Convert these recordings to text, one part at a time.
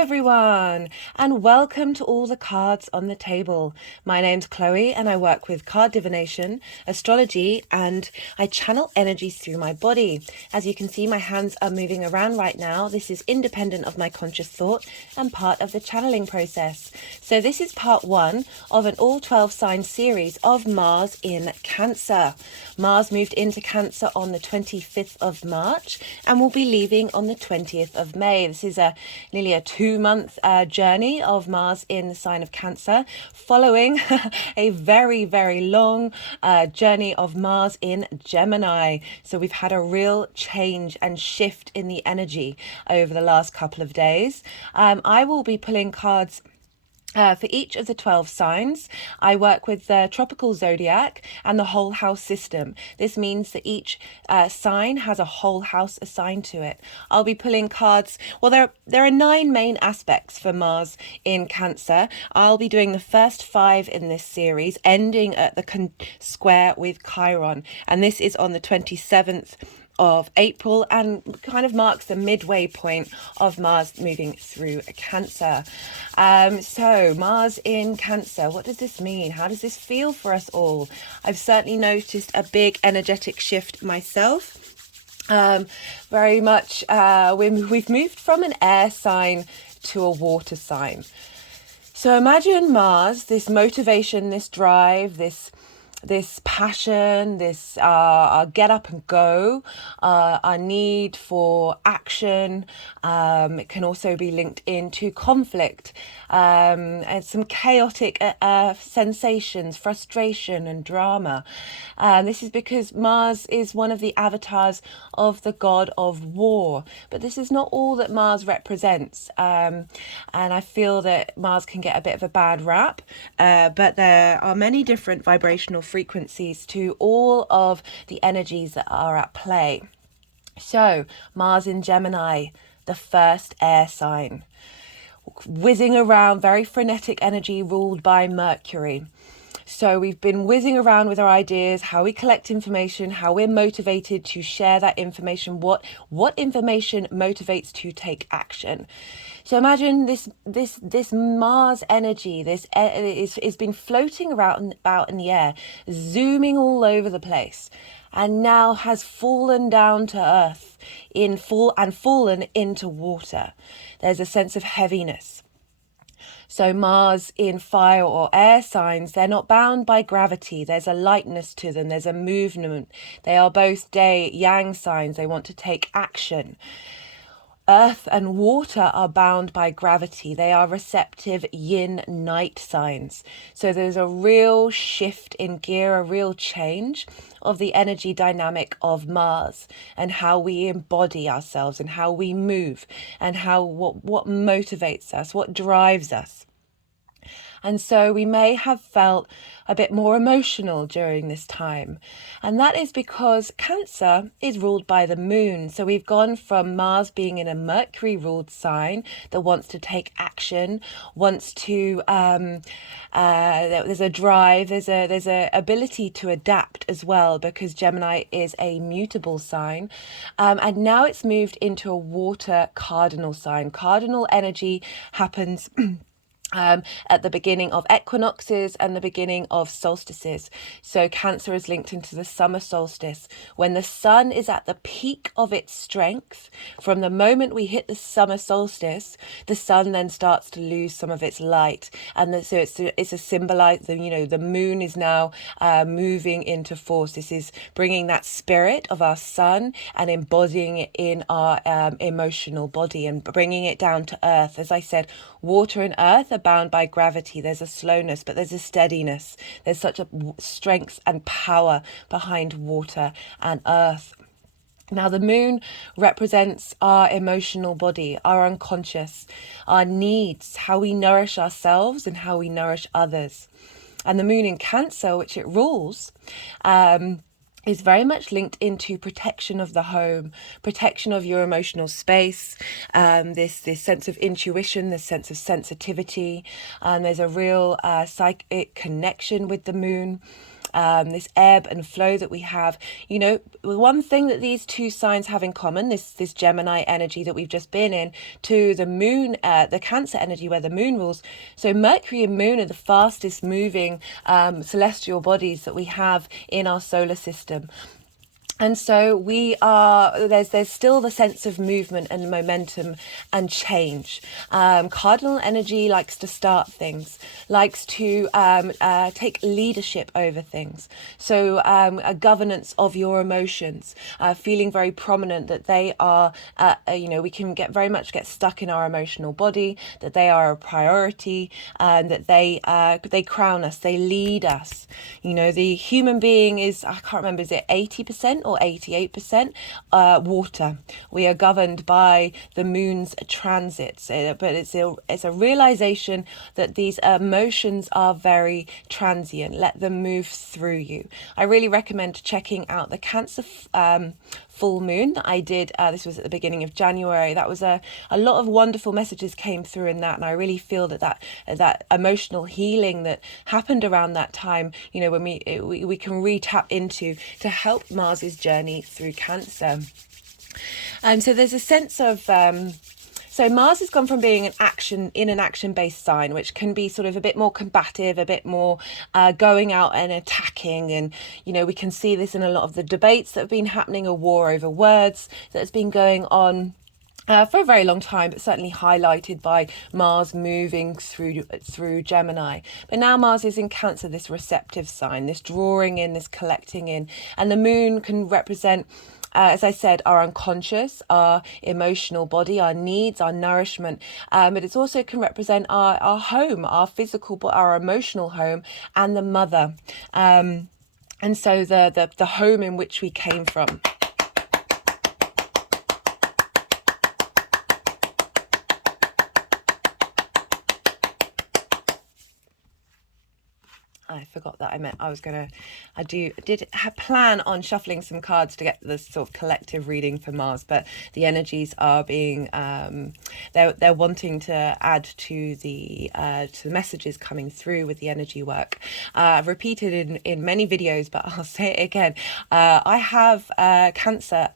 everyone, and welcome to all the cards on the table. My name's Chloe and I work with card divination, astrology, and I channel energies through my body. As you can see, my hands are moving around right now. This is independent of my conscious thought and part of the channeling process. So this is part 1 of an all 12 sign series of Mars in Cancer. Mars moved into Cancer on the 25th of March and will be leaving on the 20th of May. This is nearly a 2-month journey of Mars in the sign of Cancer, following a very, very long journey of Mars in Gemini. So we've had a real change and shift in the energy over the last couple of days. I will be pulling cards for each of the 12 signs. I work with the tropical zodiac and the whole house system. This means that each sign has a whole house assigned to it. I'll be pulling cards. Well, there are 9 main aspects for Mars in Cancer. I'll be doing the first 5 in this series, ending at the square with Chiron. And this is on the 27th of April and kind of marks the midway point of Mars moving through Cancer. So Mars in Cancer, what does this mean? How does this feel for us all? I've certainly noticed a big energetic shift myself. Very much, we've moved from an air sign to a water sign. So imagine Mars, this motivation, this drive, this passion, this get up and go, our need for action. It can also be linked into conflict and some chaotic sensations, frustration and drama. This is because Mars is one of the avatars of the god of war, but this is not all that Mars represents. And I feel that Mars can get a bit of a bad rap, but there are many different vibrational frequencies to all of the energies that are at play. So Mars in Gemini, the first air sign, whizzing around, very frenetic energy ruled by Mercury. So we've been whizzing around with our ideas, how we collect information, how we're motivated to share that information, what information motivates to take action. So imagine this Mars energy, this is been floating around about in the air, zooming all over the place, and now has fallen down to earth fallen into water. There's a sense of heaviness. So Mars in fire or air signs, they're not bound by gravity. There's a lightness to them. There's a movement. They are both yang signs. They want to take action. Earth and water are bound by gravity. They are receptive yin-night signs. So there's a real shift in gear, a real change of the energy dynamic of Mars and how we embody ourselves and how we move and what motivates us, what drives us. And so we may have felt a bit more emotional during this time. And that is because Cancer is ruled by the moon. So we've gone from Mars being in a Mercury ruled sign that wants to take action, wants to, there's a drive, there's a ability to adapt as well, because Gemini is a mutable sign. And now it's moved into a water cardinal sign. Cardinal energy happens at the beginning of equinoxes and the beginning of solstices. So Cancer is linked into the summer solstice. When the sun is at the peak of its strength, from the moment we hit the summer solstice, the sun then starts to lose some of its light. And so it's a symbolize, the moon is now moving into force. This is bringing that spirit of our sun and embodying it in our emotional body and bringing it down to earth. As I said, water and earth are bound by gravity. There's a slowness, but there's a steadiness. There's such a strength and power behind water and earth. Now, the moon represents our emotional body, our unconscious, our needs, how we nourish ourselves and how we nourish others. And the moon in Cancer, which it rules, is very much linked into protection of the home, protection of your emotional space, this sense of intuition, this sense of sensitivity. There's a real psychic connection with the moon. this ebb and flow that we have. You know, one thing that these two signs have in common, this Gemini energy that we've just been in, to the moon, the Cancer energy where the moon rules. So Mercury and moon are the fastest moving celestial bodies that we have in our solar system. And so we are, there's still the sense of movement and momentum and change. Cardinal energy likes to start things, likes to take leadership over things. So a governance of your emotions, feeling very prominent that they are, you know, we can very much get stuck in our emotional body, that they are a priority, and that they crown us, they lead us. You know, the human being is, I can't remember, is it 80% or 88% water? We are governed by the moon's transits, but it's a realization that these emotions are very transient. Let them move through you. I really recommend checking out the Cancer full moon that I did. This was at the beginning of January. That was a lot of wonderful messages came through in that, and I really feel that emotional healing that happened around that time, you know, when we can re-tap into to help Mars's journey through Cancer. So there's a sense of so Mars has gone from being an action-based sign, which can be sort of a bit more combative, a bit more going out and attacking. And, you know, we can see this in a lot of the debates that have been happening, a war over words that has been going on for a very long time, but certainly highlighted by Mars moving through Gemini. But now Mars is in Cancer, this receptive sign, this drawing in, this collecting in. And the moon can represent, as I said, our unconscious, our emotional body, our needs, our nourishment, but it also can represent our home, our physical, our emotional home, and the mother, and so the home in which we came from. I forgot that I did plan on shuffling some cards to get the sort of collective reading for Mars, but the energies are being, they're wanting to add to the messages coming through with the energy work. I've repeated in many videos, but I'll say it again. I have Cancer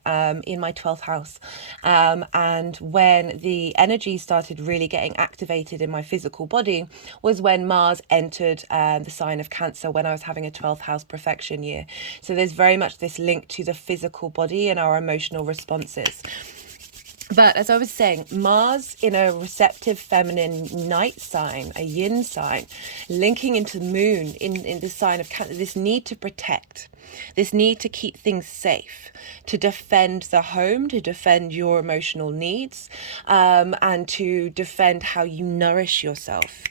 in my 12th house, and when the energy started really getting activated in my physical body was when Mars entered the sign of Cancer, when I was having a 12th house perfection year. So there's very much this link to the physical body and our emotional responses. But as I was saying, Mars in a receptive feminine night sign, a yin sign, linking into the moon in the sign of Cancer, this need to protect, this need to keep things safe, to defend the home, to defend your emotional needs, and to defend how you nourish yourself.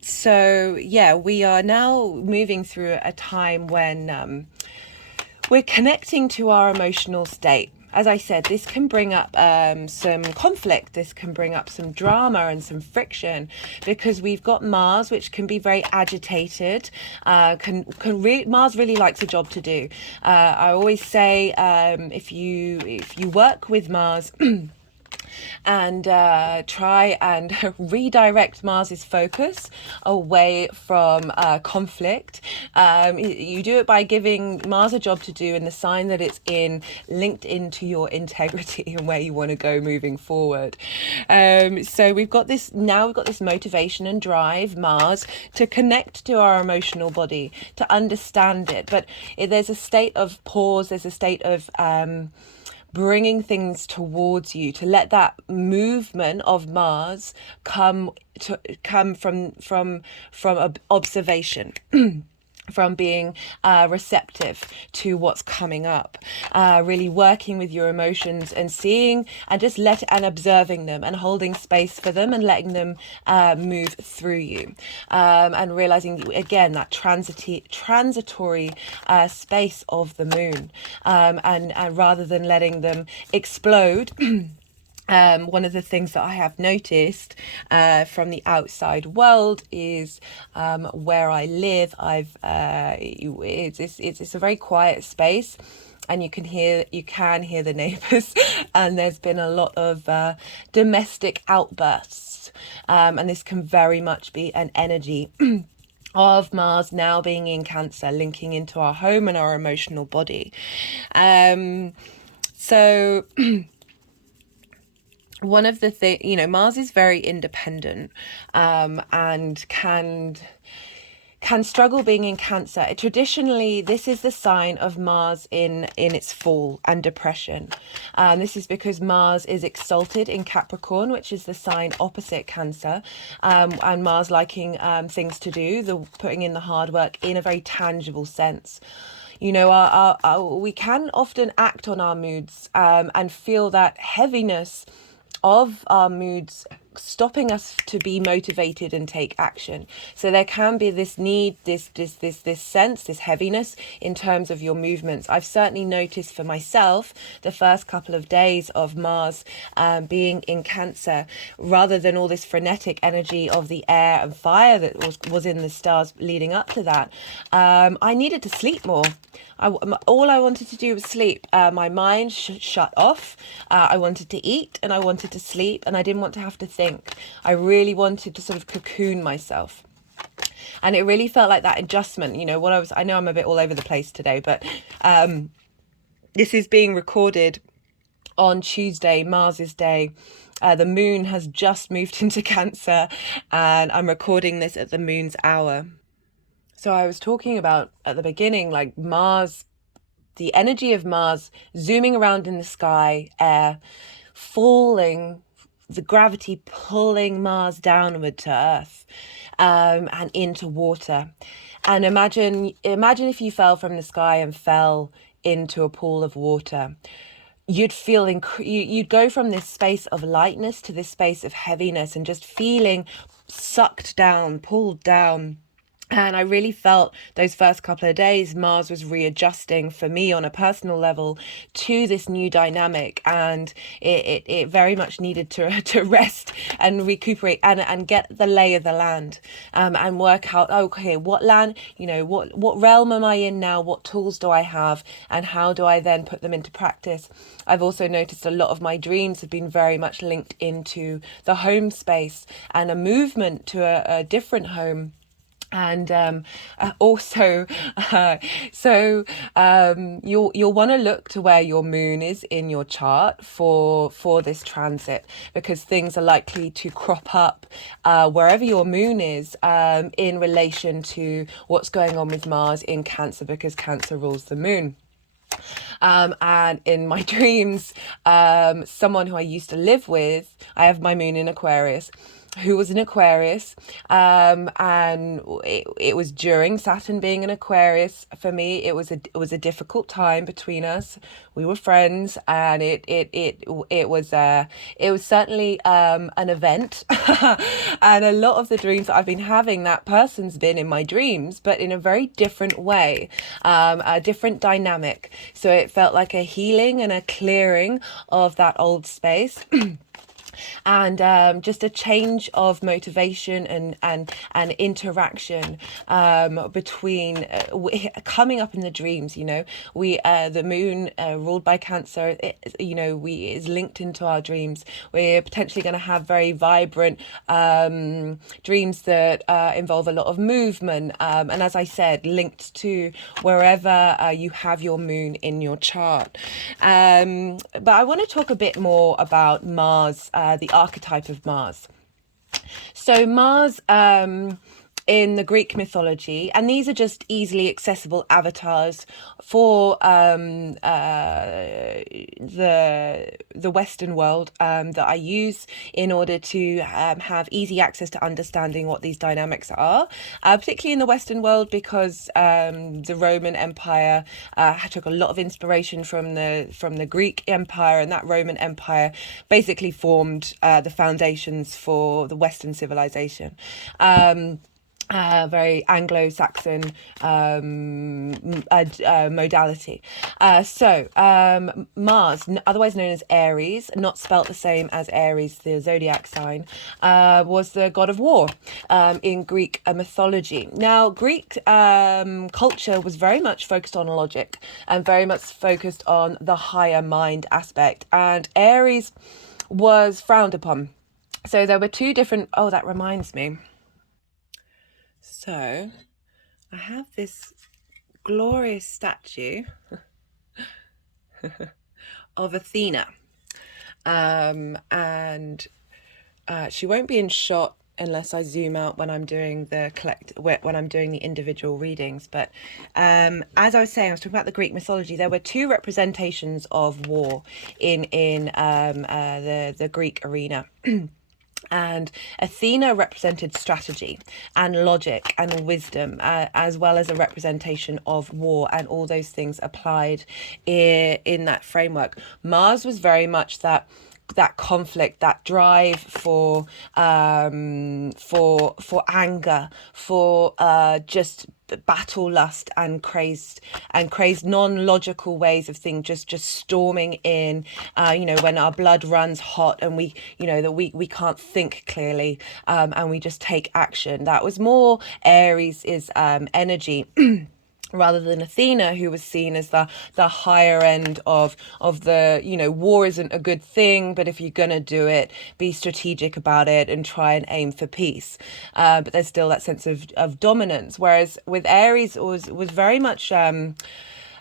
So yeah, we are now moving through a time when we're connecting to our emotional state. As I said, this can bring up some conflict, this can bring up some drama and some friction, because we've got Mars, which can be very agitated. Mars really likes a job to do. I always say, if you work with Mars and try and redirect Mars's focus away from conflict. You do it by giving Mars a job to do in the sign that it's in, linked into your integrity and where you want to go moving forward. So we've got this motivation and drive, Mars, to connect to our emotional body, to understand it. But there's a state of pause, there's a state of bringing things towards you, to let that movement of Mars come from observation. From being receptive to what's coming up, really working with your emotions and seeing and just observing them and holding space for them and letting them move through you, and realizing again that transitory space of the moon, and rather than letting them explode. One of the things that I have noticed from the outside world is where I live. It's a very quiet space, and you can hear the neighbours, and there's been a lot of domestic outbursts, and this can very much be an energy of Mars now being in Cancer, linking into our home and our emotional body. So one of the things, Mars is very independent, and can struggle being in Cancer. Traditionally, this is the sign of Mars in its fall and depression. This is because Mars is exalted in Capricorn, which is the sign opposite Cancer, and Mars liking things to do, putting in the hard work in a very tangible sense. We can often act on our moods, and feel that heaviness of our moods stopping us to be motivated and take action. So there can be this need, this sense, this heaviness in terms of your movements. I've certainly noticed for myself the first couple of days of Mars being in Cancer, rather than all this frenetic energy of the air and fire that was in the stars leading up to that, I needed to sleep more. All I wanted to do was sleep. My mind shut off. I wanted to eat and I wanted to sleep, and I didn't want to have to think. I really wanted to sort of cocoon myself. And it really felt like that adjustment. I know I'm a bit all over the place today, but this is being recorded on Tuesday, Mars's day. The moon has just moved into Cancer, and I'm recording this at the moon's hour. So I was talking about at the beginning, like Mars, the energy of Mars zooming around in the sky, air, falling, the gravity pulling Mars downward to Earth, and into water. And imagine if you fell from the sky and fell into a pool of water. You'd you'd go from this space of lightness to this space of heaviness, and just feeling sucked down, pulled down. And I really felt those first couple of days, Mars was readjusting for me on a personal level to this new dynamic. And it very much needed to rest and recuperate and get the lay of the land, and work out, okay, what land, what realm am I in now? What tools do I have? And how do I then put them into practice? I've also noticed a lot of my dreams have been very much linked into the home space and a movement to a different home. And also, you'll want to look to where your moon is in your chart for this transit, because things are likely to crop up wherever your moon is, in relation to what's going on with Mars in Cancer, because Cancer rules the moon. And in my dreams, someone who I used to live with, I have my moon in Aquarius, who was an Aquarius, and it was during Saturn being an Aquarius. For me, it was a difficult time between us. We were friends, and it was certainly an event. And a lot of the dreams that I've been having, that person's been in my dreams, but in a very different way, a different dynamic. So it felt like a healing and a clearing of that old space. And just a change of motivation and interaction between coming up in the dreams. The moon ruled by Cancer, is linked into our dreams. We're potentially going to have very vibrant dreams that involve a lot of movement, and as I said, linked to wherever you have your moon in your chart. But I want to talk a bit more about Mars, the archetype of Mars. So Mars, in the Greek mythology, and these are just easily accessible avatars for the Western world, that I use in order to have easy access to understanding what these dynamics are, particularly in the Western world, because the Roman Empire took a lot of inspiration from the Greek Empire, and that Roman Empire basically formed the foundations for the Western civilization. Very Anglo-Saxon modality. Mars, otherwise known as Aries, not spelt the same as Aries, the zodiac sign, was the god of war in Greek mythology. Now, Greek culture was very much focused on logic and very much focused on the higher mind aspect, and Aries was frowned upon. So there were two different... Oh, that reminds me. So I have this glorious statue of Athena, and she won't be in shot unless I zoom out when I'm doing the individual readings. But as I was saying, I was talking about the Greek mythology. There were two representations of war in the Greek arena. And Athena represented strategy and logic and wisdom, as well as a representation of war and all those things applied in that framework. Mars was very much that conflict, that drive for anger, for just battle lust and crazed non-logical ways of things, just storming in, when our blood runs hot and we can't think clearly, and we just take action. That was more Aries' energy. Rather than Athena, who was seen as the higher end of the, war isn't a good thing, but if you're gonna do it, be strategic about it and try and aim for peace. But there's still that sense of dominance. Whereas with Aries, it was very much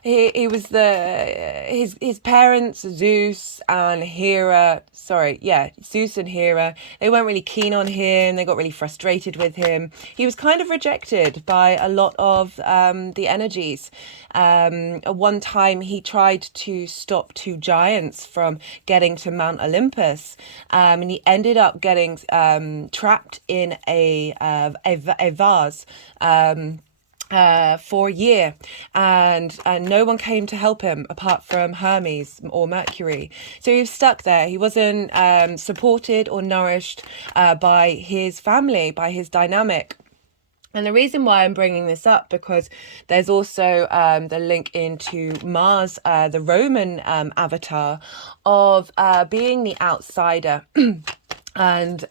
he was his parents, Zeus and Hera. Zeus and Hera. They weren't really keen on him. They got really frustrated with him. He was kind of rejected by a lot of the energies. At one time, he tried to stop two giants from getting to Mount Olympus, and he ended up getting trapped in a vase. For a year, and no one came to help him apart from Hermes or Mercury. So he was stuck there. He wasn't supported or nourished by his family, by his dynamic. And the reason why I'm bringing this up, because there's also the link into Mars, the Roman avatar of being the outsider. And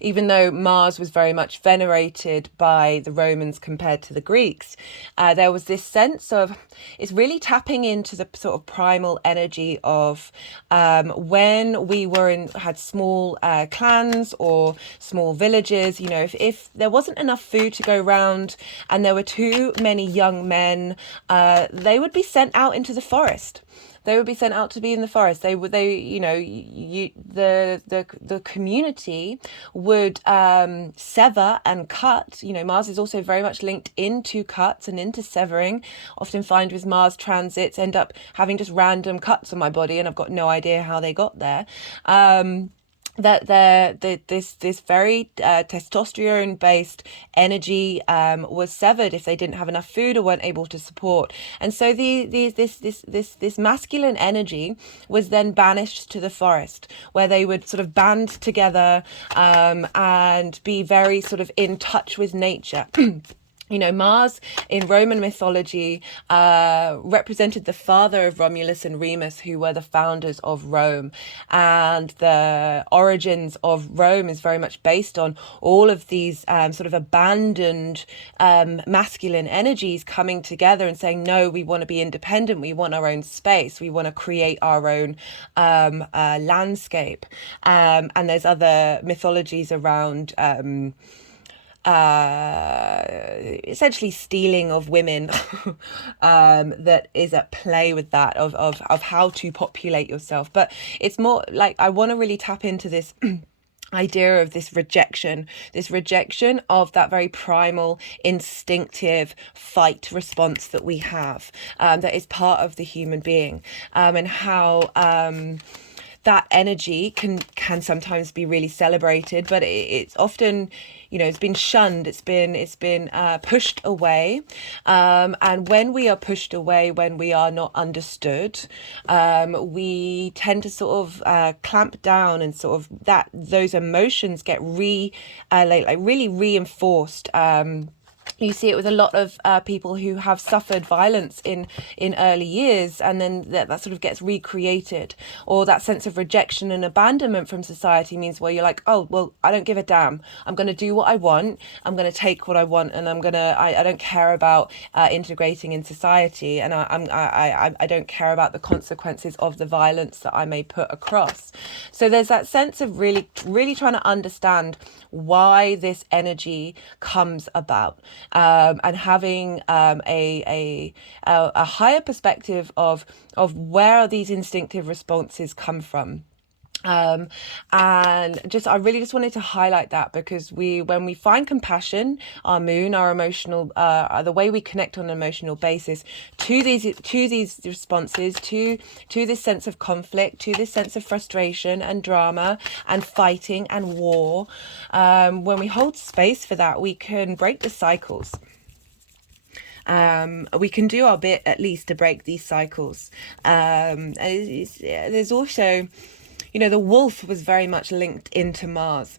even though Mars was very much venerated by the Romans compared to the Greeks, there was this sense of, it's really tapping into the sort of primal energy of when we had small clans or small villages. If there wasn't enough food to go round and there were too many young men, they would be sent out into the forest. They would be sent out to be in the forest. The community would sever and cut. Mars is also very much linked into cuts and into severing. Often find with Mars transits end up having just random cuts on my body, and I've got no idea how they got there. This very testosterone based energy was severed if they didn't have enough food or weren't able to support, and so this masculine energy was then banished to the forest, where they would sort of band together and be very sort of in touch with nature. Mars in Roman mythology represented the father of Romulus and Remus, who were the founders of Rome. And the origins of Rome is very much based on all of these sort of abandoned masculine energies coming together and saying, no, we want to be independent. We want our own space. We want to create our own landscape. And there's other mythologies around essentially stealing of women that is at play with that of how to populate yourself. But it's more like I want to really tap into this idea of this rejection of that very primal instinctive fight response that we have, that is part of the human being, and how that energy can sometimes be really celebrated, but it's often, it's been shunned, it's been pushed away. And when we are pushed away, when we are not understood, we tend to sort of clamp down, and sort of those emotions get really reinforced. you see it with a lot of people who have suffered violence in early years, and then that sort of gets recreated, or that sense of rejection and abandonment from society means, well, you're like, oh, well, I don't give a damn, I'm going to do what I want, I'm going to take what I want, and I don't care about integrating in society, and I don't care about the consequences of the violence that I may put across. So there's that sense of really trying to understand why this energy comes about, and having a higher perspective of where these instinctive responses come from. And I really just wanted to highlight that, because when we find compassion, our moon, our emotional, the way we connect on an emotional basis to these responses, to this sense of conflict, to this sense of frustration and drama and fighting and war, when we hold space for that, we can break the cycles. We can do our bit at least to break these cycles. There's also, the wolf was very much linked into Mars.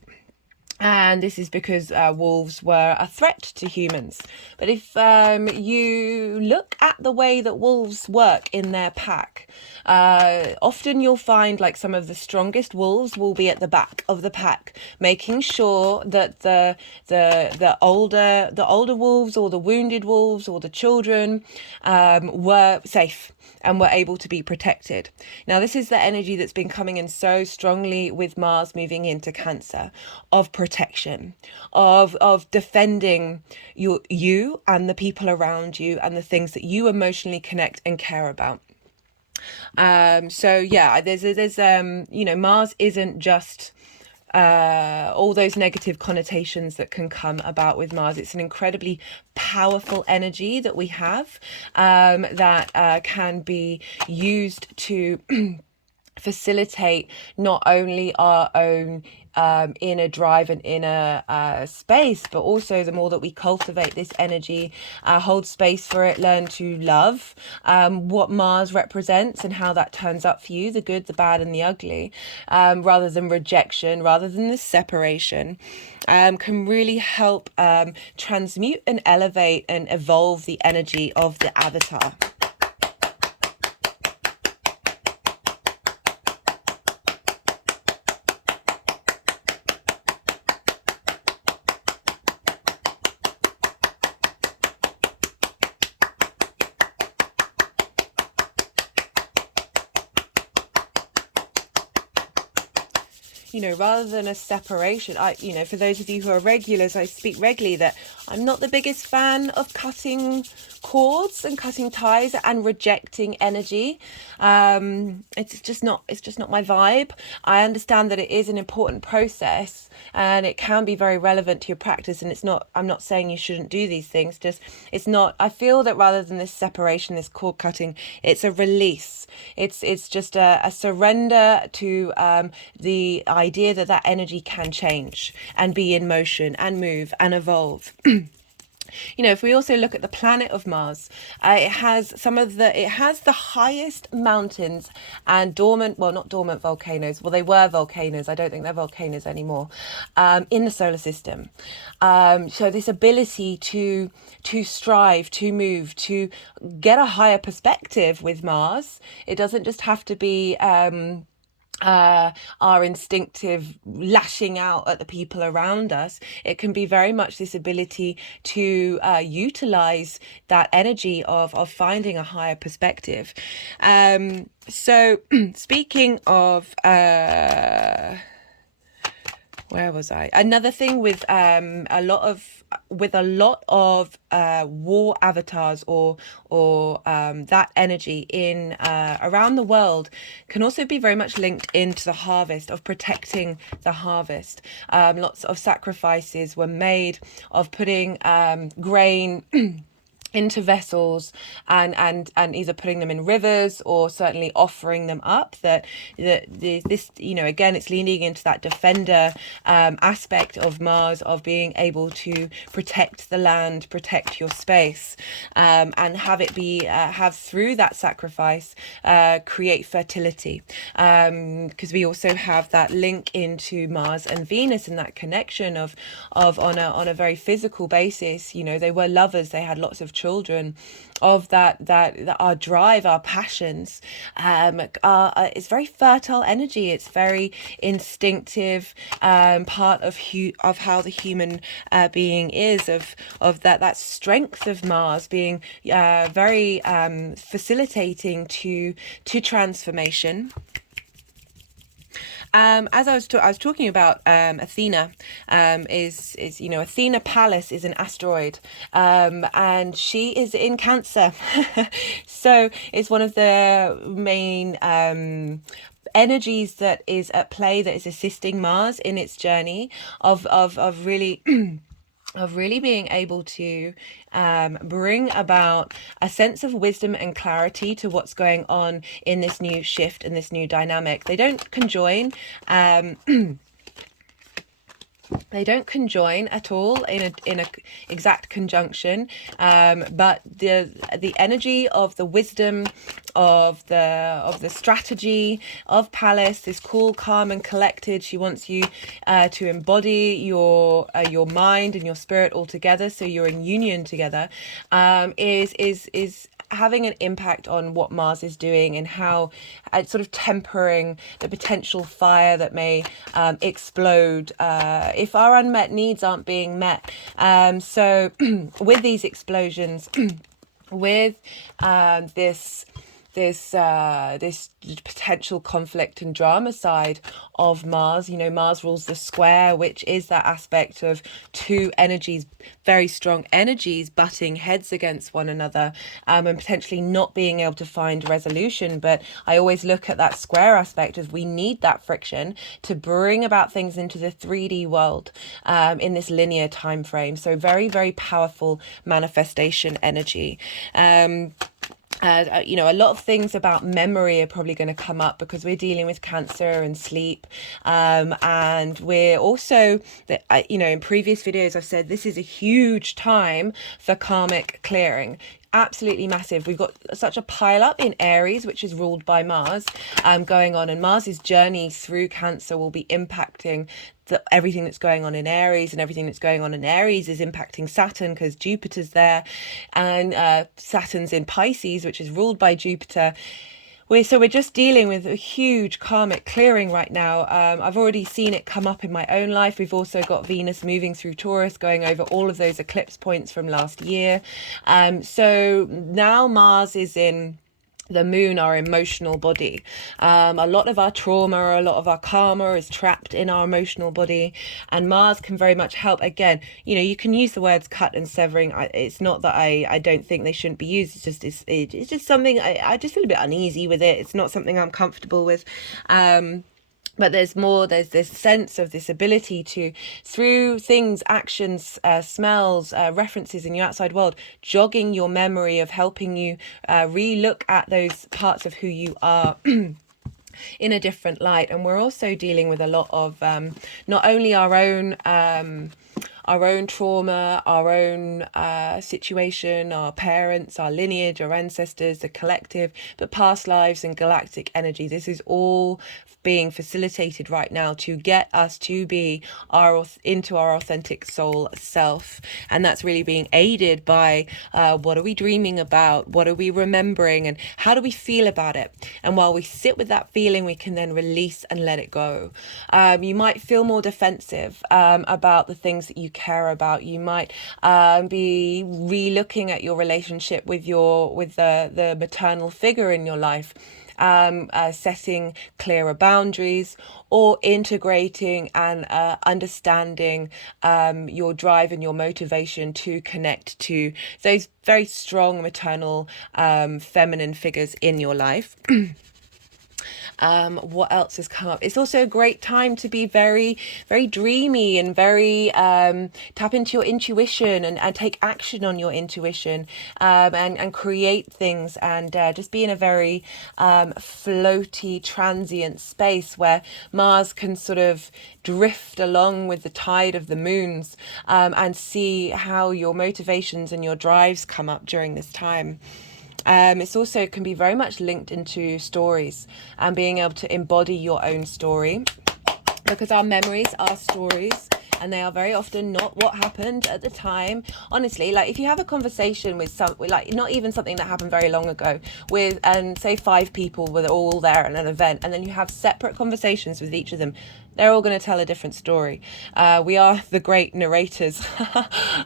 And this is because wolves were a threat to humans. But if you look at the way that wolves work in their pack, often you'll find like some of the strongest wolves will be at the back of the pack, making sure that the older wolves, or the wounded wolves, or the children were safe and were able to be protected. Now, this is the energy that's been coming in so strongly with Mars moving into Cancer, of protection, of defending you and the people around you and the things that you emotionally connect and care about. So yeah, there's Mars isn't just all those negative connotations that can come about with Mars. It's an incredibly powerful energy that we have, that can be used to facilitate not only our own inner drive and inner space, but also the more that we cultivate this energy, hold space for it, learn to love what Mars represents and how that turns up for you, the good, the bad, and the ugly, rather than rejection, rather than the separation, can really help transmute and elevate and evolve the energy of the avatar. Rather than a separation, for those of you who are regulars, I speak regularly that I'm not the biggest fan of cutting cords and cutting ties and rejecting energy. It's just not my vibe. I understand that it is an important process and it can be very relevant to your practice, and I'm not saying you shouldn't do these things, I feel that rather than this separation, this cord cutting, it's a release. It's just a surrender to the idea that energy can change and be in motion and move and evolve. If we also look at the planet of Mars, it has the highest mountains and not dormant volcanoes. Well, they were volcanoes. I don't think they're volcanoes anymore, in the solar system. So this ability to strive, to move, to get a higher perspective with Mars. It doesn't just have to be our instinctive lashing out at the people around us. It can be very much this ability to utilize that energy of finding a higher perspective. So speaking of where was I? Another thing with a lot of war avatars or that energy in around the world can also be very much linked into the harvest, of protecting the harvest. Lots of sacrifices were made of putting grain into vessels and either putting them in rivers or certainly offering them up, that this, again, it's leaning into that defender aspect of Mars, of being able to protect the land, protect your space, and have it be have through that sacrifice create fertility, because we also have that link into Mars and Venus and that connection of on a very physical basis. They were lovers, they had lots of children, of that our drive, our passions, it's very fertile energy. It's very instinctive, part of how the human being is, of that strength of Mars being very facilitating to transformation. As I was talking about, Athena is Athena Pallas is an asteroid, and she is in Cancer. So it's one of the main energies that is at play, that is assisting Mars in its journey of really of really being able to bring about a sense of wisdom and clarity to what's going on in this new shift and this new dynamic. They don't conjoin. They don't conjoin at all in a exact conjunction, but the energy of the wisdom, of the strategy of Pallas is cool, calm, and collected. She wants you to embody your mind and your spirit all together, so you're in union together. Is having an impact on what Mars is doing, and how it's sort of tempering the potential fire that may explode if our unmet needs aren't being met. So with these explosions, with this potential conflict and drama side of Mars. Mars rules the square, which is that aspect of two energies, very strong energies, butting heads against one another, and potentially not being able to find resolution. But I always look at that square aspect as we need that friction to bring about things into the 3D world, in this linear time frame. So very, very powerful manifestation energy. A lot of things about memory are probably going to come up, because we're dealing with Cancer and sleep, and we're also, in previous videos I've said this is a huge time for karmic clearing. Absolutely massive. We've got such a pile up in Aries, which is ruled by Mars, going on, and Mars's journey through Cancer will be impacting everything that's going on in Aries, and everything that's going on in Aries is impacting Saturn, because Jupiter's there, and Saturn's in Pisces, which is ruled by Jupiter. We're just dealing with a huge karmic clearing right now. I've already seen it come up in my own life. We've also got Venus moving through Taurus, going over all of those eclipse points from last year. So now Mars is in the moon, our emotional body. A lot of our trauma, a lot of our karma is trapped in our emotional body, and Mars can very much help. Again, you can use the words cut and severing. It's not that I don't think they shouldn't be used. It's just something I just feel a bit uneasy with it. It's not something I'm comfortable with. But there's this sense of this ability to, through things, actions, smells, references in your outside world, jogging your memory, of helping you re-look at those parts of who you are in a different light. And we're also dealing with a lot of not only our own trauma, our own situation, our parents, our lineage, our ancestors, the collective, but past lives and galactic energy. This is all being facilitated right now to get us to be into our authentic soul self, and that's really being aided by what are we dreaming about, what are we remembering, and how do we feel about it. And while we sit with that feeling, we can then release and let it go. You might feel more defensive about the things that you care about. You might be re-looking at your relationship with the maternal figure in your life, setting clearer boundaries, or integrating and understanding your drive and your motivation to connect to those very strong maternal feminine figures in your life. What else has come up? It's also a great time to be very, very dreamy and very tap into your intuition and take action on your intuition, and create things, and just be in a very floaty, transient space where Mars can sort of drift along with the tide of the moons, and see how your motivations and your drives come up during this time. It's also can be very much linked into stories and being able to embody your own story, because our memories are stories and they are very often not what happened at the time. Honestly, like if you have a conversation with like not even something that happened very long ago, with, and say 5 people were all there at an event, and then you have separate conversations with each of them, they're all going to tell a different story. We are the great narrators.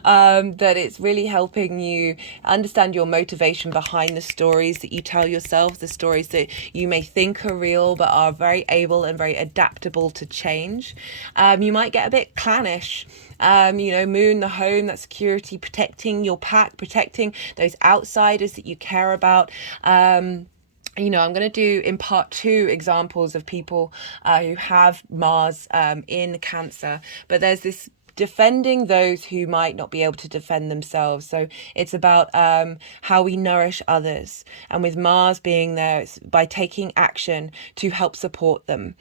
That it's really helping you understand your motivation behind the stories that you tell yourself, the stories that you may think are real but are very able and very adaptable to change. You might get a bit clannish. Moon, the home, that security, protecting your pack, protecting those outsiders that you care about. I'm going to do in part 2 examples of people who have Mars in Cancer, but there's this defending those who might not be able to defend themselves. So it's about how we nourish others, and with Mars being there, it's by taking action to help support them.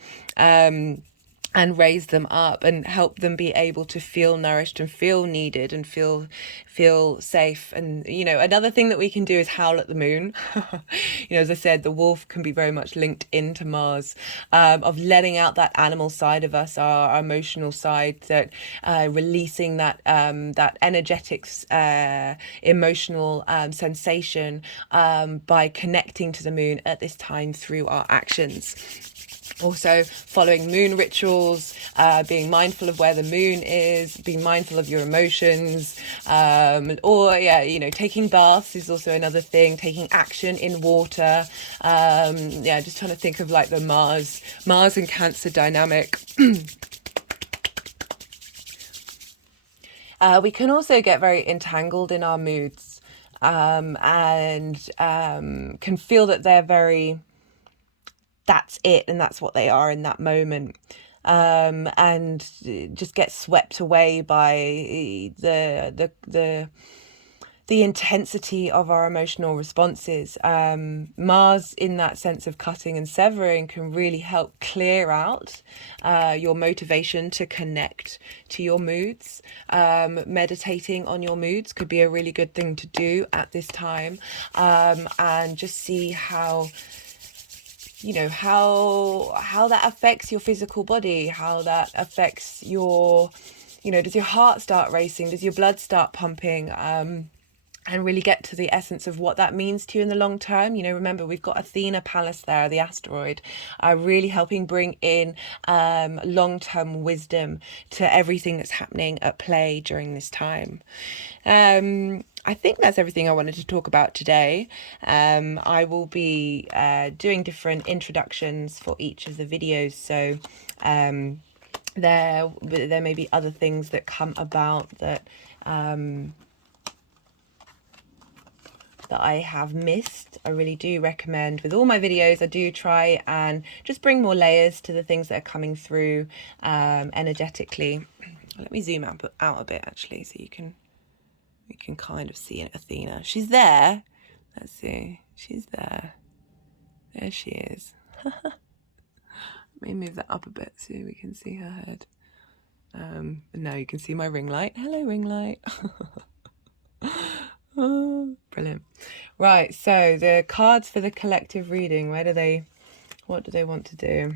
And raise them up and help them be able to feel nourished and feel needed and feel safe. And another thing that we can do is howl at the moon. As I said, the wolf can be very much linked into Mars, of letting out that animal side of us, our emotional side, that releasing that energetic emotional sensation by connecting to the moon at this time through our actions. Also following moon rituals, being mindful of where the moon is, being mindful of your emotions, taking baths is also another thing, taking action in water. Just trying to think of like the Mars and Cancer dynamic. We can also get very entangled in our moods, and can feel that they're very, that's it, and that's what they are in that moment, and just get swept away by the intensity of our emotional responses. Mars, in that sense of cutting and severing, can really help clear out your motivation to connect to your moods. Meditating on your moods could be a really good thing to do at this time, and just see how that affects your physical body, how that affects your, does your heart start racing, does your blood start pumping, and really get to the essence of what that means to you in the long term. Remember, we've got Athena Pallas there, the asteroid, really helping bring in long-term wisdom to everything that's happening at play during this time. I think that's everything I wanted to talk about today. I will be doing different introductions for each of the videos, so there may be other things that come about that that I have missed. I really do recommend, with all my videos, I do try and just bring more layers to the things that are coming through energetically. Let me zoom out a bit actually, so you can kind of see Athena. She's there. Let's see. She's there. There she is. Let me move that up a bit so we can see her head. And now you can see my ring light. Hello, ring light. Oh, brilliant. Right, so the cards for the collective reading, what do they want to do?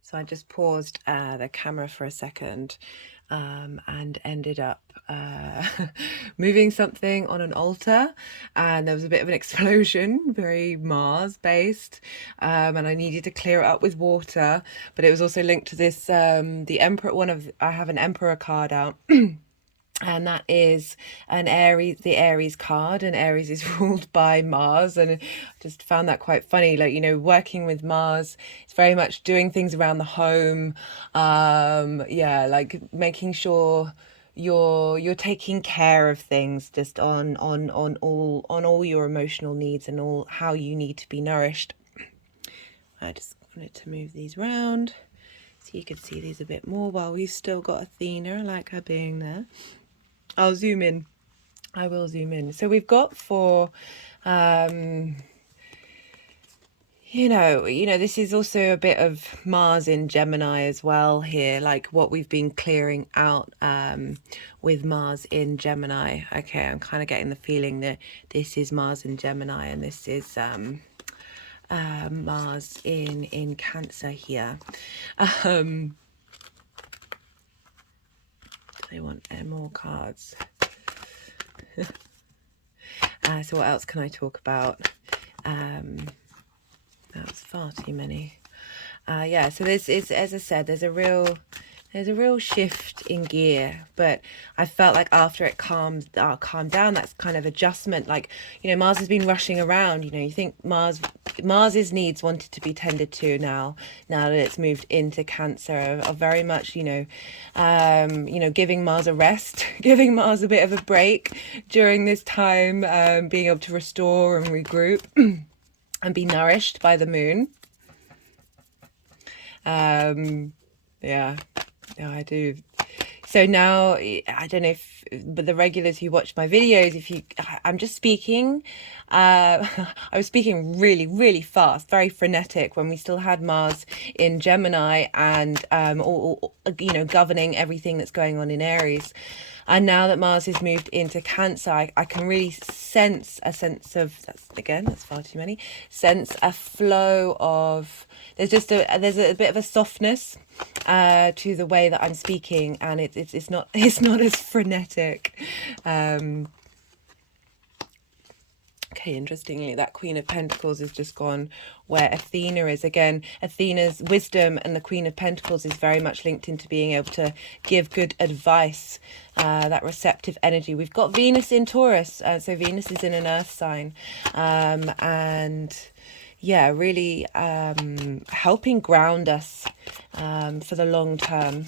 So I just paused the camera for a second, and ended up moving something on an altar, and there was a bit of an explosion, very Mars based, and I needed to clear it up with water. But it was also linked to this the emperor, I have an emperor card out. And that is an Aries, the Aries card, and Aries is ruled by Mars. And I just found that quite funny. Like, you know, working with Mars, it's very much doing things around the home. Yeah, like making sure you're taking care of things, just on all your emotional needs and all how you need to be nourished. I just wanted to move these around so you could see these a bit more while we've still got Athena. I like her being there. I'll zoom in. I will zoom in. So we've got for, you know, this is also a bit of Mars in Gemini as well here, like what we've been clearing out with Mars in Gemini. Okay, I'm kind of getting the feeling that this is Mars in Gemini and this is Mars in Cancer here. They want more cards. So what else can I talk about? That was far too many. Yeah, so this is, as I said, there's a real shift in gear, but I felt like after it calmed down, that's kind of adjustment. Like, you know, Mars has been rushing around. You know, you think Mars's needs wanted to be tended to now that it's moved into Cancer, are very much, you know, giving Mars a rest, giving Mars a bit of a break during this time, being able to restore and regroup and be nourished by the moon. Yeah, I do. So now, I don't know if, but the regulars who watch my videos, I'm just speaking, I was speaking really, really fast, very frenetic when we still had Mars in Gemini and, you know, governing everything that's going on in Aries. And now that Mars has moved into Cancer, I can really sense a sense of, that's far too many, sense a flow of, there's a bit of a softness to the way that I'm speaking, and it's not as frenetic. Okay, interestingly, that Queen of Pentacles has just gone where Athena is. Again, Athena's wisdom and the Queen of Pentacles is very much linked into being able to give good advice, that receptive energy. We've got Venus in Taurus, so Venus is in an earth sign, and yeah, really helping ground us for the long term.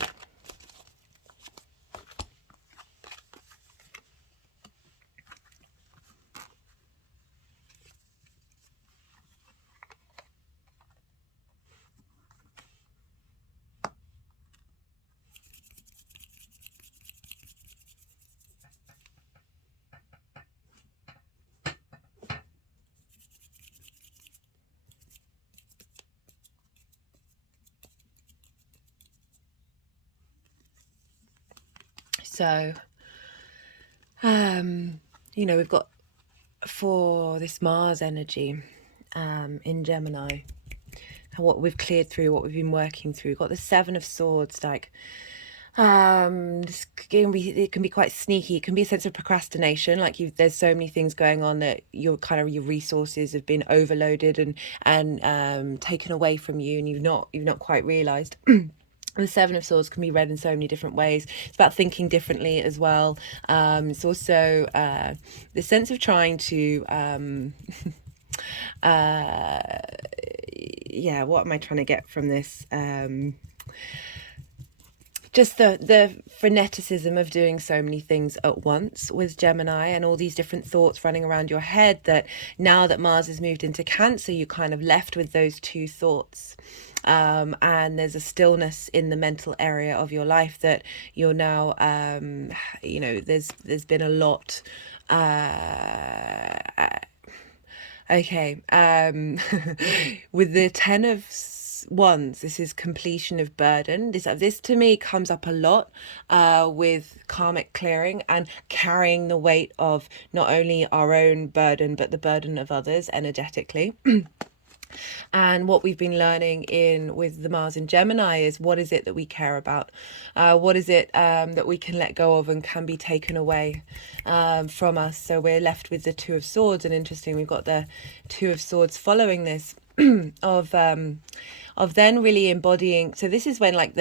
So, you know, we've got for this Mars energy in Gemini, what we've cleared through, what we've been working through. We've got the Seven of Swords, like, it can be quite sneaky. It can be a sense of procrastination, like there's so many things going on that your resources have been overloaded and taken away from you, and you've not quite realized. The Seven of Swords can be read in so many different ways. It's about thinking differently as well. It's also the sense of trying to yeah, what am I trying to get from this? Just the freneticism of doing so many things at once with Gemini, and all these different thoughts running around your head, that now that Mars has moved into Cancer, you're kind of left with those two thoughts. And there's a stillness in the mental area of your life that you're now, you know, there's been a lot, okay, with the Ten of Wands, this is completion of burden. This to me comes up a lot with karmic clearing and carrying the weight of not only our own burden but the burden of others energetically. And what we've been learning in with the Mars in Gemini is, what is it that we care about? What is it that we can let go of and can be taken away from us? So we're left with the Two of Swords, and interesting, we've got the Two of Swords following this of then really embodying. So this is when, like,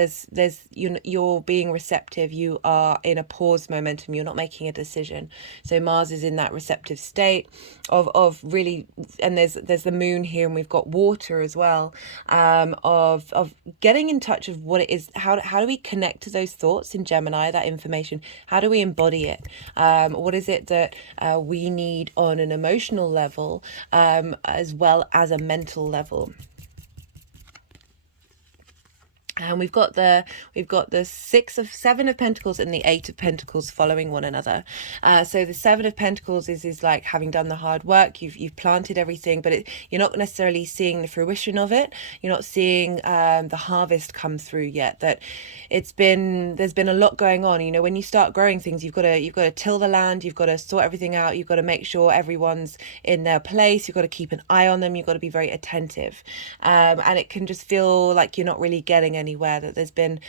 you're being receptive, you are in a pause momentum, you're not making a decision. So Mars is in that receptive state of really, and there's the moon here, and we've got water as well, of getting in touch of what it is. How do we connect to those thoughts in Gemini, that information? How do we embody it? What is it that we need on an emotional level, as well as a mental level? And we've got the Seven of Pentacles and the Eight of Pentacles following one another. So the Seven of Pentacles is like having done the hard work. You've planted everything, but you're not necessarily seeing the fruition of it. You're not seeing the harvest come through yet. That there's been a lot going on. You know, when you start growing things, you've got to till the land. You've got to sort everything out. You've got to make sure everyone's in their place. You've got to keep an eye on them. You've got to be very attentive, and it can just feel like you're not really getting anywhere, that there's been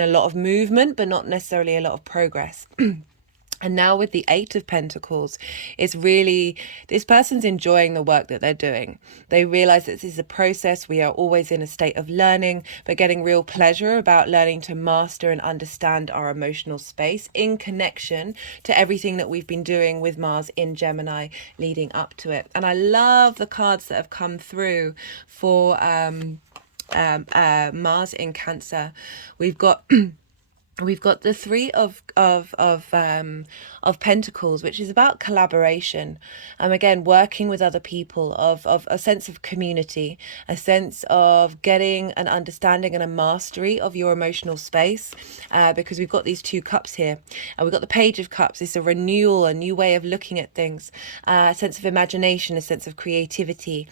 a lot of movement but not necessarily a lot of progress. And now with the Eight of Pentacles, it's really, this person's enjoying the work that they're doing. They realize that this is a process. We are always in a state of learning, but getting real pleasure about learning to master and understand our emotional space in connection to everything that we've been doing with Mars in Gemini leading up to it. And I love the cards that have come through for Mars in Cancer. We've got the Three of Pentacles, which is about collaboration. Again, working with other people, of a sense of community, a sense of getting an understanding and a mastery of your emotional space, because we've got these two cups here, and we've got the Page of Cups. It's a renewal, a new way of looking at things, a sense of imagination, a sense of creativity,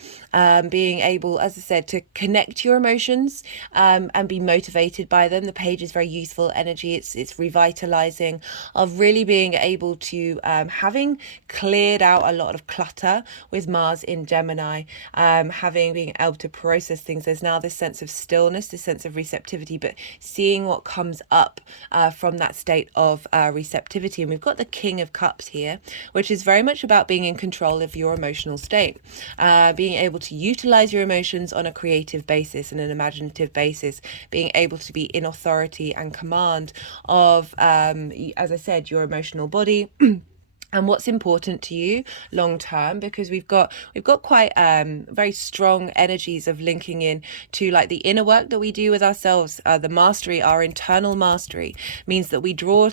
being able, as I said, to connect your emotions and be motivated by them. The Page is very useful energy. It's revitalizing, of really being able to, having cleared out a lot of clutter with Mars in Gemini, being able to process things. There's now this sense of stillness, this sense of receptivity, but seeing what comes up from that state of receptivity. And we've got the King of Cups here, which is very much about being in control of your emotional state, being able to utilize your emotions on a creative basis and an imaginative basis, being able to be in authority and command of, as I said, your emotional body. And what's important to you long term, because we've got quite very strong energies of linking in to, like, the inner work that we do with ourselves. The mastery, our internal mastery, means that we draw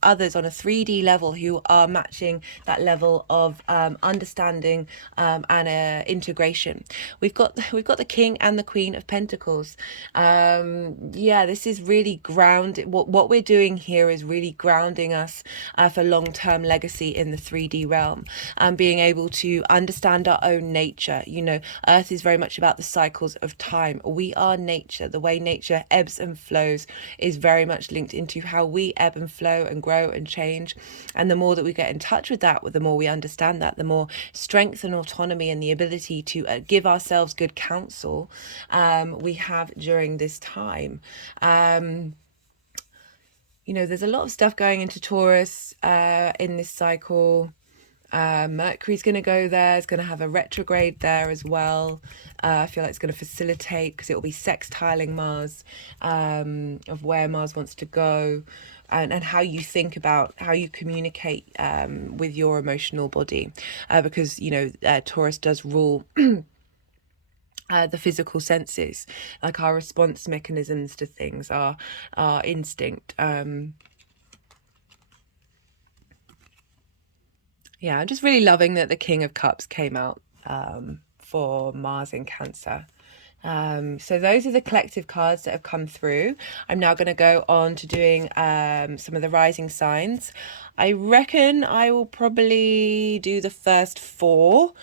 others on a 3D level who are matching that level of understanding and integration. We've got the King and the Queen of Pentacles. This is really what we're doing here is really grounding us for long-term legacy in the 3D realm, and being able to understand our own nature. You know, Earth is very much about the cycles of time. We are nature. The way nature ebbs and flows is very much linked into how we ebb and flow and grow and change. And the more that we get in touch with that, the more we understand that, the more strength and autonomy and the ability to give ourselves good counsel we have during this time. You know, there's a lot of stuff going into Taurus in this cycle. Mercury's going to go there. It's going to have a retrograde there as well. I feel like it's going to facilitate, because it will be sextiling Mars, of where Mars wants to go, and how you think about, how you communicate with your emotional body, because, you know, Taurus does rule the physical senses, like our response mechanisms to things, our instinct. Yeah, I'm just really loving that the King of Cups came out for Mars in Cancer. So those are the collective cards that have come through. I'm now going to go on to doing some of the rising signs. I reckon I will probably do the first four,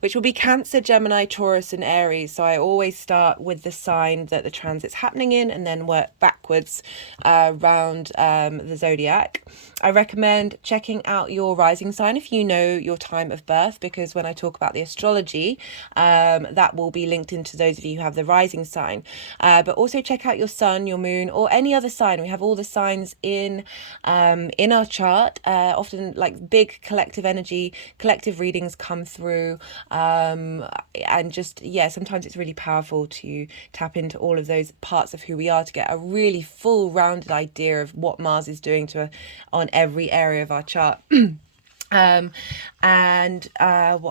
which will be Cancer, Gemini, Taurus, and Aries. So I always start with the sign that the transit's happening in and then work backwards around the zodiac. I recommend checking out your rising sign if you know your time of birth, because when I talk about the astrology, that will be linked into those of you who have the rising sign. But also check out your sun, your moon, or any other sign. We have all the signs in our chart. Often like big collective energy, collective readings come through, and just sometimes it's really powerful to tap into all of those parts of who we are to get a really full rounded idea of what Mars is doing on every area of our chart. What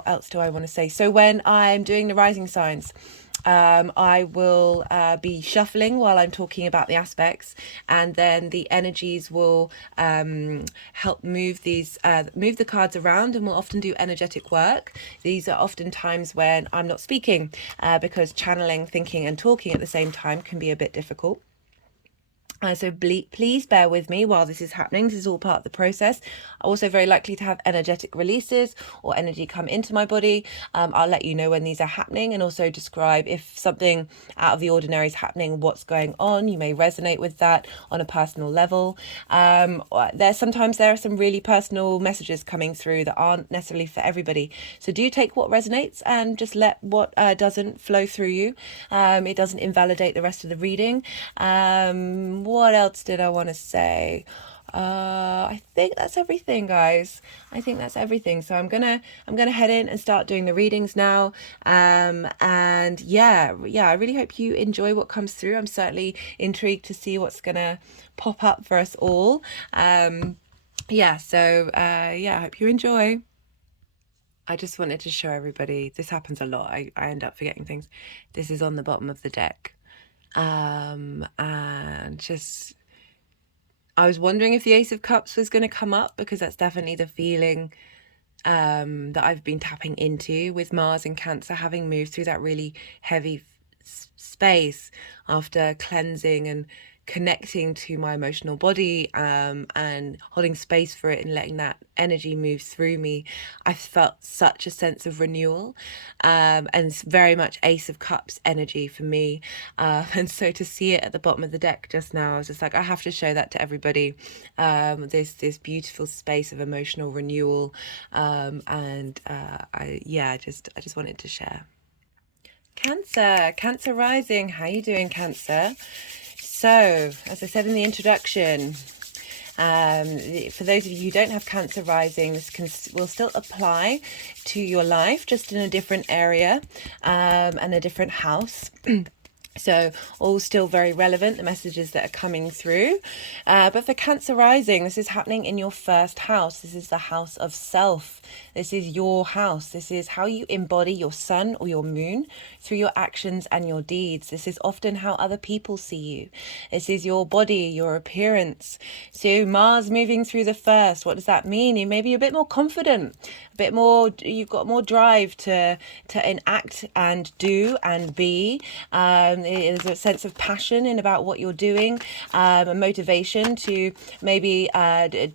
else do I want to say? So when I'm doing the rising signs, I will be shuffling while I'm talking about the aspects, and then the energies will help move the cards around, and we'll often do energetic work. These are often times when I'm not speaking, because channeling, thinking and talking at the same time can be a bit difficult. So please bear with me while this is happening. This is all part of the process. Also very likely to have energetic releases or energy come into my body. I'll let you know when these are happening, and also describe if something out of the ordinary is happening, what's going on. You may resonate with that on a personal level. Sometimes there are some really personal messages coming through that aren't necessarily for everybody. So do take what resonates and just let what doesn't flow through you. It doesn't invalidate the rest of the reading. What else did I want to say? I think that's everything, guys. I think that's everything. So I'm gonna head in and start doing the readings now. I really hope you enjoy what comes through. I'm certainly intrigued to see what's gonna pop up for us all. I hope you enjoy. I just wanted to show everybody, this happens a lot. I end up forgetting things. This is on the bottom of the deck. And just, I was wondering if the Ace of Cups was going to come up, because that's definitely the feeling that I've been tapping into with Mars and Cancer, having moved through that really heavy space after cleansing and connecting to my emotional body, and holding space for it and letting that energy move through me. I felt such a sense of renewal, and it's very much Ace of Cups energy for me, and so to see it at the bottom of the deck just now, I was just like, I have to show that to everybody. This beautiful space of emotional renewal, I just wanted to share. Cancer rising, how you doing, Cancer? So, as I said in the introduction, for those of you who don't have Cancer rising, this will still apply to your life, just in a different area, and a different house. So all still very relevant, the messages that are coming through. But for Cancer rising, this is happening in your first house. This is the house of self. This is your house. This is how you embody your sun or your moon through your actions and your deeds. This is often how other people see you. This is your body, your appearance. So Mars moving through the first, what does that mean? You may be a bit more confident, a bit more, you've got more drive to enact and do and be. There's a sense of passion in about what you're doing, a motivation to maybe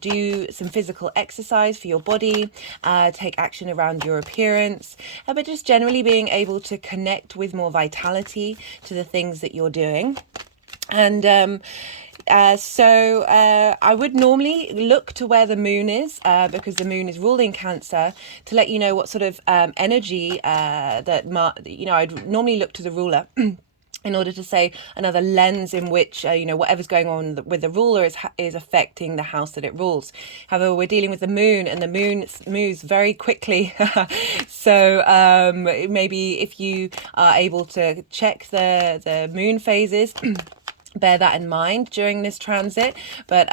do some physical exercise for your body, take action around your appearance, but just generally being able to connect with more vitality to the things that you're doing. And I would normally look to where the moon is, because the moon is ruling Cancer, to let you know what sort of energy I'd normally look to the ruler in order to say another lens in which, whatever's going on with the ruler is affecting the house that it rules. However, we're dealing with the moon, and the moon moves very quickly. So maybe if you are able to check the moon phases, bear that in mind during this transit. But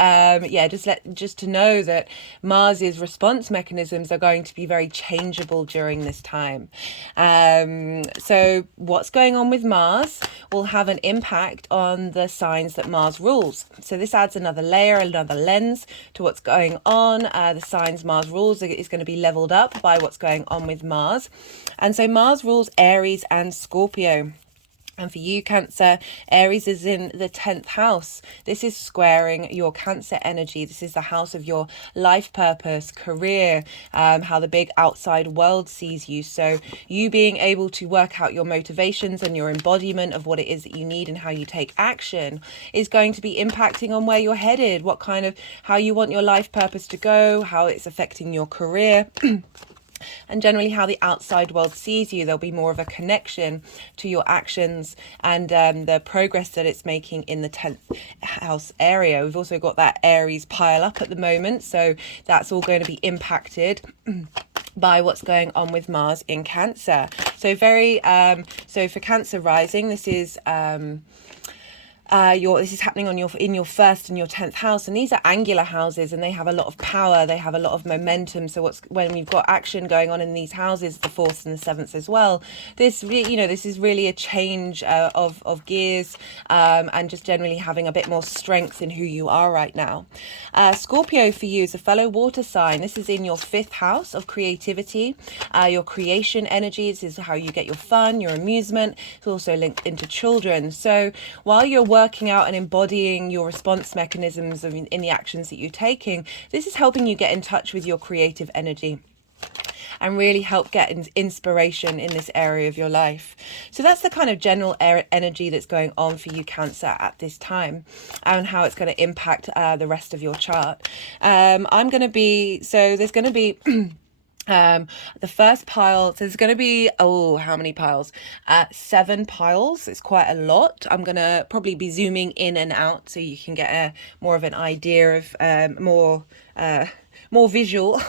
just to know that Mars's response mechanisms are going to be very changeable during this time. So what's going on with Mars will have an impact on the signs that Mars rules. So this adds another layer, another lens to what's going on. The signs Mars rules is going to be leveled up by what's going on with Mars. And so Mars rules Aries and Scorpio. And for you, Cancer, Aries is in the 10th house. This is squaring your Cancer energy. This is the house of your life purpose, career, how the big outside world sees you. So you being able to work out your motivations and your embodiment of what it is that you need and how you take action is going to be impacting on where you're headed, how you want your life purpose to go, how it's affecting your career. And generally how the outside world sees you. There'll be more of a connection to your actions and the progress that it's making in the 10th house area. We've also got that Aries pile up at the moment, so that's all going to be impacted by what's going on with Mars in Cancer. So so for Cancer rising, this is this is happening in your first and your 10th house, and these are angular houses, and they have a lot of power, they have a lot of momentum. So when you've got action going on in these houses, the 4th and the 7th as well, this is really a change of gears, and just generally having a bit more strength in who you are right now. Scorpio for you is a fellow water sign. This is in your 5th house of creativity, your creation energy. This is how you get your fun, your amusement. It's also linked into children. So while you're working out and embodying your response mechanisms in the actions that you're taking, this is helping you get in touch with your creative energy and really help get inspiration in this area of your life. So that's the kind of general energy that's going on for you, Cancer, at this time, and how it's going to impact the rest of your chart. There's going to be the first pile, so there's going to be, how many piles? 7 piles. It's quite a lot. I'm going to probably be zooming in and out so you can get more of an idea of more visual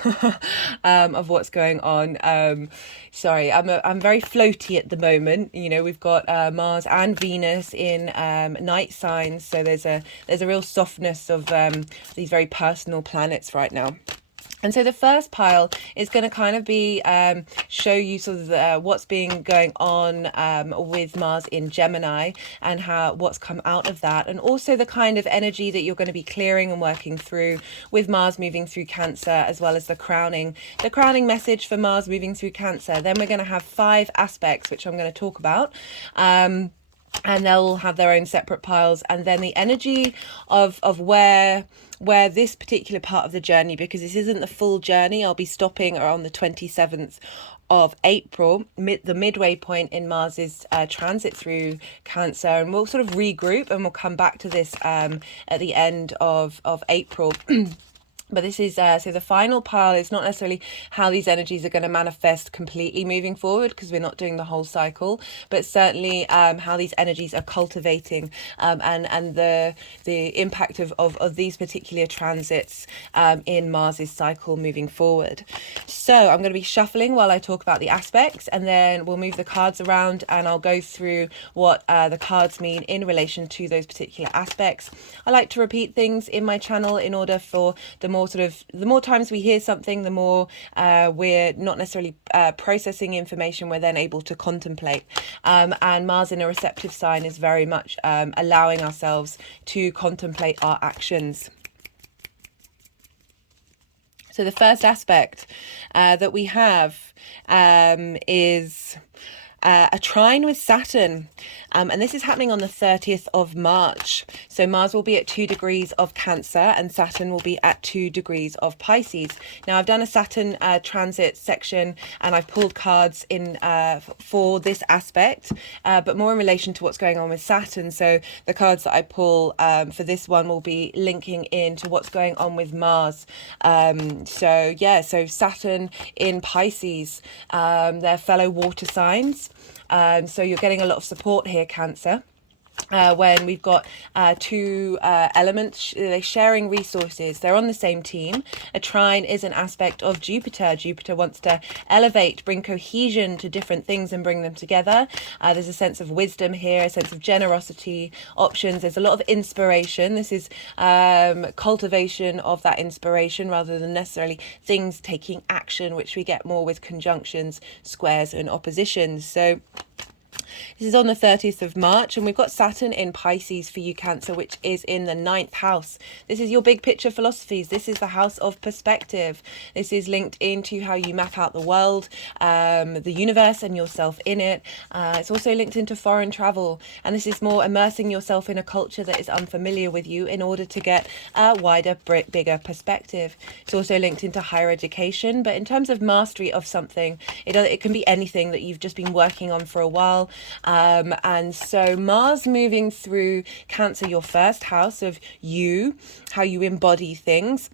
of what's going on. Sorry, I'm very floaty at the moment. We've got Mars and Venus in night signs, so there's a real softness of these very personal planets right now. And so the first pile is going to kind of be show you sort of what's been going on with Mars in Gemini and what's come out of that, and also the kind of energy that you're going to be clearing and working through with Mars moving through Cancer, as well as the crowning message for Mars moving through Cancer. Then we're going to have 5 aspects, which I'm going to talk about. And they'll all have their own separate piles, and then the energy of where this particular part of the journey, because this isn't the full journey, I'll be stopping around the 27th of April, the midway point in Mars's transit through Cancer, and we'll sort of regroup and we'll come back to this at the end of April. But this is, so the final pile is not necessarily how these energies are going to manifest completely moving forward, because we're not doing the whole cycle, but certainly how these energies are cultivating and the impact of these particular transits in Mars's cycle moving forward. So I'm going to be shuffling while I talk about the aspects, and then we'll move the cards around and I'll go through what the cards mean in relation to those particular aspects. I like to repeat things in my channel in order for the more times we hear something, the more we're not necessarily processing information, we're then able to contemplate. And Mars in a receptive sign is very much allowing ourselves to contemplate our actions. So the first aspect that we have is a trine with Saturn, and this is happening on the 30th of March. So Mars will be at 2 degrees of Cancer and Saturn will be at 2 degrees of Pisces. Now I've done a Saturn transit section and I've pulled cards in for this aspect, but more in relation to what's going on with Saturn. So the cards that I pull for this one will be linking into what's going on with Mars. So Saturn in Pisces, they're fellow water signs. So you're getting a lot of support here, Cancer. When we've got 2 elements, they're sharing resources, they're on the same team. A trine is an aspect of Jupiter. Jupiter wants to elevate, bring cohesion to different things and bring them together. There's a sense of wisdom here, a sense of generosity, options. There's a lot of inspiration. This is cultivation of that inspiration rather than necessarily things taking action, which we get more with conjunctions, squares and oppositions. So This is on the 30th of March, and we've got Saturn in Pisces for you, Cancer, which is in the 9th house. This is your big picture philosophies. This is the house of perspective. This is linked into how you map out the world, the universe, and yourself in it. It's also linked into foreign travel, and this is more immersing yourself in a culture that is unfamiliar with you in order to get a wider, bigger perspective. It's also linked into higher education, but in terms of mastery of something, it can be anything that you've just been working on for a while. And so Mars moving through Cancer, your first house of you, how you embody things.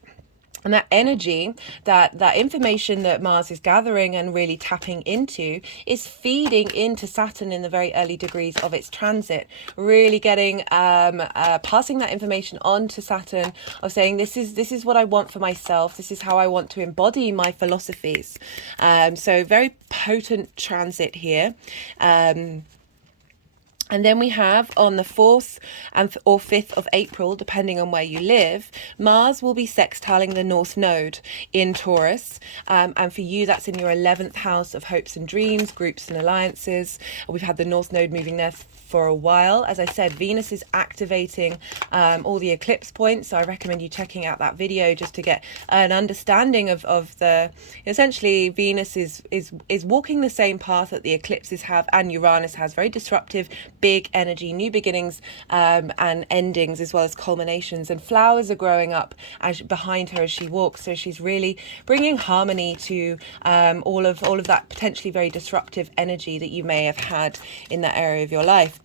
And that energy, that information that Mars is gathering and really tapping into is feeding into Saturn in the very early degrees of its transit, really getting, passing that information on to Saturn of saying, this is what I want for myself. This is how I want to embody my philosophies. So very potent transit here. And then we have on the 4th or 5th of April, depending on where you live, Mars will be sextiling the North Node in Taurus. And for you, that's in your 11th house of hopes and dreams, groups and alliances. We've had the North Node moving there for a while. As I said, Venus is activating all the eclipse points. So I recommend you checking out that video just to get an understanding of the, essentially Venus is walking the same path that the eclipses have and Uranus has, very disruptive, big energy, new beginnings and endings, as well as culminations, and flowers are growing up behind her as she walks. So she's really bringing harmony to all of that potentially very disruptive energy that you may have had in that area of your life.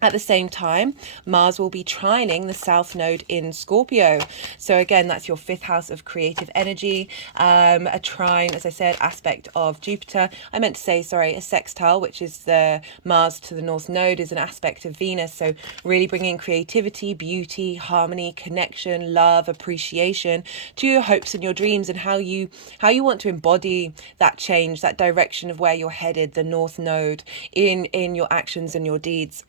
At the same time, Mars will be trining the South Node in Scorpio. So again, that's your 5th house of creative energy. A trine, as I said, aspect of Jupiter. I meant to say, sorry, a sextile, which is the Mars to the North Node, is an aspect of Venus. So really bringing creativity, beauty, harmony, connection, love, appreciation to your hopes and your dreams, and how you want to embody that change, that direction of where you're headed, the North Node, in your actions and your deeds.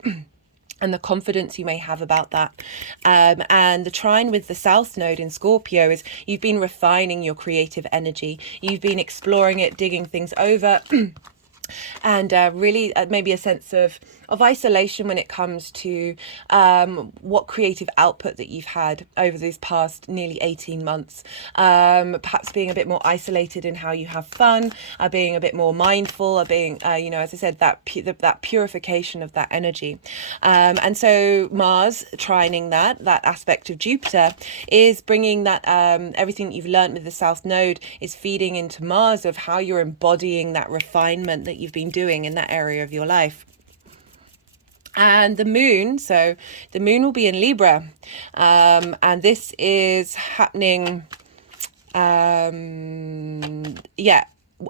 And the confidence you may have about that. And the trine with the South Node in Scorpio is you've been refining your creative energy. You've been exploring it, digging things over. And really maybe a sense of isolation when it comes to what creative output that you've had over these past nearly 18 months. Perhaps being a bit more isolated in how you have fun, being a bit more mindful, being, as I said, that purification of that energy. And so Mars trining that aspect of Jupiter is bringing that everything that you've learned with the South Node is feeding into Mars of how you're embodying that refinement that you've been doing in that area of your life. And the moon, so the moon will be in Libra, and this is happening,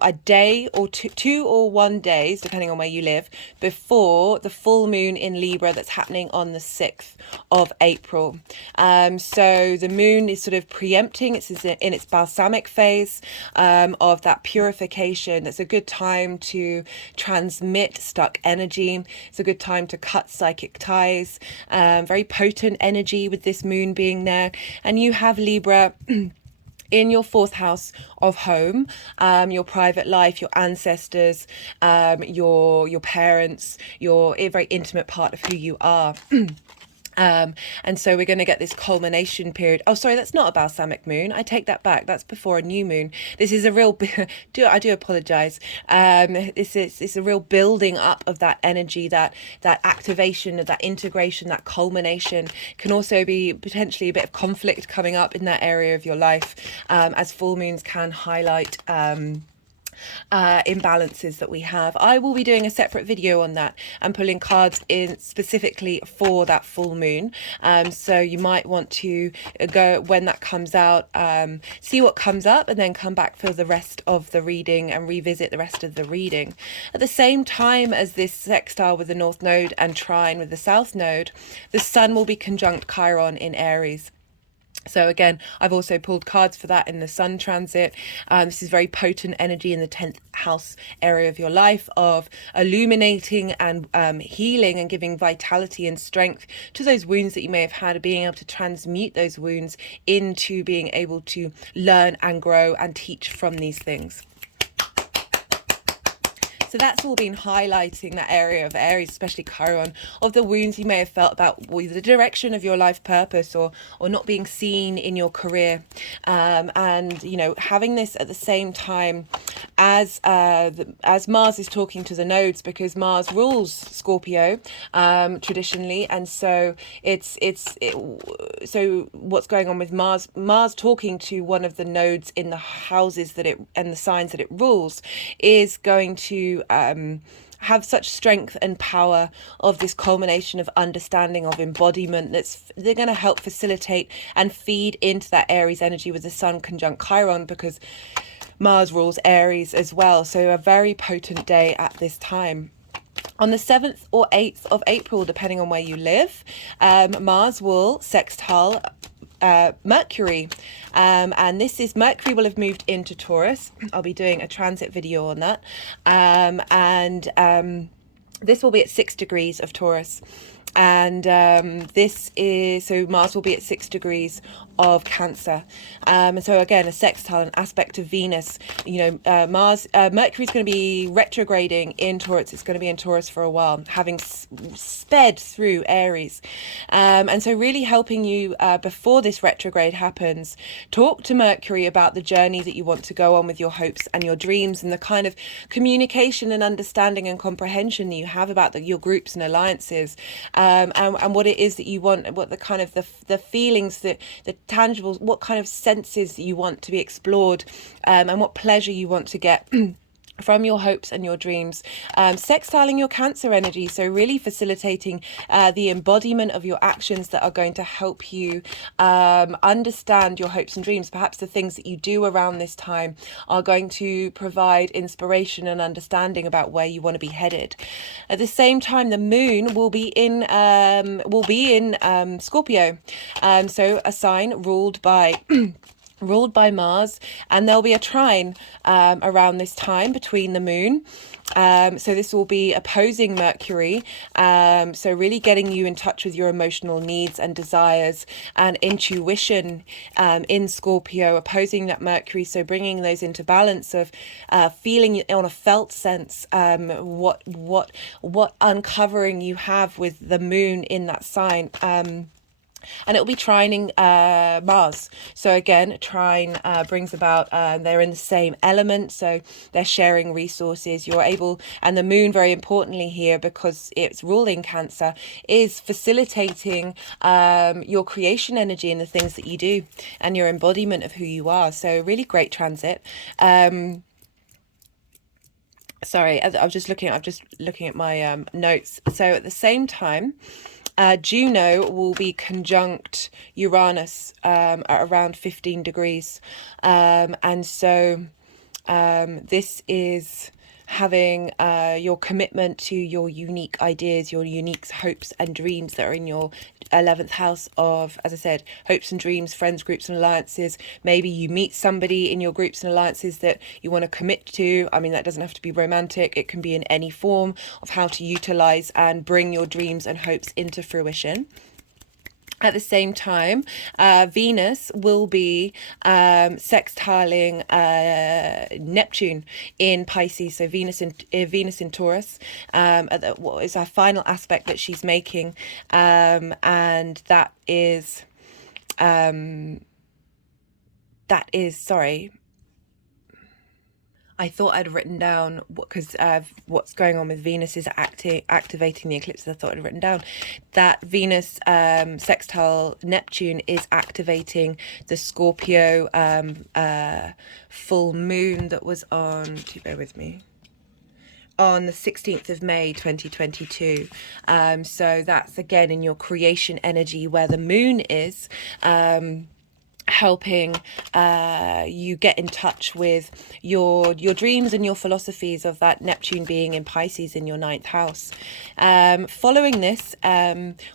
a day or two or 1 days, depending on where you live, before the full moon in Libra that's happening on the 6th of April. So the moon is sort of preempting, it's in its balsamic phase of that purification. It's a good time to transmit stuck energy. It's a good time to cut psychic ties. Very potent energy with this moon being there. And you have Libra in your 4th house of home, your private life, your ancestors, your parents, your very intimate part of who you are. And so we're going to get this culmination period. Oh, sorry, that's not a balsamic moon. I take that back. That's before a new moon. This is a real, I do apologize. It's a real building up of that energy, that activation, that integration, that culmination. Can also be potentially a bit of conflict coming up in that area of your life, as full moons can highlight imbalances that we have. I will be doing a separate video on that and pulling cards in specifically for that full moon. So you might want to go when that comes out, see what comes up, and then come back for the rest of the reading and revisit the rest of the reading. At the same time as this sextile with the North Node and trine with the South Node, the Sun will be conjunct Chiron in Aries. So again, I've also pulled cards for that in the Sun transit. This is very potent energy in the 10th house area of your life of illuminating and healing and giving vitality and strength to those wounds that you may have had, being able to transmute those wounds into being able to learn and grow and teach from these things. So that's all been highlighting that area of Aries, especially Chiron, of the wounds you may have felt about the direction of your life purpose, or not being seen in your career. And you know, having this at the same time as Mars is talking to the nodes, because Mars rules Scorpio traditionally, and so so what's going on with Mars talking to one of the nodes in the houses that it and the signs that it rules is going to have such strength and power of this culmination of understanding, of embodiment, they're going to help facilitate and feed into that Aries energy with the Sun conjunct Chiron, because Mars rules Aries as well. So a very potent day at this time. On the 7th or 8th of April, depending on where you live, Mars will sextile Mercury, and this is Mercury will have moved into Taurus. I'll be doing a transit video on that, and this will be at 6 degrees of Taurus, and this is, so Mars will be at 6 degrees of Cancer, and so again a sextile, an aspect of Venus. You know, Mercury is going to be retrograding in Taurus. It's going to be in Taurus for a while, having sped through Aries, and so really helping you before this retrograde happens. Talk to Mercury about the journey that you want to go on with your hopes and your dreams, and the kind of communication and understanding and comprehension that you have about your groups and alliances, and what it is that you want, what the kind of the feelings, the tangibles, what kind of senses you want to be explored, and what pleasure you want to get from your hopes and your dreams. Sextiling your Cancer energy, so really facilitating the embodiment of your actions that are going to help you understand your hopes and dreams. Perhaps the things that you do around this time are going to provide inspiration and understanding about where you want to be headed. At the same time, the moon will be in Scorpio, so a sign ruled by Mars, and there'll be a trine around this time between the moon. So this will be opposing Mercury, so really getting you in touch with your emotional needs and desires and intuition in Scorpio, opposing that Mercury, so bringing those into balance of feeling on a felt sense what uncovering you have with the moon in that sign. And it'll be trining Mars. So again, trine brings about, they're in the same element, so they're sharing resources. You're able, and the moon, very importantly here, because it's ruling Cancer, is facilitating your creation energy and the things that you do and your embodiment of who you are. So really great transit. Sorry, I'm just looking at my notes. So at the same time, Juno will be conjunct Uranus at around 15 degrees. And so this is having your commitment to your unique ideas, your unique hopes and dreams that are in your 11th house of, as I said, hopes and dreams, friends, groups and alliances. Maybe you meet somebody in your groups and alliances that you want to commit to. I mean, that doesn't have to be romantic. It can be in any form of how to utilize and bring your dreams and hopes into fruition. At the same time, Venus will be sextiling Neptune in Pisces. So Venus in Taurus what is our final aspect that she's making, and that is sorry. I thought I'd written down, because what's going on with Venus is activating the eclipses. I thought I'd written down that Venus sextile Neptune is activating the Scorpio full moon that was on, bear with me, on the 16th of May 2022. So that's again in your creation energy where the moon is, helping you get in touch with your dreams and your philosophies of that Neptune being in Pisces in your 9th house. Following this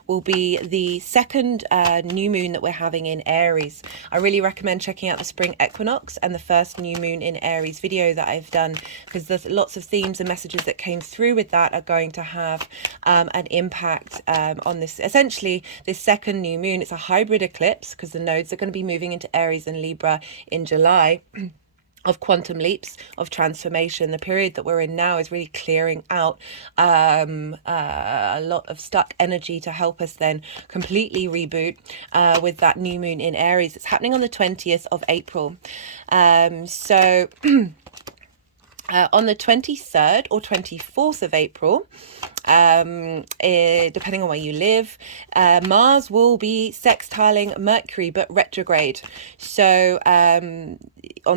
will be the second new moon that we're having in Aries. I really recommend checking out the spring equinox and the first new moon in Aries video that I've done, because there's lots of themes and messages that came through with that are going to have an impact on this. Essentially, this second new moon, it's a hybrid eclipse because the nodes are going to be moving into Aries and Libra in July. of quantum leaps, of transformation. The period that we're in now is really clearing out a lot of stuck energy to help us then completely reboot with that new moon in Aries. It's happening on the 20th of April. On the 23rd or 24th of April, depending on where you live, Mars will be sextiling Mercury, but retrograde. So on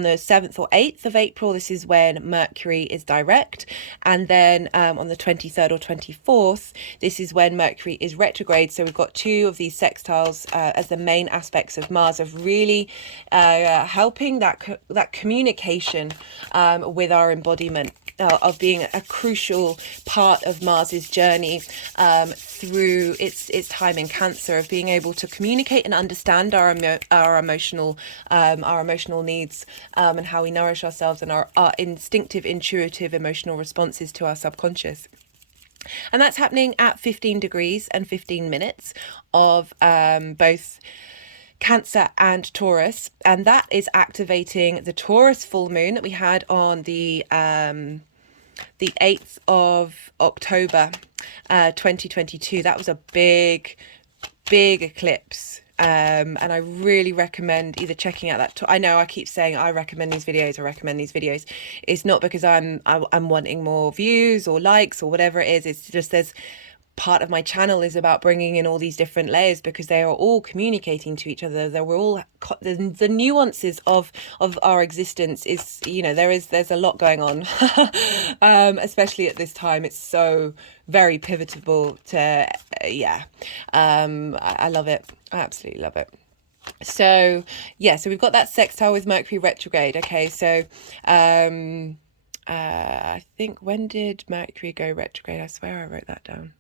the 7th or 8th of April, this is when Mercury is direct. And then on the 23rd or 24th, this is when Mercury is retrograde. So we've got two of these sextiles as the main aspects of Mars, of really helping that communication with our embodiment, of being a crucial part of Mars's journey through its time in Cancer, of being able to communicate and understand our emotional needs, and how we nourish ourselves, and our instinctive, intuitive, emotional responses to our subconscious. And that's happening at 15 degrees and 15 minutes of both Cancer and Taurus, and that is activating the Taurus full moon that we had on the 8th of October 2022. That was a big eclipse, and I really recommend either checking out that. I know I keep saying I recommend these videos. It's not because I'm wanting more views or likes or whatever it is. It's just there's part of my channel is about bringing in all these different layers, because they are all communicating to each other. They were all the nuances of our existence is, there's a lot going on, especially at this time. It's so very pivotal to I love it. I absolutely love it. So so we've got that sextile with Mercury retrograde. Okay, so I think, when did Mercury go retrograde? I swear I wrote that down.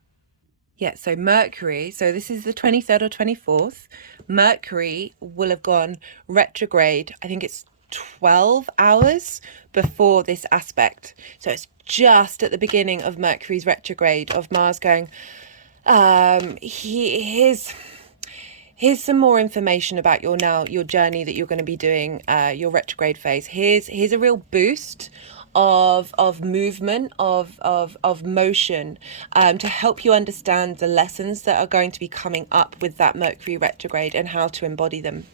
Yeah, so Mercury, so this is the 23rd or 24th. Mercury will have gone retrograde, I think it's 12 hours before this aspect. So it's just at the beginning of Mercury's retrograde, of Mars going, here's some more information about your journey that you're going to be doing, your retrograde phase. Here's a real boost of movement, of motion, to help you understand the lessons that are going to be coming up with that Mercury retrograde and how to embody them.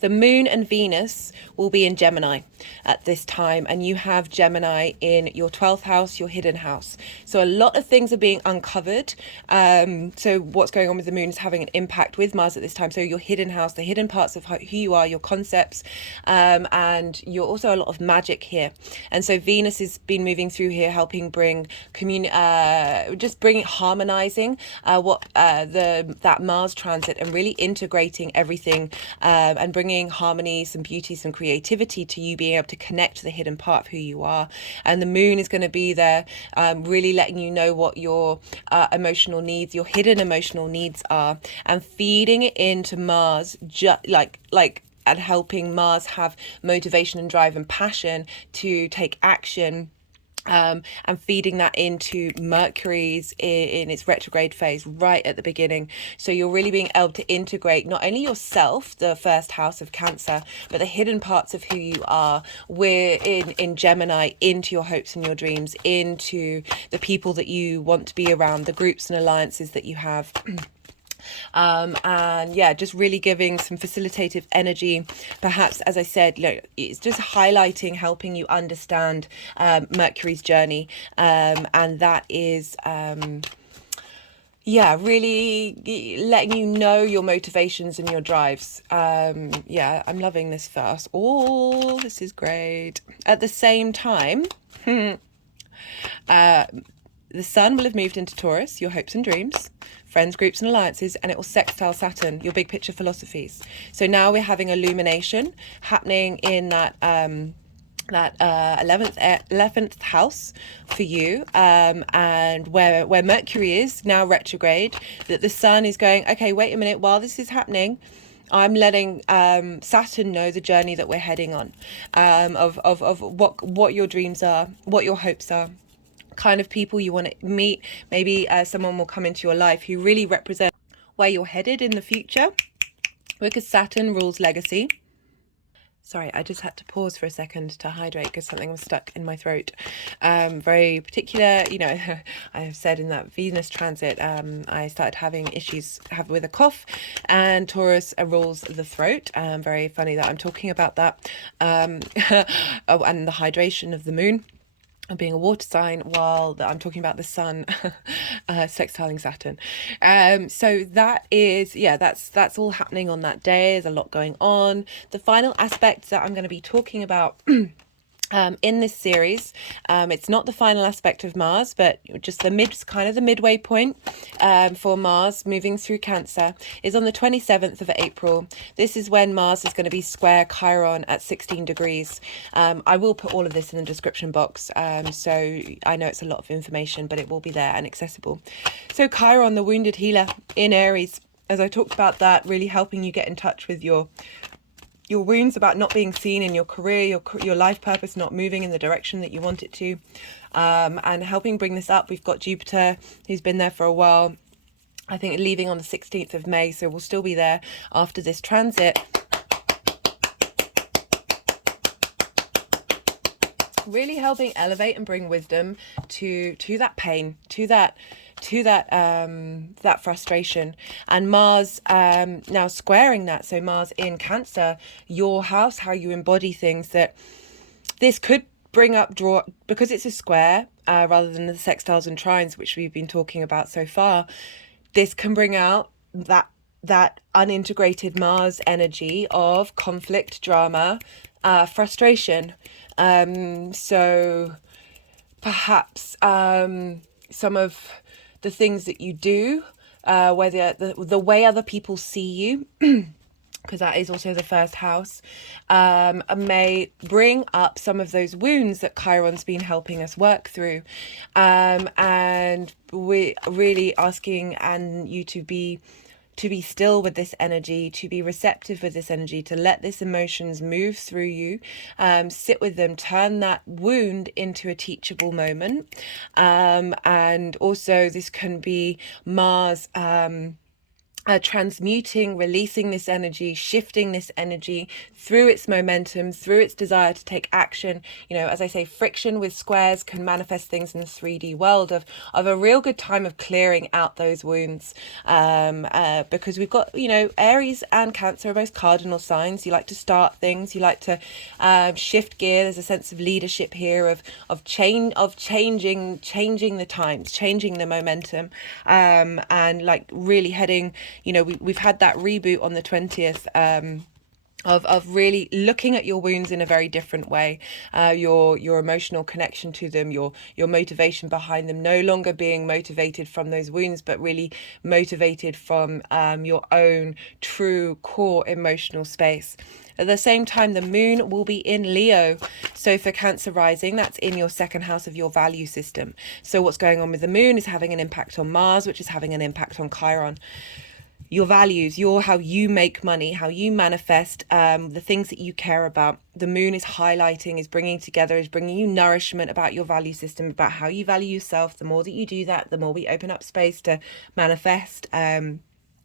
The moon and Venus will be in Gemini at this time, and you have Gemini in your 12th house, your hidden house. So a lot of things are being uncovered. So what's going on with the moon is having an impact with Mars at this time. So your hidden house, the hidden parts of who you are, your concepts, and you're also a lot of magic here. And so Venus has been moving through here, helping bring harmonizing that Mars transit, and really integrating everything, and bringing harmony, some beauty, some creativity to you being able to connect to the hidden part of who you are. And the moon is going to be there, really letting you know what your emotional needs, your hidden emotional needs are, and feeding it into Mars, and helping Mars have motivation and drive and passion to take action. And feeding that into Mercury's in its retrograde phase right at the beginning. So you're really being able to integrate not only yourself, the first house of Cancer, but the hidden parts of who you are. We're in Gemini, into your hopes and your dreams, into the people that you want to be around, the groups and alliances that you have. Just really giving some facilitative energy. Perhaps, as I said, it's just highlighting, helping you understand Mercury's journey, and that is really letting you know your motivations and your drives. I'm loving this first. Oh, this is great. At the same time, the sun will have moved into Taurus, your hopes and dreams, friends, groups and alliances, and it will sextile Saturn, your big picture philosophies. So now we're having illumination happening in that 11th house for you, and where Mercury is now retrograde, that the sun is going, okay, wait a minute, while this is happening, I'm letting Saturn know the journey that we're heading on, of what your dreams are, what your hopes are, kind of people you want to meet. Maybe someone will come into your life who really represent where you're headed in the future, because Saturn rules legacy. Sorry, I just had to pause for a second to hydrate because something was stuck in my throat. Very particular, you know, I have said in that Venus transit, I started having issues with a cough, and Taurus rules the throat. Very funny that I'm talking about that. Oh, and the hydration of the moon, being a water sign, while I'm talking about the sun sextiling Saturn. So that is, yeah, that's all happening on that day. There's a lot going on. The final aspect that I'm going to be talking about in this series, it's not the final aspect of Mars, but just the midway point for Mars moving through Cancer is on the 27th of April. This is when Mars is going to be square Chiron at 16 degrees. I will put all of this in the description box, so I know it's a lot of information, but it will be there and accessible. So Chiron, the wounded healer in Aries, as I talked about that, really helping you get in touch with your wounds about not being seen in your career, your life purpose not moving in the direction that you want it to, and helping bring this up. We've got Jupiter, who's been there for a while, I think leaving on the 16th of May, so we'll still be there after this transit. Really helping elevate and bring wisdom to that pain, to that frustration. And Mars now squaring that, so Mars in Cancer, your house, how you embody things, that this could bring up because it's a square rather than the sextiles and trines which we've been talking about so far. This can bring out that unintegrated Mars energy of conflict, drama, frustration. So perhaps some of the things that you do, whether the way other people see you, because that is also the first house, may bring up some of those wounds that Chiron's been helping us work through. And we're really asking you to be still with this energy, to be receptive with this energy, to let these emotions move through you, sit with them, turn that wound into a teachable moment. And also this can be Mars transmuting, releasing this energy, shifting this energy through its momentum, through its desire to take action. You know, as I say, friction with squares can manifest things in the 3D world of a real good time of clearing out those wounds. Because we've got, you know, Aries and Cancer are both cardinal signs. You like to start things, you like to shift gear. There's a sense of leadership here, of changing the times, changing the momentum, and like really heading. You know, we've had that reboot on the 20th, of really looking at your wounds in a very different way, your emotional connection to them, your motivation behind them, no longer being motivated from those wounds, but really motivated from your own true core emotional space. At the same time, the moon will be in Leo. So for Cancer rising, that's in your second house of your value system. So what's going on with the moon is having an impact on Mars, which is having an impact on Chiron. Your values, how you make money, how you manifest, the things that you care about. The moon is highlighting, is bringing together, is bringing you nourishment about your value system, about how you value yourself. The more that you do that, the more we open up space to manifest.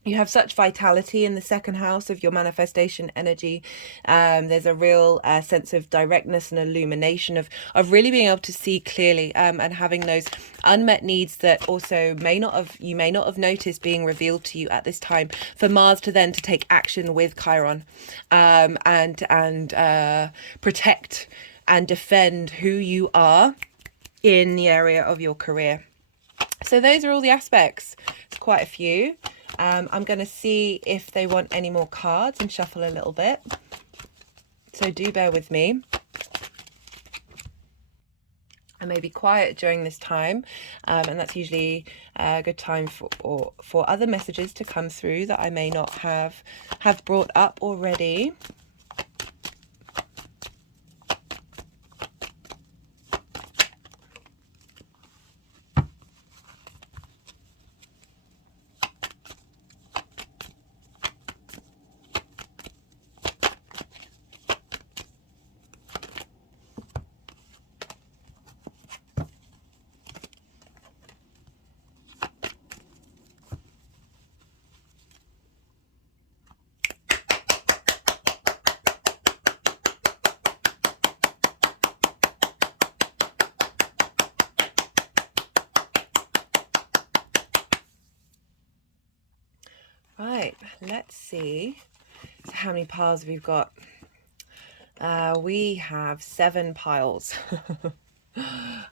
You have such vitality in the second house of your manifestation energy. There's a real sense of directness and illumination of really being able to see clearly, and having those unmet needs that also you may not have noticed being revealed to you at this time. For Mars to take action with Chiron, and protect and defend who you are in the area of your career. So those are all the aspects. It's quite a few. I'm going to see if they want any more cards and shuffle a little bit. So do bear with me. I may be quiet during this time, and that's usually a good time for other messages to come through that I may not have brought up already. right, let's see. So how many piles we've got? We have 7 piles.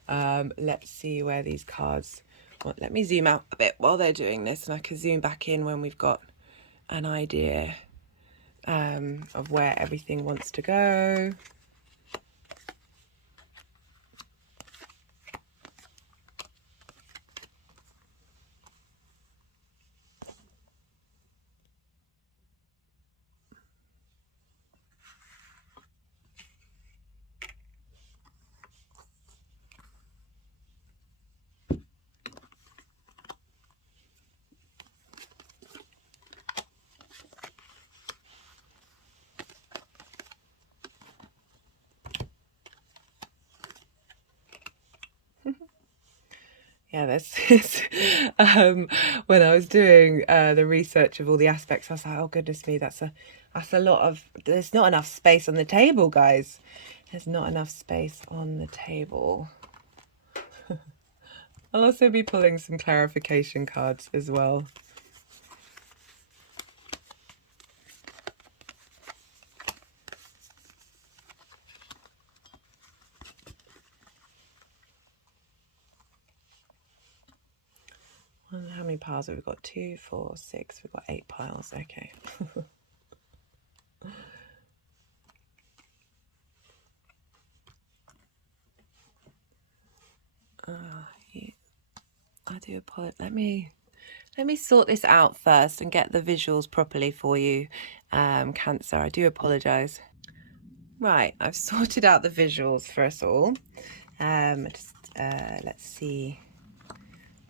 Let's see where these cards. Well, let me zoom out a bit while they're doing this, and I can zoom back in when we've got an idea of where everything wants to go. Yeah, this when I was doing the research of all the aspects, I was like, oh goodness me, that's a lot of, there's not enough space on the table, guys. There's not enough space on the table. I'll also be pulling some clarification cards as well. How many piles have we got? 2, 4, 6. We've got 8 piles. Okay. Yeah. I do apologize. Let me sort this out first and get the visuals properly for you, Cancer. I do apologize. Right, I've sorted out the visuals for us all. Let's see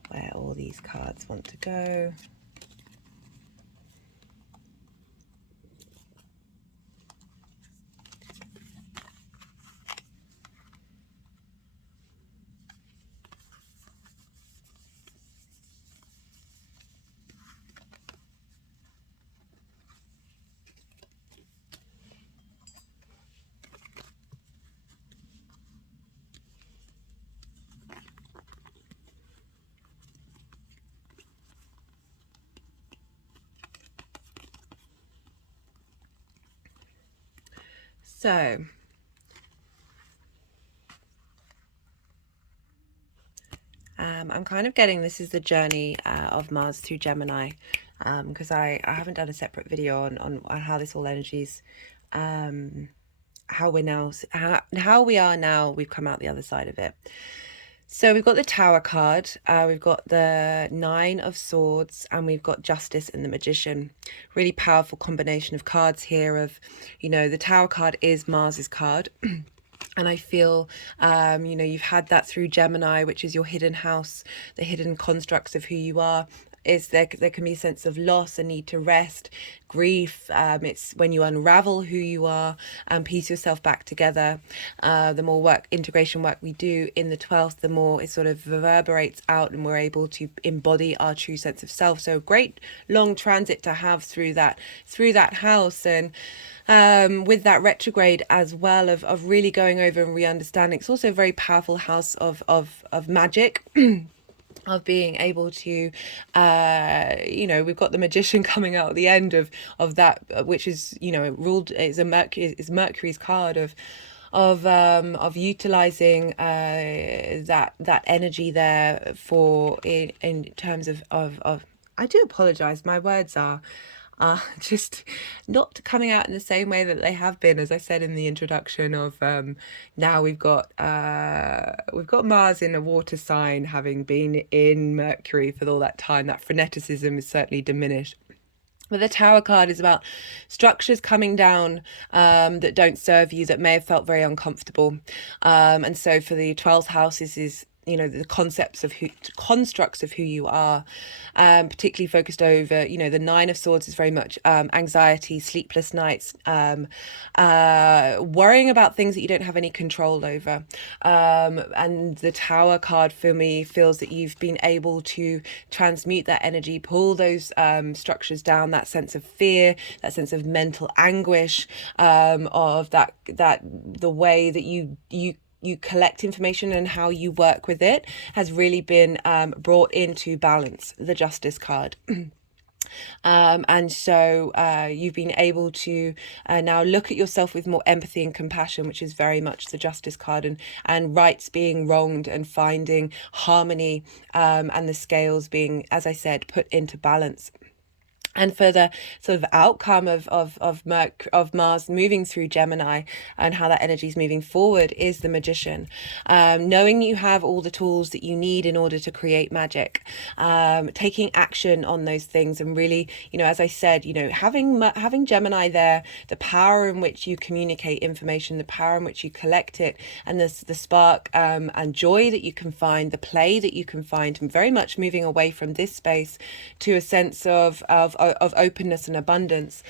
where all these cards want to go. So, I'm kind of getting this is the journey of Mars through Gemini, because I haven't done a separate video on how this all energies, how we're now, how we are now, we've come out the other side of it. So we've got the Tower card, we've got the 9 of Swords, and we've got Justice and the Magician. Really powerful combination of cards here of, you know, the Tower card is Mars's card. And I feel, you know, you've had that through Gemini, which is your hidden house, the hidden constructs of who you are. Is there can be a sense of loss, a need to rest, grief. It's when you unravel who you are and piece yourself back together. The more integration work we do in the 12th, the more it sort of reverberates out and we're able to embody our true sense of self. So great long transit to have through that house, and with that retrograde as well of really going over and re-understanding. It's also a very powerful house of magic. Of being able to, you know, we've got the Magician coming out at the end of that, which is, you know, ruled is Mercury's card of utilizing that energy there for in terms of I do apologize, my words are just not coming out in the same way that they have been, as I said in the introduction of now we've got Mars in a water sign, having been in Mercury for all that time. That freneticism is certainly diminished. But the Tower card is about structures coming down that don't serve you, that may have felt very uncomfortable. And so for the 12th house, this is, you know, the constructs of who you are, particularly focused over, you know, the 9 of Swords is very much anxiety, sleepless nights, worrying about things that you don't have any control over. And the Tower card for me feels that you've been able to transmute that energy, pull those structures down, that sense of fear, that sense of mental anguish, of that the way that you collect information and how you work with it has really been brought into balance, the Justice card. And so you've been able to now look at yourself with more empathy and compassion, which is very much the Justice card, and rights being wronged and finding harmony, and the scales being, as I said, put into balance. And for the sort of outcome of Mars moving through Gemini and how that energy is moving forward is the Magician. Knowing you have all the tools that you need in order to create magic, taking action on those things, and really, as I said, having Gemini there, the power in which you communicate information, the power in which you collect it, and the spark and joy that you can find, the play that you can find, and very much moving away from this space to a sense of openness and abundance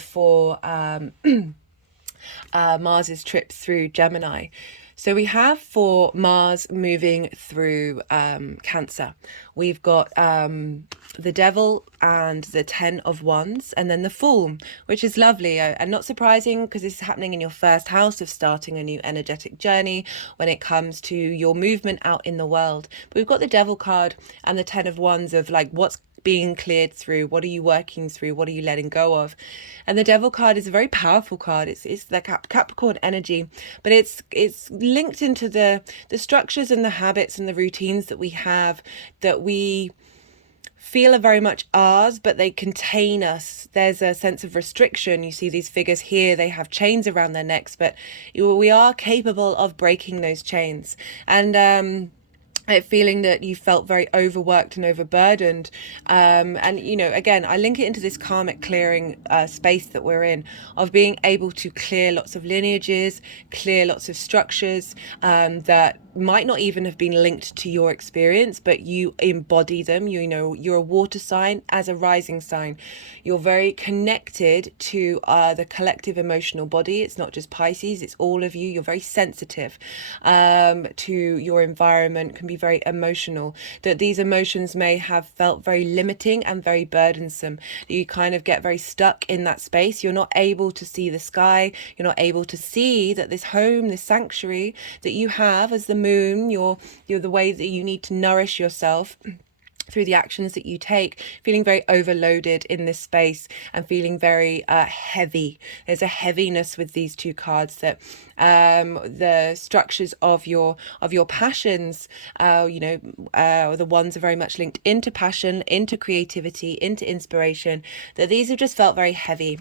for Mars's trip through Gemini. So we have, for Mars moving through Cancer, we've got the Devil and the 10 of Wands, and then the Fool, which is lovely and not surprising, because this is happening in your first house of starting a new energetic journey when it comes to your movement out in the world. But we've got the Devil card and the 10 of Wands of like what's being cleared through, what are you working through, what are you letting go of. And the Devil card is a very powerful card. It's the Capricorn energy, but it's linked into the structures and the habits and the routines that we have, that we feel are very much ours, but they contain us. There's a sense of restriction. You see these figures here, they have chains around their necks, but we are capable of breaking those chains. And feeling that you felt very overworked and overburdened, and again, I link it into this karmic clearing space that we're in, of being able to clear lots of lineages, clear lots of structures that might not even have been linked to your experience, but you embody them. You're a water sign. As a rising sign, you're very connected to the collective emotional body. It's not just Pisces, it's all of you. You're very sensitive to your environment, can be very emotional, that these emotions may have felt very limiting and very burdensome, that you kind of get very stuck in that space. You're not able to see the sky. You're not able to see that this home, this sanctuary that you have as the moon, you're the way that you need to nourish yourself through the actions that you take, feeling very overloaded in this space and feeling very heavy. There's a heaviness with these two cards, that the structures of your passions, the ones are very much linked into passion, into creativity, into inspiration, that these have just felt very heavy.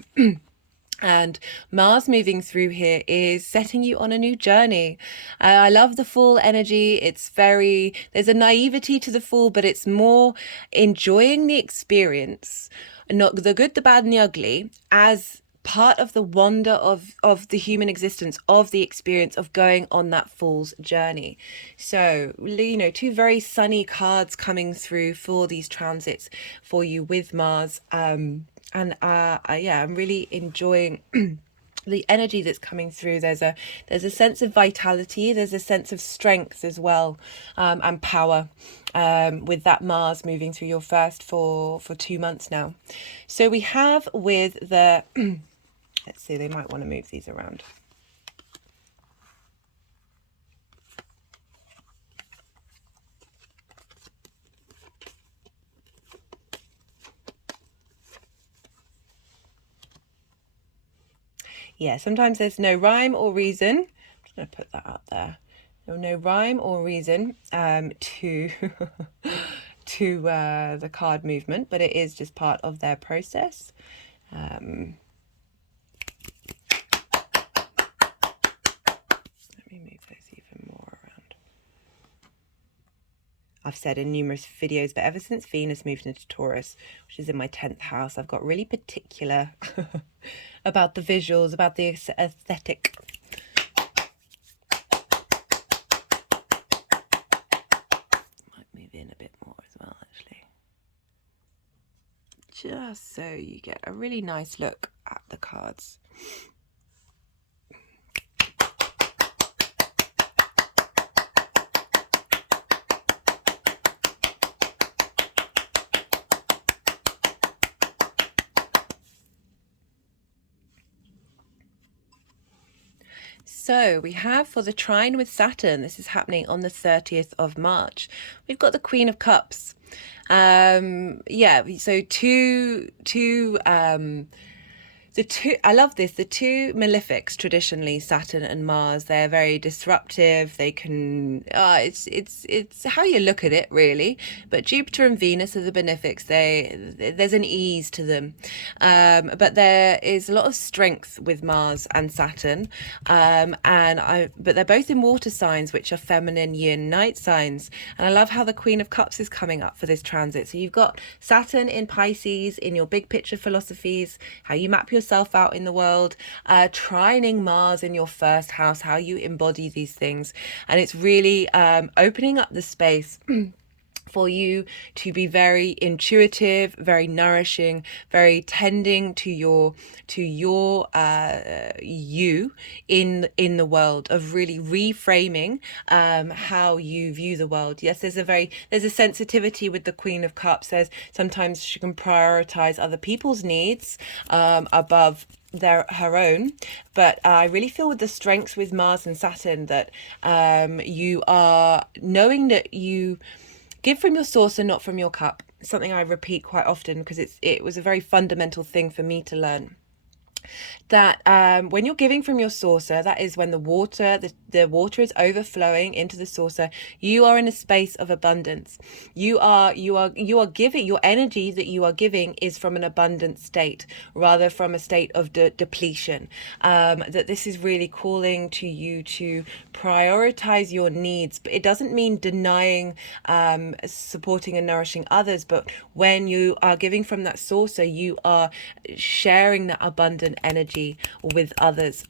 And Mars moving through here is setting you on a new journey. I love the Fool energy. There's a naivety to the Fool, but it's more enjoying the experience, not the good, the bad, and the ugly, as part of the wonder of the human existence, of the experience of going on that Fool's journey. So, two very sunny cards coming through for these transits for you with Mars. I'm really enjoying the energy that's coming through. There's a sense of vitality. There's a sense of strength as well, and power, with that Mars moving through your first for 2 months now. So we have with the let's see, they might want to move these around. Yeah, sometimes there's no rhyme or reason. I'm just going to put that up there. No rhyme or reason to the card movement, but it is just part of their process. Let me move those even more around. I've said in numerous videos, but ever since Venus moved into Taurus, which is in my 10th house, I've got really particular about the visuals, about the aesthetic. Might move in a bit more as well, actually. Just so you get a really nice look at the cards. So we have for the trine with Saturn, this is happening on the 30th of March. We've got the Queen of Cups. Yeah, so I love this. The two malefics, traditionally Saturn and Mars, they're very disruptive. They can, it's how you look at it, really. But Jupiter and Venus are the benefics. There's an ease to them, but there is a lot of strength with Mars and Saturn, but they're both in water signs, which are feminine yin night signs. And I love how the Queen of Cups is coming up for this transit. So you've got Saturn in Pisces, in your big picture philosophies, how you map yourself out in the world, trining Mars in your first house, how you embody these things. And it's really opening up the space for you to be very intuitive, very nourishing, very tending to your you in the world, of really reframing how you view the world. Yes, there's a sensitivity with the Queen of Cups. There's sometimes she can prioritize other people's needs above her own, but I really feel with the strengths with Mars and Saturn that you are knowing that you give from your saucer, not from your cup. Something I repeat quite often because it was a very fundamental thing for me to learn. That when you're giving from your saucer, that is when the water is overflowing into the saucer. You are in a space of abundance. You are giving. Your energy that you are giving is from an abundant state, rather from a state of depletion. That this is really calling to you to prioritize your needs, but it doesn't mean denying supporting and nourishing others. But when you are giving from that saucer, you are sharing that abundant energy with others.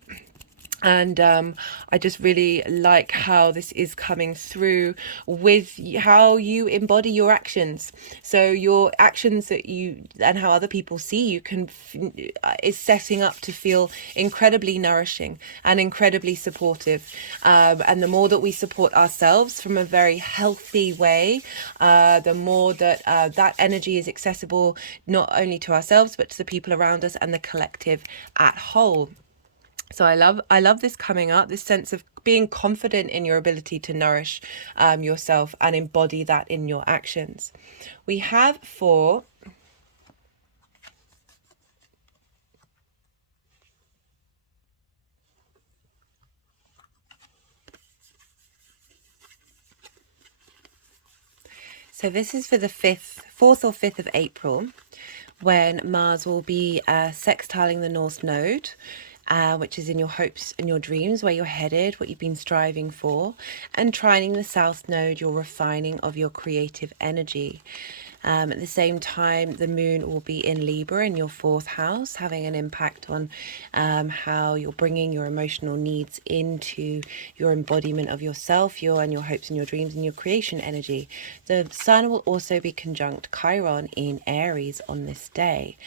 And I just really like how this is coming through with how you embody your actions. So your actions that you and how other people see you is setting up to feel incredibly nourishing and incredibly supportive. And the more that we support ourselves from a very healthy way, the more that that energy is accessible not only to ourselves but to the people around us and the collective at whole. So I love this coming up, this sense of being confident in your ability to nourish yourself and embody that in your actions. We have for so this is for the 4th or 5th of April, when Mars will be sextiling the North Node, which is in your hopes and your dreams, where you're headed, what you've been striving for, and trining the South Node, your refining of your creative energy. At the same time, the moon will be in Libra in your 4th house, having an impact on how you're bringing your emotional needs into your embodiment of yourself, and your hopes and your dreams and your creation energy. The sun will also be conjunct Chiron in Aries on this day.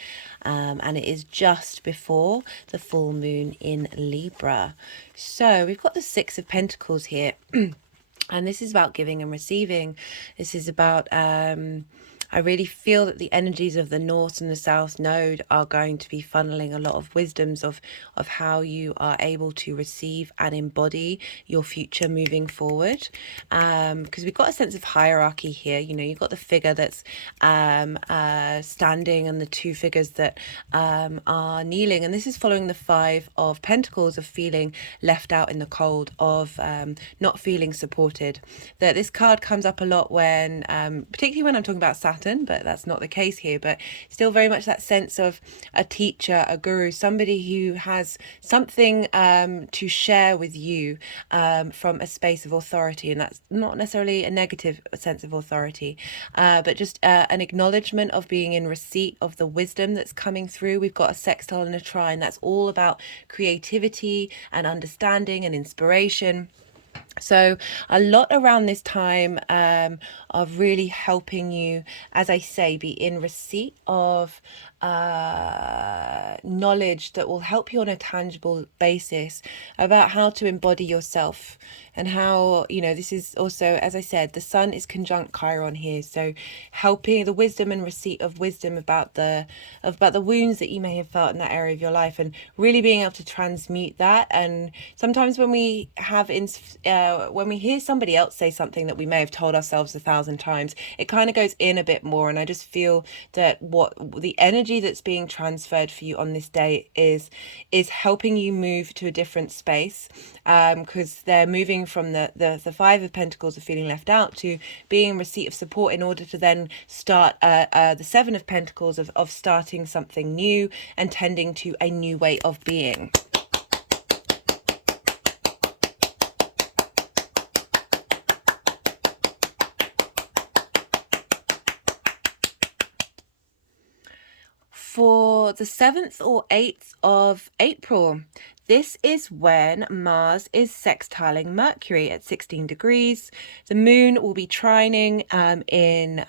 And it is just before the full moon in Libra. So we've got the 6 of Pentacles here. And this is about giving and receiving. This is about I really feel that the energies of the North and the South Node are going to be funneling a lot of wisdoms of how you are able to receive and embody your future moving forward. Because we've got a sense of hierarchy here. You know, you've got the figure that's standing and the 2 figures that are kneeling. And this is following the 5 of Pentacles, of feeling left out in the cold, of not feeling supported. That this card comes up a lot when, particularly when I'm talking about Saturn, but that's not the case here, but still very much that sense of a teacher, a guru, somebody who has something to share with you from a space of authority. And that's not necessarily a negative sense of authority, but just an acknowledgement of being in receipt of the wisdom that's coming through. We've got a sextile and a trine. That's all about creativity and understanding and inspiration. So a lot around this time of really helping you, as I say, be in receipt of knowledge that will help you on a tangible basis about how to embody yourself, and how, you know, this is also, as I said, the sun is conjunct Chiron here, so helping the wisdom and receipt of wisdom about the wounds that you may have felt in that area of your life, and really being able to transmute that. And sometimes when we have when we hear somebody else say something that we may have told ourselves 1,000 times, it kind of goes in a bit more. And I just feel that what the energy that's being transferred for you on this day is helping you move to a different space, because they're moving from the Five of Pentacles of feeling left out to being in receipt of support in order to then start the Seven of Pentacles of starting something new and tending to a new way of being. For the 7th or 8th of April, this is when Mars is sextiling Mercury at 16 degrees. The moon will be trining in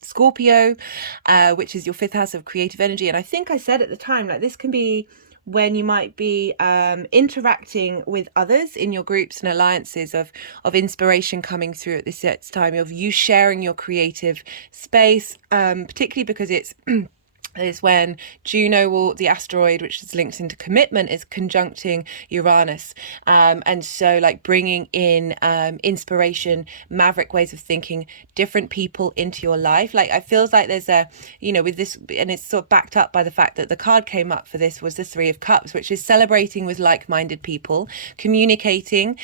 Scorpio, which is your 5th house of creative energy. And I think I said at the time, like, this can be when you might be interacting with others in your groups and alliances of inspiration coming through at this time, of you sharing your creative space, particularly because it's is when Juno, the asteroid which is linked into commitment, is conjuncting Uranus, and so like bringing in inspiration, maverick ways of thinking, different people into your life. Like, I feels like there's a, you know, with this, and it's sort of backed up by the fact that the card came up for this was the Three of Cups, which is celebrating with like-minded people, communicating,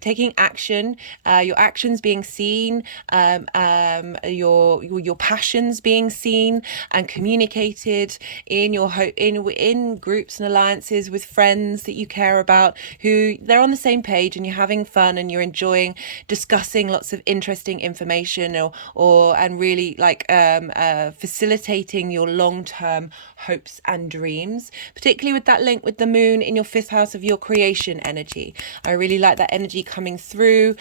taking action, your actions being seen, your passions being seen and communicated in your in groups and alliances with friends that you care about, who they're on the same page, and you're having fun and you're enjoying discussing lots of interesting information, and really like facilitating your long-term hopes and dreams, particularly with that link with the moon in your 5th house of your creation energy. I really like that energy coming through,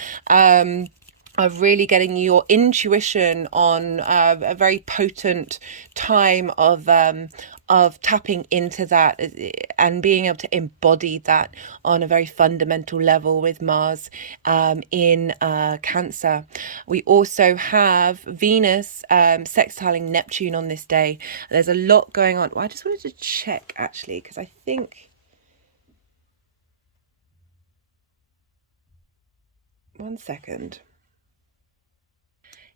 of really getting your intuition on a very potent time of tapping into that and being able to embody that on a very fundamental level with Mars in Cancer. We also have Venus sextiling Neptune on this day. There's a lot going on. Well, I just wanted to check actually, because I think, one second.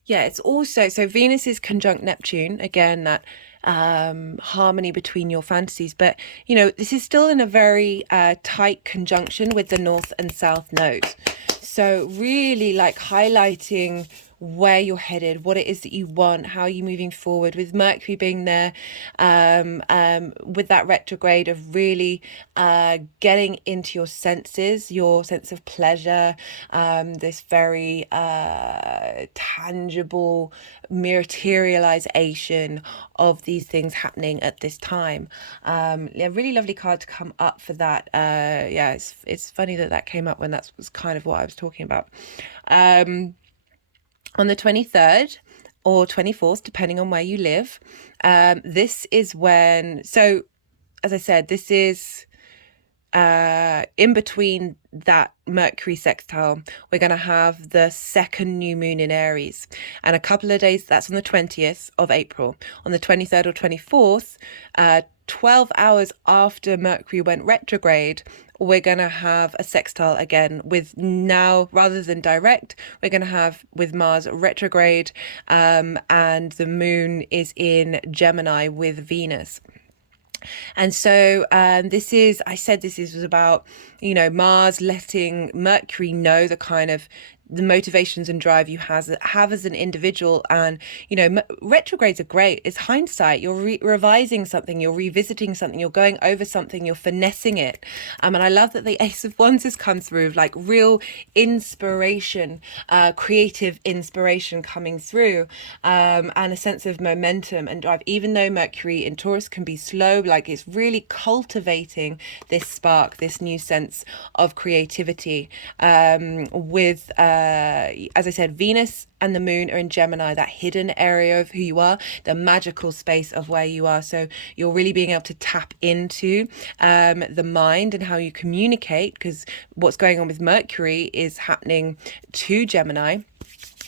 Yeah, it's also, so Venus is conjunct Neptune, again, that harmony between your fantasies, but you know, this is still in a very tight conjunction with the North and South nodes, so really like highlighting where you're headed, what it is that you want, how you're moving forward, with Mercury being there with that retrograde, of really getting into your senses, your sense of pleasure, this very tangible materialization of these things happening at this time. Yeah, really lovely card to come up for that. Yeah, it's funny that came up when that was kind of what I was talking about. On the 23rd or 24th, depending on where you live, this is when, so as I said, this is in between that Mercury sextile, we're going to have the second new moon in Aries, and a couple of days, that's on the 20th of April. On the 23rd or 24th, 12 hours after Mercury went retrograde, we're going to have a sextile again, with, now rather than direct, we're going to have with Mars retrograde, and the moon is in Gemini with Venus. And so this is, I said this was about, you know, Mars letting Mercury know the kind of the motivations and drive you have as an individual. And, you know, retrogrades are great. It's hindsight. You're revising something, you're revisiting something, you're going over something, you're finessing it. And I love that the Ace of Wands has come through, like real inspiration, creative inspiration coming through, and a sense of momentum and drive. Even though Mercury in Taurus can be slow, like it's really cultivating this spark, this new sense of creativity, with as I said, Venus and the moon are in Gemini, that hidden area of who you are, the magical space of where you are. So you're really being able to tap into the mind and how you communicate, because what's going on with Mercury is happening to Gemini.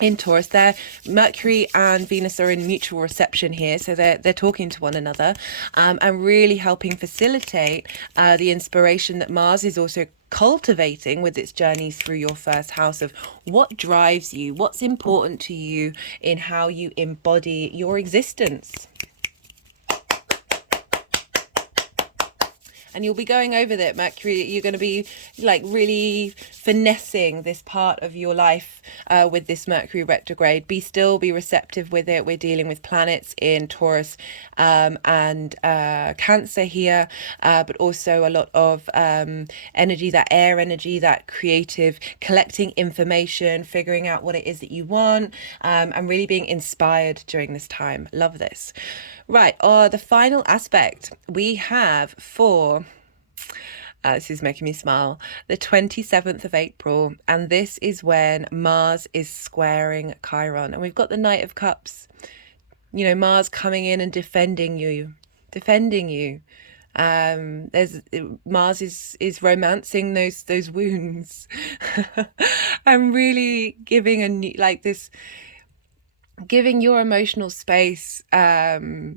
In Taurus, there, Mercury and Venus are in mutual reception here, so they're talking to one another, and really helping facilitate the inspiration that Mars is also cultivating with its journeys through your first house, of what drives you, what's important to you in how you embody your existence. And you'll be going over that, Mercury. You're going to be like really finessing this part of your life with this Mercury retrograde. Be still, be receptive with it. We're dealing with planets in Taurus and Cancer here, but also a lot of energy, that air energy, that creative, collecting information, figuring out what it is that you want, and really being inspired during this time. Love this. Right, the final aspect we have for, this is making me smile, the 27th of April, and this is when Mars is squaring Chiron, and we've got the Knight of Cups, you know, Mars coming in and defending you. There's Mars is romancing those wounds. I'm really giving a new, like this, giving your emotional space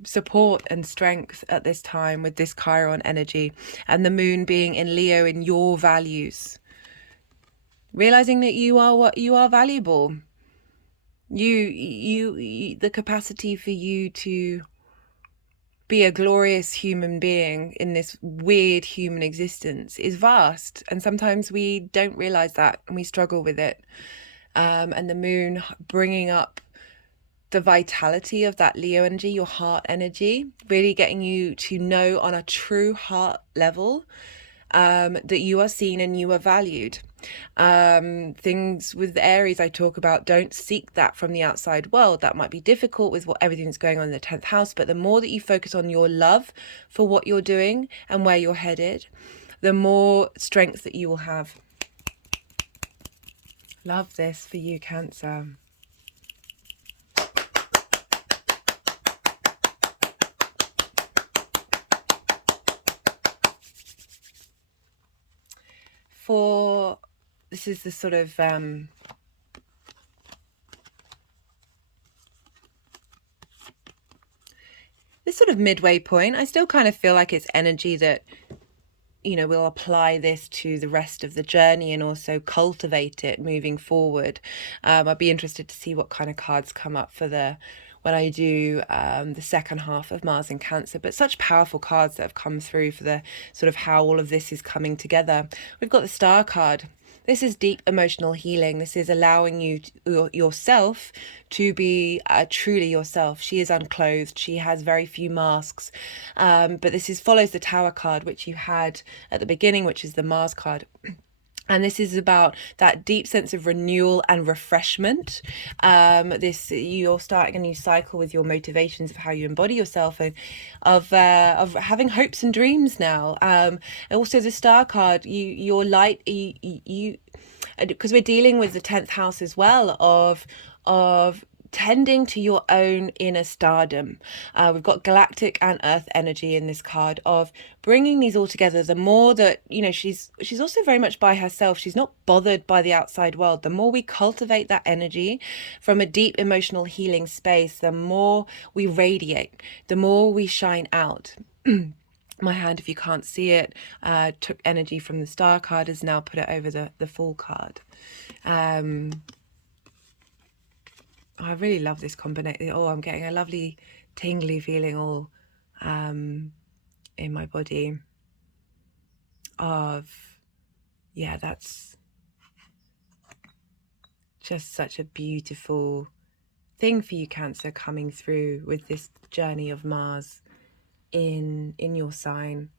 support and strength at this time with this Chiron energy, and the moon being in Leo in your values, realizing that you are valuable, you the capacity for you to be a glorious human being in this weird human existence is vast, and sometimes we don't realize that and we struggle with it, and the moon bringing up the vitality of that Leo energy, your heart energy, really getting you to know on a true heart level that you are seen and you are valued. Things with Aries I talk about, don't seek that from the outside world. That might be difficult with everything that's going on in the 10th house, but the more that you focus on your love for what you're doing and where you're headed, the more strength that you will have. Love this for you, Cancer. This is the sort of this sort of midway point. I still kind of feel like it's energy that, you know, we'll apply this to the rest of the journey and also cultivate it moving forward. I'd be interested to see what kind of cards come up for when I do the second half of Mars in Cancer, but such powerful cards that have come through for the sort of how all of this is coming together. We've got the Star card. This is deep emotional healing. This is allowing you yourself to be truly yourself. She is unclothed. She has very few masks. But this follows the Tower card, which you had at the beginning, which is the Mars card. And this is about that deep sense of renewal and refreshment. You're starting a new cycle with your motivations of how you embody yourself, and of having hopes and dreams now. And also the Star card, your light, you because we're dealing with the 10th house as well of tending to your own inner stardom. We've got galactic and earth energy in this card of bringing these all together. The more that, you know, she's also very much by herself. She's not bothered by the outside world. The more we cultivate that energy from a deep emotional healing space, the more we radiate, the more we shine out. My hand, if you can't see it, took energy from the Star card, has now put it over the Fool card. I really love this combination. Oh, I'm getting a lovely tingly feeling all in my body of, yeah, that's just such a beautiful thing for you, Cancer, coming through with this journey of Mars in your sign,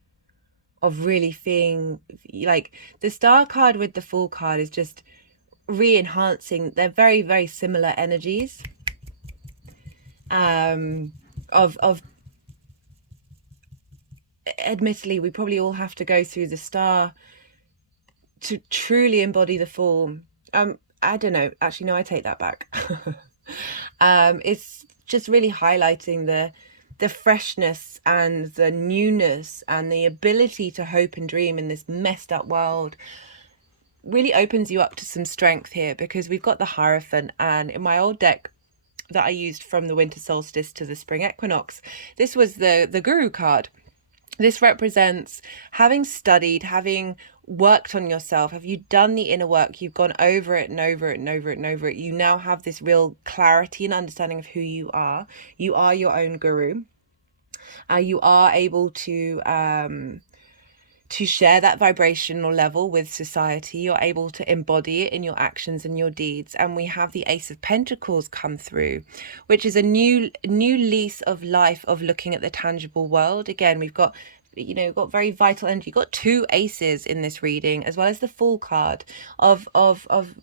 of really feeling like the Star card with the Fool card is just re-enhancing. They're very, very similar energies of admittedly we probably all have to go through the Star to truly embody the Fool. I don't know, actually no, I take that back. It's just really highlighting the freshness and the newness and the ability to hope and dream in this messed up world. Really opens you up to some strength here, because we've got the Hierophant, and in my old deck that I used from the winter solstice to the spring equinox, this was the Guru card. This represents having studied, having worked on yourself. Have you done the inner work? You've gone over it and over it and over it and over it. You now have this real clarity and understanding of who you are. You are your own guru. You are able to share that vibrational level with society. You're able to embody it in your actions and your deeds. And we have the Ace of Pentacles come through, which is a new lease of life, of looking at the tangible world. Again, we've got, you know, got very vital energy. You've got two aces in this reading, as well as the Fool card of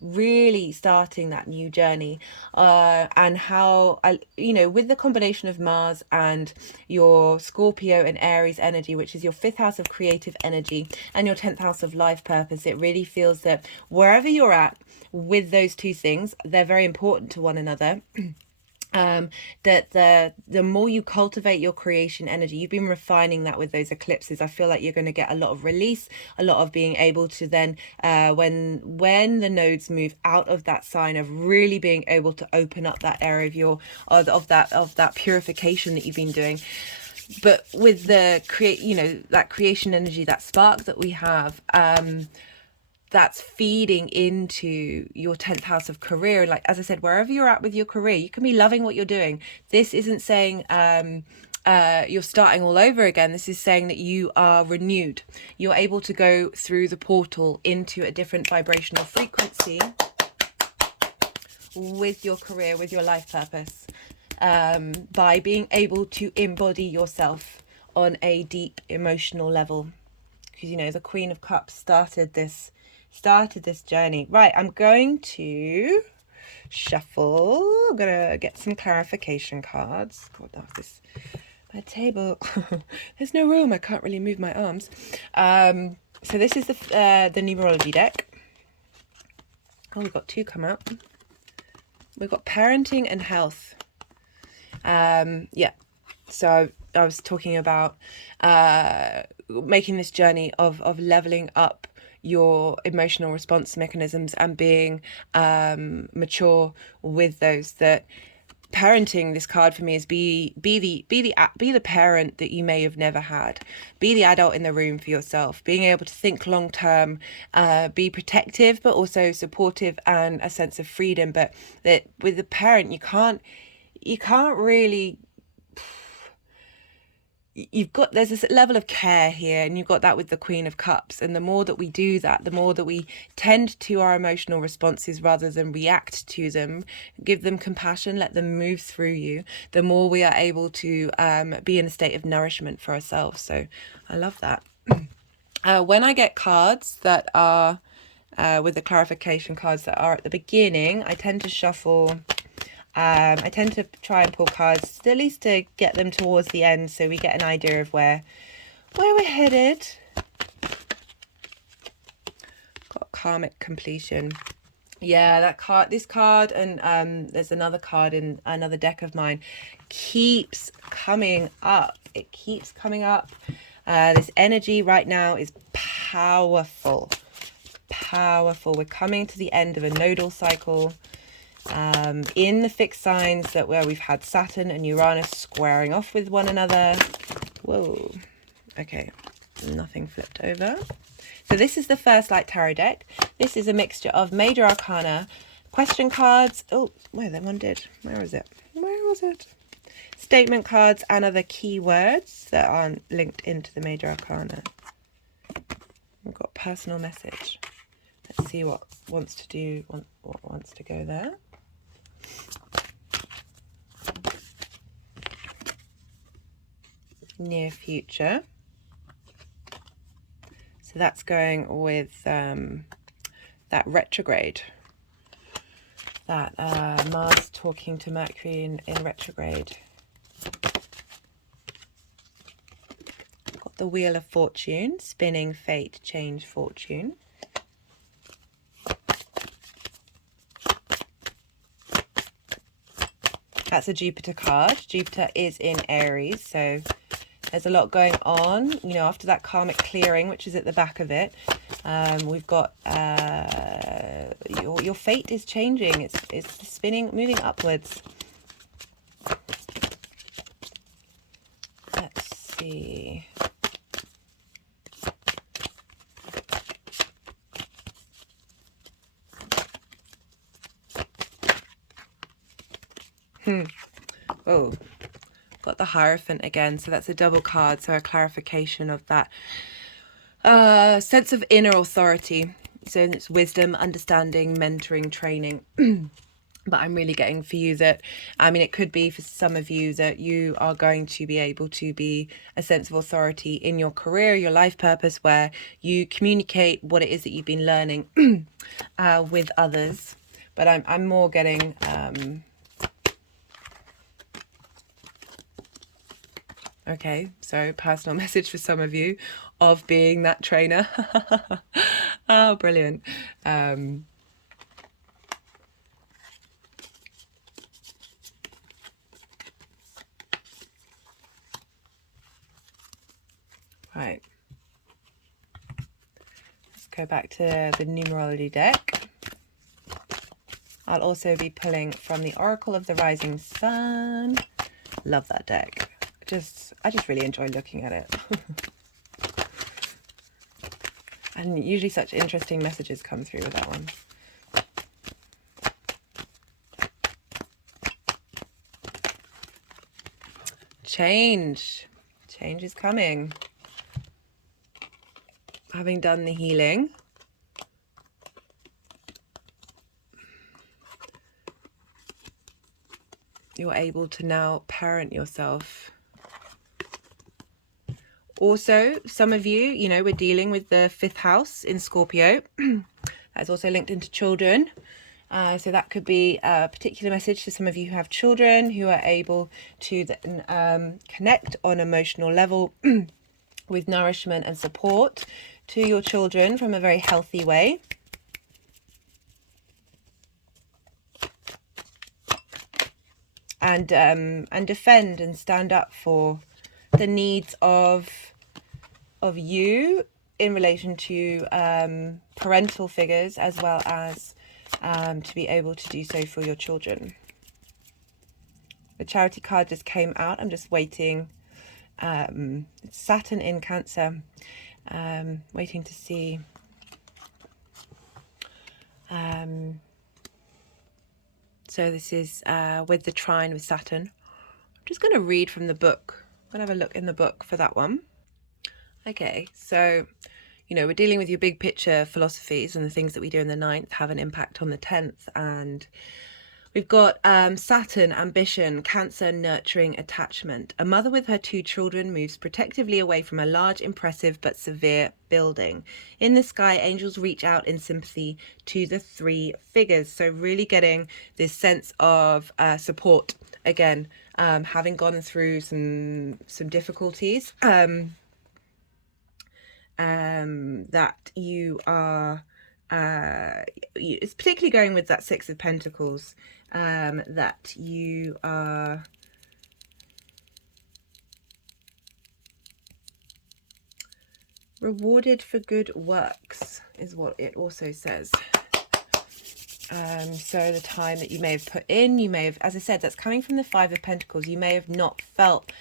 really starting that new journey, and how, you know, with the combination of Mars and your Scorpio and Aries energy, which is your 5th house of creative energy and your 10th house of life purpose, it really feels that wherever you're at with those two things, they're very important to one another. That the more you cultivate your creation energy, you've been refining that with those eclipses. I feel like you're going to get a lot of release, a lot of being able to then, when the nodes move out of that sign, of really being able to open up that area of your of that purification that you've been doing. But with the that creation energy, that spark that we have, that's feeding into your 10th house of career. Like, as I said, wherever you're at with your career, you can be loving what you're doing. This isn't saying you're starting all over again. This is saying that you are renewed. You're able to go through the portal into a different vibrational frequency with your career, with your life purpose, by being able to embody yourself on a deep emotional level. Because, you know, the Queen of Cups started this journey. Right, I'm going to shuffle. I'm gonna get some clarification cards. God, that was this, my table. There's no room, I can't really move my arms. So this is the numerology deck. Oh, we've got two come out. We've got parenting and health. Yeah, so I was talking about making this journey of leveling up your emotional response mechanisms and being mature with those. That parenting, this card for me, is be the parent that you may have never had. Be the adult in the room for yourself, being able to think long term, be protective but also supportive, and a sense of freedom. But that with the parent, you can't really, there's this level of care here, and you've got that with the Queen of Cups. And the more that we do that, the more that we tend to our emotional responses rather than react to them, give them compassion, let them move through you, the more we are able to be in a state of nourishment for ourselves. So I love that. When I get cards that are with the clarification cards that are at the beginning, I tend to shuffle. I tend to try and pull cards at least to get them towards the end, so we get an idea of where we're headed. Got karmic completion. Yeah, that card, this card, and there's another card in another deck of mine, keeps coming up. It keeps coming up. This energy right now is powerful. We're coming to the end of a nodal cycle. In the fixed signs that where we've had Saturn and Uranus squaring off with one another. Whoa. Okay. Nothing flipped over. So this is the First Light Tarot deck. This is a mixture of Major Arcana, question cards. Oh, where that one did. Where is it? Where was it? Statement cards and other keywords that aren't linked into the Major Arcana. We've got personal message. Let's see what wants to do, what wants to go there. Near future. So that's going with that retrograde. That Mars talking to Mercury in retrograde. Got the Wheel of Fortune, spinning, fate, change, fortune. That's a Jupiter card. Jupiter is in Aries, so there's a lot going on. You know, after that karmic clearing, which is at the back of it, we've got your fate is changing. It's spinning, moving upwards. Let's see. Oh, got the Hierophant again. So that's a double card. So a clarification of that sense of inner authority. So it's wisdom, understanding, mentoring, training. But I'm really getting for you that, I mean, it could be for some of you that you are going to be able to be a sense of authority in your career, your life purpose, where you communicate what it is that you've been learning with others. But I'm more getting... okay, so personal message for some of you of being that trainer. Oh, brilliant. Right. Let's go back to the numerology deck. I'll also be pulling from the Oracle of the Rising Sun. Love that deck. I just really enjoy looking at it. And usually such interesting messages come through with that one. Change. Change is coming. Having done the healing, you're able to now parent yourself. Also, some of you, you know, we're dealing with the 5th house in Scorpio. That's also linked into children. So that could be a particular message to some of you who have children, who are able to then, connect on emotional level with nourishment and support to your children from a very healthy way. And defend and stand up for the needs of you in relation to parental figures, as well as to be able to do so for your children. The Charity card just came out. I'm just waiting. It's Saturn in Cancer. Waiting to see. So this is with the trine with Saturn. I'm just going to read from the book. I'm going to have a look in the book for that one. Okay, so, you know, we're dealing with your big picture philosophies, and the things that we do in the 9th have an impact on the 10th. And we've got Saturn, ambition, Cancer, nurturing, attachment. A mother with her 2 children moves protectively away from a large, impressive but severe building. In the sky, angels reach out in sympathy to the 3 figures. So really getting this sense of support again, having gone through some difficulties. That you are, it's particularly going with that 6 of Pentacles, that you are rewarded for good works, is what it also says. So the time that you may have put in, you may have, as I said, that's coming from the 5 of Pentacles. You may have not felt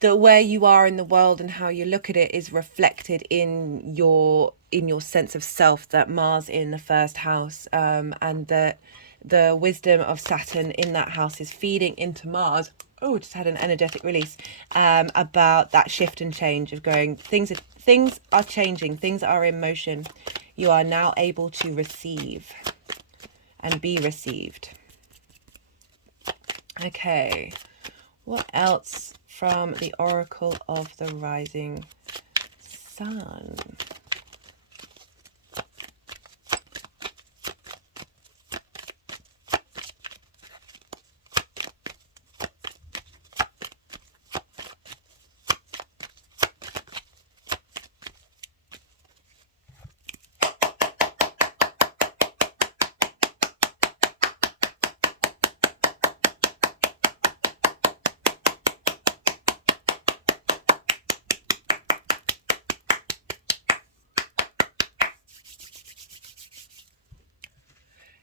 that where you are in the world and how you look at it is reflected in your sense of self, that Mars in the 1st house, and that the wisdom of Saturn in that house is feeding into Mars. Oh, just had an energetic release, about that shift and change of going, things are changing, things are in motion. You are now able to receive and be received. Okay, what else from the Oracle of the Rising Sun?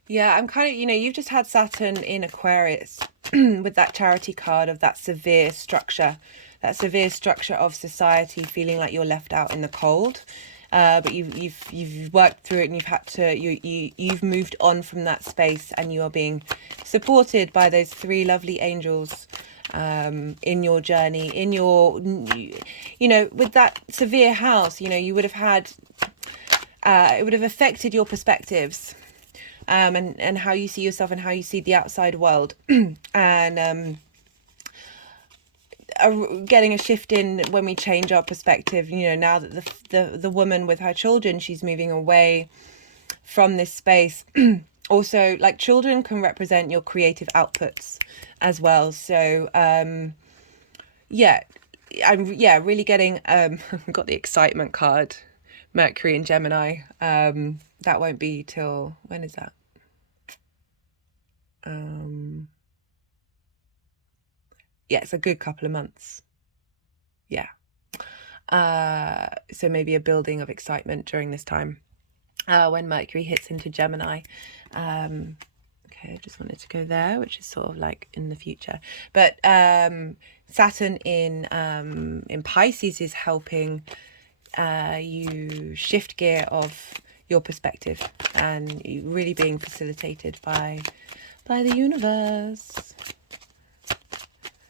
Yeah, I'm kind of, you've just had Saturn in Aquarius with that charity card of that severe structure of society, feeling like you're left out in the cold. But you've worked through it, and you've had to you've moved on from that space, and you are being supported by those three lovely angels in your journey, in your, with that severe house, you would have had, it would have affected your perspectives, and how you see yourself and how you see the outside world. And getting a shift in when we change our perspective, now that the woman with her children, she's moving away from this space. Also, like, children can represent your creative outputs as well. So yeah, I'm really getting got the excitement card, Mercury and Gemini. That won't be till, when is that? Yeah, it's a good couple of months. Yeah. So maybe a building of excitement during this time, when Mercury hits into Gemini. Okay, I just wanted to go there, which is sort of like in the future. But Saturn in Pisces is helping you shift gear of your perspective, and you really being facilitated by the universe.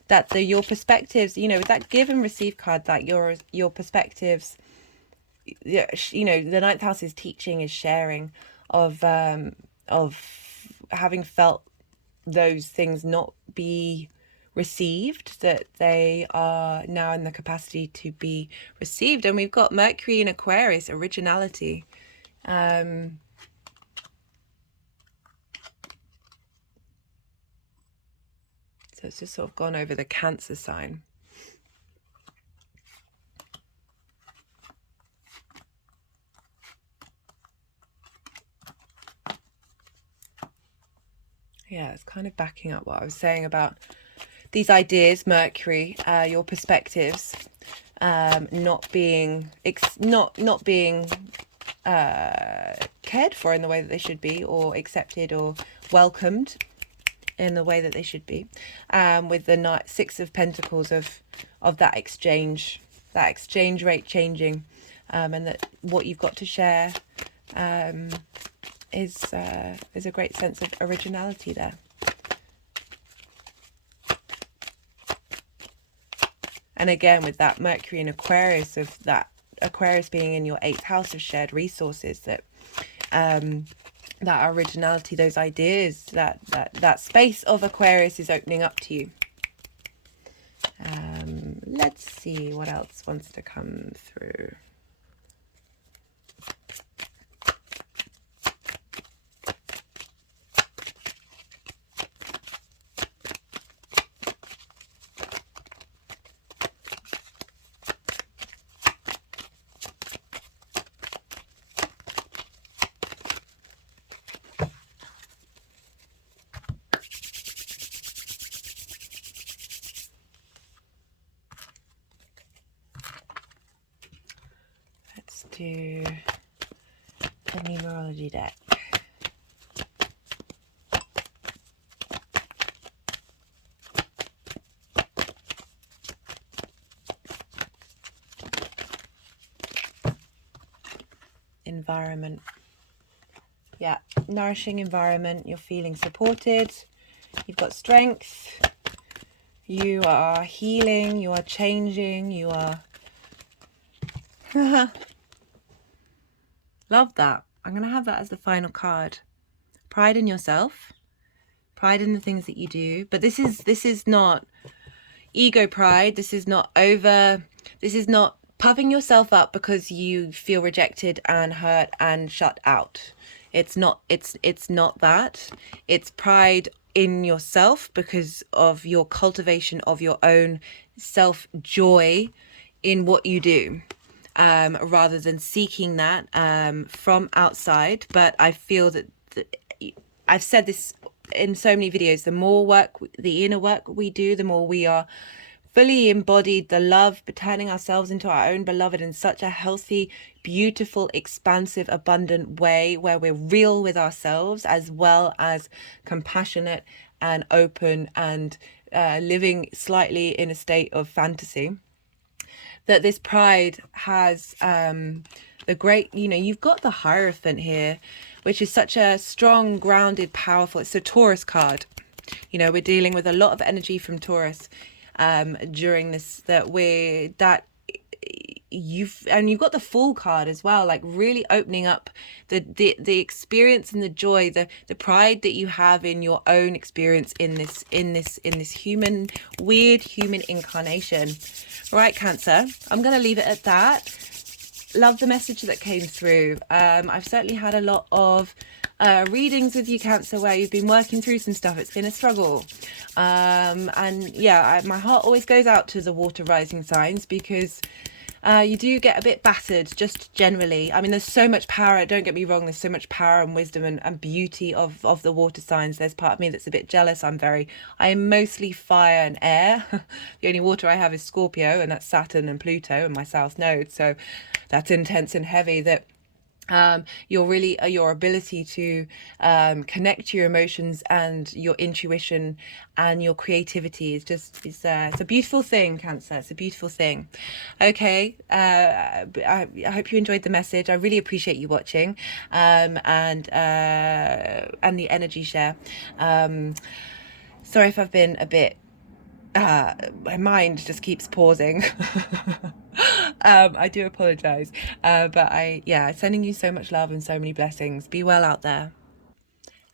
That your perspectives, with that give and receive card, that your perspectives, the ninth house is teaching, is sharing of having felt those things not be received, that they are now in the capacity to be received. And we've got Mercury in Aquarius, originality. So it's just sort of gone over the Cancer sign. Yeah, it's kind of backing up what I was saying about these ideas, Mercury, your perspectives, not being cared for in the way that they should be, or accepted or welcomed in the way that they should be, with the Six of Pentacles of that exchange rate changing, and that what you've got to share is a great sense of originality there. And again, with that Mercury in Aquarius, of that Aquarius being in your 8th house of shared resources, that that originality, those ideas, that space of Aquarius is opening up to you. Let's see what else wants to come through. Do the numerology deck. Environment. Yeah, nourishing environment. You're feeling supported. You've got strength. You are healing. You are changing. You are... Love that. I'm going to have that as the final card. Pride in yourself. Pride in the things that you do. But this is not ego pride. This is not puffing yourself up because you feel rejected and hurt and shut out. It's not that. It's pride in yourself because of your cultivation of your own self joy in what you do. Rather than seeking that from outside. But I feel that I've said this in so many videos, the more work, the inner work we do, the more we are fully embodied the love, but turning ourselves into our own beloved in such a healthy, beautiful, expansive, abundant way, where we're real with ourselves as well as compassionate and open and living slightly in a state of fantasy. That this pride has the great, you've got the Hierophant here, which is such a strong, grounded, powerful, it's a Taurus card. We're dealing with a lot of energy from Taurus during this, you've got the Fool card as well, like really opening up the experience and the joy, the pride that you have in your own experience in this weird human incarnation. Right, Cancer, I'm going to leave it at that. Love the message that came through. I've certainly had a lot of readings with you, Cancer, where you've been working through some stuff. It's been a struggle. And yeah, my heart always goes out to the water rising signs, because you do get a bit battered, just generally. I mean, there's so much power, don't get me wrong, there's so much power and wisdom and beauty of the water signs. There's part of me that's a bit jealous. I am mostly fire and air. The only water I have is Scorpio, and that's Saturn and Pluto and my south node, so that's intense and heavy. That your ability to connect to your emotions and your intuition and your creativity is just it's a beautiful thing, Cancer. It's a beautiful thing. Okay, I hope you enjoyed the message. I really appreciate you watching and the energy share. Sorry if I've been a bit my mind just keeps pausing. I do apologize, but sending you so much love and so many blessings. Be well out there.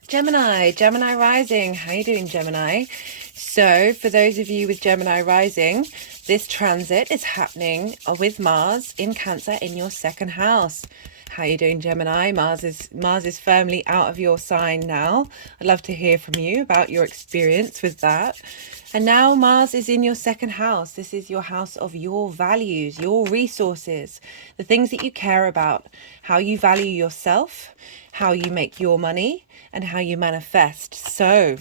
Gemini rising. How you doing, Gemini? So for those of you with Gemini rising, this transit is happening with Mars in Cancer in your second house. How you doing, Gemini? Mars is firmly out of your sign now. I'd love to hear from you about your experience with that. And now Mars is in your second house. This is your house of your values, your resources, the things that you care about, how you value yourself, how you make your money, and how you manifest. So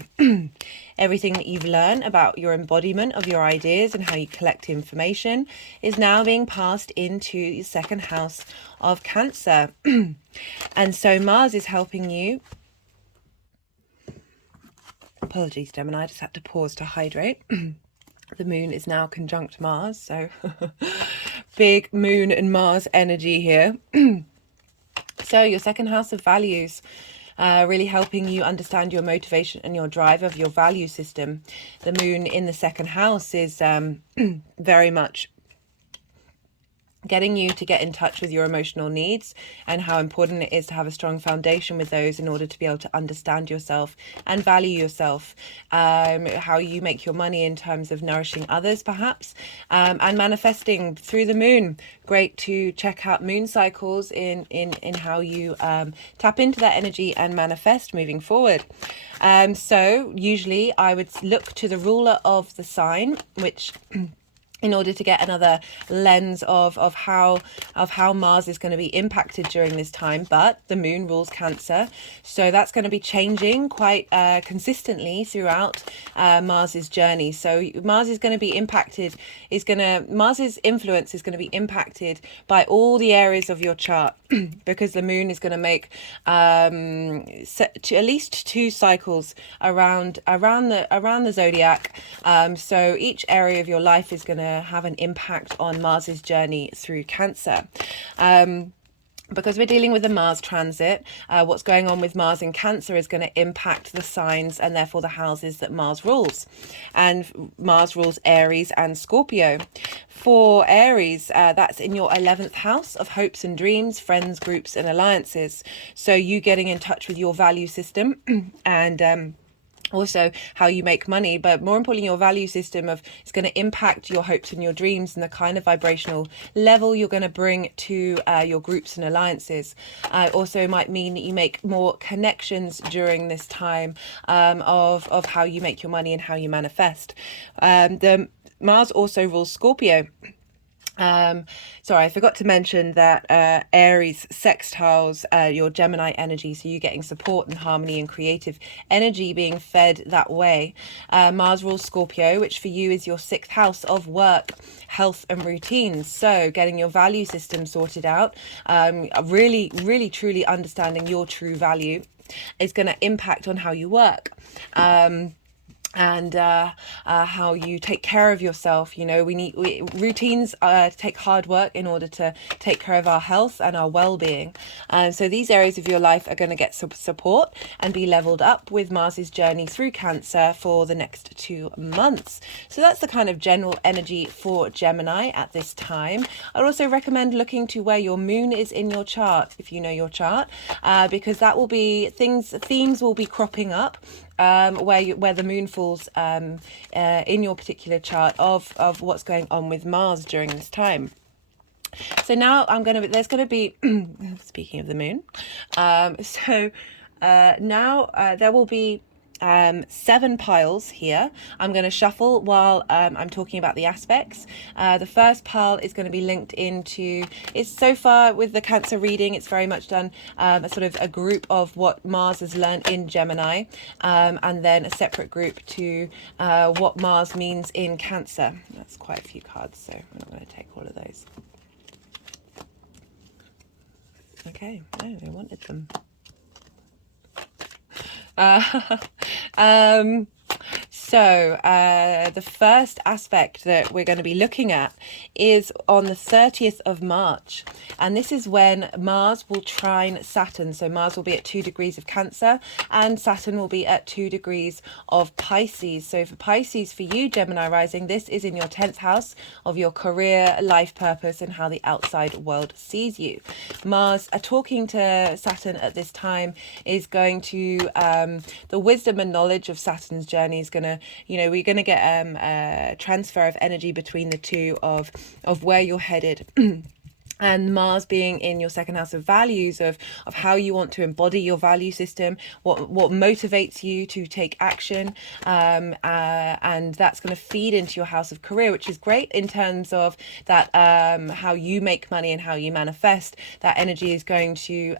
everything that you've learned about your embodiment of your ideas and how you collect information is now being passed into your second house of Cancer. And so Mars is helping you. Apologies, Gemini, I just had to pause to hydrate. The moon is now conjunct Mars, so big moon and Mars energy here. So your second house of values, really helping you understand your motivation and your drive of your value system. The moon in the second house is very much getting you to get in touch with your emotional needs and how important it is to have a strong foundation with those in order to be able to understand yourself and value yourself, how you make your money in terms of nourishing others perhaps, and manifesting through the moon. Great to check out moon cycles in how you tap into that energy and manifest moving forward. So usually I would look to the ruler of the sign, which in order to get another lens of how Mars is going to be impacted during this time. But the moon rules Cancer, so that's going to be changing quite consistently throughout Mars's journey. So Mars is going to be impacted, Mars's influence is going to be impacted by all the areas of your chart because the moon is going to make at least 2 cycles around the zodiac. So each area of your life is going to have an impact on Mars's journey through Cancer. Because we're dealing with a Mars transit, what's going on with Mars in Cancer is going to impact the signs and therefore the houses that Mars rules. And Mars rules Aries and Scorpio. For Aries, that's in your 11th house of hopes and dreams, friends, groups and alliances. So you getting in touch with your value system and also how you make money, but more importantly your value system is going to impact your hopes and your dreams and the kind of vibrational level you're going to bring to your groups and alliances. Also might mean that you make more connections during this time of how you make your money and how you manifest. The Mars also rules Scorpio. Sorry, I forgot to mention that Aries sextiles your Gemini energy, so you're getting support and harmony and creative energy being fed that way. Mars rules Scorpio, which for you is your 6th house of work, health and routines. So getting your value system sorted out, really truly understanding your true value is going to impact on how you work. And how you take care of yourself. You know, routines take hard work in order to take care of our health and our well-being. So these areas of your life are going to get some support and be leveled up with Mars's journey through Cancer for the next 2 months. So that's the kind of general energy for Gemini at this time. I'd also recommend looking to where your moon is in your chart, if you know your chart, because that will be themes will be cropping up where the moon falls in your particular chart of what's going on with Mars during this time. So now there's gonna be speaking of the moon, now there will be 7 piles here. I'm going to shuffle while I'm talking about the aspects. The first pile is going to be linked into, it's so far with the Cancer reading, it's very much done a sort of a group of what Mars has learned in Gemini, and then a separate group to what Mars means in Cancer. That's quite a few cards, so I'm not going to take all of those. Okay, no, I wanted them. So the first aspect that we're going to be looking at is on the 30th of March, and this is when Mars will trine Saturn. So Mars will be at 2 degrees of Cancer and Saturn will be at 2 degrees of Pisces. So for Pisces, for you Gemini rising, this is in your 10th house of your career, life purpose and how the outside world sees you. Mars talking to Saturn at this time is going to the wisdom and knowledge of Saturn's journey is going to, you know, we're going to get a transfer of energy between the two of where you're headed. And Mars being in your 2nd house of values, of how you want to embody your value system, what motivates you to take action, and that's going to feed into your house of career, which is great in terms of that how you make money and how you manifest. That energy is going to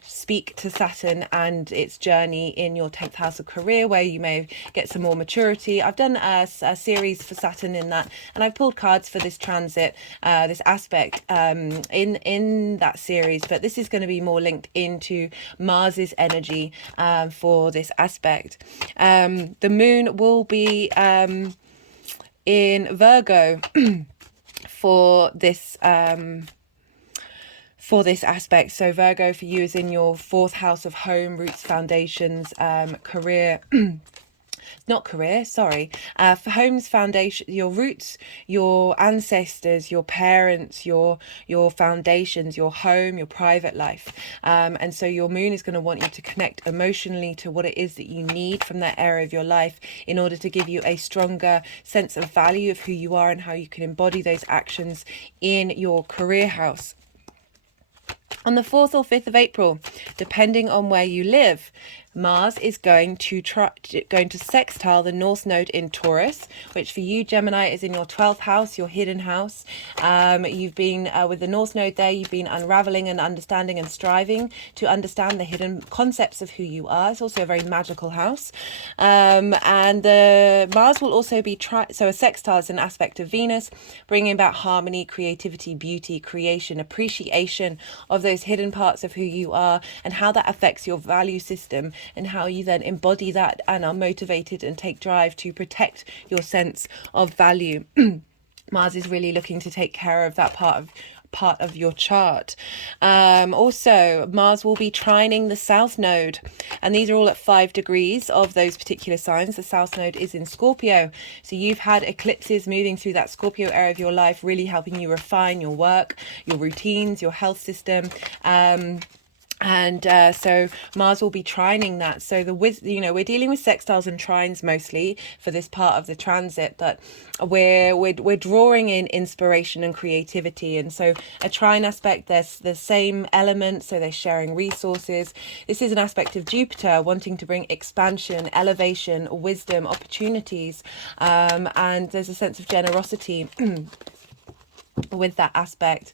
speak to Saturn and its journey in your 10th house of career, where you may get some more maturity. I've done a series for Saturn in that, and I've pulled cards for this transit, this aspect in that series, but this is going to be more linked into Mars's energy for this aspect. The moon will be in Virgo for this aspect. So Virgo for you is in your 4th house of home, roots, foundations, career. Not career, sorry. For home's foundation, your roots, your ancestors, your parents, your foundations, your home, your private life. And so your moon is going to want you to connect emotionally to what it is that you need from that area of your life in order to give you a stronger sense of value of who you are and how you can embody those actions in your career house. On the 4th or 5th of April, depending on where you live, Mars is going to sextile the North Node in Taurus, which for you, Gemini, is in your 12th house, your hidden house. You've been, with the North Node there, you've been unraveling and understanding and striving to understand the hidden concepts of who you are. It's also a very magical house. And the Mars will also be, so a sextile is an aspect of Venus, bringing about harmony, creativity, beauty, creation, appreciation of those hidden parts of who you are and how that affects your value system, and how you then embody that and are motivated and take drive to protect your sense of value. Mars is really looking to take care of that part of your chart. Also, Mars will be trining the South Node, and these are all at 5 degrees of those particular signs. The South Node is in Scorpio, so you've had eclipses moving through that Scorpio area of your life, really helping you refine your work, your routines, your health system. So Mars will be trining that. So we're dealing with sextiles and trines mostly for this part of the transit, but we're drawing in inspiration and creativity. And so a trine aspect, there's the same elements, so they're sharing resources. This is an aspect of Jupiter wanting to bring expansion, elevation, wisdom, opportunities, and there's a sense of generosity. with that aspect.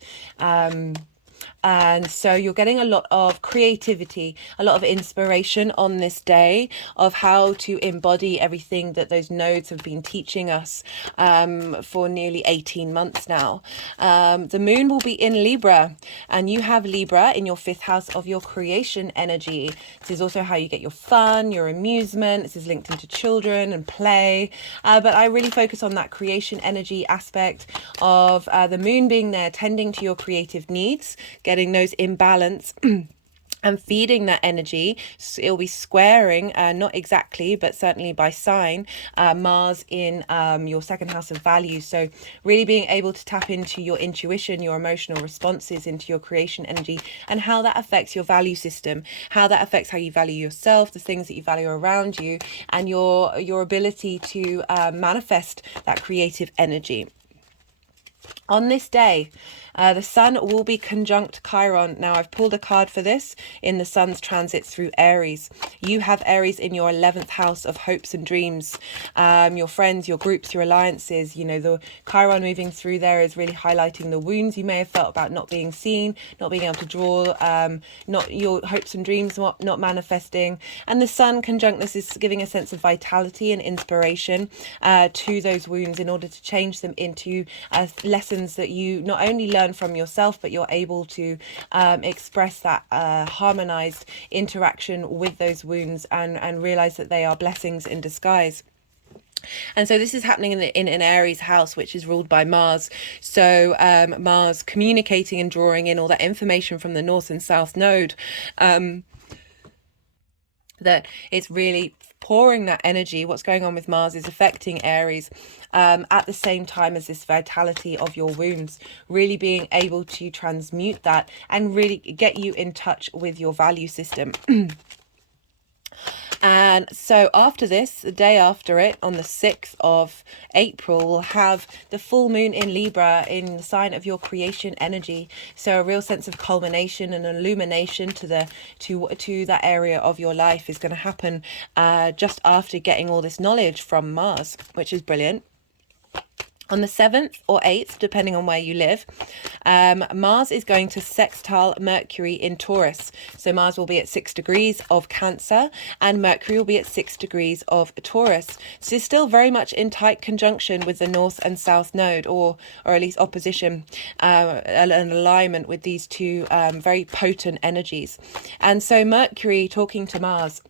And so you're getting a lot of creativity, a lot of inspiration on this day of how to embody everything that those nodes have been teaching us for nearly 18 months now. The moon will be in Libra, and you have Libra in your 5th house of your creation energy. This is also how you get your fun, your amusement. This is linked into children and play. But I really focus on that creation energy aspect of the moon being there, tending to your creative needs, getting those in balance and feeding that energy. So it'll be squaring, not exactly, but certainly by sign, Mars in your 2nd house of values. So really being able to tap into your intuition, your emotional responses, into your creation energy, and how that affects your value system, how that affects how you value yourself, the things that you value around you, and your ability to manifest that creative energy. On this day, the sun will be conjunct Chiron. Now, I've pulled a card for this in the sun's transit through Aries. You have Aries in your 11th house of hopes and dreams, your friends, your groups, your alliances. You know, the Chiron moving through there is really highlighting the wounds you may have felt about not being seen, not being able to draw, not your hopes and dreams not manifesting. And the sun conjunct this is giving a sense of vitality and inspiration to those wounds in order to change them into lessons that you not only learn from yourself, but you're able to express that harmonized interaction with those wounds and realize that they are blessings in disguise. And so this is happening in an Aries house, which is ruled by Mars. So Mars communicating and drawing in all that information from the North and South node, that it's really pouring that energy. What's going on with Mars is affecting Aries at the same time as this vitality of your wounds, really being able to transmute that and really get you in touch with your value system. And so after this, the day after it, on the 6th of April, we'll have the full moon in Libra in the sign of your creation energy. So a real sense of culmination and illumination to that area of your life is going to happen just after getting all this knowledge from Mars, which is brilliant. On the 7th or 8th, depending on where you live, Mars is going to sextile Mercury in Taurus. So Mars will be at 6 degrees of Cancer and Mercury will be at 6 degrees of Taurus. So it's still very much in tight conjunction with the North and South node, or at least opposition, an alignment with these two very potent energies. And so Mercury talking to Mars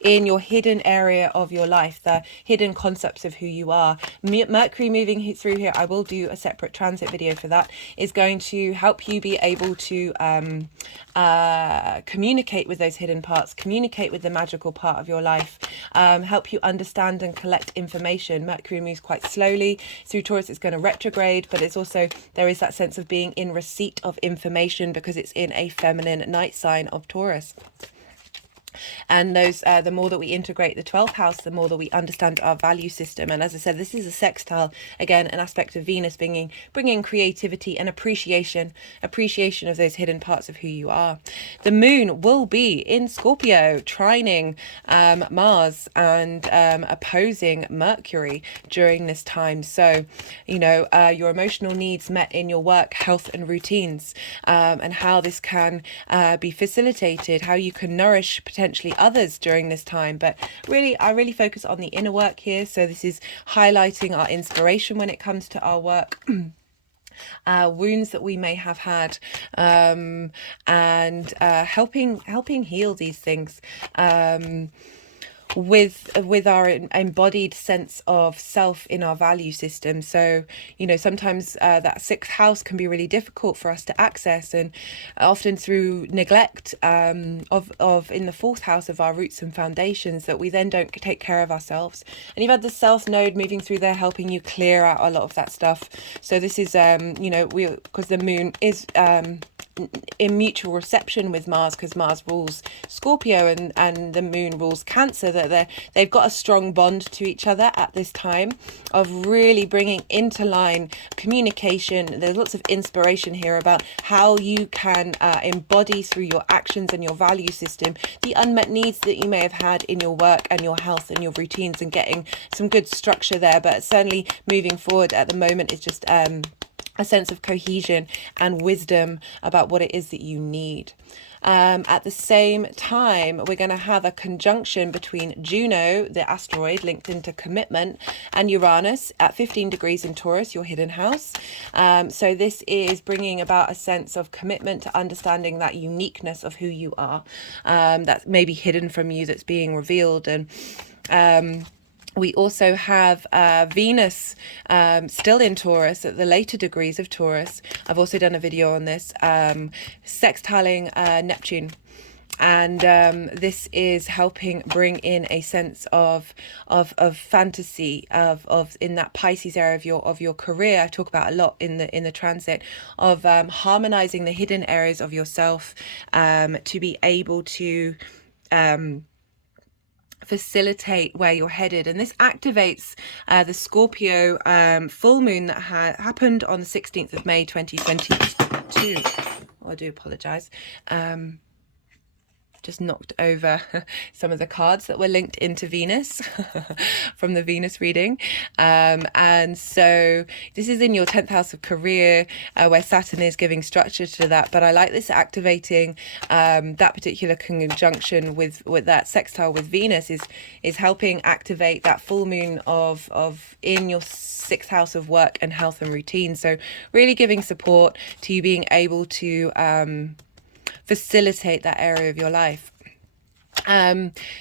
in your hidden area of your life, the hidden concepts of who you are. Mercury moving through here, I will do a separate transit video for that, is going to help you be able to communicate with those hidden parts, communicate with the magical part of your life, help you understand and collect information. Mercury moves quite slowly through Taurus. It's going to retrograde, but it's also, there is that sense of being in receipt of information because it's in a feminine night sign of Taurus. And those the more that we integrate the 12th house, the more that we understand our value system. And as I said, this is a sextile, again, an aspect of Venus bringing creativity and appreciation of those hidden parts of who you are. The moon will be in Scorpio, trining Mars and opposing Mercury during this time. So, you know, your emotional needs met in your work, health and routines, and how this can be facilitated, how you can nourish potentially others during this time. But really, I really focus on the inner work here. So this is highlighting our inspiration when it comes to our work. Wounds that we may have had, and helping heal these things with our embodied sense of self in our value system. So, you know, sometimes that 6th house can be really difficult for us to access, and often through neglect of in the 4th house of our roots and foundations, that we then don't take care of ourselves. And you've had the South node moving through there, helping you clear out a lot of that stuff. So this is you know, because the moon is in mutual reception with Mars, because Mars rules Scorpio and the moon rules Cancer. that they've got a strong bond to each other at this time of really bringing into line communication. There's lots of inspiration here about how you can embody through your actions and your value system the unmet needs that you may have had in your work and your health and your routines, and getting some good structure there. But certainly moving forward at the moment is just a sense of cohesion and wisdom about what it is that you need. At the same time, we're going to have a conjunction between Juno, the asteroid linked into commitment, and Uranus at 15 degrees in Taurus, your hidden house. So this is bringing about a sense of commitment to understanding that uniqueness of who you are, that's maybe hidden from you, that's being revealed. And we also have Venus still in Taurus at the later degrees of Taurus. I've also done a video on this, sextiling Neptune. And this is helping bring in a sense of fantasy of in that Pisces area of your career. I talk about a lot in the transit of harmonizing the hidden areas of yourself to be able to facilitate where you're headed. And this activates the Scorpio full moon that happened on the 16th of May 2022. Oh, I do apologize. Just knocked over some of the cards that were linked into Venus from the Venus reading. And so this is in your 10th house of career, where Saturn is giving structure to that. But I like this activating that particular conjunction with that sextile with Venus is helping activate that full moon of in your 6th house of work and health and routine. So really giving support to you being able to facilitate that area of your life.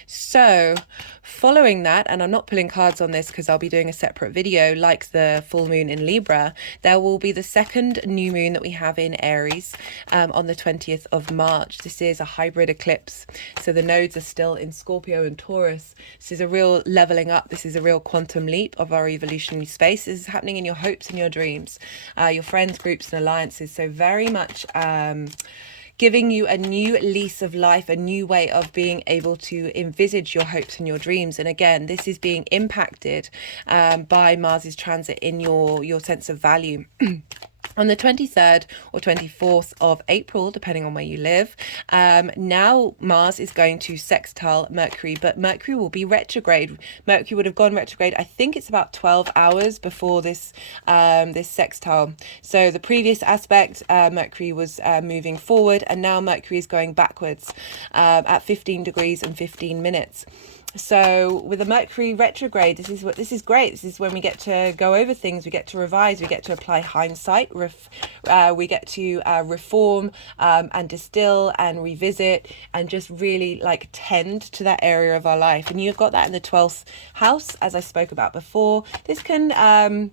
So following that, and I'm not pulling cards on this because I'll be doing a separate video like the full moon in Libra, there will be the second new moon that we have in Aries on the 20th of March. This is a hybrid eclipse, so the nodes are still in Scorpio and Taurus. This is a real leveling up. This is a real quantum leap of our evolutionary space. This is happening in your hopes and your dreams, your friends, groups and alliances. So very much giving you a new lease of life, a new way of being able to envisage your hopes and your dreams. And again, this is being impacted by Mars's transit in your sense of value. On the 23rd or 24th of April, depending on where you live, now Mars is going to sextile Mercury, but Mercury will be retrograde. Mercury would have gone retrograde, I think it's about 12 hours before this this sextile. So the previous aspect, Mercury was moving forward, and now Mercury is going backwards at 15 degrees and 15 minutes. So with the Mercury retrograde, this is great. This is when we get to go over things, we get to revise, we get to apply hindsight, we get to reform and distill and revisit and just really like tend to that area of our life. And you've got that in the 12th house, as I spoke about before. This can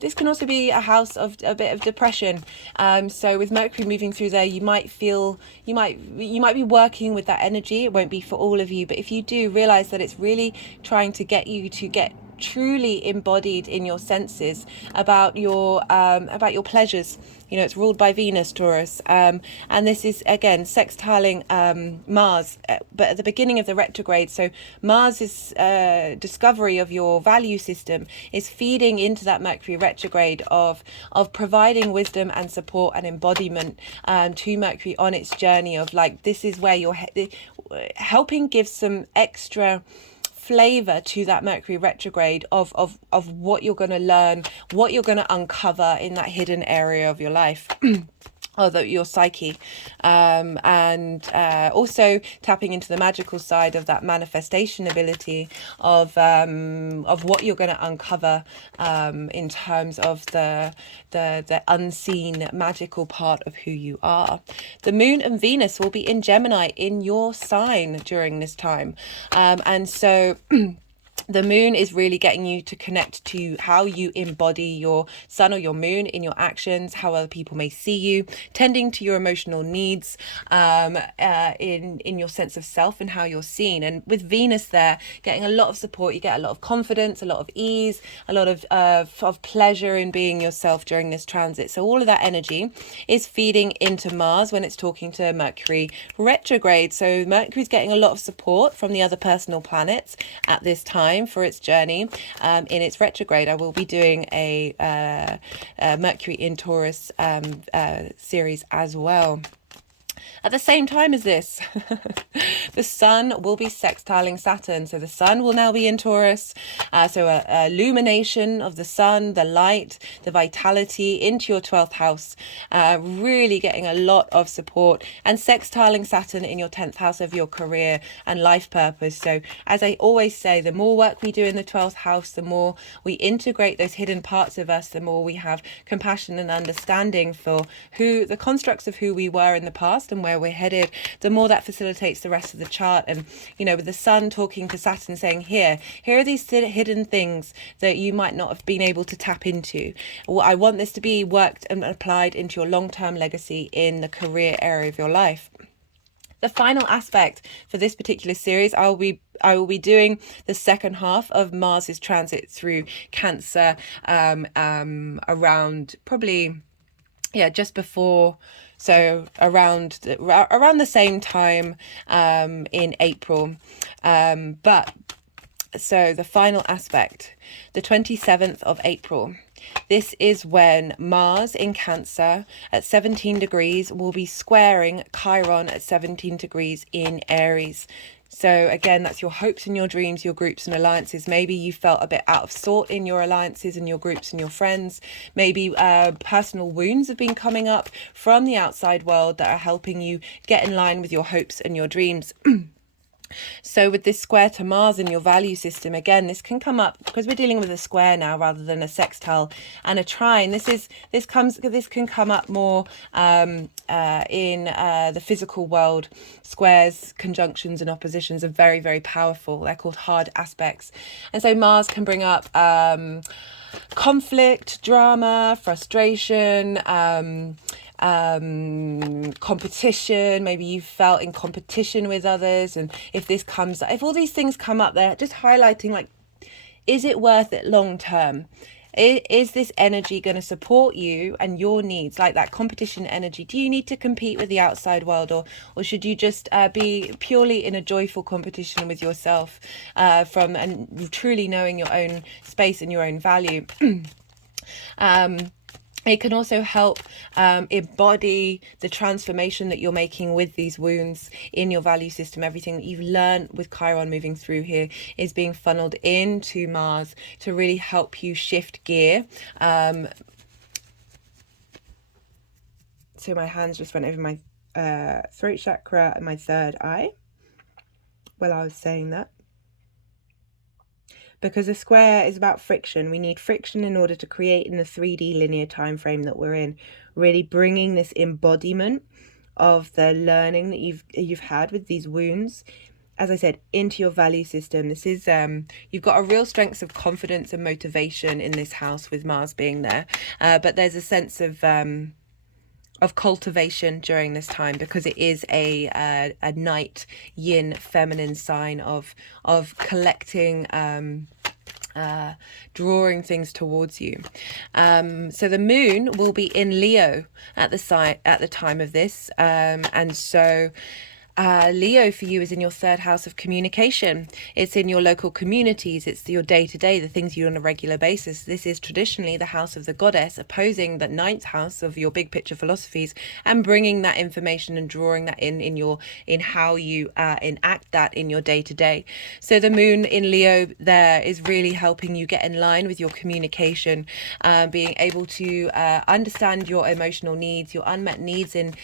this can also be a house of a bit of depression. So with Mercury moving through there, you might be working with that energy. It won't be for all of you, but if you do, realize that it's really trying to get you to get truly embodied in your senses about your pleasures. You know, it's ruled by Venus, Taurus, and this is again sextiling Mars, but at the beginning of the retrograde. So Mars's discovery of your value system is feeding into that Mercury retrograde of providing wisdom and support and embodiment to Mercury on its journey of like, this is where you're helping give some extra flavor to that Mercury retrograde of what you're going to learn, what you're going to uncover in that hidden area of your life. Or your psyche, and also tapping into the magical side of that manifestation ability of what you're going to uncover in terms of the unseen magical part of who you are. The moon and Venus will be in Gemini in your sign during this time, and so The moon is really getting you to connect to how you embody your sun or your moon in your actions, how other people may see you, tending to your emotional needs, in your sense of self and how you're seen. And with Venus there, getting a lot of support, you get a lot of confidence, a lot of ease, a lot of pleasure in being yourself during this transit. So all of that energy is feeding into Mars when it's talking to Mercury retrograde. So Mercury's getting a lot of support from the other personal planets at this time for its journey in its retrograde. I will be doing a Mercury in Taurus series as well. At the same time as this, the sun will be sextiling Saturn. So the sun will now be in Taurus. So a illumination of the sun, the light, the vitality into your 12th house, really getting a lot of support, and sextiling Saturn in your 10th house of your career and life purpose. So as I always say, the more work we do in the 12th house, the more we integrate those hidden parts of us, the more we have compassion and understanding for the constructs of who we were in the past and where we're headed, the more that facilitates the rest of the chart. And with the sun talking to Saturn saying, here are these hidden things that you might not have been able to tap into. I want this to be worked and applied into your long-term legacy in the career area of your life. The final aspect for this particular series, I will be doing the second half of Mars's transit through Cancer around probably just before, so around the same time in April. But so the final aspect, the 27th of April, this is when Mars in Cancer at 17 degrees will be squaring Chiron at 17 degrees in Aries. So again, that's your hopes and your dreams, your groups and alliances. Maybe you felt a bit out of sort in your alliances and your groups and your friends. Maybe personal wounds have been coming up from the outside world that are helping you get in line with your hopes and your dreams. So with this square to Mars in your value system, again, this can come up because we're dealing with a square now rather than a sextile and a trine. This can come up more in the physical world. Squares, conjunctions and oppositions are very, very powerful. They're called hard aspects. And so Mars can bring up conflict, drama, frustration, competition. Maybe you felt in competition with others, and if all these things come up, they're just highlighting, like, is it worth it long term? Is this energy going to support you and your needs? Like that competition energy, do you need to compete with the outside world, or should you just be purely in a joyful competition with yourself, and truly knowing your own space and your own value? It can also help embody the transformation that you're making with these wounds in your value system. Everything that you've learned with Chiron moving through here is being funneled into Mars to really help you shift gear. So my hands just went over my throat chakra and my third eye while I was saying that. Because a square is about friction. We need friction in order to create in the 3D linear time frame that we're in, really bringing this embodiment of the learning that you've had with these wounds, as I said, into your value system. This is you've got a real strength of confidence and motivation in this house with Mars being there, but there's a sense of cultivation during this time, because it is a night yin feminine sign of collecting, drawing things towards you. So the moon will be in Leo at the time of this, and so Leo for you is in your third house of communication. It's in your local communities. It's your day-to-day, the things you do on a regular basis. This is traditionally the house of the goddess, opposing the ninth house of your big picture philosophies, and bringing that information and drawing that in how you enact that in your day-to-day. So the moon in Leo there is really helping you get in line with your communication, being able to understand your emotional needs, your unmet needs in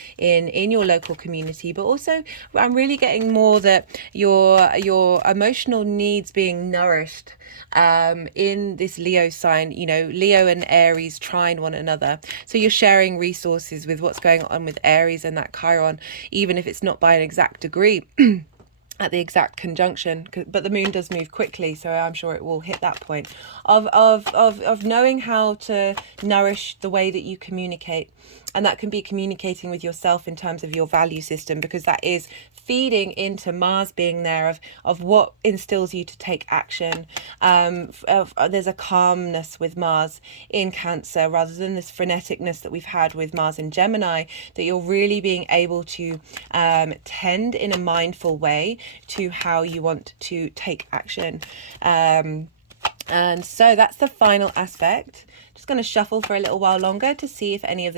your local community, but also I'm really getting more that your emotional needs being nourished in this Leo sign. Leo and Aries trine one another, so you're sharing resources with what's going on with Aries and that Chiron, even if it's not by an exact degree. at the exact conjunction, but the moon does move quickly, so I'm sure it will hit that point of knowing how to nourish the way that you communicate. And that can be communicating with yourself in terms of your value system, because that is feeding into Mars being there, of what instills you to take action. There's a calmness with Mars in Cancer rather than this freneticness that we've had with Mars in Gemini, that you're really being able to tend in a mindful way to how you want to take action. And so that's the final aspect. Just going to shuffle for a little while longer to see if any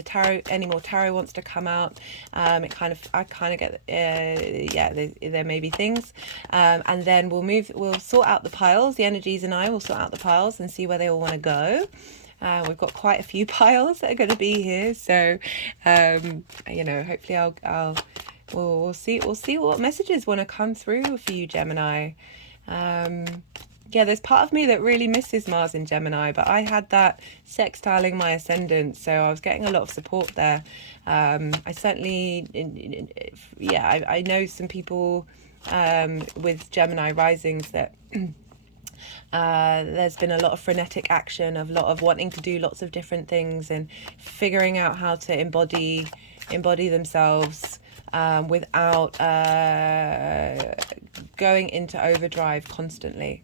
more tarot wants to come out. I kind of get, yeah, there may be things. And then we'll sort out the piles. The energies and I will sort out the piles and see where they all want to go. We've got quite a few piles that are going to be here. So, you know, hopefully we'll see what messages want to come through for you, Gemini. Yeah, there's part of me that really misses Mars in Gemini, but I had that sextiling my ascendant, so I was getting a lot of support there. I certainly, yeah, I know some people with Gemini risings that there's been a lot of frenetic action, a lot of wanting to do lots of different things and figuring out how to embody themselves without going into overdrive constantly.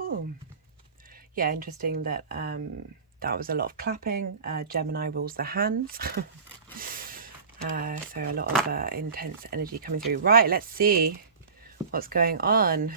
Oh, yeah, interesting that that was a lot of clapping. Gemini rules the hands. So a lot of intense energy coming through. Right, let's see what's going on.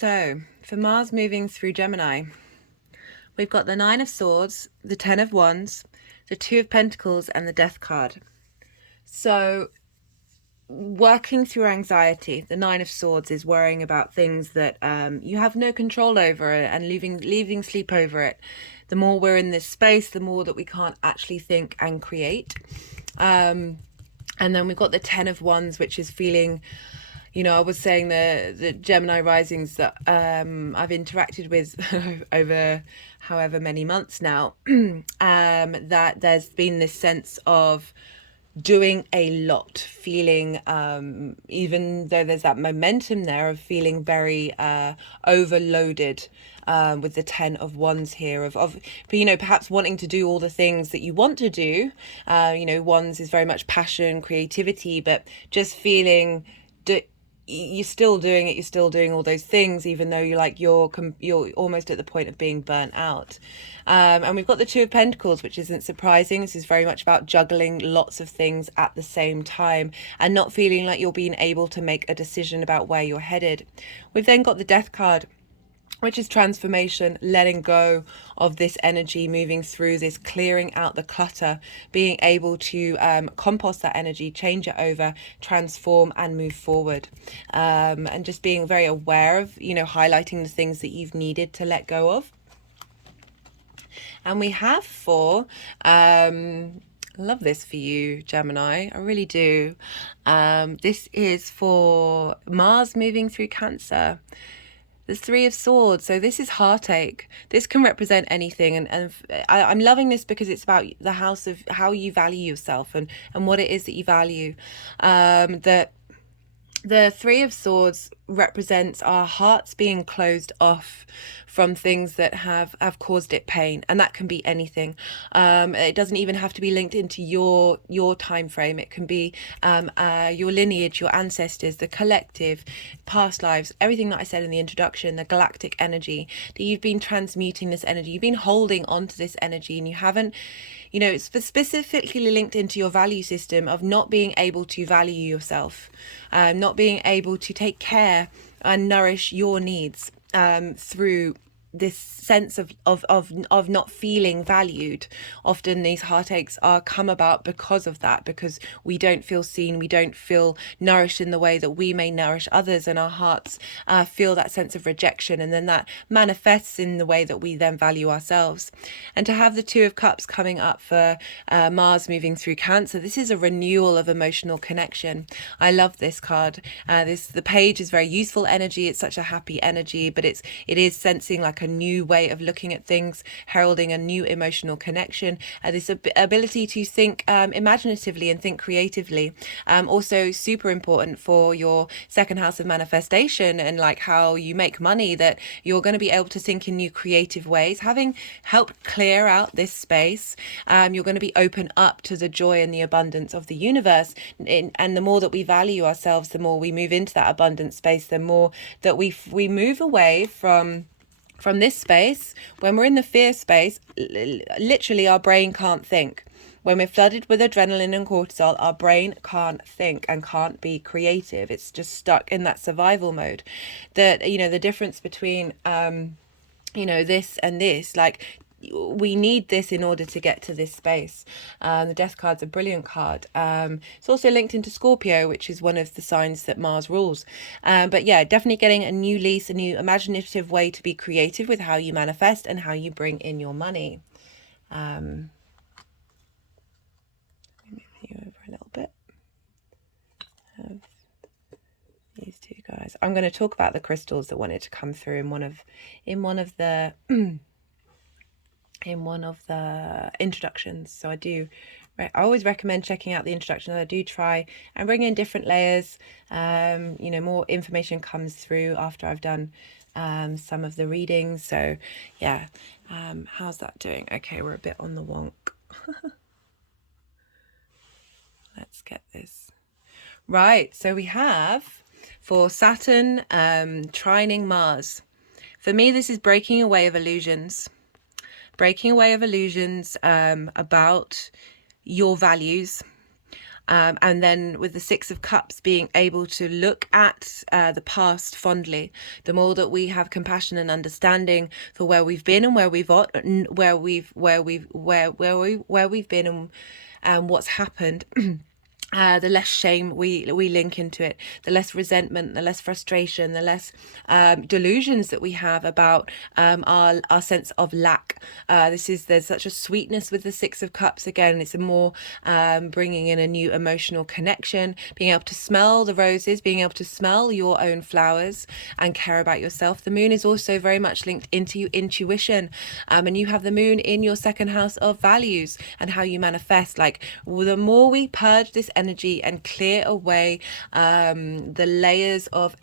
So for Mars moving through Gemini, we've got the Nine of Swords, the Ten of Wands, the Two of Pentacles, and the Death card. So working through anxiety, the Nine of Swords is worrying about things that you have no control over and leaving sleep over it. The more we're in this space, the more that we can't actually think and create. And then we've got the Ten of Wands, which is feeling, you know, I was saying the Gemini risings that I've interacted with over however many months now, that there's been this sense of doing a lot, feeling, even though there's that momentum there, of feeling very overloaded with the Ten of Wands here, of you know, perhaps wanting to do all the things that you want to do. You know, Wands is very much passion, creativity, but just feeling you're still doing it, you're still doing all those things, even though you're almost at the point of being burnt out. And we've got the Two of Pentacles, which isn't surprising. This is very much about juggling lots of things at the same time and not feeling like you're being able to make a decision about where you're headed. We've then got the Death card, which is transformation, letting go of this energy, moving through this, clearing out the clutter, being able to compost that energy, change it over, transform and move forward. And just being very aware of, you know, highlighting the things that you've needed to let go of. And we have love this for you, Gemini, I really do. This is for Mars moving through Cancer. The Three of Swords. So this is heartache. This can represent anything. And I'm loving this because it's about the house of how you value yourself and what it is that you value. The Three of Swords represents our hearts being closed off from things that have caused it pain, and that can be anything. It doesn't even have to be linked into your time frame. It can be your lineage, your ancestors, the collective, past lives, everything that I said in the introduction, the galactic energy, that you've been transmuting this energy, you've been holding onto this energy, and you haven't, you know, it's specifically linked into your value system of not being able to value yourself, not being able to take care and nourish your needs through this sense of not feeling valued. Often these heartaches are come about because of that, because we don't feel seen, we don't feel nourished in the way that we may nourish others, and our hearts feel that sense of rejection, and then that manifests in the way that we then value ourselves. And to have the Two of Cups coming up for Mars moving through Cancer, this is a renewal of emotional connection. I love this card. The page is very useful energy. It's such a happy energy, but it is sensing like a new way of looking at things, heralding a new emotional connection, this ability to think imaginatively and think creatively. Also super important for your second house of manifestation and like how you make money, that you're going to be able to think in new creative ways. Having helped clear out this space, you're going to be open up to the joy and the abundance of the universe, and the more that we value ourselves, the more we move into that abundant space, the more that we move away from this space. When we're in the fear space, literally our brain can't think. When we're flooded with adrenaline and cortisol, our brain can't think and can't be creative. It's just stuck in that survival mode. That, you know, the difference between you know, this and this, like, we need this in order to get to this space. The Death card's a brilliant card. It's also linked into Scorpio, which is one of the signs that Mars rules. But yeah, definitely getting a new lease, a new imaginative way to be creative with how you manifest and how you bring in your money. Let me move you over a little bit. These two guys. I'm going to talk about the crystals that wanted to come through in one of the introductions. So I always recommend checking out the introduction. I do try and bring in different layers. You know, more information comes through after I've done some of the readings. So yeah, how's that doing? Okay, we're a bit on the wonk. Let's get this right. So we have for Saturn trining Mars. For me, this is breaking away of illusions. Breaking away of illusions about your values, And then with the Six of Cups, being able to look at the past fondly. The more that we have compassion and understanding for where we've been and where we've been and what's happened. The less shame we link into it, the less resentment, the less frustration, the less delusions that we have about our sense of lack. There's such a sweetness with the Six of Cups. Again, it's a more bringing in a new emotional connection, being able to smell the roses, being able to smell your own flowers and care about yourself. The moon is also very much linked into your intuition, and you have the moon in your second house of values and how you manifest. Like, the more we purge this energy and clear away the layers of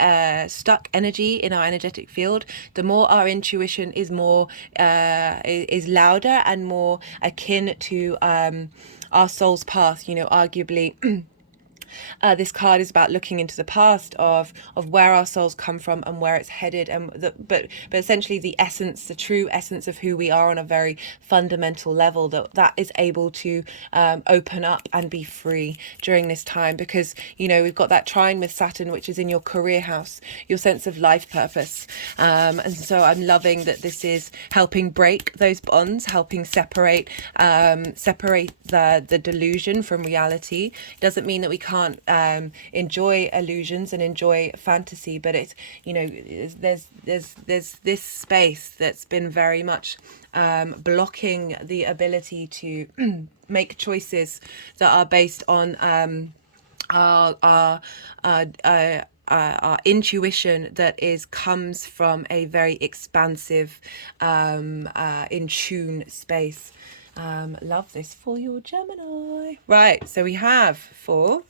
stuck energy in our energetic field, the more our intuition is more is louder and more akin to our soul's path. Arguably this card is about looking into the past of where our souls come from and where it's headed, and but essentially the true essence of who we are on a very fundamental level, that is able to open up and be free during this time, because we've got that trine with Saturn, which is in your career house, your sense of life purpose, and so I'm loving that this is helping break those bonds, helping separate the delusion from reality. It doesn't mean that we can't enjoy illusions and enjoy fantasy, but it's there's this space that's been very much blocking the ability to make choices that are based on our intuition, that comes from a very expansive in tune space. Love this for your Gemini. Right, so we have four.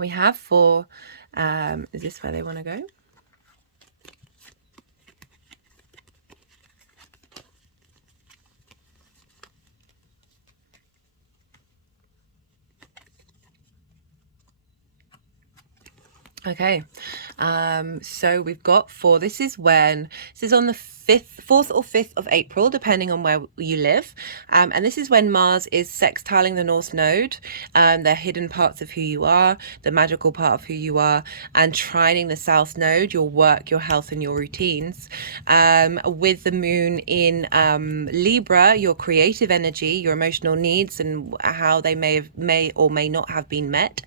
Is this where they want to go? Okay, so we've got four. This is on the 4th or 5th of April, depending on where you live. And this is when Mars is sextiling the North Node, the hidden parts of who you are, the magical part of who you are, and trining the South Node, your work, your health, and your routines. With the moon in Libra, your creative energy, your emotional needs, and how they may or may not have been met.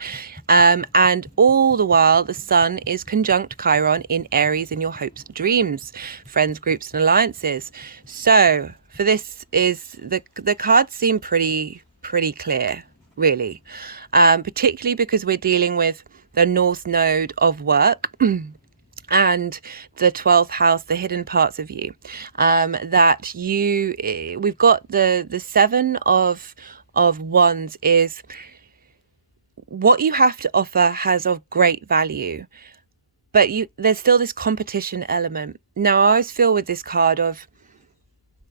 And all the while, the sun is conjunct Chiron in Aries in your hopes, dreams, friends, groups, and alliances. So for this, is the cards seem pretty clear, really, particularly because we're dealing with the North Node of work. And the 12th house, the hidden parts of you, we've got the Seven of Wands is what you have to offer has of great value, but there's still this competition element. Now, I always feel with this card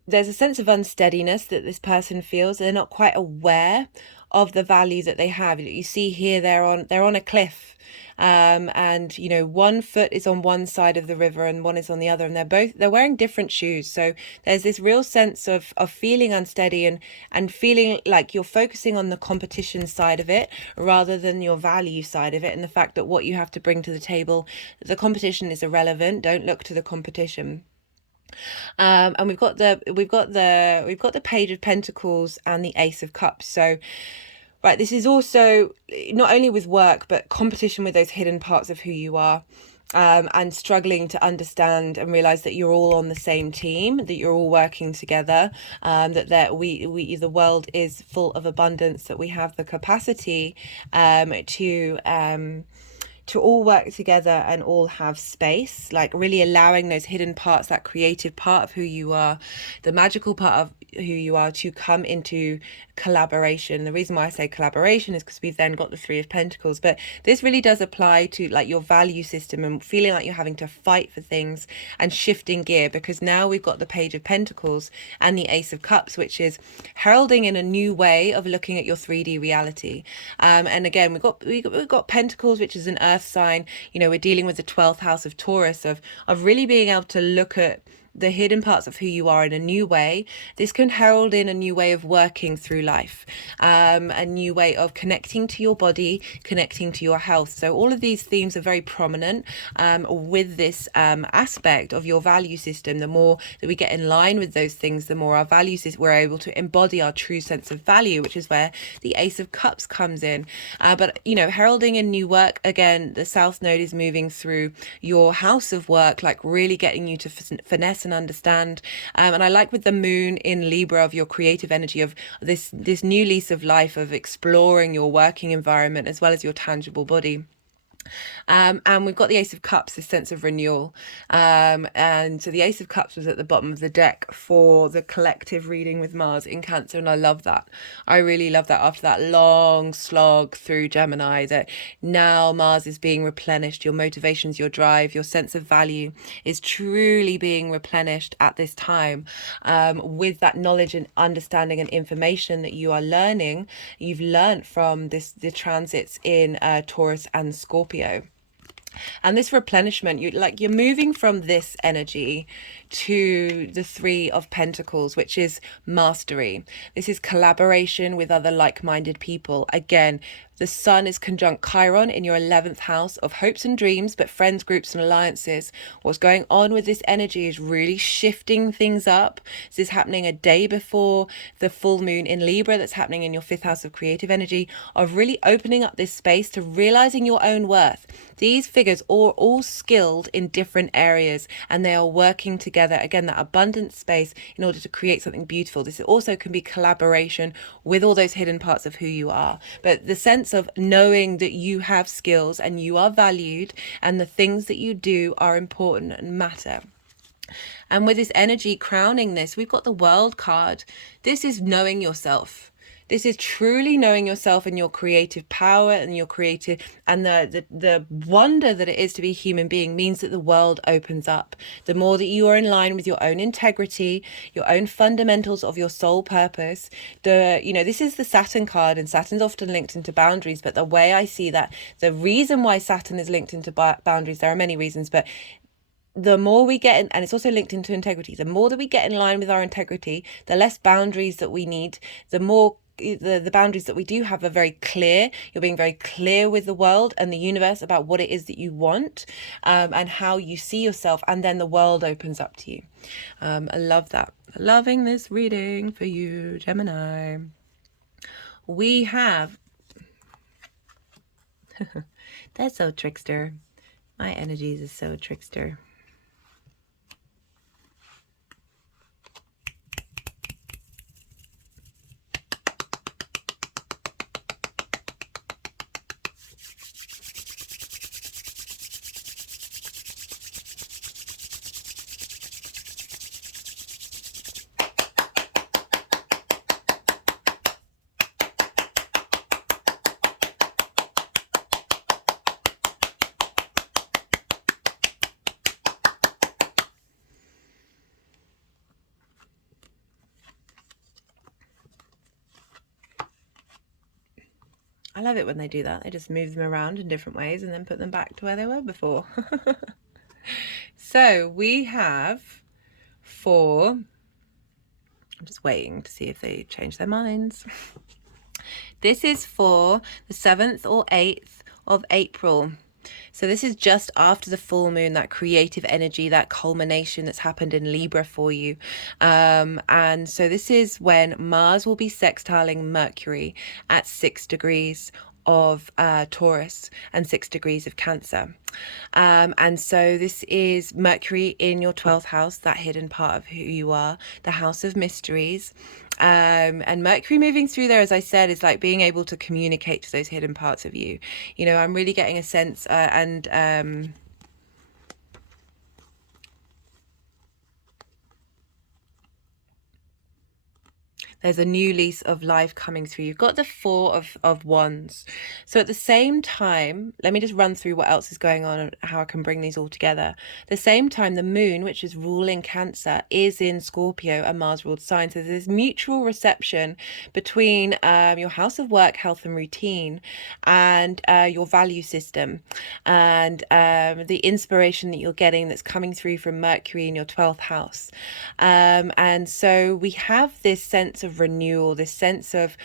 there's a sense of unsteadiness that this person feels. They're not quite aware of the value that they have. You see here, they're on a cliff, and one foot is on one side of the river and one is on the other, and they're wearing different shoes. So there's this real sense of feeling unsteady and feeling like you're focusing on the competition side of it rather than your value side of it, and the fact that what you have to bring to the table, the competition is irrelevant. Don't look to the competition. And we've got the Page of Pentacles and the Ace of Cups. So right, this is also not only with work, but competition with those hidden parts of who you are, and struggling to understand and realize that you're all on the same team, that you're all working together, that the world is full of abundance, that we have the capacity to all work together and all have space, like really allowing those hidden parts, that creative part of who you are, the magical part of who you are, to come into collaboration. The reason why I say collaboration is because we've then got the Three of Pentacles, but this really does apply to like your value system and feeling like you're having to fight for things and shifting gear, because now we've got the Page of Pentacles and the Ace of Cups, which is heralding in a new way of looking at your 3D reality. And again, we've got Pentacles, which is an earth sign. We're dealing with the 12th house of Taurus, of really being able to look at the hidden parts of who you are in a new way. This can herald in a new way of working through life, a new way of connecting to your body, connecting to your health. So all of these themes are very prominent with this aspect of your value system. The more that we get in line with those things, the more our values is we're able to embody our true sense of value, which is where the Ace of Cups comes in. But you know, heralding in new work, again, the South Node is moving through your house of work, like really getting you to finesse and understand. And I like with the moon in Libra of your creative energy, of this new lease of life, of exploring your working environment as well as your tangible body. And we've got the Ace of Cups, this sense of renewal. And so the Ace of Cups was at the bottom of the deck for the collective reading with Mars in Cancer. And I love that. I really love that after that long slog through Gemini, that now Mars is being replenished. Your motivations, your drive, your sense of value is truly being replenished at this time, with that knowledge and understanding and information that you are learning. You've learned from the transits in Taurus and Scorpio. And this replenishment, you're moving from this energy to the Three of Pentacles, which is mastery. This is collaboration with other like-minded people. Again, the sun is conjunct Chiron in your 11th house of hopes and dreams, but friends, groups and alliances. What's going on with this energy is really shifting things up. This is happening a day before the full moon in Libra, that's happening in your 5th house of creative energy, of really opening up this space to realizing your own worth. These figures are all skilled in different areas, and they are working together. Again, that abundant space in order to create something beautiful. This also can be collaboration with all those hidden parts of who you are. But the sense of knowing that you have skills and you are valued, and the things that you do are important and matter. And with this energy crowning this, we've got the World card. This is knowing yourself. This is truly knowing yourself and your creative power and your creative, and the wonder that it is to be a human being means that the world opens up. The more that you are in line with your own integrity, your own fundamentals of your soul purpose, this is the Saturn card, and Saturn's often linked into boundaries. But the way I see that, the reason why Saturn is linked into boundaries, there are many reasons, but the more we get in, and it's also linked into integrity, the more that we get in line with our integrity, the less boundaries that we need, the more the boundaries that we do have are very clear. You're being very clear with the world and the universe about what it is that you want, and how you see yourself, and then the world opens up to you. I love that. Loving this reading for you, Gemini. We have that's so trickster. My energies is so trickster. I love it when they do that. They just move them around in different ways and then put them back to where they were before. So we have I'm just waiting to see if they change their minds. This is for the 7th or 8th of April. So this is just after the full moon, that creative energy, that culmination that's happened in Libra for you. And so this is when Mars will be sextiling Mercury at 6 degrees of Taurus and 6 degrees of Cancer. And so this is Mercury in your 12th house, that hidden part of who you are, the house of mysteries. And Mercury moving through there, as I said, is like being able to communicate to those hidden parts of you. You know, I'm really getting a sense There's a new lease of life coming through. You've got the Four of Wands. So at the same time, let me just run through what else is going on and how I can bring these all together. At the same time, the moon, which is ruling Cancer, is in Scorpio, a Mars-ruled sign. So there's mutual reception between your house of work, health and routine, and your value system, and the inspiration that you're getting that's coming through from Mercury in your 12th house. And so we have this sense of renewal, this sense of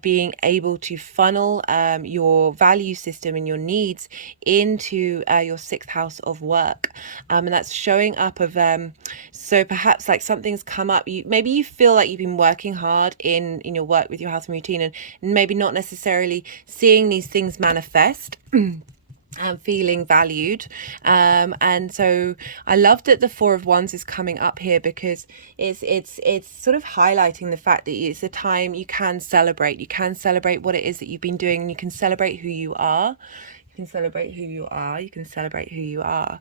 being able to funnel your value system and your needs into your 6th house of work, and that's showing up of so perhaps like something's come up, maybe you feel like you've been working hard in your work with your health and routine, and maybe not necessarily seeing these things manifest and feeling valued, and so I love that the Four of Wands is coming up here, because it's sort of highlighting the fact that it's a time you can celebrate what it is that you've been doing, and you can celebrate who you are. You can celebrate who you are. You can celebrate who you are.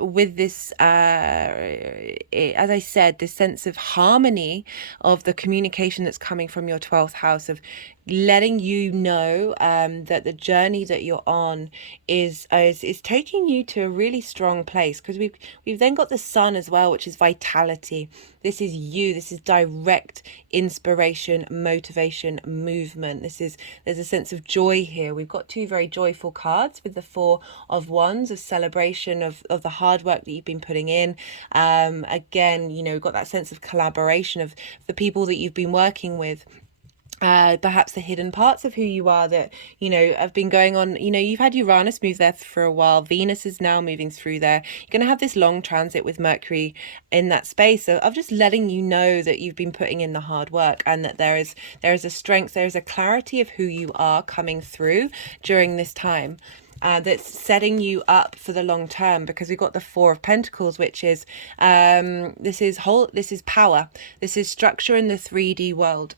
With this, as I said, this sense of harmony of the communication that's coming from your 12th house, of letting you know that the journey that you're on is taking you to a really strong place, because we've then got the Sun as well, which is vitality. This is you. This is direct inspiration, motivation, movement. There's a sense of joy here. We've got two very joyful cards with the Four of Wands, of celebration of the hard work that you've been putting in. Again, we've got that sense of collaboration of the people that you've been working with. Perhaps the hidden parts of who you are that have been going on. You've had Uranus move there for a while. Venus is now moving through there. You're going to have this long transit with Mercury in that space of just letting you know that you've been putting in the hard work, and that there is a strength, there is a clarity of who you are coming through during this time. That's setting you up for the long term, because we've got the Four of Pentacles, which is this is power, this is structure in the 3D world.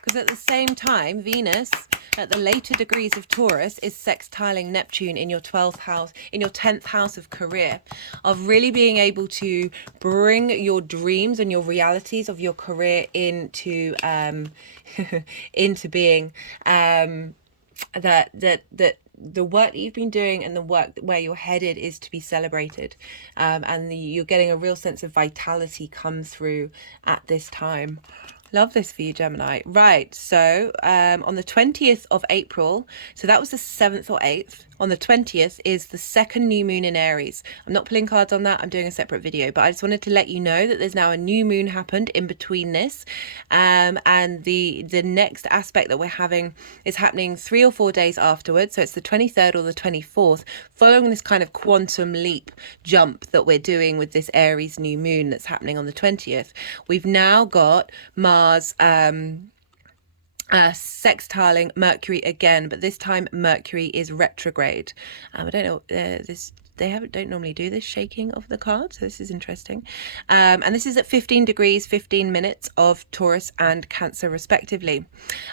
Because at the same time, Venus at the later degrees of Taurus is sextiling Neptune in your 12th house, in your 10th house of career, of really being able to bring your dreams and your realities of your career into into being. That the work that you've been doing and the work where you're headed is to be celebrated, and you're getting a real sense of vitality come through at this time. Love this for you, Gemini. Right, so on the 20th of April, so that was the 7th or 8th. On the 20th is the second new moon in Aries. I'm not pulling cards on that. I'm doing a separate video, but I just wanted to let you know that there's now a new moon happened in between this. And the next aspect that we're having is happening 3 or 4 days afterwards. So it's the 23rd or the 24th, following this kind of quantum leap jump that we're doing with this Aries new moon that's happening on the 20th. We've now got Mars sextiling Mercury again, but this time Mercury is retrograde. I don't know, don't normally do this shaking of the cards, so this is interesting. And this is at 15 degrees 15 minutes of Taurus and Cancer respectively.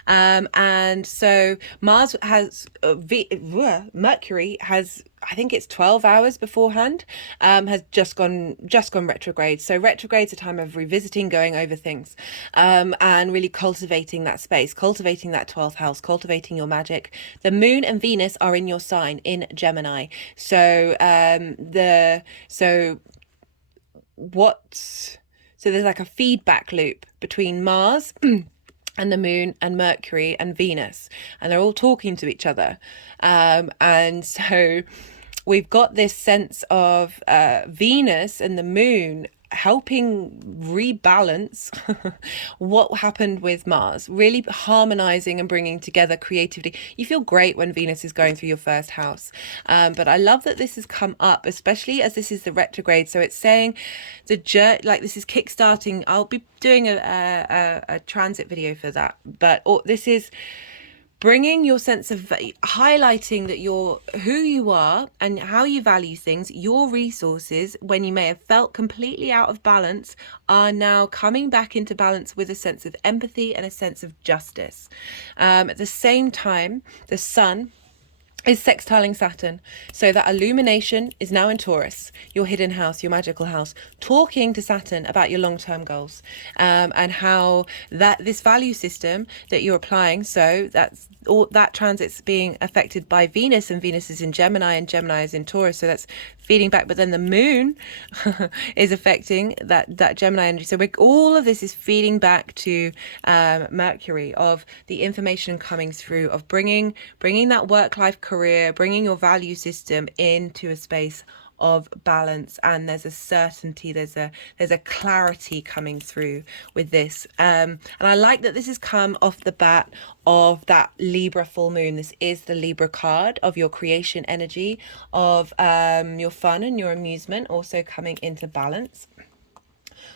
And so Mars has Mercury has, I think it's 12 hours beforehand, has just gone retrograde. So retrograde's a time of revisiting, going over things, and really cultivating that space, cultivating that 12th house, cultivating your magic. The moon and Venus are in your sign in Gemini. So so there's like a feedback loop between Mars and the moon and Mercury and Venus, and they're all talking to each other, and so we've got this sense of Venus and the moon helping rebalance what happened with Mars, really harmonizing and bringing together creativity. You feel great when Venus is going through your first house, but I love that this has come up, especially as this is the retrograde. So it's saying like this is kickstarting. I'll be doing a transit video for that, but this is bringing your sense of highlighting that who you are and how you value things, your resources, when you may have felt completely out of balance, are now coming back into balance with a sense of empathy and a sense of justice. At the same time, the Sun is sextiling Saturn. So that illumination is now in Taurus, your hidden house, your magical house, talking to Saturn about your long-term goals, and how that this value system that you're applying, so that's all that transit's being affected by Venus, and Venus is in Gemini and Gemini is in Taurus, so that's feeding back. But then the moon is affecting that Gemini energy. So all of this is feeding back to Mercury, of the information coming through, of bringing that work-life career, bringing your value system into a space of balance. And there's a certainty, there's a clarity coming through with this, and I like that this has come off the bat of that Libra full moon. This is the Libra card of your creation energy, of your fun and your amusement also coming into balance.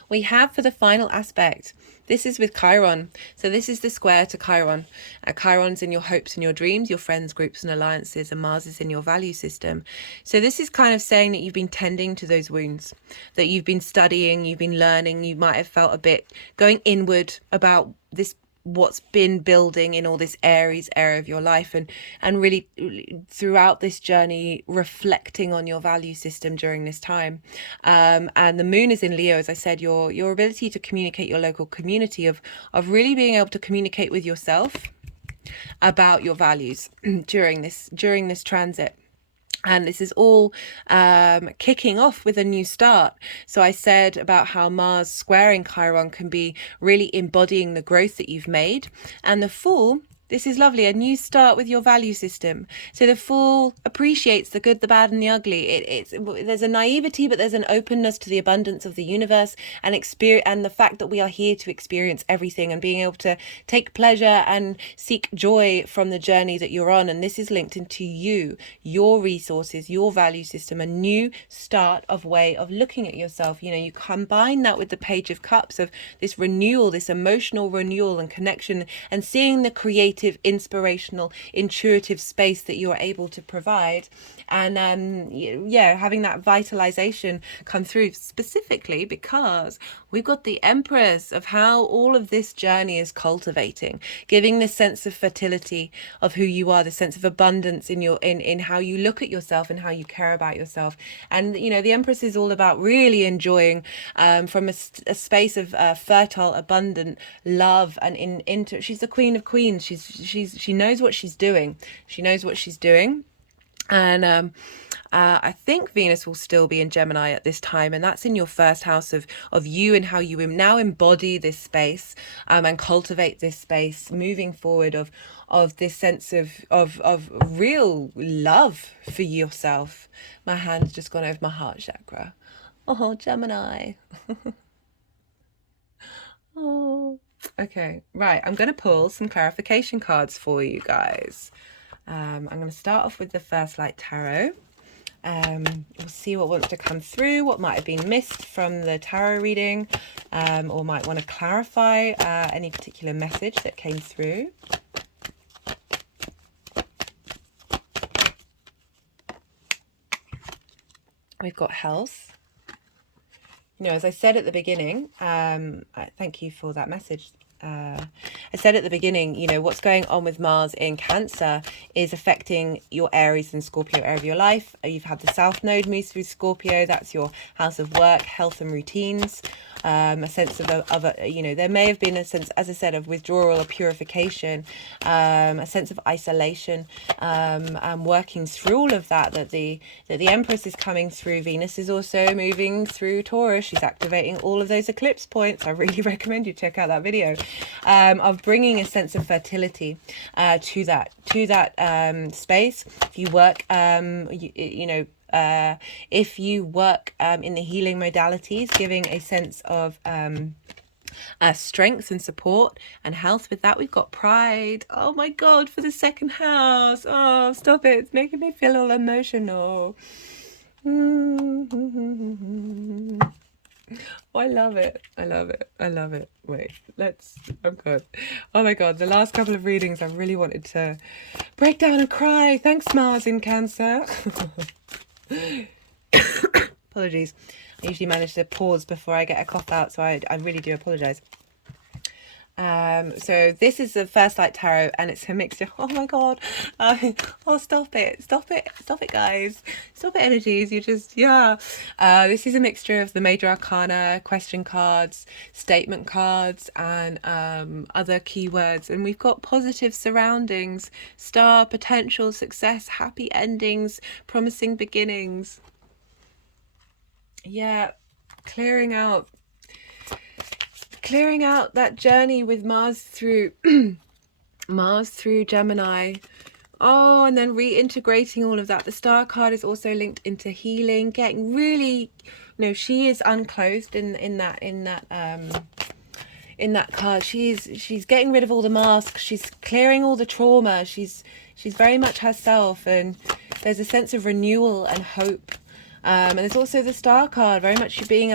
We have, for the final aspect, this is with Chiron. So this is the square to Chiron. Chiron's in your hopes and your dreams, your friends, groups and alliances, and Mars is in your value system. So this is kind of saying that you've been tending to those wounds, that you've been studying, you've been learning, you might have felt a bit going inward about this, what's been building in all this Aries area of your life, and really throughout this journey reflecting on your value system during this time. And the moon is in Leo, as I said, your ability to communicate, your local community, of really being able to communicate with yourself about your values during this transit. And this is all kicking off with a new start. So I said about how Mars squaring Chiron can be really embodying the growth that you've made. And the Fool, this is lovely, a new start with your value system. So the Fool appreciates the good, the bad and the ugly. There's a naivety, but there's an openness to the abundance of the universe and the fact that we are here to experience everything, and being able to take pleasure and seek joy from the journey that you're on. And this is linked into you, your resources, your value system, a new start of way of looking at yourself. You know, you combine that with the Page of Cups, of this renewal, this emotional renewal and connection, and seeing the creative, inspirational, intuitive space that you're able to provide, and having that vitalization come through, specifically because we've got the Empress, of how all of this journey is cultivating, giving this sense of fertility of who you are, the sense of abundance in how you look at yourself and how you care about yourself. And you know, the Empress is all about really enjoying from a space of fertile, abundant love, and she's the Queen of Queens. She knows what she's doing. And I think Venus will still be in Gemini at this time, and that's in your first house of you, and how you now embody this space and cultivate this space moving forward, of this sense of real love for yourself. My hand's just gone over my heart chakra. Oh, Gemini. Oh, okay, right, I'm going to pull some clarification cards for you guys. I'm going to start off with the First Light Tarot. We'll see what wants to come through, what might have been missed from the tarot reading, or might want to clarify any particular message that came through. We've got health. You know, as I said at the beginning, thank you for that message. I said at the beginning, you know, what's going on with Mars in Cancer is affecting your Aries and Scorpio area of your life. You've had the South Node move through Scorpio. That's your house of work, health and routines. A sense of you know, there may have been a sense, as I said, of withdrawal or purification, a sense of isolation, and working through all of that. That the Empress is coming through. Venus is also moving through Taurus. She's activating all of those eclipse points. I really recommend you check out that video, of bringing a sense of fertility to that space. If you work, if you work in the healing modalities, giving a sense of strength and support and health. With that, we've got Pride. Oh my God, for the second house. Oh, stop it. It's making me feel all emotional. Oh, I love it. Wait, oh God. Oh my God, the last couple of readings I really wanted to break down and cry. Thanks, Mars in Cancer. Apologies. I usually manage to pause before I get a cough out, so I really do apologize. So this is the First Light Tarot, and it's a mixture. Oh my god! Oh, stop it! Stop it! Stop it, guys! Stop it, energies! You just, yeah. This is a mixture of the Major Arcana, question cards, statement cards, and other keywords. And we've got positive surroundings, star, potential, success, happy endings, promising beginnings. Yeah, clearing out that journey with Mars through Mars through Gemini. Oh, and then reintegrating all of that. The star card is also linked into healing, getting really, she is unclothed in that card. She's getting rid of all the masks. She's clearing all the trauma. She's very much herself, and there's a sense of renewal and hope. And there's also the star card, very much you being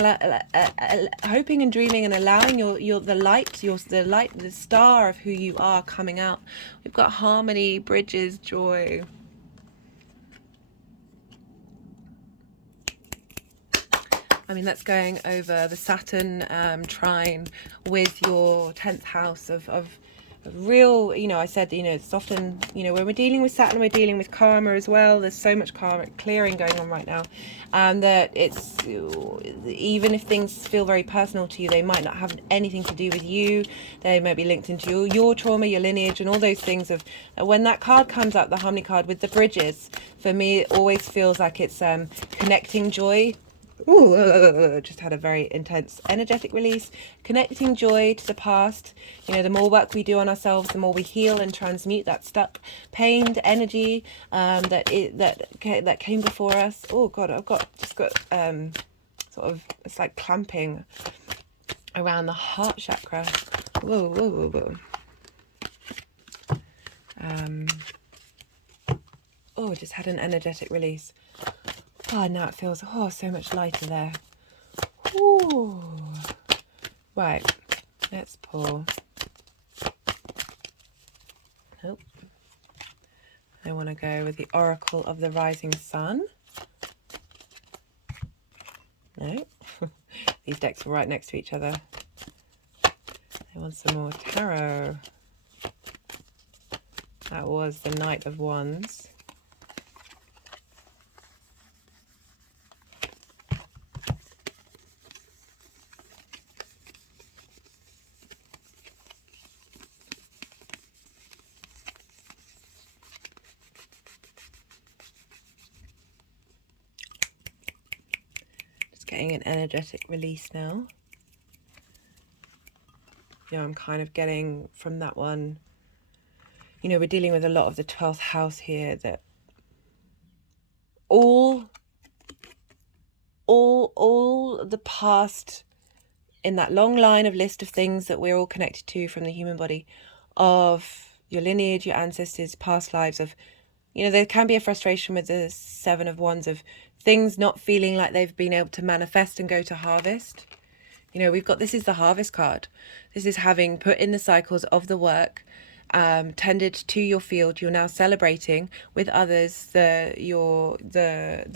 hoping and dreaming and allowing the star of who you are coming out. We've got harmony, bridges, joy. I mean, that's going over the Saturn trine with your 10th house of real, I said, it's often, when we're dealing with Saturn, we're dealing with karma as well. There's so much karma clearing going on right now, and that it's, even if things feel very personal to you, they might not have anything to do with you. They might be linked into your trauma, your lineage, and all those things. Of when that card comes up, the harmony card with the bridges, for me, it always feels like it's connecting joy. Ooh, just had a very intense energetic release, connecting joy to the past. The more work we do on ourselves, the more we heal and transmute that stuck pained energy that came before us. Oh god, I've just got sort of, it's like clamping around the heart chakra. Whoa. Oh, just had an energetic release. Oh, now it feels, so much lighter there. Ooh. Right, let's pull. Nope. I want to go with the Oracle of the Rising Sun. No. These decks are right next to each other. I want some more tarot. That was the Knight of Wands. Getting an energetic release now. I'm kind of getting from that one, we're dealing with a lot of the 12th house here, that all the past, in that long line of list of things that we're all connected to from the human body, of your lineage, your ancestors, past lives, of, there can be a frustration with the 7 of Wands of things not feeling like they've been able to manifest and go to harvest. We've got, this is the harvest card. This is having put in the cycles of the work, tended to your field. You're now celebrating with others the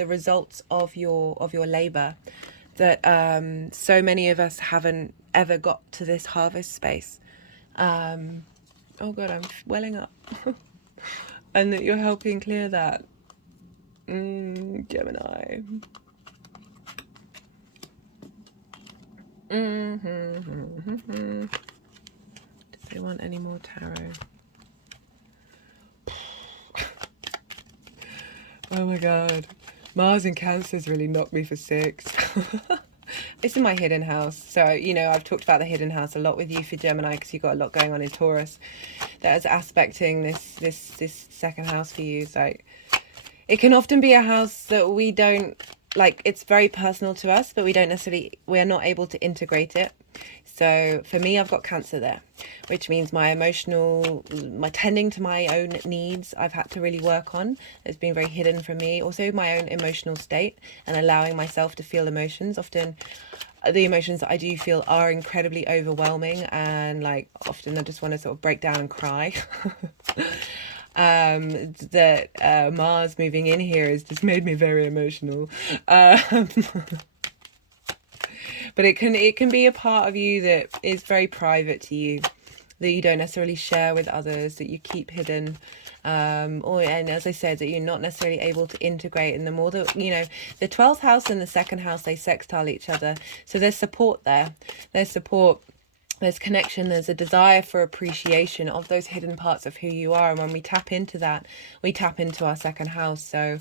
results of your labor, that so many of us haven't ever got to this harvest space. Oh god, I'm welling up. And that you're helping clear that. Gemini. Do they want any more tarot? Oh my god. Mars in Cancer's really knocked me for 6. It's in my hidden house. So, I've talked about the hidden house a lot with you for Gemini, because you've got a lot going on in Taurus that is aspecting this second house for you. So it can often be a house that we don't, like, it's very personal to us, but we're not able to integrate it. So for me, I've got Cancer there, which means my tending to my own needs, I've had to really work on. It's been very hidden from me. Also my own emotional state and allowing myself to feel emotions. Often the emotions that I do feel are incredibly overwhelming, and like often I just want to sort of break down and cry. Mars moving in here has just made me very emotional. But it can be a part of you that is very private to you. that you don't necessarily share with others, that you keep hidden, and as I said, that you're not necessarily able to integrate. And the more that, you know, the 12th house and the second house, they sextile each other, so there's support there. There's support, there's connection, there's a desire for appreciation of those hidden parts of who you are. And when we tap into that, we tap into our second house. So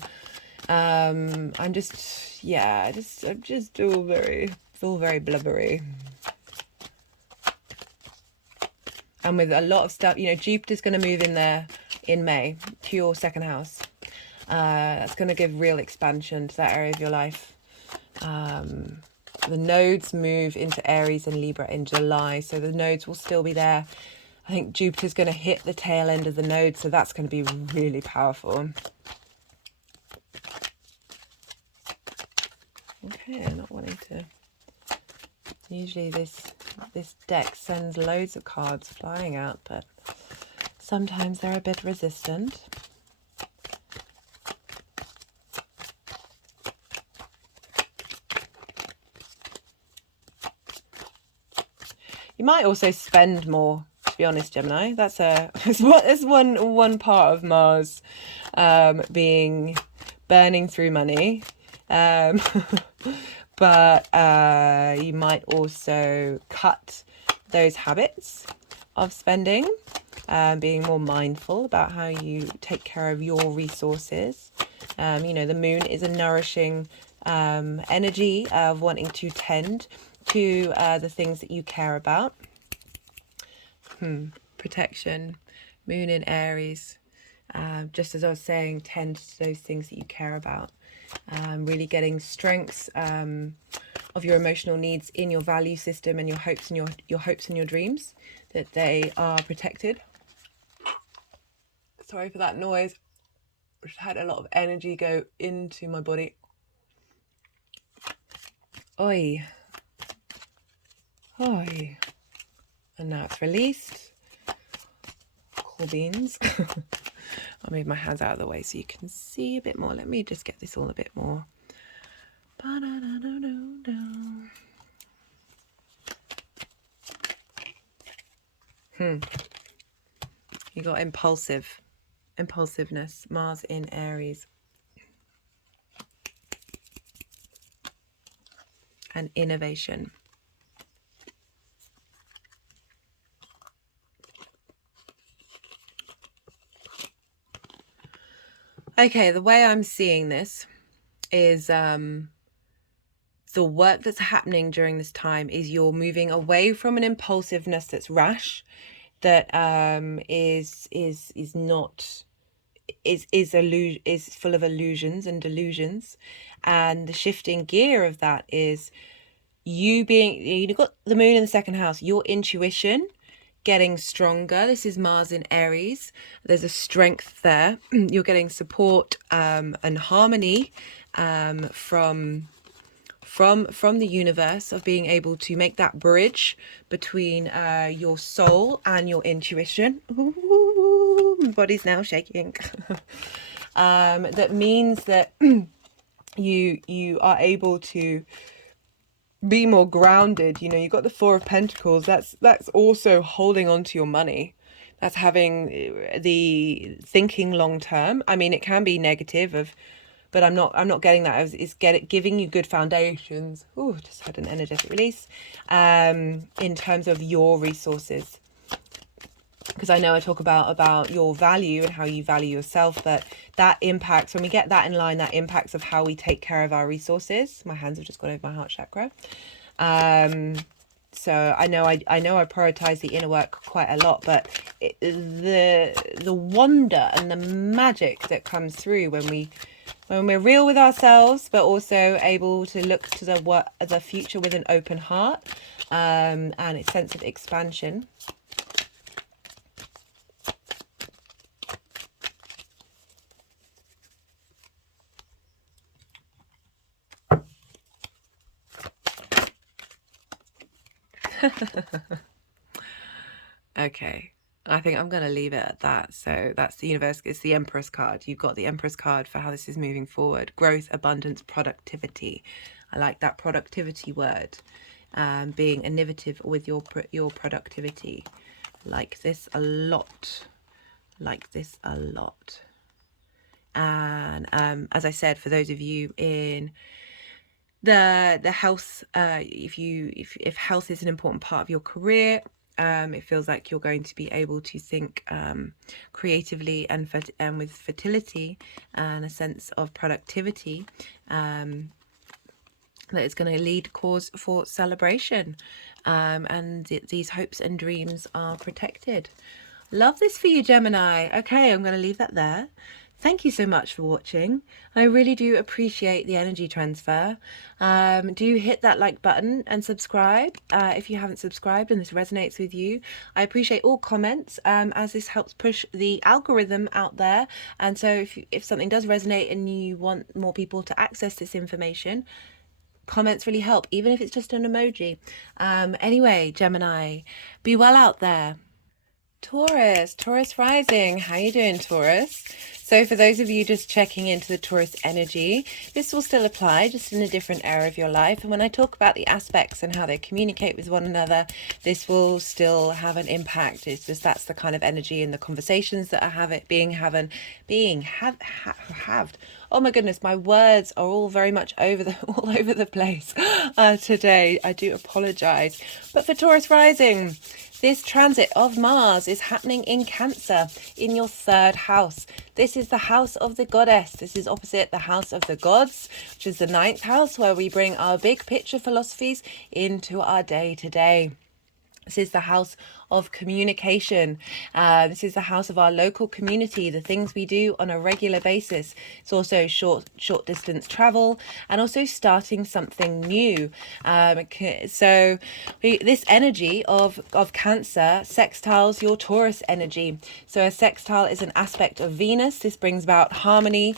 I'm just all very blubbery. And with a lot of stuff, you know, Jupiter's going to move in there in May to your second house. That's going to give real expansion to that area of your life. The nodes move into Aries and Libra in July, so the nodes will still be there. I think Jupiter's going to hit the tail end of the node, so that's going to be really powerful. Okay, I'm not wanting to... Usually this deck sends loads of cards flying out, but sometimes they're a bit resistant. You might also spend more, to be honest, Gemini. That's one part of Mars being burning through money. But you might also cut those habits of spending, being more mindful about how you take care of your resources. You know, the moon is a nourishing energy of wanting to tend to the things that you care about. Protection, moon in Aries. Just as I was saying, tend to those things that you care about. Really getting strengths of your emotional needs in your value system, and your hopes and your hopes and your dreams, that they are protected. Sorry for that noise. I just had a lot of energy go into my body. Oi. Oi. And now it's released. Cool beans. I'll move my hands out of the way so you can see a bit more. Let me just get this all a bit more. You got impulsiveness, Mars in Aries. And innovation. Okay, the way I'm seeing this is the work that's happening during this time is you're moving away from an impulsiveness that's rash, that is full of illusions and delusions. And the shifting gear of that is you've got the moon in the second house, your intuition getting stronger. This is Mars in Aries. There's a strength there. You're getting support and harmony from the universe, of being able to make that bridge between your soul and your intuition. Ooh, my body's now shaking. That means that you are able to be more grounded. You know, you've got the Four of Pentacles. That's also holding on to your money. That's having the thinking long term. I mean, it can be negative, but I'm not getting that. It's giving you good foundations. Ooh, just had an energetic release. In terms of your resources, because I know I talk about your value and how you value yourself, but that impacts, when we get that in line, that impacts of how we take care of our resources. My hands have just gone over my heart chakra. So I know I prioritize the inner work quite a lot, but the wonder and the magic that comes through when we're real with ourselves, but also able to look to the future with an open heart, and a sense of expansion. Okay, I think I'm going to leave it at that. So that's the universe. It's the Empress card. You've got the Empress card for how this is moving forward. Growth, abundance, productivity. I like that productivity word. Being innovative with your productivity. like this a lot, like this a lot. And as I said, for those of you in the health, if health is an important part of your career, it feels like you're going to be able to think creatively and with fertility and a sense of productivity, that it's going to lead cause for celebration, and these hopes and dreams are protected. Love this for you, Gemini. Okay, I'm going to leave that there. Thank you so much for watching. I really do appreciate the energy transfer. Do hit that like button and subscribe if you haven't subscribed and this resonates with you. I appreciate all comments, as this helps push the algorithm out there. And so if something does resonate and you want more people to access this information, comments really help, even if it's just an emoji. Anyway, Gemini, be well out there. Taurus rising. How you doing, Taurus? So for those of you just checking into the Taurus energy, this will still apply, just in a different area of your life. And when I talk about the aspects and how they communicate with one another, this will still have an impact. It's just that's the kind of energy and the conversations that are being had. Oh my goodness, my words are all very much all over the place today. I do apologize. But for Taurus rising, this transit of Mars is happening in Cancer, in your 3rd house. This is the house of the goddess. This is opposite the house of the gods, which is the 9th house, where we bring our big picture philosophies into our day-to-day. This is the house of communication. This is the house of our local community, the things we do on a regular basis. It's also short distance travel and also starting something new. So this energy of Cancer sextiles your Taurus energy. So a sextile is an aspect of Venus. This brings about harmony,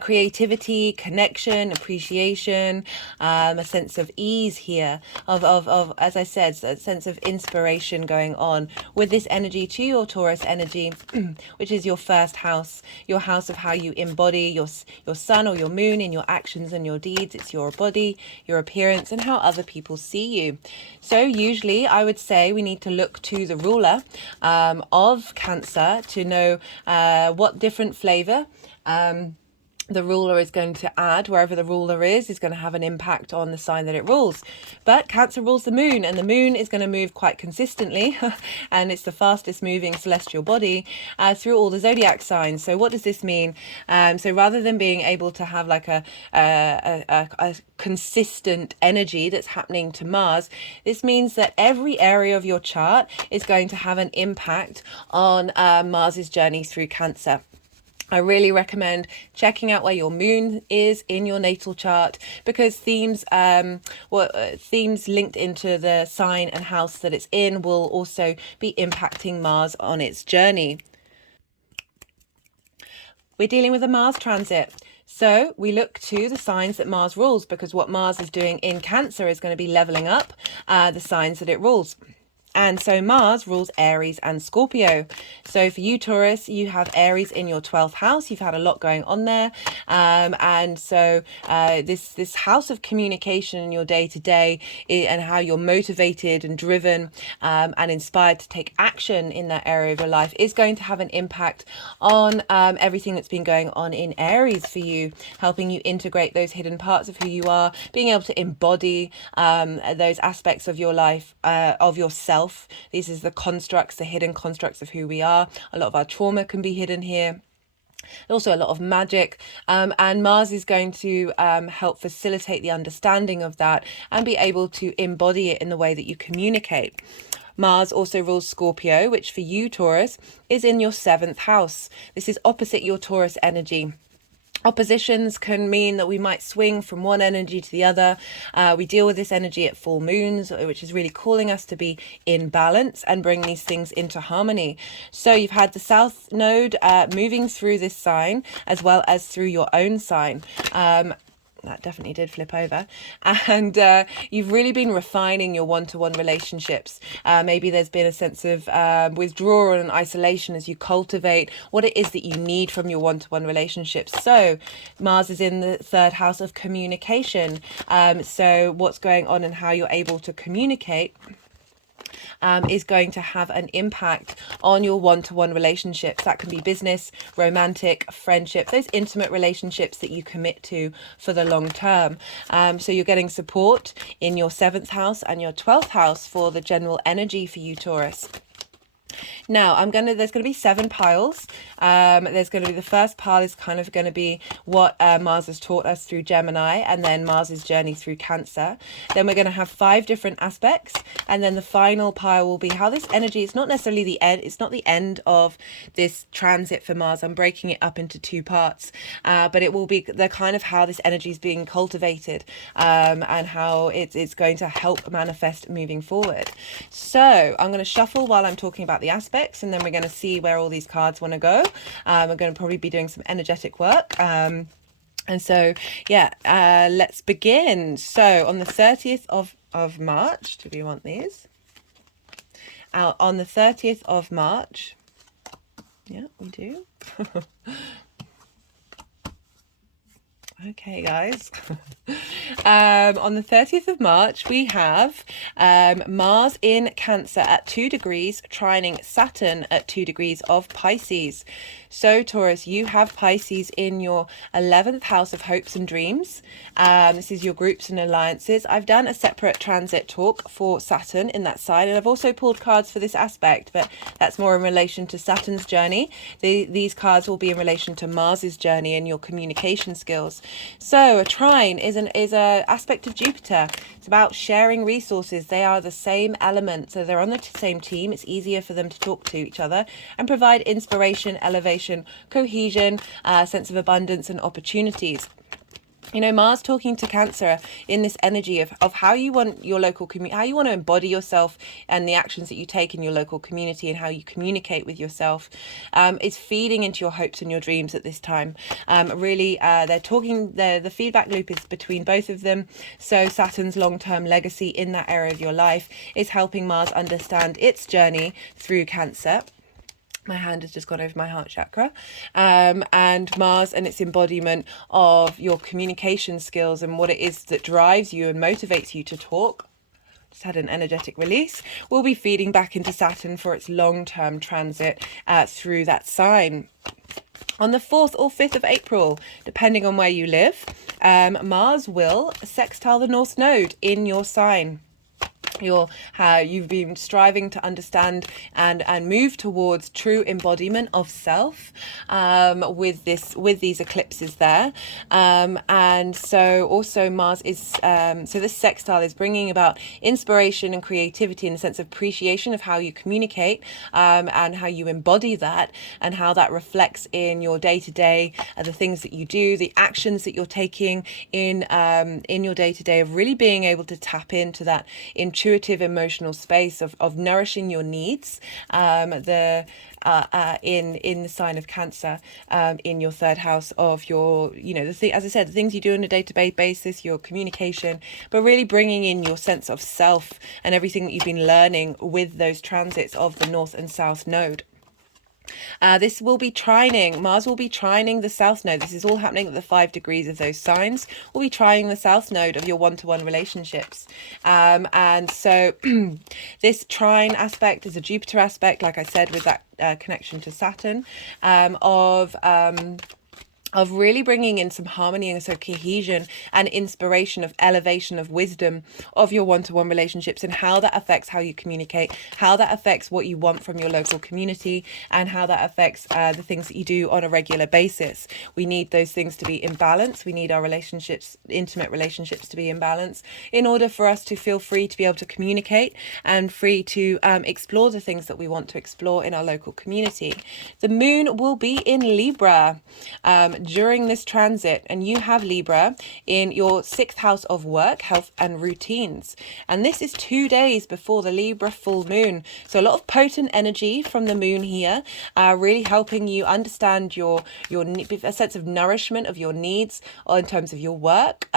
creativity, connection, appreciation, a sense of ease here, of as I said, a sense of inspiration going on with this energy to your Taurus energy, which is your 1st house, your house of how you embody your sun or your moon in your actions and your deeds. It's your body, your appearance, and how other people see you. So usually I would say we need to look to the ruler of Cancer to know what different flavor the ruler is going to add. Wherever the ruler is going to have an impact on the sign that it rules. But Cancer rules the moon, and the moon is going to move quite consistently and it's the fastest moving celestial body through all the zodiac signs. So what does this mean? So rather than being able to have like a consistent energy that's happening to Mars, this means that every area of your chart is going to have an impact on Mars's journey through Cancer. I really recommend checking out where your moon is in your natal chart, because themes linked into the sign and house that it's in will also be impacting Mars on its journey. We're dealing with a Mars transit. So we look to the signs that Mars rules, because what Mars is doing in Cancer is going to be leveling up the signs that it rules. And so Mars rules Aries and Scorpio. So for you, Taurus, you have Aries in your 12th house. You've had a lot going on there. And so this house of communication in your day-to-day and how you're motivated and driven and inspired to take action in that area of your life is going to have an impact on everything that's been going on in Aries for you, helping you integrate those hidden parts of who you are, being able to embody those aspects of your life, of yourself. These are the constructs, the hidden constructs of who we are. A lot of our trauma can be hidden here. Also a lot of magic, and Mars is going to help facilitate the understanding of that and be able to embody it in the way that you communicate. Mars also rules Scorpio, which for you, Taurus, is in your 7th house. This is opposite your Taurus energy. Oppositions can mean that we might swing from one energy to the other. We deal with this energy at full moons, which is really calling us to be in balance and bring these things into harmony. So you've had the South Node moving through this sign as well as through your own sign. That definitely did flip over. And you've really been refining your one-to-one relationships. Maybe there's been a sense of withdrawal and isolation as you cultivate what it is that you need from your one-to-one relationships. So Mars is in the 3rd house of communication. So what's going on and how you're able to communicate is going to have an impact on your one-to-one relationships. That can be business, romantic, friendship, those intimate relationships that you commit to for the long term. So you're getting support in your 7th house and your 12th house for the general energy for you, Taurus. Now, there's going to be 7 piles. There's going to be, the first pile is kind of going to be what Mars has taught us through Gemini, and then Mars's journey through Cancer. Then we're going to have 5 different aspects, and then the final pile will be how this energy, it's not necessarily the end, it's not the end of this transit for Mars. I'm breaking it up into 2 parts, but it will be the kind of how this energy is being cultivated, and how it's going to help manifest moving forward. So I'm going to shuffle while I'm talking about the aspects, and then we're going to see where all these cards want to go. We're going to probably be doing some energetic work. And so, yeah, let's begin. So on the 30th of March, do we want these? On the 30th of March, yeah, we do. Okay, guys. On the 30th of March, we have Mars in Cancer at 2 degrees, trining Saturn at 2 degrees of Pisces. So, Taurus, you have Pisces in your 11th house of hopes and dreams. This is your groups and alliances. I've done a separate transit talk for Saturn in that side, and I've also pulled cards for this aspect, but that's more in relation to Saturn's journey. These cards will be in relation to Mars's journey and your communication skills. So a trine is a aspect of Jupiter. It's about sharing resources. They are the same element, so they're on the same team. It's easier for them to talk to each other and provide inspiration, elevation, cohesion, sense of abundance and opportunities. You know, Mars talking to Cancer in this energy of how you want your local community, how you want to embody yourself and the actions that you take in your local community and how you communicate with yourself, is feeding into your hopes and your dreams at this time. Really, they're talking, the feedback loop is between both of them. So Saturn's long-term legacy in that area of your life is helping Mars understand its journey through Cancer. My hand has just gone over my heart chakra. And Mars and its embodiment of your communication skills and what it is that drives you and motivates you to talk. Just had an energetic release. Will be feeding back into Saturn for its long-term transit through that sign. On the 4th or 5th of April, depending on where you live, Mars will sextile the North Node in your sign. You've been striving to understand and move towards true embodiment of self with these eclipses there, and so also Mars is so this sextile is bringing about inspiration and creativity in the sense of appreciation of how you communicate, and how you embody that and how that reflects in your day-to-day, the things that you do, the actions that you're taking in your day-to-day, of really being able to tap into that intuitive emotional space of nourishing your needs, in the sign of Cancer, in your 3rd house of your, as I said, the things you do on a day-to-day basis, your communication, but really bringing in your sense of self and everything that you've been learning with those transits of the North and South Node. This will be trining. Mars will be trining the South Node. This is all happening at the 5 degrees of those signs. Will be trining the South Node of your one-to-one relationships. And so this trine aspect is a Jupiter aspect, like I said, with that connection to Saturn, of really bringing in some harmony and so cohesion and inspiration, of elevation, of wisdom of your one-to-one relationships, and how that affects how you communicate, how that affects what you want from your local community, and how that affects the things that you do on a regular basis. We need those things to be in balance. We need our relationships, intimate relationships, to be in balance in order for us to feel free to be able to communicate and free to explore the things that we want to explore in our local community. The moon will be in Libra during this transit, and you have Libra in your 6th house of work, health and routines, and this is 2 days before the Libra full moon. So a lot of potent energy from the moon here, really helping you understand your a sense of nourishment of your needs, or in terms of your work,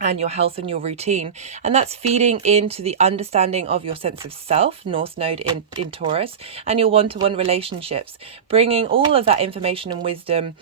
and your health and your routine. And that's feeding into the understanding of your sense of self, North Node in Taurus, and your one-to-one relationships, bringing all of that information and wisdom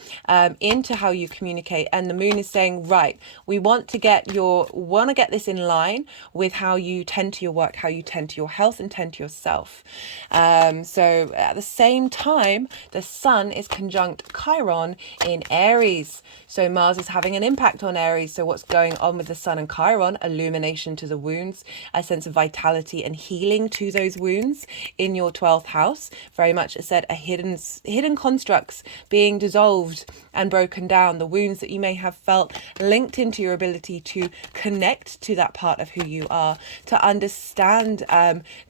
into how you communicate. And the moon is saying, right, we want to get this in line with how you tend to your work, how you tend to your health and tend to yourself. So at the same time, the sun is conjunct Chiron in Aries. So Mars is having an impact on Aries. So what's going on with the sun and Chiron? Illumination to the wounds, a sense of vitality and healing to those wounds in your 12th house. Very much, as said, a hidden constructs being dissolved and broken down. The wounds that you may have felt linked into your ability to connect to that part of who you are, to understand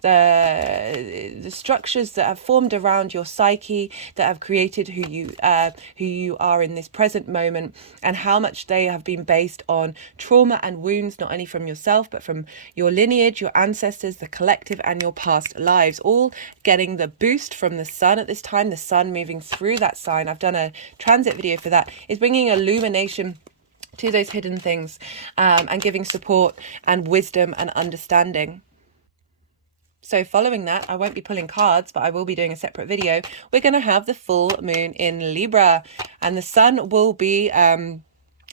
the structures that have formed around your psyche, that have created who you are in this present moment, and how much they have been based on trauma and wounds, not only from yourself but from your lineage, your ancestors, the collective, and your past lives, all getting the boost from the sun at this time. The sun moving through that sign, I've done a transit video for that, is bringing illumination to those hidden things, and giving support and wisdom and understanding. So following that, I won't be pulling cards, but I will be doing a separate video. We're going to have the full moon in Libra, and the sun will be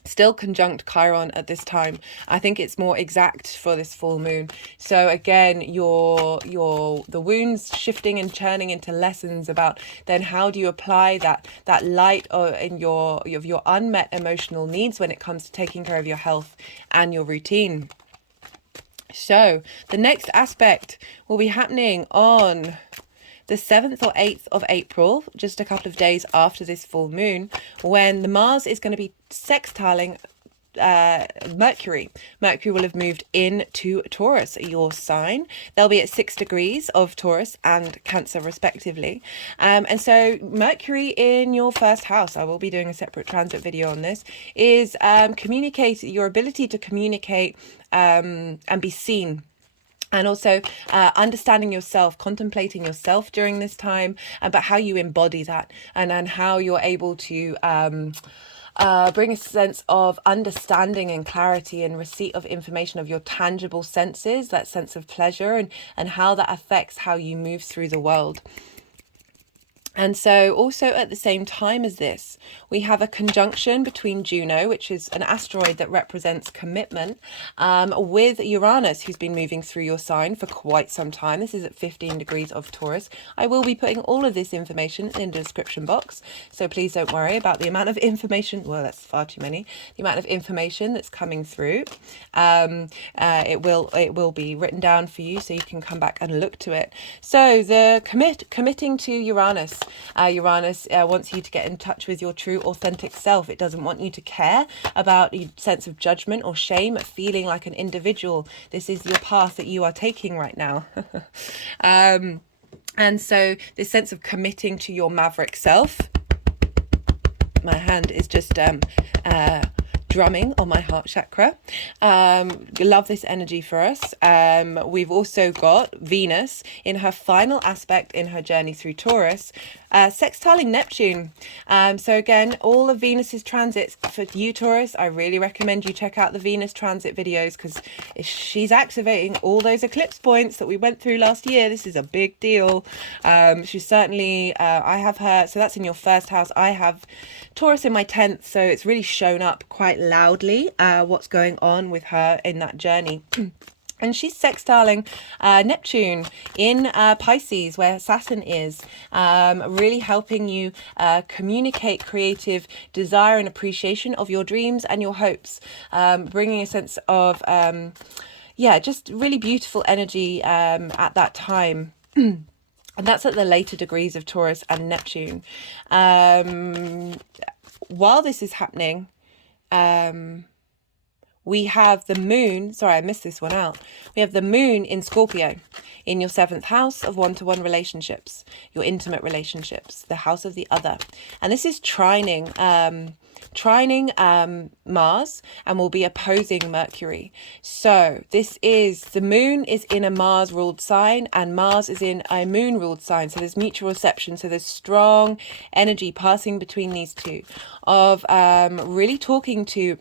still conjunct Chiron at this time. I think it's more exact for this full moon. So again, the wounds shifting and churning into lessons about then how do you apply that light in your unmet emotional needs when it comes to taking care of your health and your routine. So the next aspect will be happening on the 7th or 8th of April, just a couple of days after this full moon, when the Mars is going to be sextiling Mercury. Mercury will have moved into Taurus, your sign. They'll be at 6 degrees of Taurus and Cancer respectively. And so Mercury in your first house, I will be doing a separate transit video on this, is your ability to communicate and be seen. And also understanding yourself, contemplating yourself during this time, but how you embody that, and how you're able to bring a sense of understanding and clarity and receipt of information of your tangible senses, that sense of pleasure, and how that affects how you move through the world. And so also at the same time as this, we have a conjunction between Juno, which is an asteroid that represents commitment, with Uranus, who's been moving through your sign for quite some time. This is at 15 degrees of Taurus. I will be putting all of this information in the description box, so please don't worry about the amount of information. Well, that's far too many. The amount of information that's coming through. It will be written down for you, so you can come back and look to it. So the committing to Uranus. Uranus wants you to get in touch with your true authentic self. It doesn't want you to care about your sense of judgment or shame at feeling like an individual. This is your path that you are taking right now. And so this sense of committing to your maverick self. My hand is just drumming on my heart chakra. Love this energy for us. We've also got Venus in her final aspect in her journey through Taurus, sextiling Neptune. So again, all of Venus's transits for you, Taurus, I really recommend you check out the Venus transit videos, because she's activating all those eclipse points that we went through last year. This is a big deal. She's certainly, I have her, so that's in your first house. I have Taurus in my 10th, so it's really shown up quite loudly what's going on with her in that journey. And she's sextiling Neptune in Pisces, where Saturn is, really helping you communicate creative desire and appreciation of your dreams and your hopes, bringing a sense of, just really beautiful energy at that time. And that's at the later degrees of Taurus and Neptune. While this is happening, we have the moon, sorry, I missed this one out. We have the moon in Scorpio, in your 7th house of one-to-one relationships, your intimate relationships, the house of the other. And this is trining Mars, and will be opposing Mercury. So this is, the moon is in a Mars-ruled sign, and Mars is in a moon-ruled sign. So there's mutual reception. So there's strong energy passing between these two of really talking to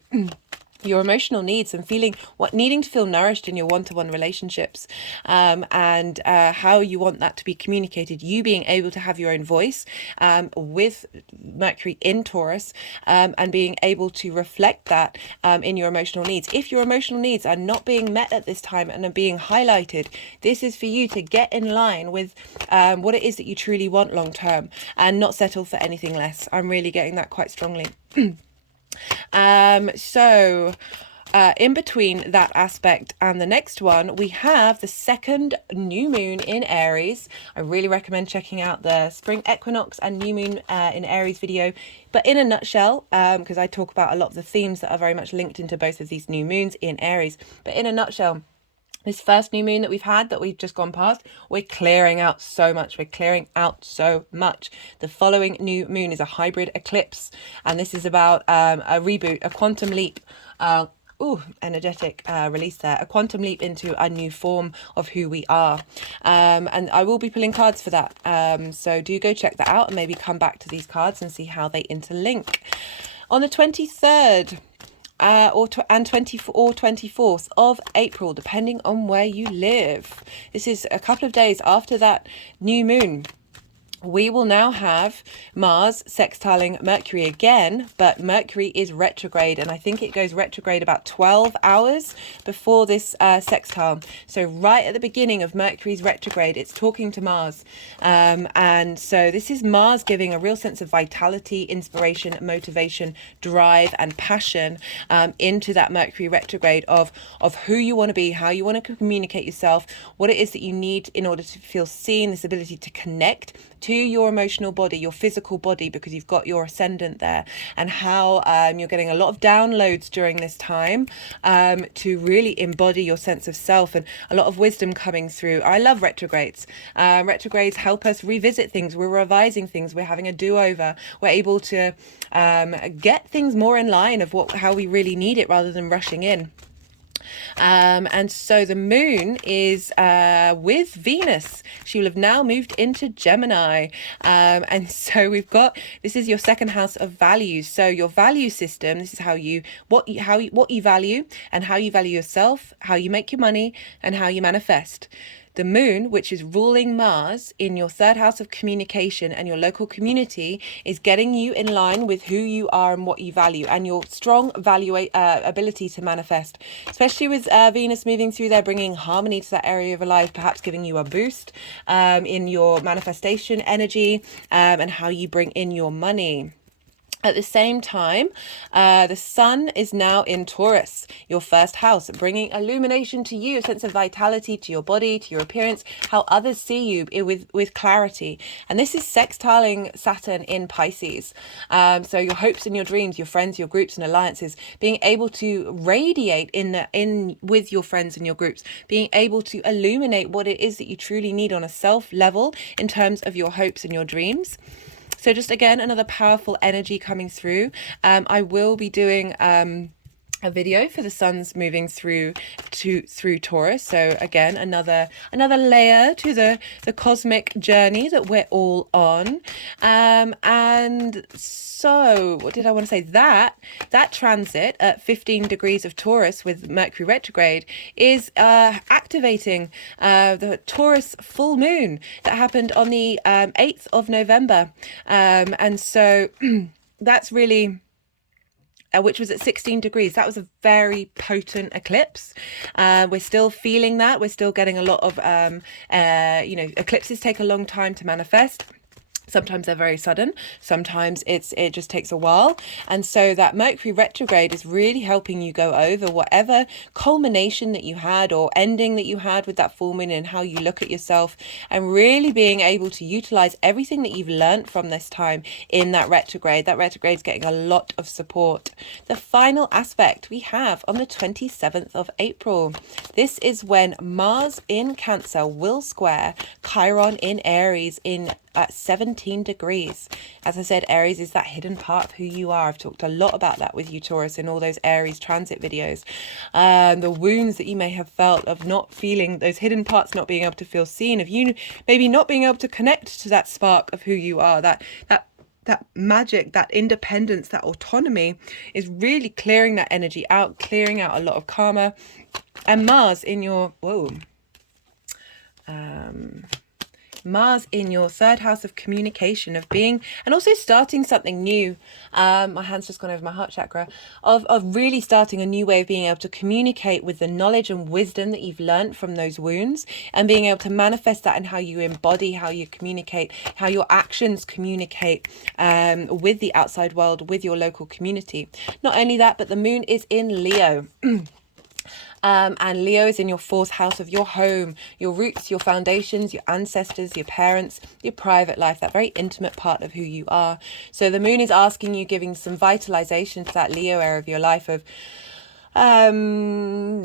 your emotional needs and needing to feel nourished in your one-to-one relationships, and how you want that to be communicated, you being able to have your own voice with Mercury in Taurus, and being able to reflect that in your emotional needs. If your emotional needs are not being met at this time and are being highlighted, this is for you to get in line with what it is that you truly want long term, and not settle for anything less. I'm really getting that quite strongly. In between that aspect and the next one, we have the second new moon in Aries. I really recommend checking out the spring equinox and new moon in Aries video. But in a nutshell, because I talk about a lot of the themes that are very much linked into both of these new moons in Aries. But in a nutshell, this first new moon that we've just gone past, we're clearing out so much. The following new moon is a hybrid eclipse, and this is about a reboot, a quantum leap. Energetic release there, a quantum leap into a new form of who we are. And I will be pulling cards for that. So do go check that out and maybe come back to these cards and see how they interlink. On the 23rd, or 24th of April, depending on where you live. This is a couple of days after that new moon. We will now have Mars sextiling Mercury again, but Mercury is retrograde, and I think it goes retrograde about 12 hours before this sextile. So right at the beginning of Mercury's retrograde, it's talking to Mars. And so this is Mars giving a real sense of vitality, inspiration, motivation, drive, and passion into that Mercury retrograde of who you want to be, how you want to communicate yourself, what it is that you need in order to feel seen, this ability to connect to your emotional body, your physical body, because you've got your ascendant there, and how you're getting a lot of downloads during this time to really embody your sense of self, and a lot of wisdom coming through. I love retrogrades. Retrogrades help us revisit things. We're revising things. We're having a do-over. We're able to get things more in line of how we really need it rather than rushing in. And so the moon is with Venus. She will have now moved into Gemini. And so this is your second house of values. So your value system, this is what you value, and how you value yourself, how you make your money, and how you manifest. The moon, which is ruling Mars in your third house of communication and your local community, is getting you in line with who you are and what you value, and your strong ability to manifest, especially with Venus moving through there, bringing harmony to that area of your life, perhaps giving you a boost in your manifestation energy, and how you bring in your money. At the same time, the sun is now in Taurus, your first house, bringing illumination to you, a sense of vitality to your body, to your appearance, how others see you with clarity. And this is sextiling Saturn in Pisces. So your hopes and your dreams, your friends, your groups and alliances, being able to radiate in with your friends and your groups, being able to illuminate what it is that you truly need on a self level in terms of your hopes and your dreams. So just again, another powerful energy coming through. I will be doing a video for the sun's moving through Taurus. So again, another layer to the cosmic journey that we're all on. And so what did I want to say? That transit at 15 degrees of Taurus with Mercury retrograde is activating the Taurus full moon that happened on the 8th of November. And so that's really... which was at 16 degrees. That was a very potent eclipse. We're still feeling that. We're still getting a lot of, eclipses take a long time to manifest. Sometimes they're very sudden. Sometimes it just takes a while. And so that Mercury retrograde is really helping you go over whatever culmination that you had or ending that you had with that full moon, and how you look at yourself, and really being able to utilize everything that you've learned from this time in that retrograde. That retrograde is getting a lot of support. The final aspect we have on the 27th of April. This is when Mars in Cancer will square Chiron in Aries at 17 degrees. As I said, Aries is that hidden part of who you are. I've talked a lot about that with you, Taurus, in all those Aries transit videos. The wounds that you may have felt of not feeling those hidden parts, not being able to feel seen, of you maybe not being able to connect to that spark of who you are, that that magic, that independence, that autonomy is really clearing that energy out, clearing out a lot of karma. And Mars in your, Mars in your third house of communication, of being, and also starting something new. My hand's just gone over my heart chakra, of really starting a new way of being able to communicate with the knowledge and wisdom that you've learned from those wounds, and being able to manifest that in how you embody, how you communicate, how your actions communicate with the outside world, with your local community. Not only that, but the moon is in Leo. And Leo is in your fourth house of your home, your roots, your foundations, your ancestors, your parents, your private life, that very intimate part of who you are. So the moon is asking you, giving some vitalization to that Leo area of your life, of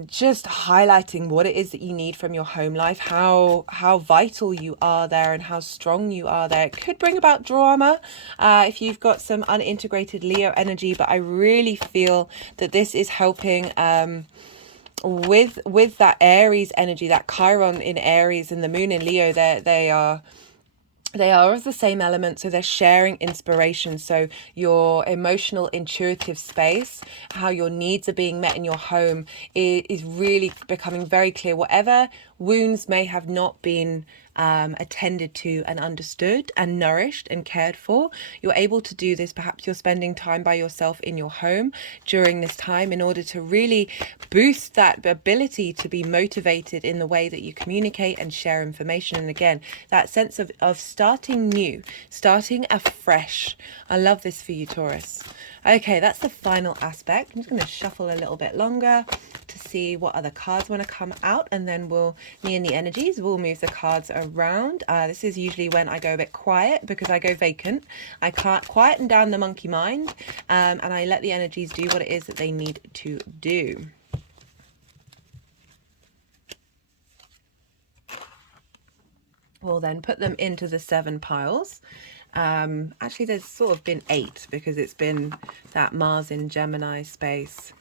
just highlighting what it is that you need from your home life, how vital you are there and how strong you are there. It could bring about drama if you've got some unintegrated Leo energy, but I really feel that this is helping with that Aries energy, that Chiron in Aries and the moon in Leo. They are of the same element, so they're sharing inspiration. So your emotional, intuitive space, how your needs are being met in your home, is really becoming very clear. Whatever wounds may have not been attended to and understood and nourished and cared for, you're able to do this. Perhaps you're spending time by yourself in your home during this time in order to really boost that ability to be motivated in the way that you communicate and share information. And again, that sense of starting new, starting afresh. I love this for you, Taurus. Okay, that's the final aspect. I'm just going to shuffle a little bit longer to see what other cards want to come out, and then me and the energies will move the cards around. This is usually when I go a bit quiet because I go vacant. I can't quieten down the monkey mind, and I let the energies do what it is that they need to do. We'll then put them into the 7 piles. Actually, there's sort of been 8 because it's been that Mars in Gemini space.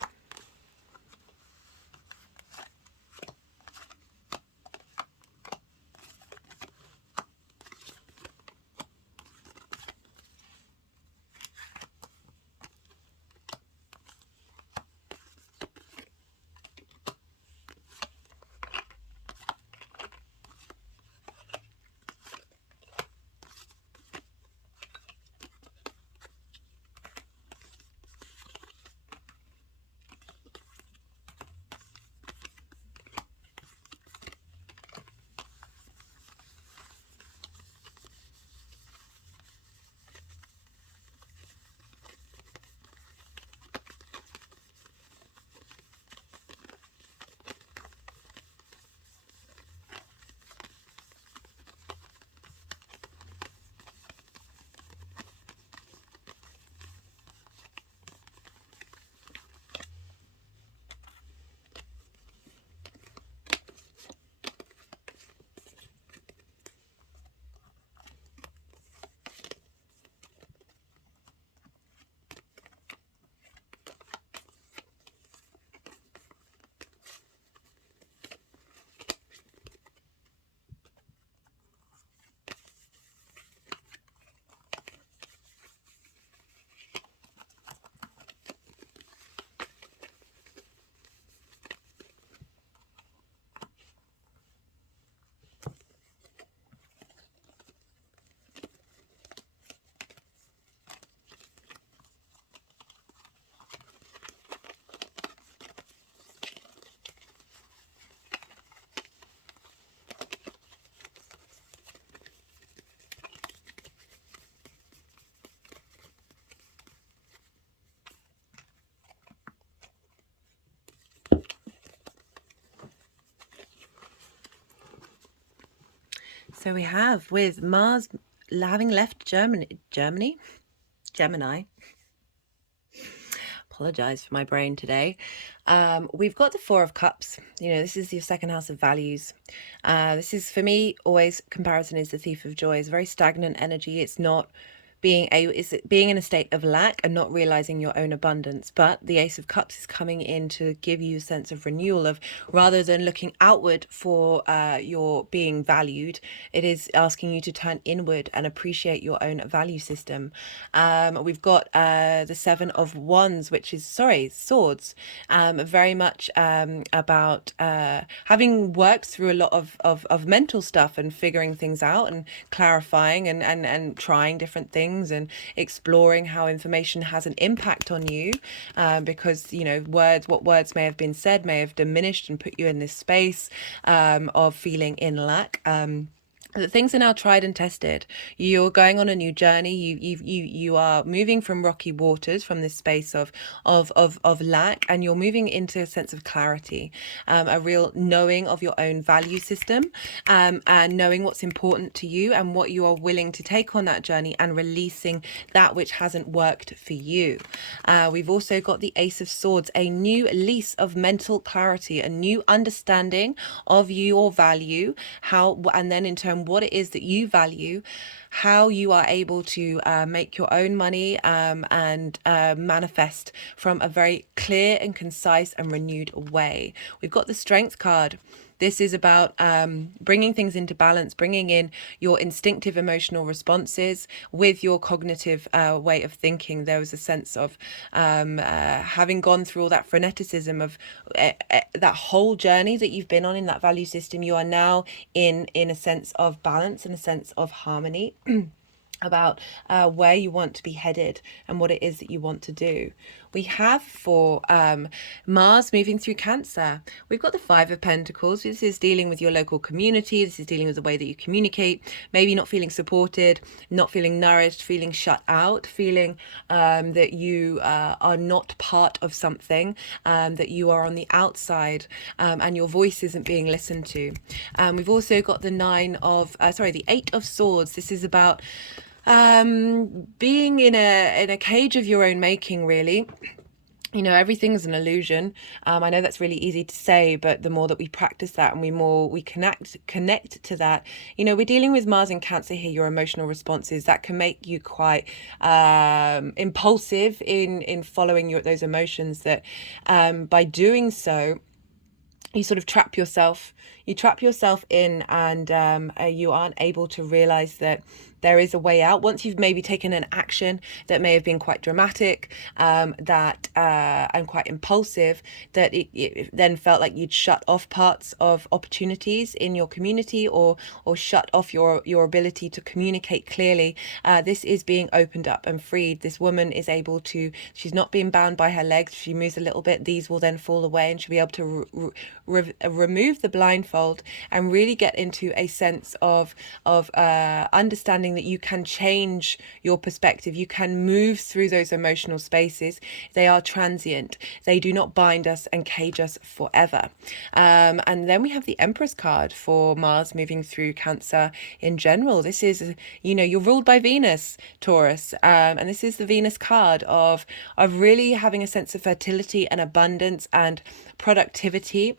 So we have, with Mars having left Gemini. Apologize for my brain today. We've got the 4 of Cups. You know, this is your second house of values. This is, for me, always, comparison is the thief of joy. It's very stagnant energy. It's not being in a state of lack and not realizing your own abundance. But the Ace of Cups is coming in to give you a sense of renewal, of rather than looking outward for your being valued, it is asking you to turn inward and appreciate your own value system. We've got the Seven of Wands, which is swords, very much about having worked through a lot of mental stuff and figuring things out and clarifying and trying different things and exploring how information has an impact on you, because what words may have been said may have diminished and put you in this space of feeling in lack. The things are now tried and tested. You're going on a new journey. You are moving from rocky waters, from this space of lack, and you're moving into a sense of clarity, a real knowing of your own value system, and knowing what's important to you and what you are willing to take on that journey, and releasing that which hasn't worked for you. We've also got the Ace of Swords, a new lease of mental clarity, a new understanding of your value, and then in turn what it is that you value, how you are able to make your own money, and manifest from a very clear and concise and renewed way. We've got the Strength card. This is about bringing things into balance, bringing in your instinctive emotional responses with your cognitive way of thinking. There was a sense of having gone through all that freneticism of that whole journey that you've been on in that value system. You are now in a sense of balance and a sense of harmony about where you want to be headed and what it is that you want to do. We have for Mars moving through Cancer, we've got the Five of Pentacles. This is dealing with your local community. This is dealing with the way that you communicate, maybe not feeling supported, not feeling nourished, feeling shut out, feeling that you are not part of something, that you are on the outside, and your voice isn't being listened to. We've also got the Eight of Swords. This is about being in a cage of your own making, really. Everything's an illusion. I know that's really easy to say, but the more that we practice that and we connect to that, we're dealing with Mars in Cancer here, your emotional responses that can make you quite impulsive in following those emotions, that by doing so, you sort of trap yourself in, and you aren't able to realize that there is a way out. Once you've maybe taken an action that may have been quite dramatic, and quite impulsive, that it then felt like you'd shut off parts of opportunities in your community, or shut off your ability to communicate clearly. This is being opened up and freed. This woman is able to, she's not being bound by her legs. She moves a little bit, these will then fall away, and she'll be able to remove the blindfold and really get into a sense of understanding that you can change your perspective. You can move through those emotional spaces. They are transient. They do not bind us and cage us forever. And then we have the Empress card for Mars moving through Cancer in general. This is, you're ruled by Venus, Taurus, and this is the Venus card of really having a sense of fertility and abundance and productivity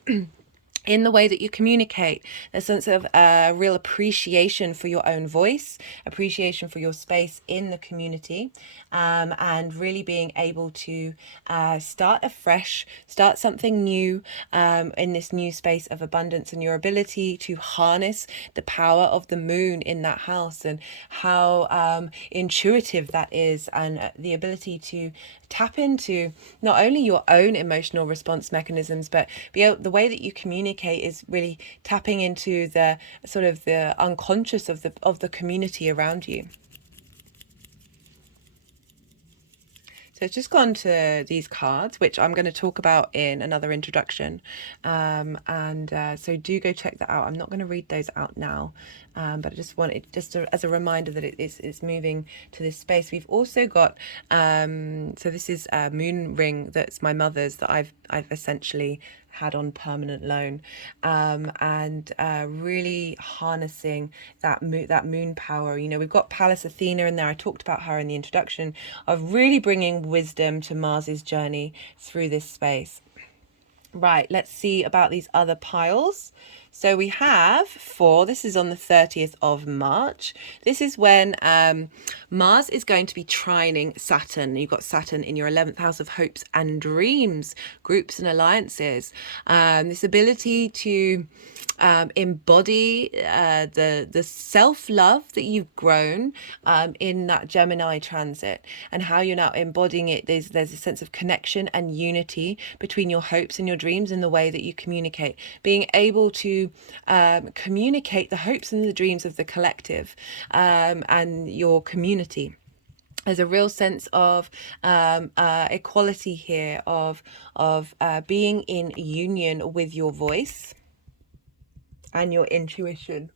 in the way that you communicate, a sense of real appreciation for your own voice, appreciation for your space in the community, and really being able to start afresh, start something new in this new space of abundance, and your ability to harness the power of the moon in that house, and how intuitive that is, and the ability to tap into not only your own emotional response mechanisms, but the way that you communicate is really tapping into the sort of the unconscious of the community around you. So it's just gone to these cards, which I'm going to talk about in another introduction. So do go check that out. I'm not going to read those out now, but I just wanted, as a reminder that it's moving to this space. We've also got, so this is a moon ring that's my mother's, that I've essentially had on permanent loan, and really harnessing that moon power. We've got Pallas Athena in there. I talked about her in the introduction, of really bringing wisdom to Mars's journey through this space. Right, let's see about these other piles. So we have this is on the 30th of March. This is when Mars is going to be trining Saturn. You've got Saturn in your 11th house of hopes and dreams, groups and alliances. This ability to embody the self-love that you've grown in that Gemini transit, and how you're now embodying it. There's a sense of connection and unity between your hopes and your dreams in the way that you communicate, being able to communicate the hopes and the dreams of the collective and your community. There's a real sense of equality here, of being in union with your voice and your intuition.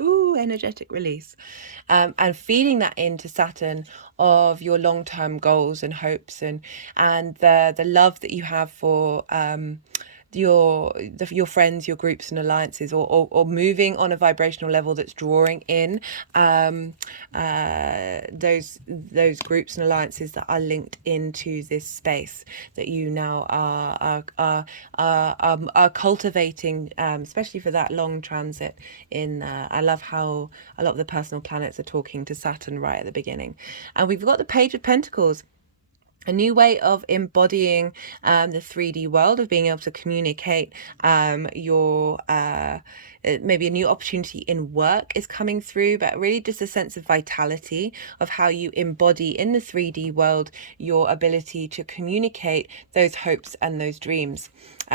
Ooh, energetic release. And feeding that into Saturn of your long-term goals and hopes, and the love that you have for your friends, your groups and alliances, or moving on a vibrational level that's drawing in those groups and alliances that are linked into this space that you now are cultivating, especially for that long transit in I love how a lot of the personal planets are talking to Saturn right at the beginning. And we've got the Page of Pentacles, a new way of embodying the 3D world, of being able to communicate your maybe a new opportunity in work is coming through, but really just a sense of vitality of how you embody in the 3D world your ability to communicate those hopes and those dreams.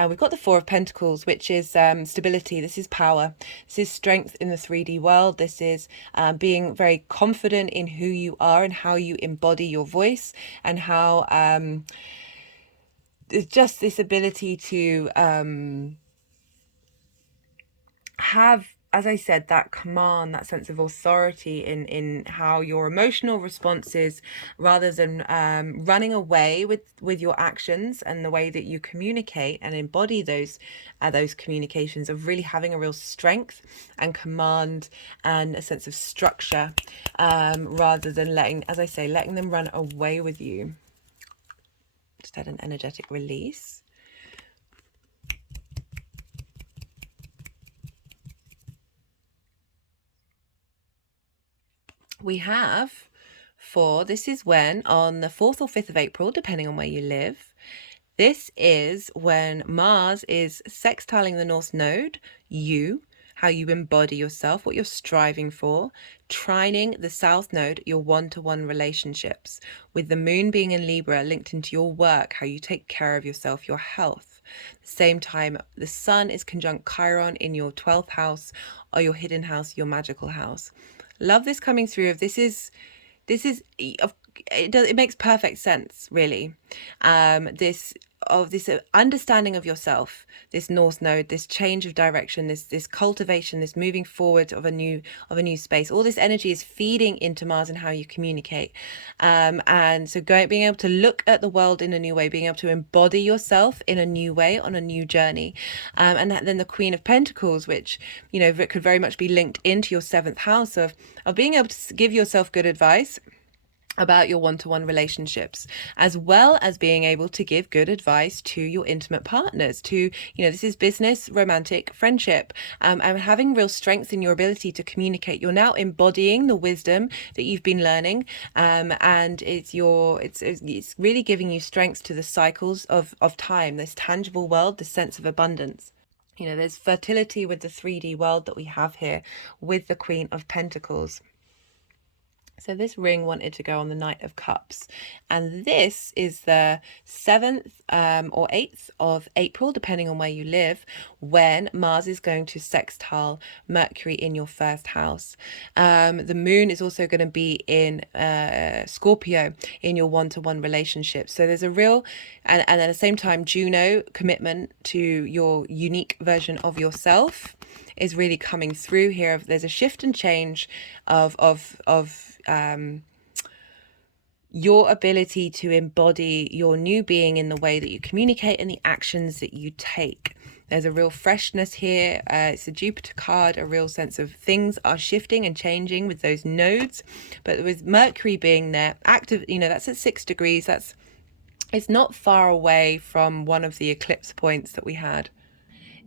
We've got the Four of Pentacles, which is stability. This is power. This is strength in the 3D world. This is being very confident in who you are and how you embody your voice, and how it's just this ability to have, as I said, that command, that sense of authority in how your emotional responses, rather than running away with your actions and the way that you communicate and embody those communications, of really having a real strength and command and a sense of structure, rather than letting them run away with you. Just had an energetic release. We have this is when on the 4th or 5th of April, depending on where you live, this is when Mars is sextiling the North Node, how you embody yourself, what you're striving for, trining the South Node, your one-to-one relationships, with the Moon being in Libra, linked into your work, how you take care of yourself, your health. At the same time, the Sun is conjunct Chiron in your 12th house, or your hidden house, your magical house. Love this coming through. It makes perfect sense, really. This understanding of yourself, this North Node, this change of direction, this cultivation, this moving forward of a new space. All this energy is feeding into Mars and how you communicate, and so being able to look at the world in a new way, being able to embody yourself in a new way on a new journey, and then the Queen of Pentacles, which could very much be linked into your 7th house of being able to give yourself good advice about your one-to-one relationships, as well as being able to give good advice to your intimate partners, to this is business, romantic, friendship, and having real strength in your ability to communicate. You're now embodying the wisdom that you've been learning, and it's really giving you strength to the cycles of time, this tangible world, this sense of abundance. There's fertility with the 3D world that we have here with the Queen of Pentacles. So this ring wanted to go on the Knight of Cups, and this is the 7th or 8th of April, depending on where you live, when Mars is going to sextile Mercury in your 1st house. The Moon is also going to be in Scorpio in your one-to-one relationship. So there's a real, and at the same time, Juno, commitment to your unique version of yourself, is really coming through here. There's a shift and change of your ability to embody your new being in the way that you communicate and the actions that you take. There's a real freshness here. It's a Jupiter card, a real sense of things are shifting and changing with those nodes. But with Mercury being there, active, that's at 6 degrees. It's not far away from one of the eclipse points that we had.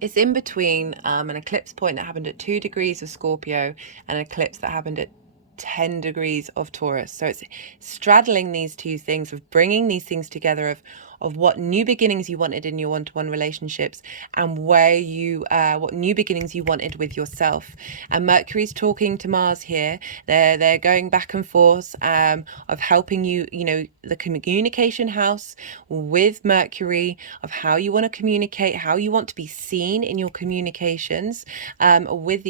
It's in between an eclipse point that happened at 2 degrees of Scorpio and an eclipse that happened at 10 degrees of Taurus. So it's straddling these two things, of bringing these things together, of what new beginnings you wanted in your one-to-one relationships, and where you what new beginnings you wanted with yourself. And Mercury's talking to Mars here. They're going back and forth of helping you, you know, the communication house with Mercury, of how you want to communicate, how you want to be seen in your communications, with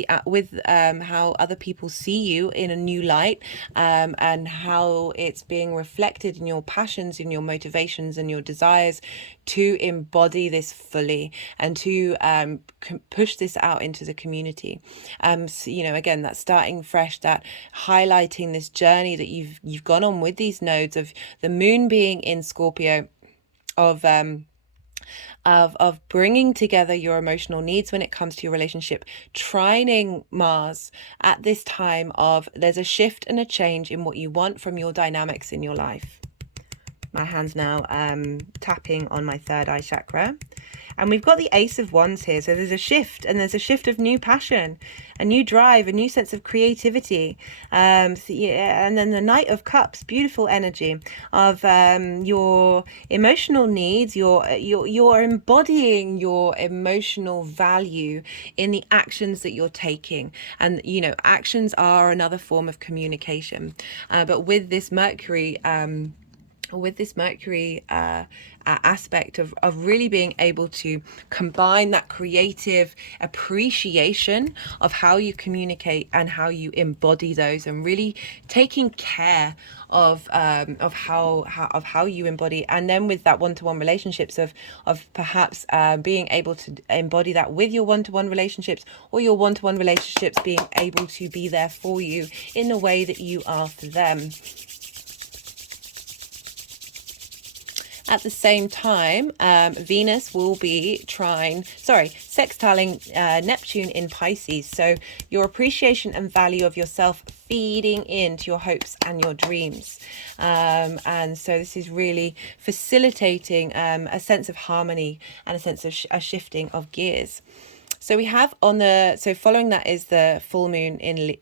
how other people see you in a new light, and how it's being reflected in your passions, in your motivations, and your desires to embody this fully, and to push this out into the community. So, you know, again, that starting fresh, that highlighting this journey that you've gone on with these nodes, of the moon being in Scorpio, of bringing together your emotional needs when it comes to your relationship, trining Mars at this time of there's a shift and a change in what you want from your dynamics in your life. My hand's now tapping on my third eye chakra. And we've got the Ace of Wands here. So there's a shift, and there's a shift of new passion, a new drive, a new sense of creativity. So yeah, and then the Knight of Cups, beautiful energy of your emotional needs. You're embodying your emotional value in the actions that you're taking. And, you know, actions are another form of communication. But with this Mercury, aspect of really being able to combine that creative appreciation of how you communicate and how you embody those, and really taking care of how you embody, and then with that one-to-one relationships, of perhaps being able to embody that with your one-to-one relationships, or your one-to-one relationships being able to be there for you in the way that you are for them. At the same time, Venus will be sextiling Neptune in Pisces. So your appreciation and value of yourself feeding into your hopes and your dreams. And so this is really facilitating a sense of harmony and a sense of a shifting of gears. So we have following that is the full moon in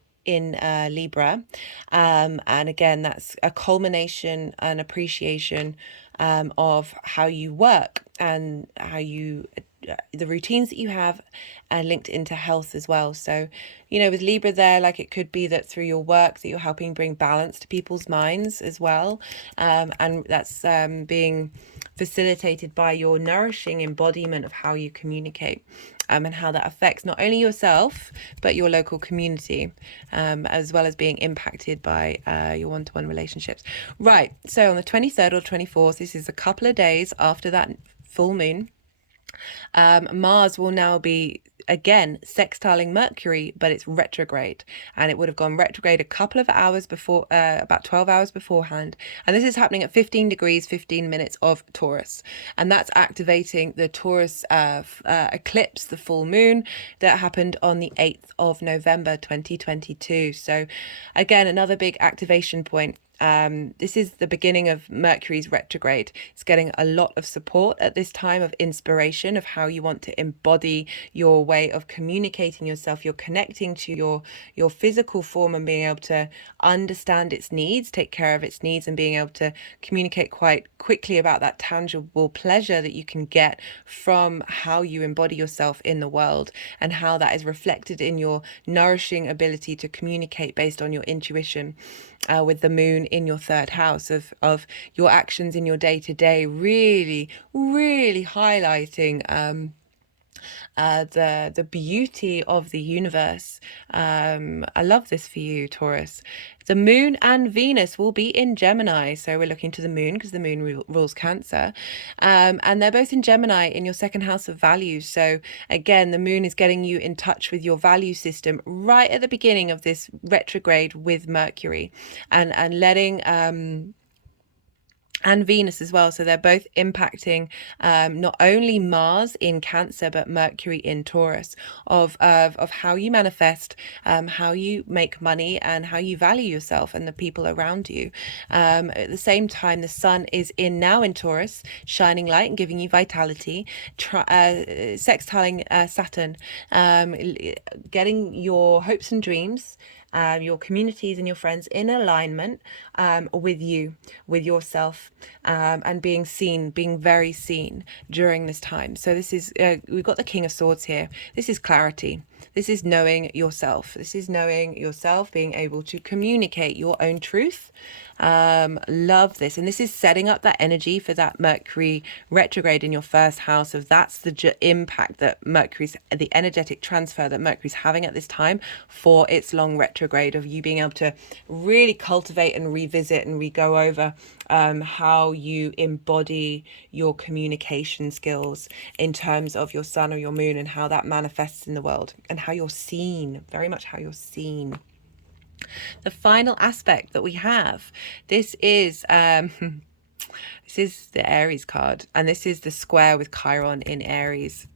Libra, and again, that's a culmination and appreciation of how you work, and how you the routines that you have, linked into health as well. So, you know, with Libra there, like, it could be that through your work that you're helping bring balance to people's minds as well, and that's being facilitated by your nourishing embodiment of how you communicate, and how that affects not only yourself but your local community, as well as being impacted by your one-to-one relationships. Right, so on the 23rd or 24th, this is a couple of days after that full moon, Mars will now be again sextiling Mercury, but it's retrograde, and it would have gone retrograde a couple of hours before, about 12 hours beforehand, and this is happening at 15 degrees 15 minutes of Taurus, and that's activating the Taurus eclipse, the full moon that happened on the 8th of November 2022. So again, another big activation point. This is the beginning of Mercury's retrograde. It's getting a lot of support at this time, of inspiration, of how you want to embody your way of communicating yourself. You're connecting to your physical form and being able to understand its needs, take care of its needs, and being able to communicate quite quickly about that tangible pleasure that you can get from how you embody yourself in the world, and how that is reflected in your nourishing ability to communicate based on your intuition, with the moon in your third house, of your actions in your day-to-day, really highlighting the beauty of the universe. I love this for you, Taurus. The moon and Venus will be in Gemini, so we're looking to the moon because the moon rules Cancer, and they're both in Gemini in your second house of values. So again, the moon is getting you in touch with your value system right at the beginning of this retrograde with Mercury, and letting and Venus as well. So they're both impacting not only Mars in Cancer, but Mercury in Taurus, of how you manifest, how you make money, and how you value yourself and the people around you. At the same time, the Sun is now in Taurus, shining light and giving you vitality, sextiling Saturn, getting your hopes and dreams, your communities and your friends in alignment with you, with yourself, and being seen, being very seen during this time. So this is, we've got the King of Swords here. This is clarity. This is knowing yourself. This is knowing yourself, being able to communicate your own truth. Love this. And this is setting up that energy for that Mercury retrograde in your first house. Of that's the impact that Mercury's, the energetic transfer that Mercury's having at this time for its long retrograde, of you being able to really cultivate and revisit and re-go over how you embody your communication skills in terms of your sun or your moon, and how that manifests in the world, and how you're seen, very much how you're seen. The final aspect that we have, this is this is the Aries card, and this is the square with Chiron in Aries.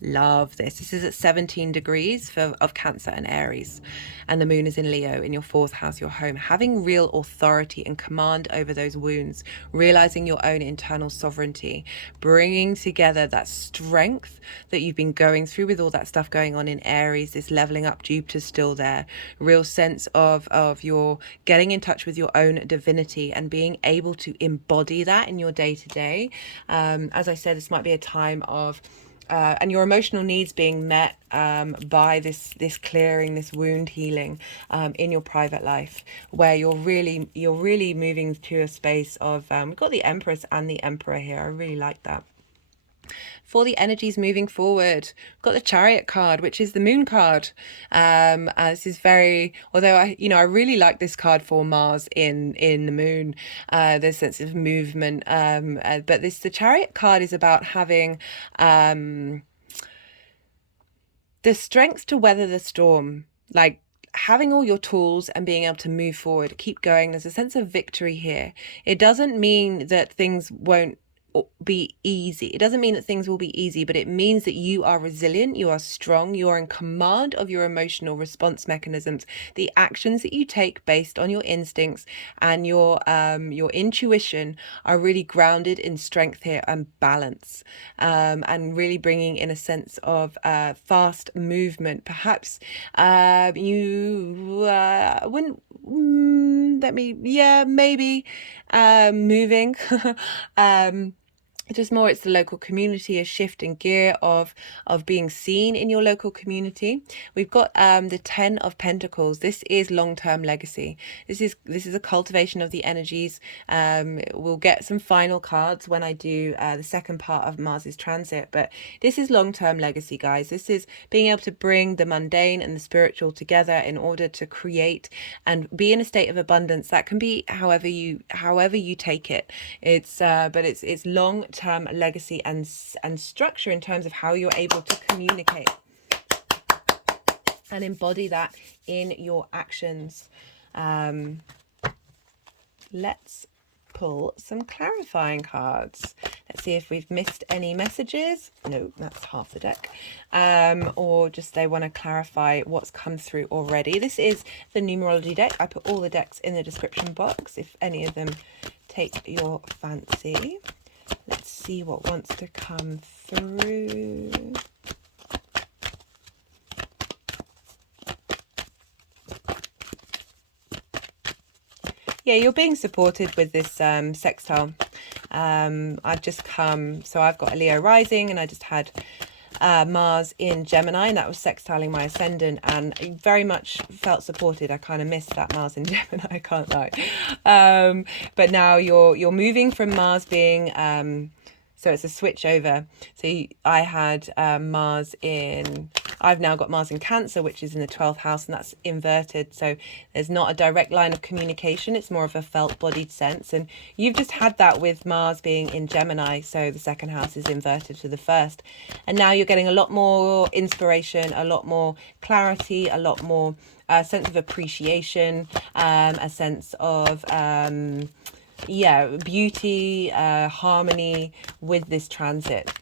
Love this. This is at 17 degrees of Cancer and Aries, and the moon is in Leo in your fourth house, your home. Having real authority and command over those wounds, realizing your own internal sovereignty, bringing together that strength that you've been going through with all that stuff going on in Aries. This leveling up, Jupiter's still there. Real sense of your getting in touch with your own divinity and being able to embody that in your day to day. As I said, this might be a time of and your emotional needs being met by this clearing, this wound healing in your private life, where you're really moving to a space of we've got the Empress and the Emperor here. I really like that. For the energies moving forward, we've got the Chariot card, which is the moon card. This is very, although I really like this card for Mars in the moon, the sense of movement. But the Chariot card is about having the strength to weather the storm, like having all your tools and being able to move forward, keep going. There's a sense of victory here. It doesn't mean that things won't be easy. It doesn't mean that things will be easy, but it means that you are resilient, you are strong, you are in command of your emotional response mechanisms. The actions that you take based on your instincts and your intuition are really grounded in strength here and balance, and really bringing in a sense of fast movement. Perhaps you wouldn't maybe moving just more, it's the local community, a shift in gear of being seen in your local community. We've got the 10 of Pentacles. This is long-term legacy. This is a cultivation of the energies. We'll get some final cards when I do the second part of Mars's transit, but this is long-term legacy, guys. This is being able to bring the mundane and the spiritual together in order to create and be in a state of abundance. That can be however you take it. It's long-term legacy and structure in terms of how you're able to communicate and embody that in your actions. Let's pull some clarifying cards. Let's see if we've missed any messages. No, that's half the deck. Or just they want to clarify what's come through already. This is the numerology deck. I put all the decks in the description box if any of them take your fancy. Let's see what wants to come through. Yeah, you're being supported with this sextile. I've just come, so I've got a Leo rising, and I just had Mars in Gemini, and that was sextiling my ascendant, and I very much felt supported. I kind of missed that Mars in Gemini, I can't lie. But now you're moving from Mars being so it's a switch over. So I had Mars in, I've now got Mars in Cancer, which is in the 12th house, and that's inverted. So there's not a direct line of communication. It's more of a felt bodied sense. And you've just had that with Mars being in Gemini. So the second house is inverted to the first. And now you're getting a lot more inspiration, a lot more clarity, a lot more sense of appreciation, a sense of yeah, beauty, harmony with this transit.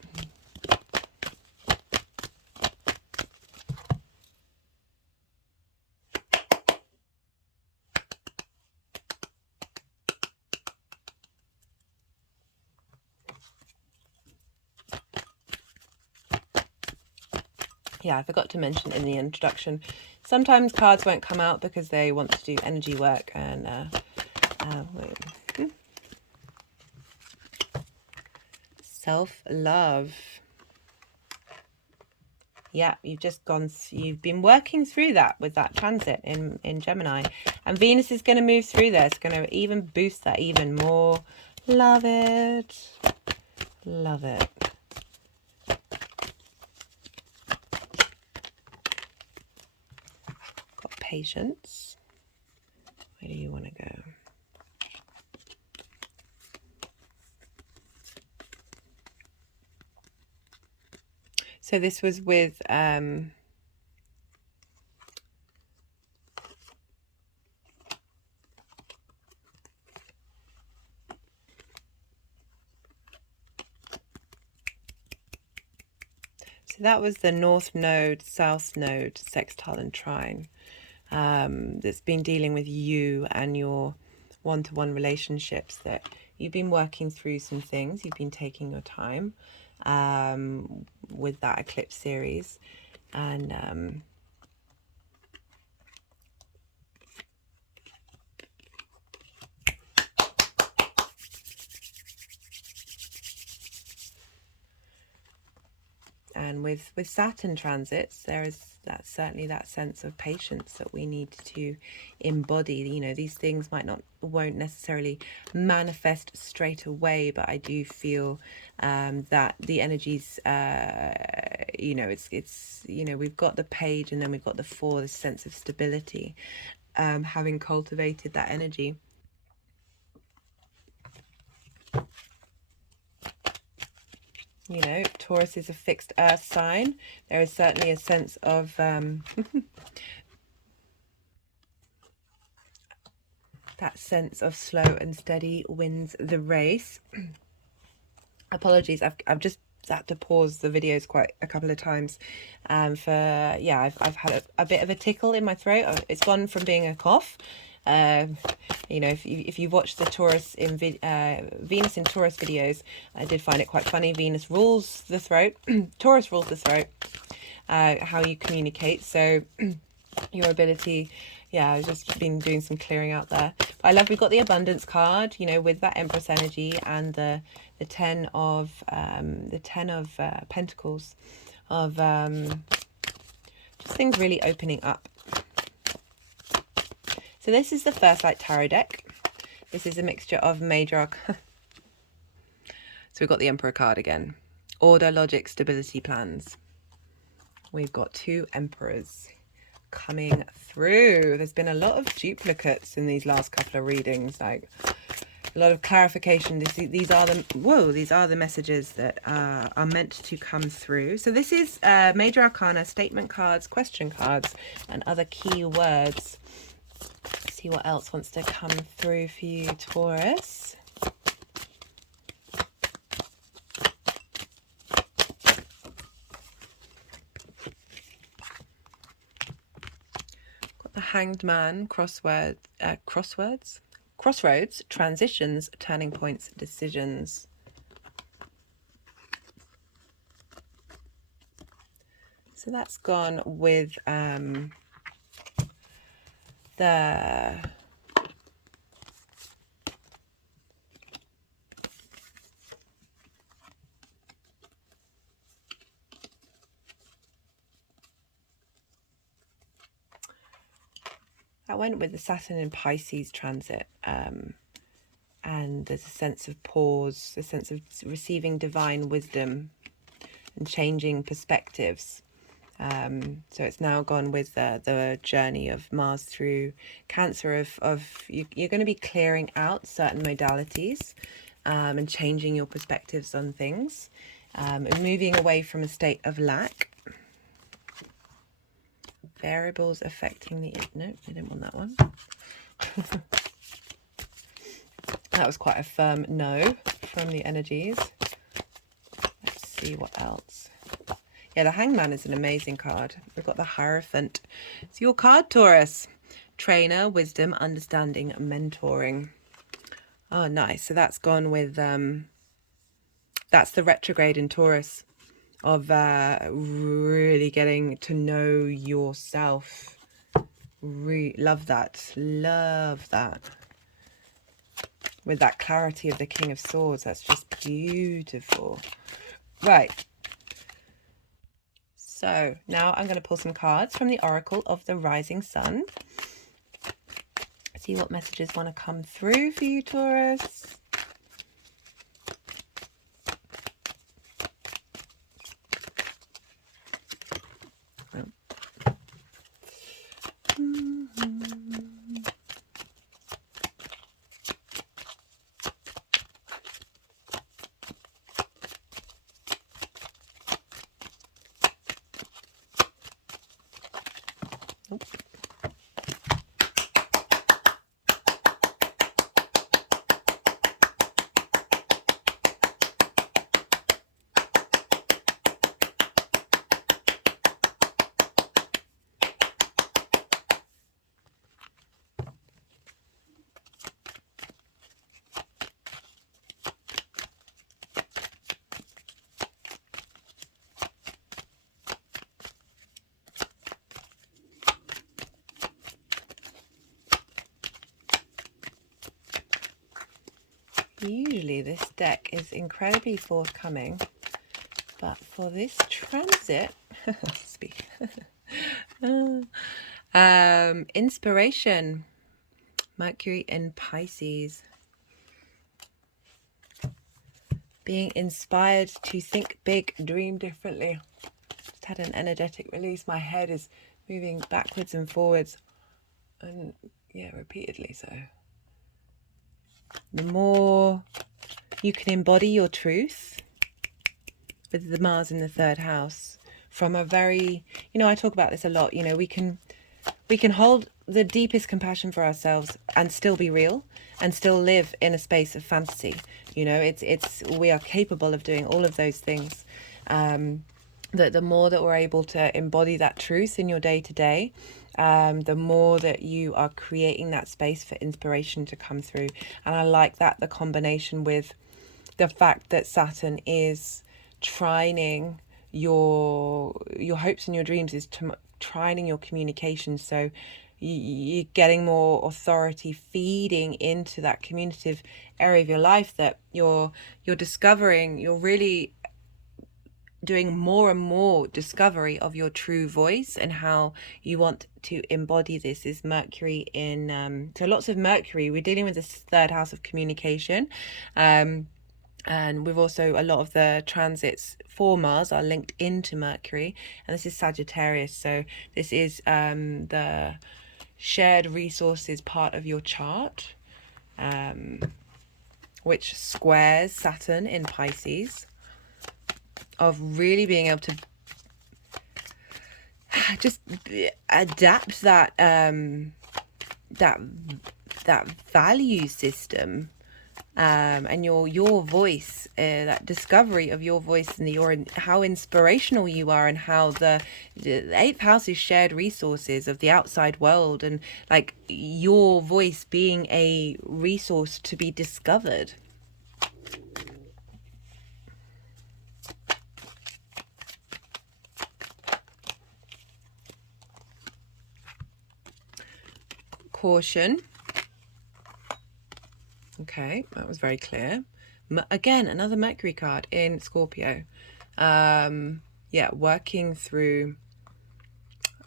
Yeah, I forgot to mention in the introduction, sometimes cards won't come out because they want to do energy work and self-love. Yeah, you've been working through that with that transit in Gemini. And Venus is going to move through there. It's going to even boost that even more. Love it. Love it. Got patience. Where do you want to go? So this was with so that was the North Node, South Node, sextile and trine. That's been dealing with you and your one-to-one relationships, that you've been working through some things. You've been taking your time with that eclipse series, and with Saturn transits, there is certainly that sense of patience that we need to embody. You know, these things won't necessarily manifest straight away, but I do feel that the energies, you know, it's you know, we've got the page and then we've got the four, this sense of stability, having cultivated that energy. You know, Taurus is a fixed earth sign. There is certainly a sense of that sense of slow and steady wins the race. Apologies, I've just had to pause the videos quite a couple of times yeah, I've had a bit of a tickle in my throat. It's gone from being a cough. You know, if you watch the Taurus in Venus in Taurus videos, I did find it quite funny. Venus rules the throat, Taurus rules the throat, how you communicate. So your ability, yeah, I've just been doing some clearing out there. But I love, we've got the abundance card, you know, with that Empress energy, and the ten of Pentacles, of just things really opening up. So this is the First Light Tarot deck. This is a mixture of major arcana. So we've got the Emperor card again. Order, logic, stability, plans. We've got two Emperors coming through. There's been a lot of duplicates in these last couple of readings, like a lot of clarification. These are the messages that are meant to come through. So this is major arcana, statement cards, question cards, and other key words. See what else wants to come through for you, Taurus. Got the Hanged Man, crossroads, transitions, turning points, decisions. So that's gone with that went with the Saturn in Pisces transit, and there's a sense of pause, a sense of receiving divine wisdom and changing perspectives. So it's now gone with the journey of Mars through Cancer, you're going to be clearing out certain modalities and changing your perspectives on things, and moving away from a state of lack. Variables affecting the... No, I didn't want that one. That was quite a firm no from the energies. Let's see what else. Yeah, the Hangman is an amazing card. We've got the Hierophant. It's your card, Taurus. Trainer, wisdom, understanding, mentoring. Oh, nice. So that's gone with, that's the retrograde in Taurus of really getting to know yourself. Love that. Love that. With that clarity of the King of Swords. That's just beautiful. Right. So now I'm going to pull some cards from the Oracle of the Rising Sun. See what messages want to come through for you, Taurus. Usually this deck is incredibly forthcoming, but for this transit, speak, inspiration, Mercury in Pisces, being inspired to think big, dream differently. Just had an energetic release. My head is moving backwards and forwards, and yeah, repeatedly so. The more you can embody your truth with the Mars in the 3rd house from a very, I talk about this a lot, we can hold the deepest compassion for ourselves and still be real and still live in a space of fantasy. We are capable of doing all of those things. That the more that we're able to embody that truth in your day to day, the more that you are creating that space for inspiration to come through. And I like that, the combination with the fact that Saturn is trining your hopes and your dreams, is trining your communication. So you're getting more authority feeding into that communicative area of your life that you're discovering. You're really doing more and more discovery of your true voice and how you want to embody this. Is Mercury in so lots of Mercury. We're dealing with this 3rd house of communication, and we've also, a lot of the transits for Mars are linked into Mercury, and this is Sagittarius. So this is the shared resources part of your chart, which squares Saturn in Pisces, of really being able to just adapt that that value system, and your voice, that discovery of your voice and how inspirational you are, and how the 8th house is shared resources of the outside world, and like your voice being a resource to be discovered. Caution. Okay, that was very clear. Again, another Mercury card in Scorpio. Yeah, working through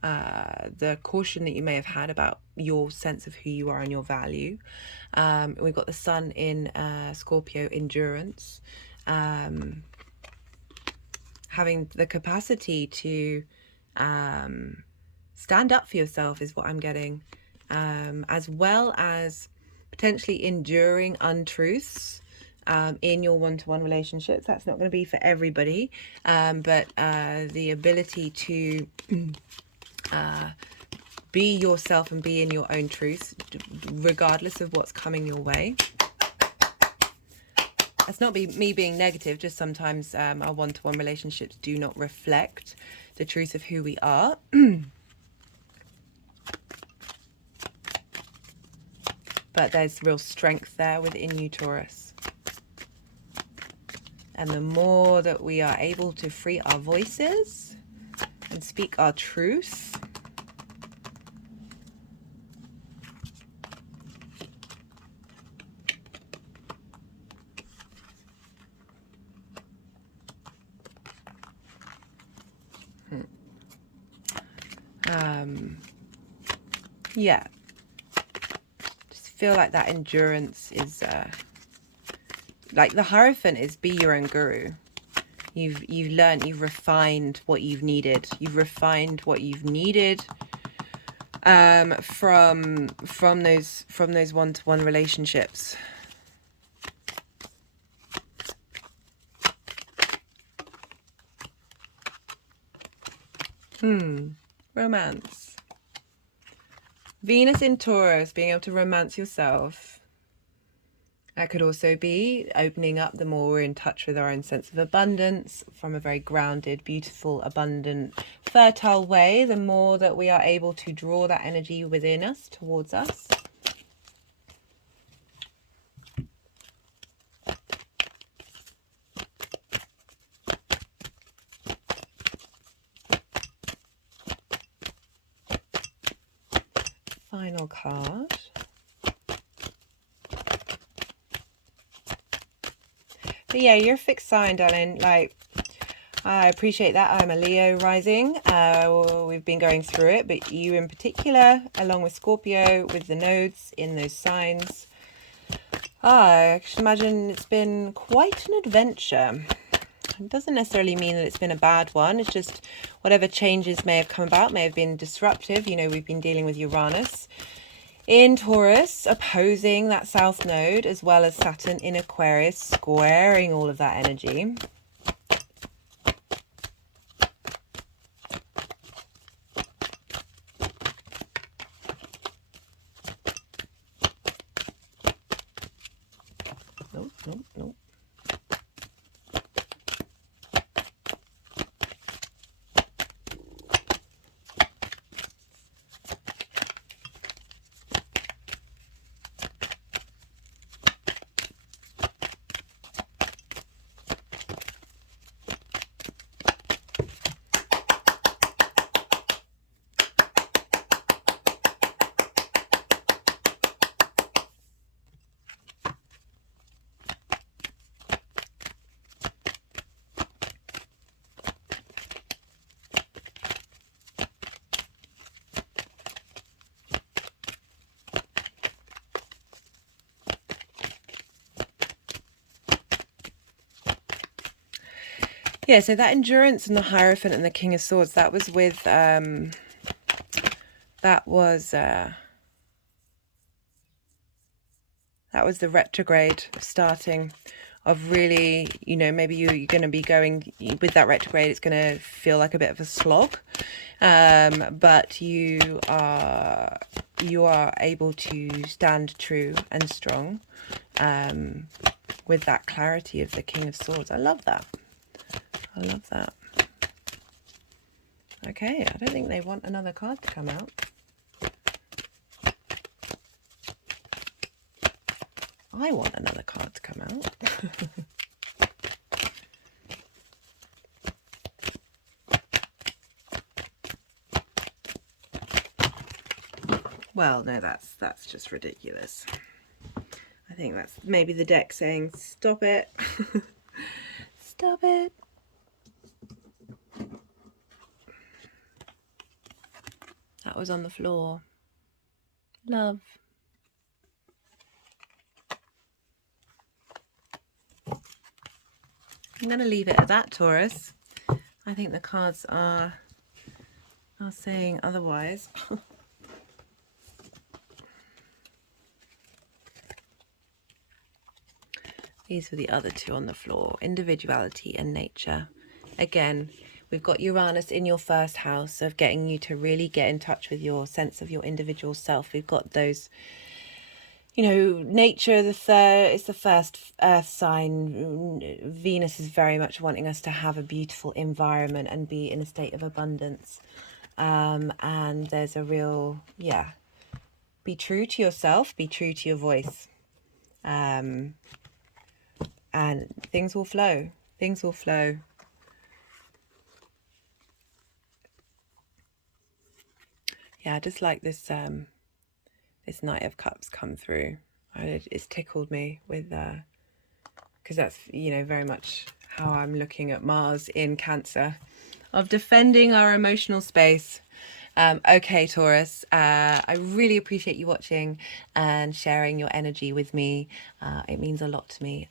the caution that you may have had about your sense of who you are and your value. We've got the Sun in Scorpio, endurance. Having the capacity to stand up for yourself is what I'm getting. As well as potentially enduring untruths in your one-to-one relationships. That's not going to be for everybody, but the ability to be yourself and be in your own truth, regardless of what's coming your way. That's not me being negative, just sometimes our one-to-one relationships do not reflect the truth of who we are. But there's real strength there within you, Taurus. And the more that we are able to free our voices and speak our truth, yeah, just feel like that endurance is like the Hierophant is be your own guru. You've learned, you've refined what you've needed. You've refined what you've needed from those one-to-one relationships. Romance. Venus in Taurus, being able to romance yourself. That could also be opening up the more we're in touch with our own sense of abundance from a very grounded, beautiful, abundant, fertile way. The more that we are able to draw that energy within us, towards us. Final card. But yeah, you're a fixed sign, darling. Like, I appreciate that. I'm a Leo rising. We've been going through it, but you in particular, along with Scorpio, with the nodes in those signs. I should imagine it's been quite an adventure. It doesn't necessarily mean that it's been a bad one. It's just whatever changes may have come about may have been disruptive. You know, we've been dealing with Uranus in Taurus, opposing that south node, as well as Saturn in Aquarius, squaring all of that energy. Nope. Yeah, so that endurance and the Hierophant and the King of Swords, that was with, that was the retrograde starting of really, you know, maybe you're going to be going with that retrograde. It's going to feel like a bit of a slog, but you are able to stand true and strong with that clarity of the King of Swords. I love that. I love that. Okay, I don't think they want another card to come out. I want another card to come out. Well, no, that's just ridiculous. I think that's maybe the deck saying, stop it. Stop it. That was on the floor. Love. I'm going to leave it at that, Taurus. I think the cards are saying otherwise. These were the other two on the floor. Individuality and nature. Again, we've got Uranus in your first house of getting you to really get in touch with your sense of your individual self. We've got those, nature, it's the first earth sign. Venus is very much wanting us to have a beautiful environment and be in a state of abundance. And there's a real, be true to yourself, be true to your voice. And things will flow. Things will flow. Yeah, just like this this Knight of Cups come through. It's tickled me with because that's very much how I'm looking at Mars in Cancer, of defending our emotional space. Okay, Taurus, I really appreciate you watching and sharing your energy with me. It means a lot to me.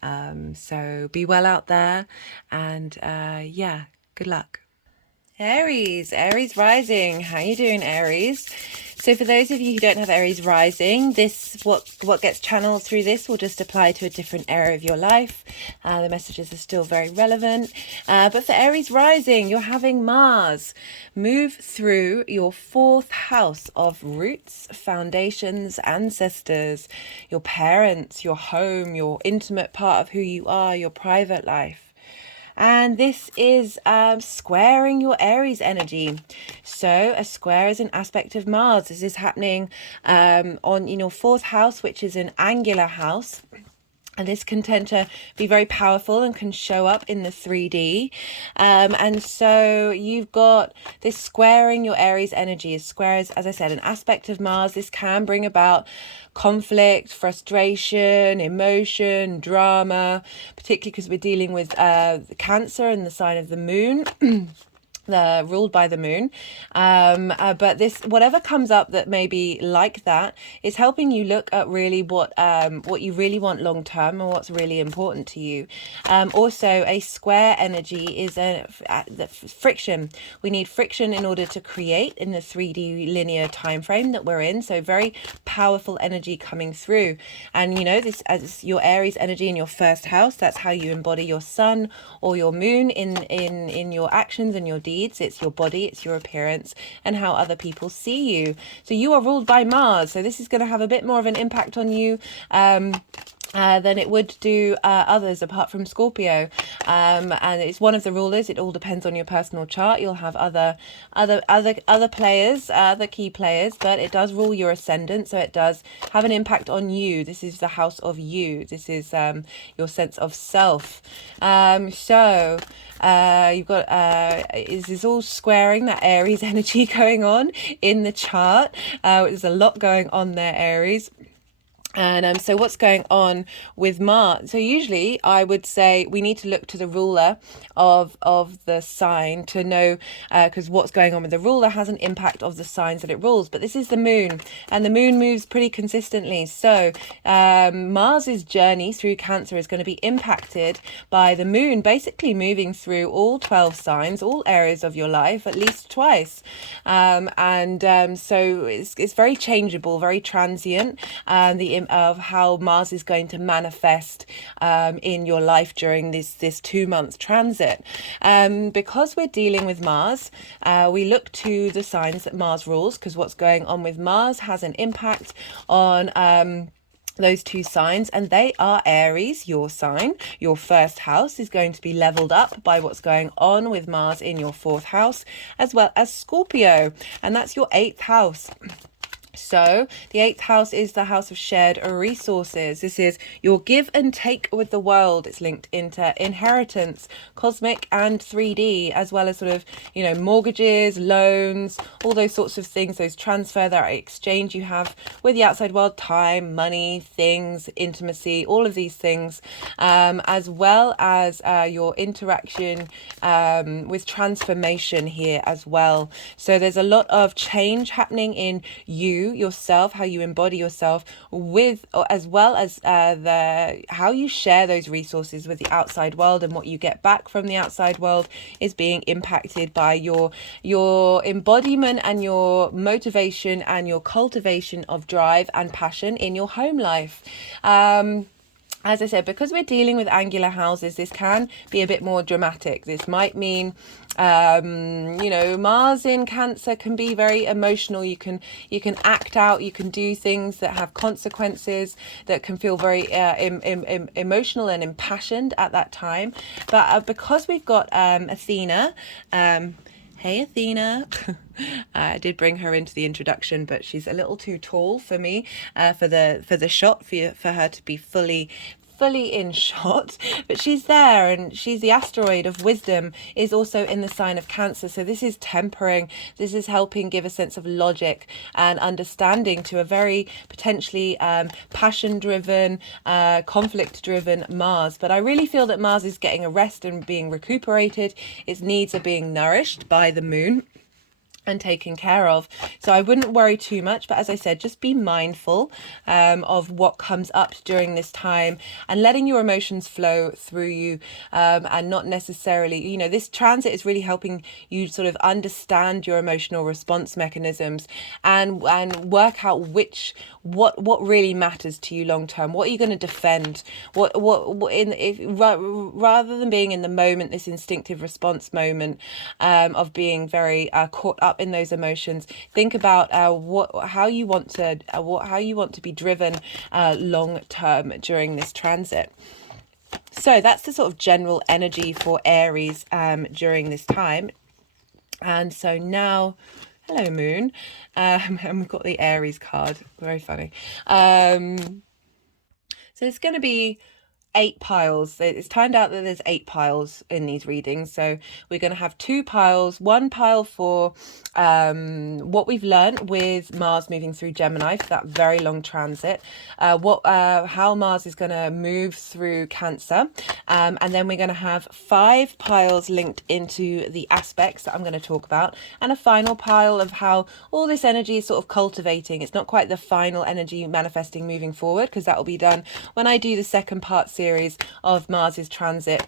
So be well out there, and good luck. Aries rising. How you doing, Aries? So for those of you who don't have Aries rising, this what gets channeled through this will just apply to a different area of your life. The messages are still very relevant. But for Aries rising, you're having Mars move through your 4th house of roots, foundations, ancestors, your parents, your home, your intimate part of who you are, your private life. And this is squaring your Aries energy. So a square is an aspect of Mars. This is happening on your 4th house, which is an angular house. And this can tend to be very powerful and can show up in the 3D. And so you've got this squaring your Aries energy. Square is, as I said, an aspect of Mars. This can bring about conflict, frustration, emotion, drama, particularly because we're dealing with Cancer and the sign of the moon. They're ruled by the moon, but this, whatever comes up that may be like that, is helping you look at really what you really want long term and what's really important to you. Also, a square energy is the friction. We need friction in order to create in the 3D linear time frame that we're in. So very powerful energy coming through, and this as your Aries energy in your 1st house. That's how you embody your sun or your moon in your actions and your deeds. It's your body, it's your appearance, and how other people see you. So you are ruled by Mars, so this is going to have a bit more of an impact on you than it would do others, apart from Scorpio. And it's one of the rulers. It all depends on your personal chart. You'll have other players, other key players, but it does rule your ascendant, so it does have an impact on you. This is the house of you. This is your sense of self. You've got is this all squaring that Aries energy going on in the chart. There's a lot going on there, Aries. And so what's going on with Mars? So usually I would say we need to look to the ruler of the sign to know, because what's going on with the ruler has an impact of the signs that it rules. But this is the moon, and the moon moves pretty consistently. So Mars's journey through Cancer is going to be impacted by the moon basically moving through all 12 signs, all areas of your life at least twice. So it's very changeable, very transient. Of how Mars is going to manifest in your life during this 2-month transit. Because we're dealing with Mars, we look to the signs that Mars rules, because what's going on with Mars has an impact on those 2 signs, and they are Aries, your sign. Your 1st house is going to be leveled up by what's going on with Mars in your 4th house, as well as Scorpio, and that's your 8th house. So the 8th house is the house of shared resources. This is your give and take with the world. It's linked into inheritance, cosmic and 3D, as well as sort of, mortgages, loans, all those sorts of things, those transfer, that exchange you have with the outside world, time, money, things, intimacy, all of these things, as well as your interaction with transformation here as well. So there's a lot of change happening in you, yourself, how you embody yourself, with, as well as how you share those resources with the outside world, and what you get back from the outside world is being impacted by your embodiment and your motivation and your cultivation of drive and passion in your home life. as I said, because we're dealing with angular houses, this can be a bit more dramatic. This might mean, you know, Mars in Cancer can be very emotional. You can act out, you can do things that have consequences, that can feel very emotional and impassioned at that time. But because we've got Athena, hey Athena. I did bring her into the introduction, but she's a little too tall for me, for the shot, for her to be fully in shot, but she's there, and she's the asteroid of wisdom, is also in the sign of Cancer. So this is tempering, this is helping give a sense of logic and understanding to a very potentially passion driven, conflict driven Mars. But I really feel that Mars is getting a rest and being recuperated. Its needs are being nourished by the moon and taken care of. So I wouldn't worry too much, but as I said, just be mindful of what comes up during this time, and letting your emotions flow through you, and not necessarily, you know, this transit is really helping you sort of understand your emotional response mechanisms, and work out what really matters to you long term. What are you going to defend? Rather than being in the moment, this instinctive response moment of being very caught up in those emotions, think about how you want to be driven long term during this transit. So that's the sort of general energy for Aries during this time. And so now, hello Moon, and we've got the Aries card, very funny. So it's going to be 8 piles. It's turned out that there's 8 piles in these readings. So we're going to have 2 piles, 1 pile for what we've learned with Mars moving through Gemini for that very long transit, how Mars is going to move through Cancer, and then we're going to have 5 piles linked into the aspects that I'm going to talk about, and a final pile of how all this energy is sort of cultivating. It's not quite the final energy manifesting moving forward, because that will be done when I do the second part series of Mars's transit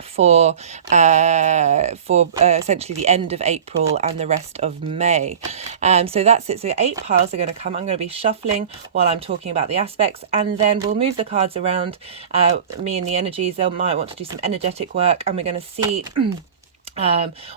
for essentially the end of April and the rest of May. So that's it. So 8 piles are going to come. I'm going to be shuffling while I'm talking about the aspects, and then we'll move the cards around, me and the energies. They might want to do some energetic work, and we're going to see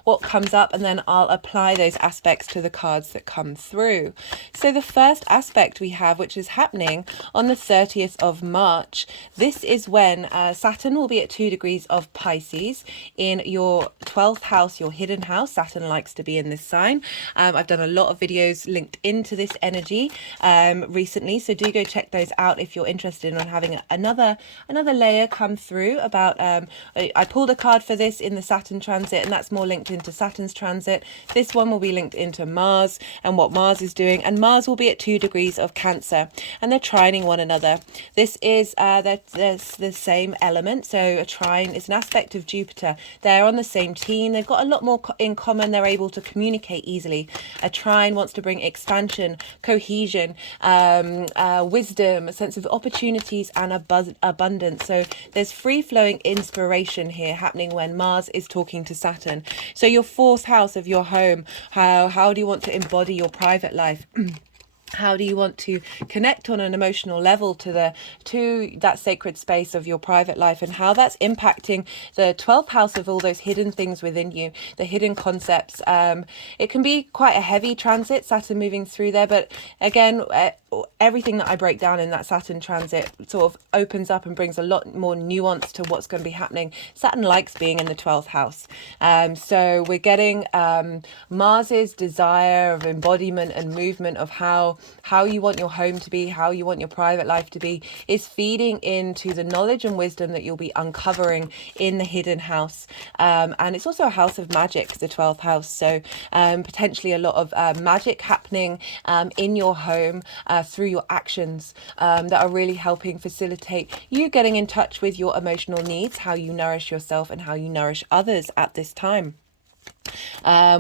what comes up, and then I'll apply those aspects to the cards that come through. So the first aspect we have, which is happening on the 30th of March, this is when Saturn will be at 2 degrees of Pisces in your 12th house, your hidden house. Saturn likes to be in this sign. I've done a lot of videos linked into this energy recently, so do go check those out if you're interested in having another layer come through about I pulled a card for this in the Saturn transit, and that's more linked into Saturn's transit. This one will be linked into Mars and what Mars is doing, and Mars will be at 2 degrees of Cancer, and they're trining one another. This is there's the same element, so a trine is an aspect of Jupiter. They're on the same team, they've got a lot more in common, they're able to communicate easily. A trine wants to bring expansion, cohesion, wisdom, a sense of opportunities and abundance. So there's free-flowing inspiration here happening when Mars is talking to Saturn. So your 4th house of your home, how do you want to embody your private life? How do you want to connect on an emotional level to that sacred space of your private life, and how that's impacting the 12th house of all those hidden things within you, the hidden concepts. It can be quite a heavy transit, Saturn moving through there, but again, everything that I break down in that Saturn transit sort of opens up and brings a lot more nuance to what's going to be happening. Saturn likes being in the 12th house. So we're getting Mars's desire of embodiment and movement of how you want your home to be, how you want your private life to be, is feeding into the knowledge and wisdom that you'll be uncovering in the hidden house. And it's also a house of magic, the 12th house. So potentially a lot of magic happening in your home through your actions that are really helping facilitate you getting in touch with your emotional needs, how you nourish yourself and how you nourish others at this time.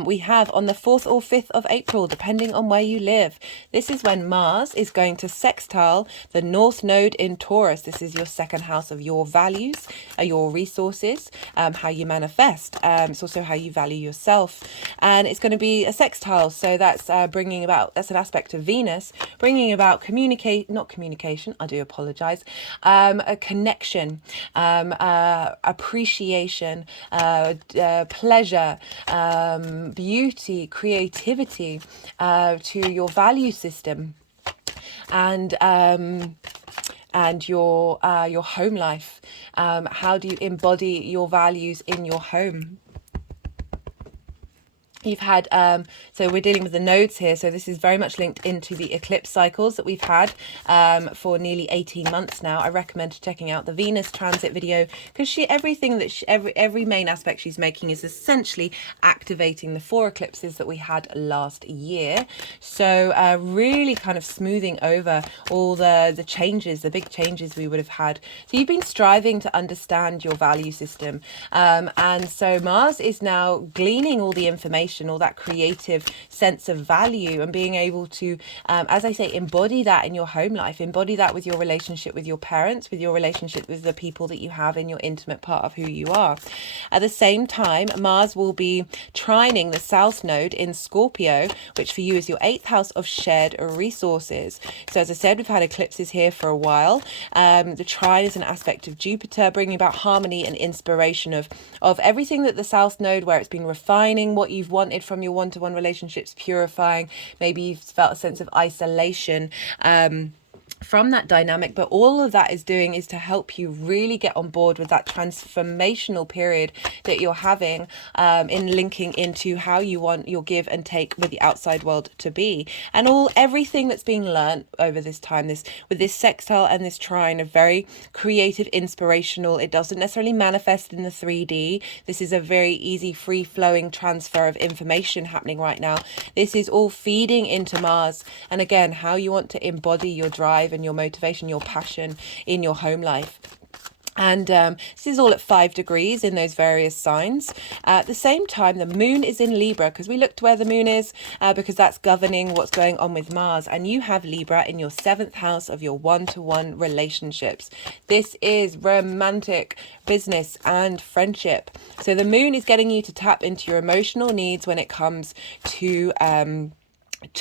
We have on the 4th or 5th of April, depending on where you live. This is when Mars is going to sextile the North Node in Taurus. This is your second house of your values, your resources, how you manifest. It's also how you value yourself. And it's going to be a sextile. So that's bringing about, that's an aspect of Venus, bringing about not communication, I do apologize, a connection, appreciation, pleasure, beauty, creativity, to your value system, and your home life. How do you embody your values in your home? You've had, so we're dealing with the nodes here. So this is very much linked into the eclipse cycles that we've had for nearly 18 months now. I recommend checking out the Venus transit video, because every main aspect she's making is essentially activating the 4 eclipses that we had last year. So really kind of smoothing over all the changes, the big changes we would have had. So you've been striving to understand your value system. And so Mars is now gleaning all the information, all that creative sense of value, and being able to, as I say, embody that in your home life, embody that with your relationship with your parents, with your relationship with the people that you have in your intimate part of who you are. At the same time, Mars will be trining the South Node in Scorpio, which for you is your 8th house of shared resources. So as I said, we've had eclipses here for a while. The trine is an aspect of Jupiter, bringing about harmony and inspiration of everything that the South Node, where it's been refining what you've wanted from your one-to-one relationships, purifying. Maybe you've felt a sense of isolation from that dynamic, but all of that is doing is to help you really get on board with that transformational period that you're having, in linking into how you want your give and take with the outside world to be, and everything that's being learned over this time, with this sextile and this trine, are very creative, inspirational. It doesn't necessarily manifest in the 3D. This is a very easy, free-flowing transfer of information happening right now. This is all feeding into Mars, and again, how you want to embody your drive and your motivation, your passion in your home life. And this is all at 5 degrees in those various signs. At the same time, the moon is in Libra, because we looked where the moon is, because that's governing what's going on with Mars. And you have Libra in your 7th house of your one-to-one relationships. This is romantic, business and friendship. So the moon is getting you to tap into your emotional needs when it comes to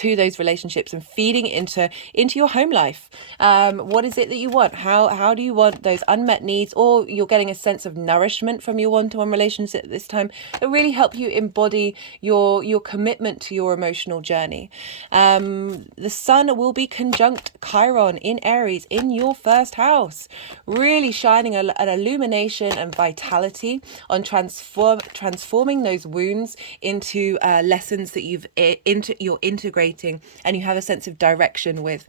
those relationships, and feeding into your home life. What is it that you want? How do you want those unmet needs, or you're getting a sense of nourishment from your one-to-one relationship at this time that really help you embody your commitment to your emotional journey. The sun will be conjunct Chiron in Aries in your 1st house, really shining an illumination and vitality on transforming those wounds into lessons that you're integrating, and you have a sense of direction with.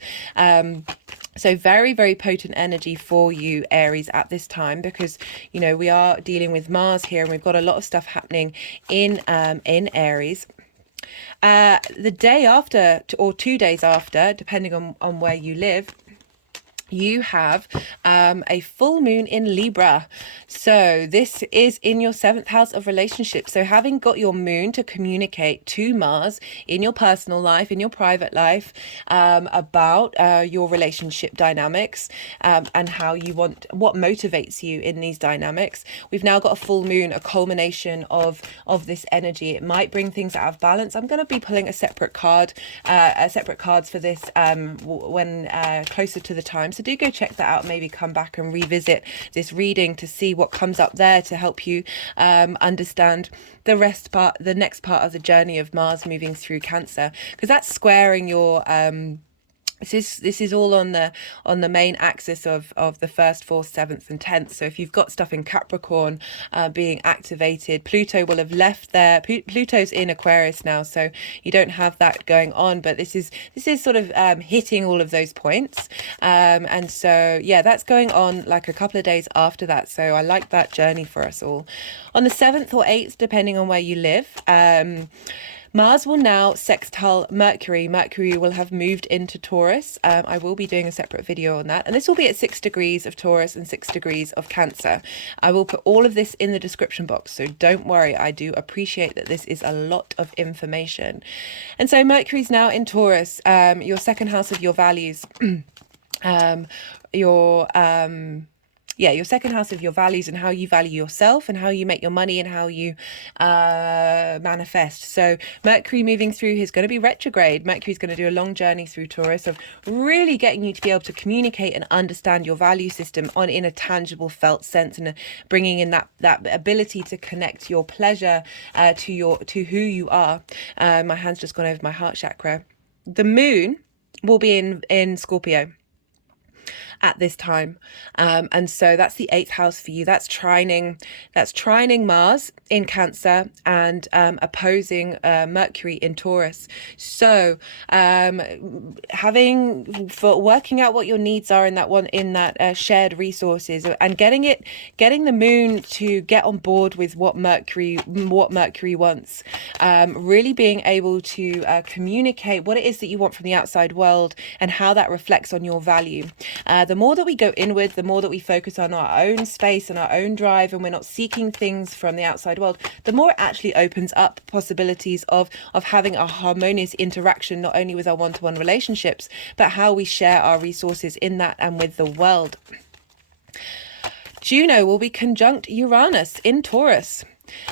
So very, very potent energy for you, Aries, at this time, because, we are dealing with Mars here, and we've got a lot of stuff happening in Aries. The day after, or 2 days after, depending on where you live, you have a full moon in Libra. So this is in your 7th house of relationships. So having got your moon to communicate to Mars in your personal life, in your private life, about your relationship dynamics, and how you what motivates you in these dynamics. We've now got a full moon, a culmination of this energy. It might bring things out of balance. I'm going to be pulling a separate cards for this when closer to the time. So do go check that out. Maybe come back and revisit this reading to see what comes up there to help you understand the next part of the journey of Mars moving through Cancer, because that's squaring your This is all on the main axis of the 1st, 4th, 7th and 10th. So if you've got stuff in Capricorn being activated, Pluto will have left there. Pluto's in Aquarius now, so you don't have that going on. But this is sort of hitting all of those points. And so, yeah, that's going on like a couple of days after that. So I like that journey for us all. On the 7th or 8th, depending on where you live, Mars will now sextile Mercury. Mercury will have moved into Taurus. I will be doing a separate video on that. And this will be at 6 degrees of Taurus and 6 degrees of Cancer. I will put all of this in the description box, so don't worry. I do appreciate that this is a lot of information. And so Mercury's now in Taurus, your second house of your values. Your second house of your values and how you value yourself and how you make your money and how you manifest. So Mercury moving through is going to be retrograde. Mercury's going to do a long journey through Taurus of really getting you to be able to communicate and understand your value system in a tangible, felt sense, and bringing in that ability to connect your pleasure to who you are. My hand's just gone over my heart chakra. The moon will be in Scorpio at this time, and so that's the 8th house for you. That's trining Mars in Cancer and opposing Mercury in Taurus. So working out what your needs are in that shared resources, and getting the moon to get on board with what Mercury wants, really being able to communicate what it is that you want from the outside world and how that reflects on your value. The more that we go inward, the more that we focus on our own space and our own drive, and we're not seeking things from the outside world, the more it actually opens up possibilities of having a harmonious interaction, not only with our one-to-one relationships, but how we share our resources in that and with the world. Juno will be conjunct Uranus in Taurus.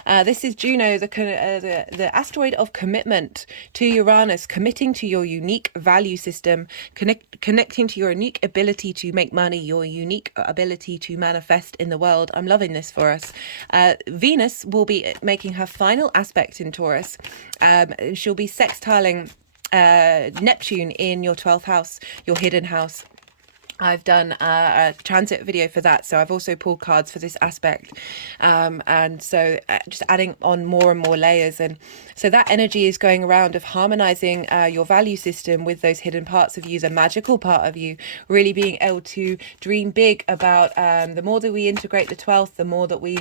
This is Juno, the asteroid of commitment to Uranus, committing to your unique value system, connecting to your unique ability to make money, your unique ability to manifest in the world. I'm loving this for us. Venus will be making her final aspect in Taurus. She'll be sextiling Neptune in your 12th house, your hidden house. I've done a transit video for that, so I've also pulled cards for this aspect, and so just adding on more and more layers. And so that energy is going around of harmonizing your value system with those hidden parts of you, the magical part of you, really being able to dream big about the more that we integrate the 12th, the more that we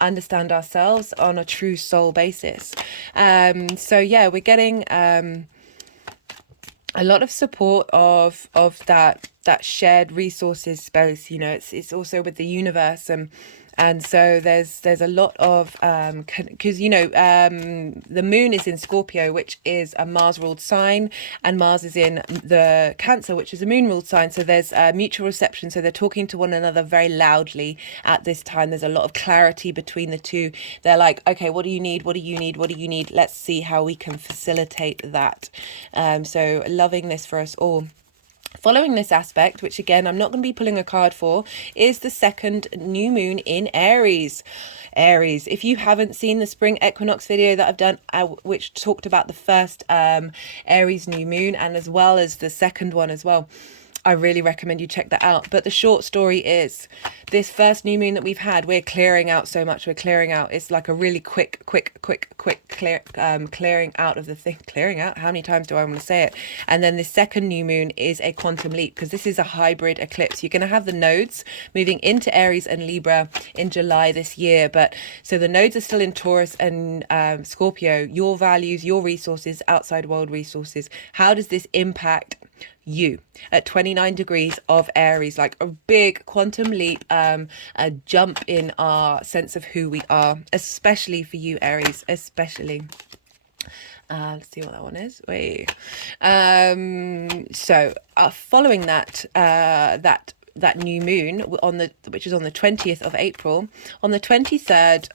understand ourselves on a true soul basis. So yeah, we're getting a lot of support of that shared resources space. You know, it's also with the universe, and so there's a lot of because the moon is in Scorpio, which is a Mars ruled sign, and Mars is in the Cancer, which is a moon ruled sign. So there's mutual reception, so they're talking to one another very loudly at this time. There's a lot of clarity between the two. They're like, okay, what do you need, what do you need, what do you need? Let's see how we can facilitate that. So loving this for us all. Following this aspect, which again I'm not going to be pulling a card for, is the second new moon in Aries. If you haven't seen the spring equinox video that I've done, which talked about the first Aries new moon, and as well as the second one as well, I really recommend you check that out. But the short story is, this first new moon that we've had, we're clearing out so much. We're clearing out. It's like a really quick clearing out of the thing. Clearing out? How many times do I want to say it? And then the second new moon is a quantum leap, because this is a hybrid eclipse. You're going to have the nodes moving into Aries and Libra in July this year. But so the nodes are still in Taurus and Scorpio. Your values, your resources, outside world resources. How does this impact you at 29 degrees of Aries? Like a big quantum leap, a jump in our sense of who we are, especially for you, Aries, especially. Let's see what that one is. So following that new moon which is on the 20th of April, on the 23rd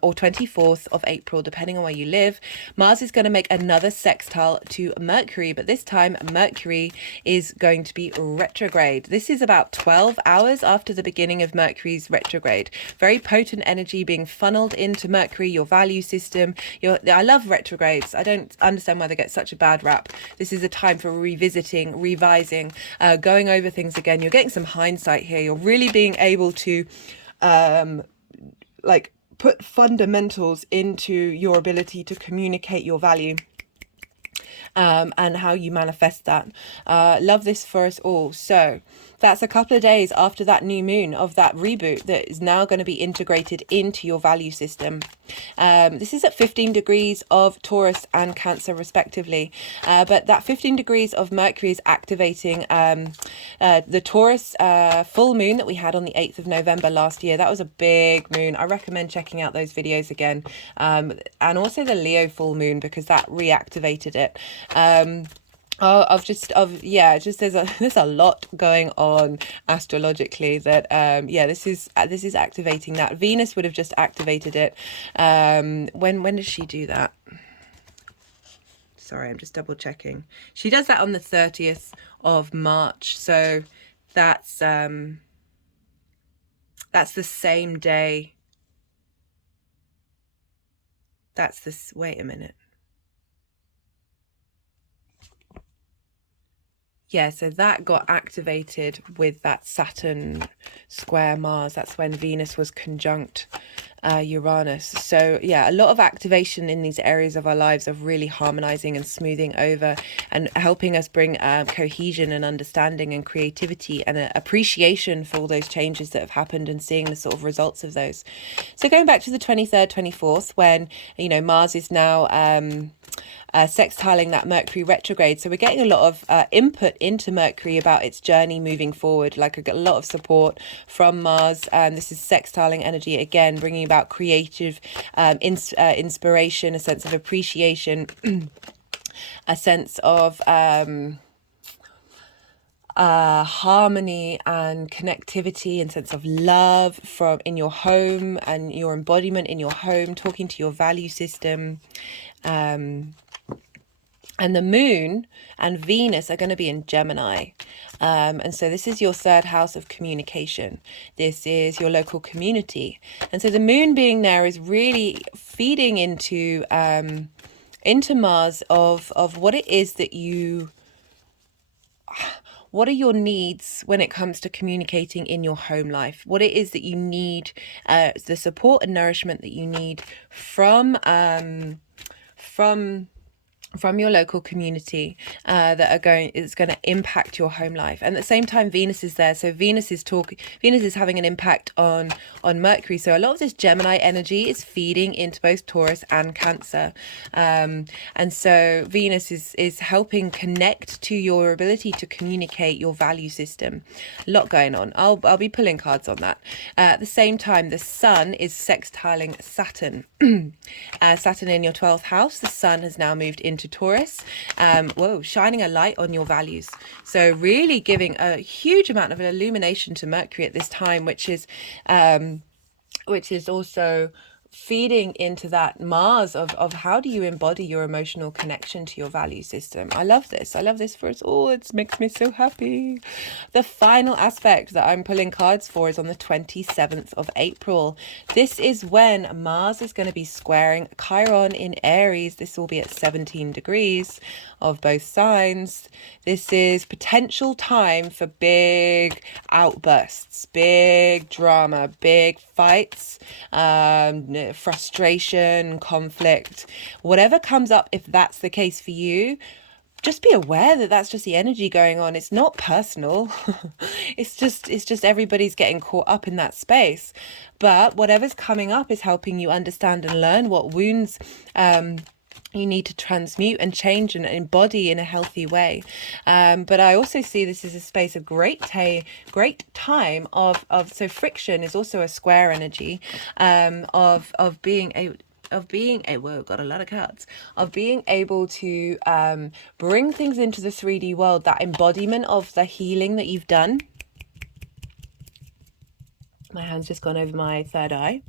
or 24th of April, depending on where you live, Mars is going to make another sextile to Mercury, but this time Mercury is going to be retrograde. This is about 12 hours after the beginning of Mercury's retrograde. Very potent energy being funneled into Mercury, your value system. I love retrogrades. I don't understand why they get such a bad rap. This is a time for revisiting, revising, going over things again. You're getting some hindsight here. You're really being able to put fundamentals into your ability to communicate your value and how you manifest that. Love this for us all. So that's a couple of days after that new moon of that reboot that is now going to be integrated into your value system. This is at 15 degrees of Taurus and Cancer respectively, but that 15 degrees of Mercury is activating the Taurus full moon that we had on the 8th of November last year. That was a big moon. I recommend checking out those videos again, and also the Leo full moon, because that reactivated it. There's a lot going on astrologically that this is activating that. Venus would have just activated it. When does she do that? Sorry, I'm just double checking. She does that on the 30th of March, so that's the same day. That's this. Wait a minute. Yeah, so that got activated with that Saturn square Mars. That's when Venus was conjunct Uranus. So yeah, a lot of activation in these areas of our lives of really harmonizing and smoothing over and helping us bring cohesion and understanding and creativity and appreciation for all those changes that have happened and seeing the sort of results of those. So going back to the 23rd, 24th, when, you know, Mars is now sextiling that Mercury retrograde. So we're getting a lot of input into Mercury about its journey moving forward. Like I get a lot of support from Mars. This is sextiling energy again, bringing about creative inspiration, a sense of appreciation, a sense of harmony and connectivity and sense of love from in your home and your embodiment in your home, talking to your value system. And the moon and Venus are going to be in Gemini. And so this is your third house of communication. This is your local community. And so the moon being there is really feeding into Mars of what it is that what are your needs when it comes to communicating in your home life? What it is that you need, the support and nourishment that you need from your local community it's going to impact your home life. And at the same time, Venus is there, so Venus is having an impact on Mercury. So a lot of this Gemini energy is feeding into both Taurus and Cancer, and so Venus is helping connect to your ability to communicate your value system. A lot going on. I'll be pulling cards on that. At the same time, the Sun is sextiling Saturn. Saturn in your 12th house. The Sun has now moved into Taurus, shining a light on your values. So really giving a huge amount of illumination to Mercury at this time, which is also feeding into that Mars of how do you embody your emotional connection to your value system. I love this for us all. It makes me so happy. The final aspect that I'm pulling cards for is on the 27th of April. This is when Mars is going to be squaring Chiron in Aries. This will be at 17 degrees of both signs. This is potential time for big outbursts, big drama, big fights, frustration, conflict, whatever comes up. If that's the case for you, just be aware that that's just the energy going on. It's not personal. it's just everybody's getting caught up in that space. But whatever's coming up is helping you understand and learn what wounds you need to transmute and change and embody in a healthy way. But I also see this as a space of great time of so friction is also a square energy, of being got a lot of cards, of being able to bring things into the 3D world, that embodiment of the healing that you've done. My hand's just gone over my third eye,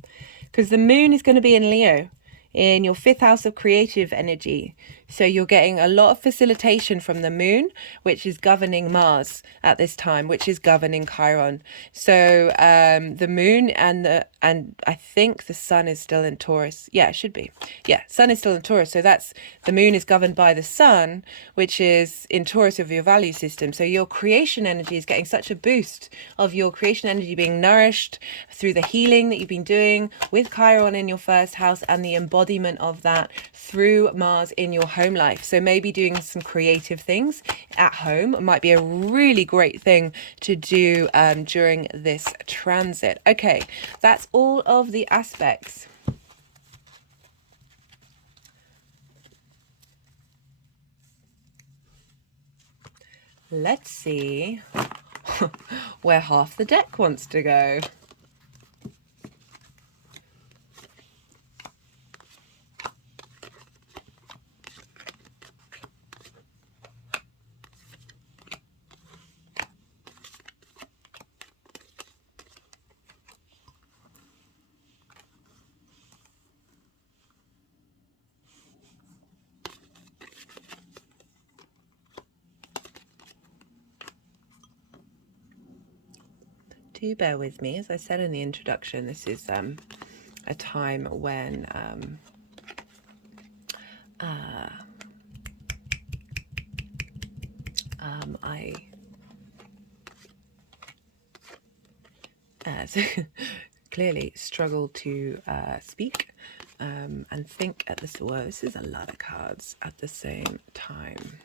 because the moon is going to be in Leo, in your 5th house of creative energy. So you're getting a lot of facilitation from the moon, which is governing Mars at this time, which is governing Chiron. So the moon and And I think the sun is still in Taurus. Yeah, it should be. Yeah, sun is still in Taurus. So that's, the moon is governed by the sun, which is in Taurus of your value system. So your creation energy is getting such a boost of your creation energy being nourished through the healing that you've been doing with Chiron in your first house, and the embodiment of that through Mars in your home life. So maybe doing some creative things at home might be a really great thing to do during this transit. Okay, that's all of the aspects. Let's see where half the deck wants to go. Do bear with me. As I said in the introduction, this is a time when I clearly struggle to speak and think at this. Well, this is a lot of cards at the same time.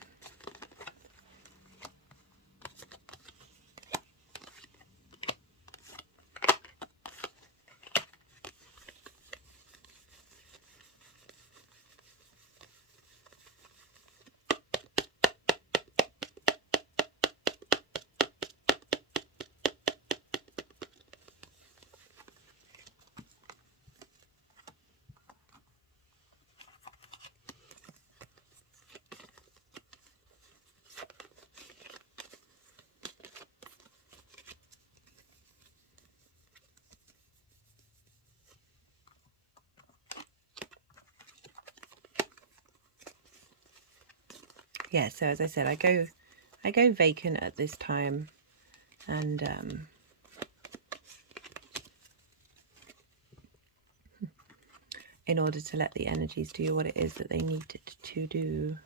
Yeah, so as I said, I go vacant at this time, and in order to let the energies do what it is that they need it to do.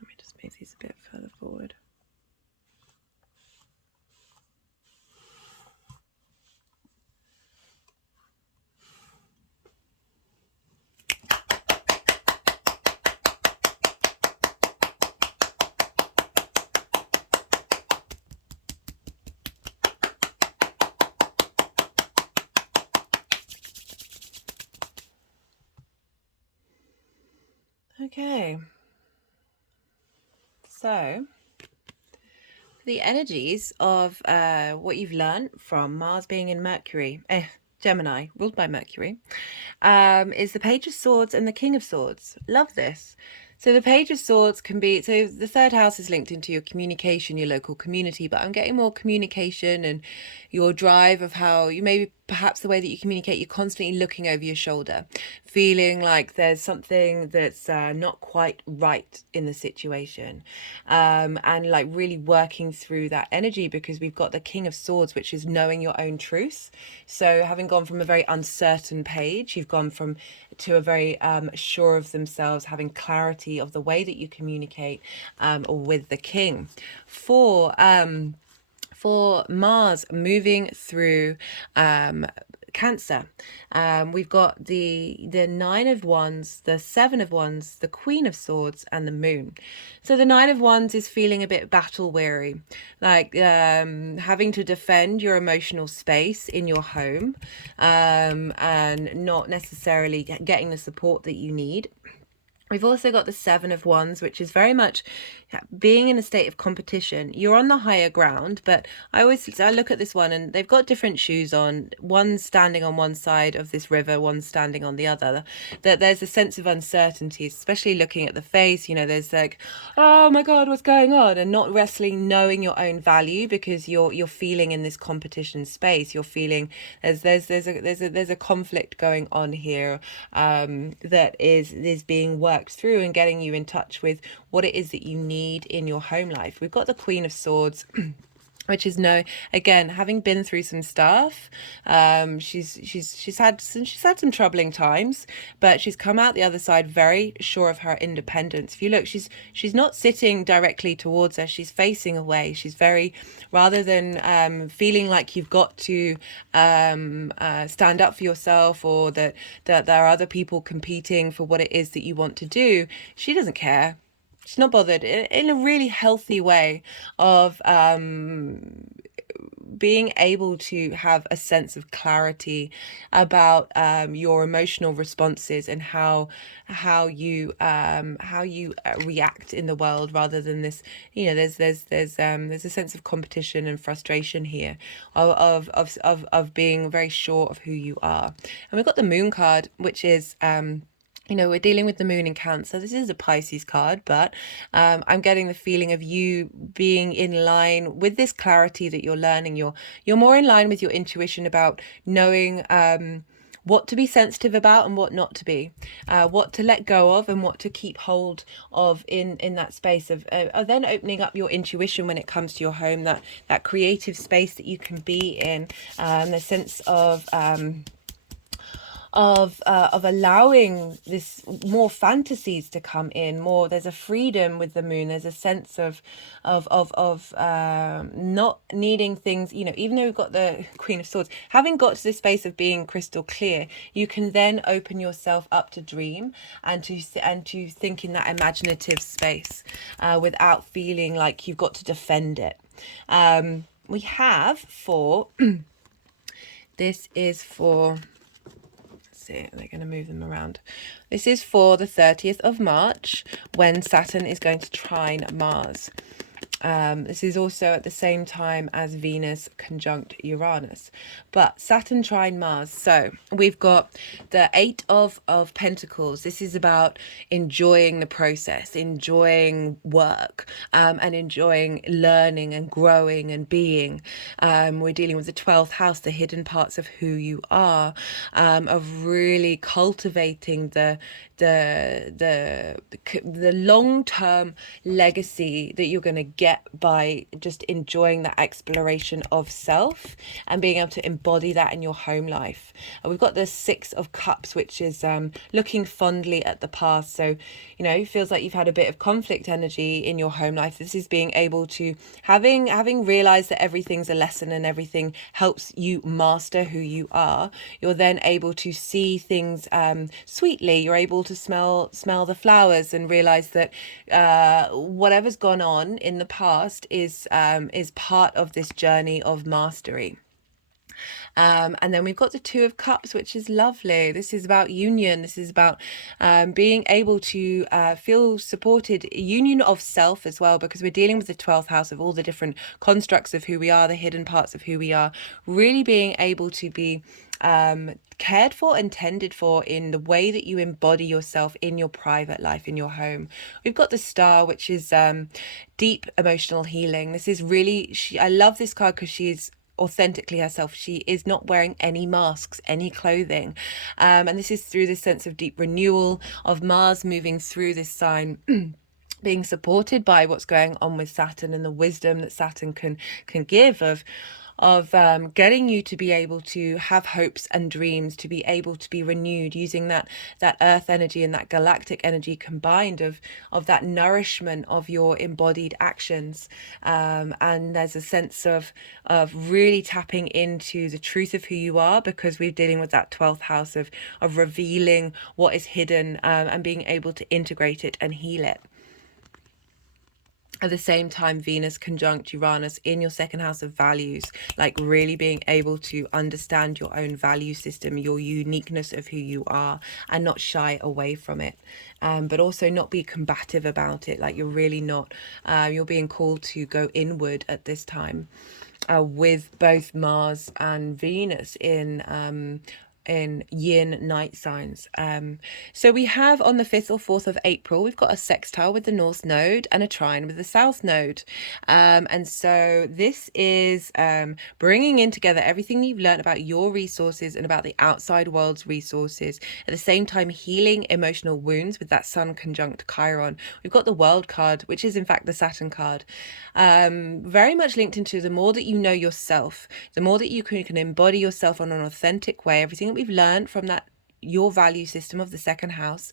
Let me just move these a bit further forward. Okay, so the energies of what you've learned from Mars being in Mercury, Gemini, ruled by Mercury, is the Page of Swords and the King of Swords. Love this. So the Page of Swords can be, so the third house is linked into your communication, your local community, but I'm getting more communication and your drive of how you maybe perhaps the way that you communicate, you're constantly looking over your shoulder, feeling like there's something that's not quite right in the situation, and like really working through that energy, because we've got the King of Swords, which is knowing your own truth. So having gone from a very uncertain page, you've gone from to a very sure of themselves, having clarity of the way that you communicate with the King. For Mars moving through Cancer, we've got the Nine of Wands, the Seven of Wands, the Queen of Swords, and the Moon. So the Nine of Wands is feeling a bit battle weary, like having to defend your emotional space in your home, and not necessarily getting the support that you need. We've also got the Seven of Wands, which is very much being in a state of competition. You're on the higher ground, but I look at this one and they've got different shoes on. One's standing on one side of this river, one's standing on the other. That there's a sense of uncertainty, especially looking at the face. You know, there's like, oh my God, what's going on? And not wrestling, knowing your own value, because you're feeling in this competition space. You're feeling there's a conflict going on here, that is being worked through and getting you in touch with what it is that you need in your home life. We've got the Queen of Swords, which is again, having been through some stuff. She's had some troubling times, but she's come out the other side very sure of her independence. If you look, she's not sitting directly towards us, she's facing away. She's very, rather than feeling like you've got to stand up for yourself, or that there are other people competing for what it is that you want to do, she doesn't care. She's not bothered, in a really healthy way of being able to have a sense of clarity about your emotional responses and how you react in the world, rather than this, you know, there's a sense of competition and frustration here, of being very sure of who you are. And we've got the Moon card, which is you know, we're dealing with the Moon in Cancer. This is a Pisces card, but I'm getting the feeling of you being in line with this clarity that you're learning. You're more in line with your intuition about knowing what to be sensitive about and what not to be, what to let go of and what to keep hold of in that space of then opening up your intuition when it comes to your home, that creative space that you can be in, the sense of allowing this more fantasies to come in more. There's a freedom with the Moon. There's a sense of not needing things, you know, even though we've got the Queen of Swords, having got to this space of being crystal clear, you can then open yourself up to dream and to think in that imaginative space, without feeling like you've got to defend it. We have for this is for, see, they're going to move them around. This is for the 30th of March, when Saturn is going to trine Mars. This is also at the same time as Venus conjunct Uranus, but Saturn trine Mars. So we've got the Eight of Pentacles. This is about enjoying the process, enjoying work, and enjoying learning and growing and being. We're dealing with the 12th house, the hidden parts of who you are, of really cultivating the long-term legacy that you're going to get by just enjoying that exploration of self and being able to embody that in your home life. We've got the Six of Cups, which is looking fondly at the past. So, you know, it feels like you've had a bit of conflict energy in your home life. This is being able to, having realized that everything's a lesson and everything helps you master who you are, you're then able to see things sweetly. You're able to smell the flowers and realize that whatever's gone on in the past is part of this journey of mastery. And then we've got the Two of Cups, which is lovely. This is about union. This is about being able to feel supported, union of self as well, because we're dealing with the 12th house of all the different constructs of who we are, the hidden parts of who we are, really being able to be cared for and tended for in the way that you embody yourself in your private life, in your home. We've got the Star, which is deep emotional healing. This is really, I love this card because she is authentically herself. She is not wearing any masks, any clothing, and this is through this sense of deep renewal of Mars moving through this sign being supported by what's going on with Saturn and the wisdom that Saturn can give of getting you to be able to have hopes and dreams, to be able to be renewed, using that earth energy and that galactic energy combined of that nourishment of your embodied actions. And there's a sense of really tapping into the truth of who you are, because we're dealing with that 12th house of revealing what is hidden, and being able to integrate it and heal it. At the same time, Venus conjunct Uranus in your second house of values, like really being able to understand your own value system, your uniqueness of who you are, and not shy away from it, but also not be combative about it. Like you're really not, you're being called to go inward at this time, with both Mars and Venus in yin night signs. So we have on the 5th or 4th of April, we've got a sextile with the North Node and a trine with the South Node. And so this is bringing in together everything you've learned about your resources and about the outside world's resources. At the same time, healing emotional wounds with that Sun conjunct Chiron. We've got the World card, which is in fact the Saturn card. Very much linked into the more that you know yourself, the more that you can embody yourself on an authentic way, everything we've learned from that your value system of the second house,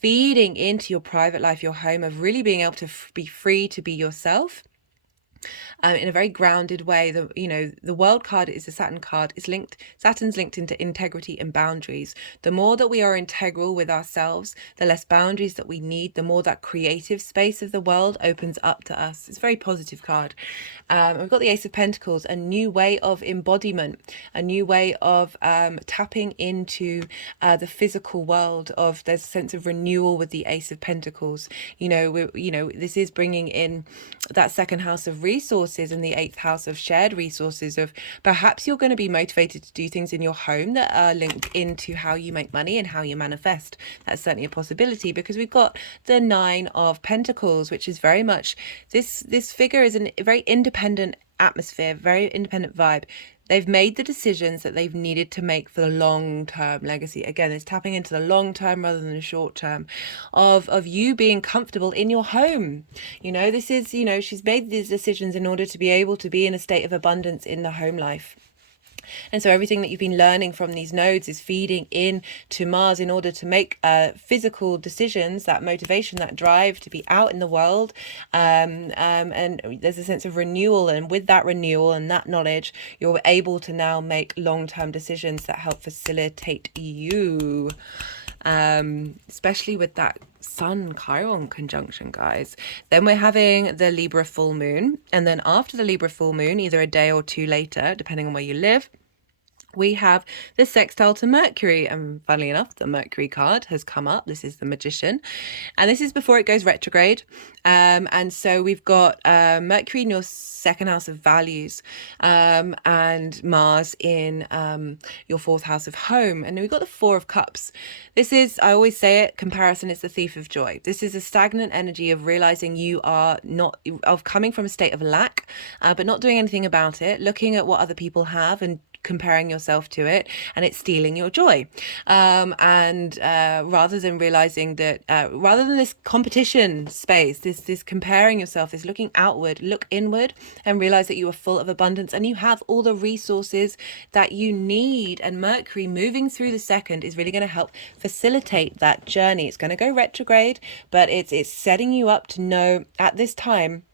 feeding into your private life, your home, of really being able to be free to be yourself. In a very grounded way. The World card is a Saturn card. Saturn's linked into integrity and boundaries. The more that we are integral with ourselves, the less boundaries that we need, the more that creative space of the world opens up to us. It's a very positive card. We've got the Ace of Pentacles, a new way of embodiment, a new way of tapping into the physical world. There's a sense of renewal with the Ace of Pentacles. This is bringing in that second house of resources and the 8th house of shared resources, of perhaps you're going to be motivated to do things in your home that are linked into how you make money and how you manifest. That's certainly a possibility, because we've got the 9 of Pentacles, which is very much this figure is a very independent atmosphere, very independent vibe. They've made the decisions that they've needed to make for the long-term legacy. Again, it's tapping into the long term rather than the short term of you being comfortable in your home. This is, she's made these decisions in order to be able to be in a state of abundance in the home life. And so everything that you've been learning from these nodes is feeding in to Mars in order to make physical decisions, that motivation, that drive to be out in the world. And there's a sense of renewal. And with that renewal and that knowledge, you're able to now make long-term decisions that help facilitate you. Especially with that Sun Chiron conjunction, guys. Then we're having the Libra full moon, and then after the Libra full moon, either a day or two later, depending on where you live, we have the sextile to Mercury. And funnily enough, the Mercury card has come up. This is the Magician, and this is before it goes retrograde. And so we've got Mercury in your second house of values, and Mars in your 4th house of home. And then we've got the 4 of Cups. This is, I always say it, comparison is the thief of joy. This is a stagnant energy of realizing you are not, of coming from a state of lack, but not doing anything about it, looking at what other people have and comparing yourself to it, and it's stealing your joy. Rather than realizing that, rather than this competition space, this comparing yourself, this looking outward, look inward and realize that you are full of abundance and you have all the resources that you need. And Mercury moving through the second is really going to help facilitate that journey. It's going to go retrograde, but it's setting you up to know at this time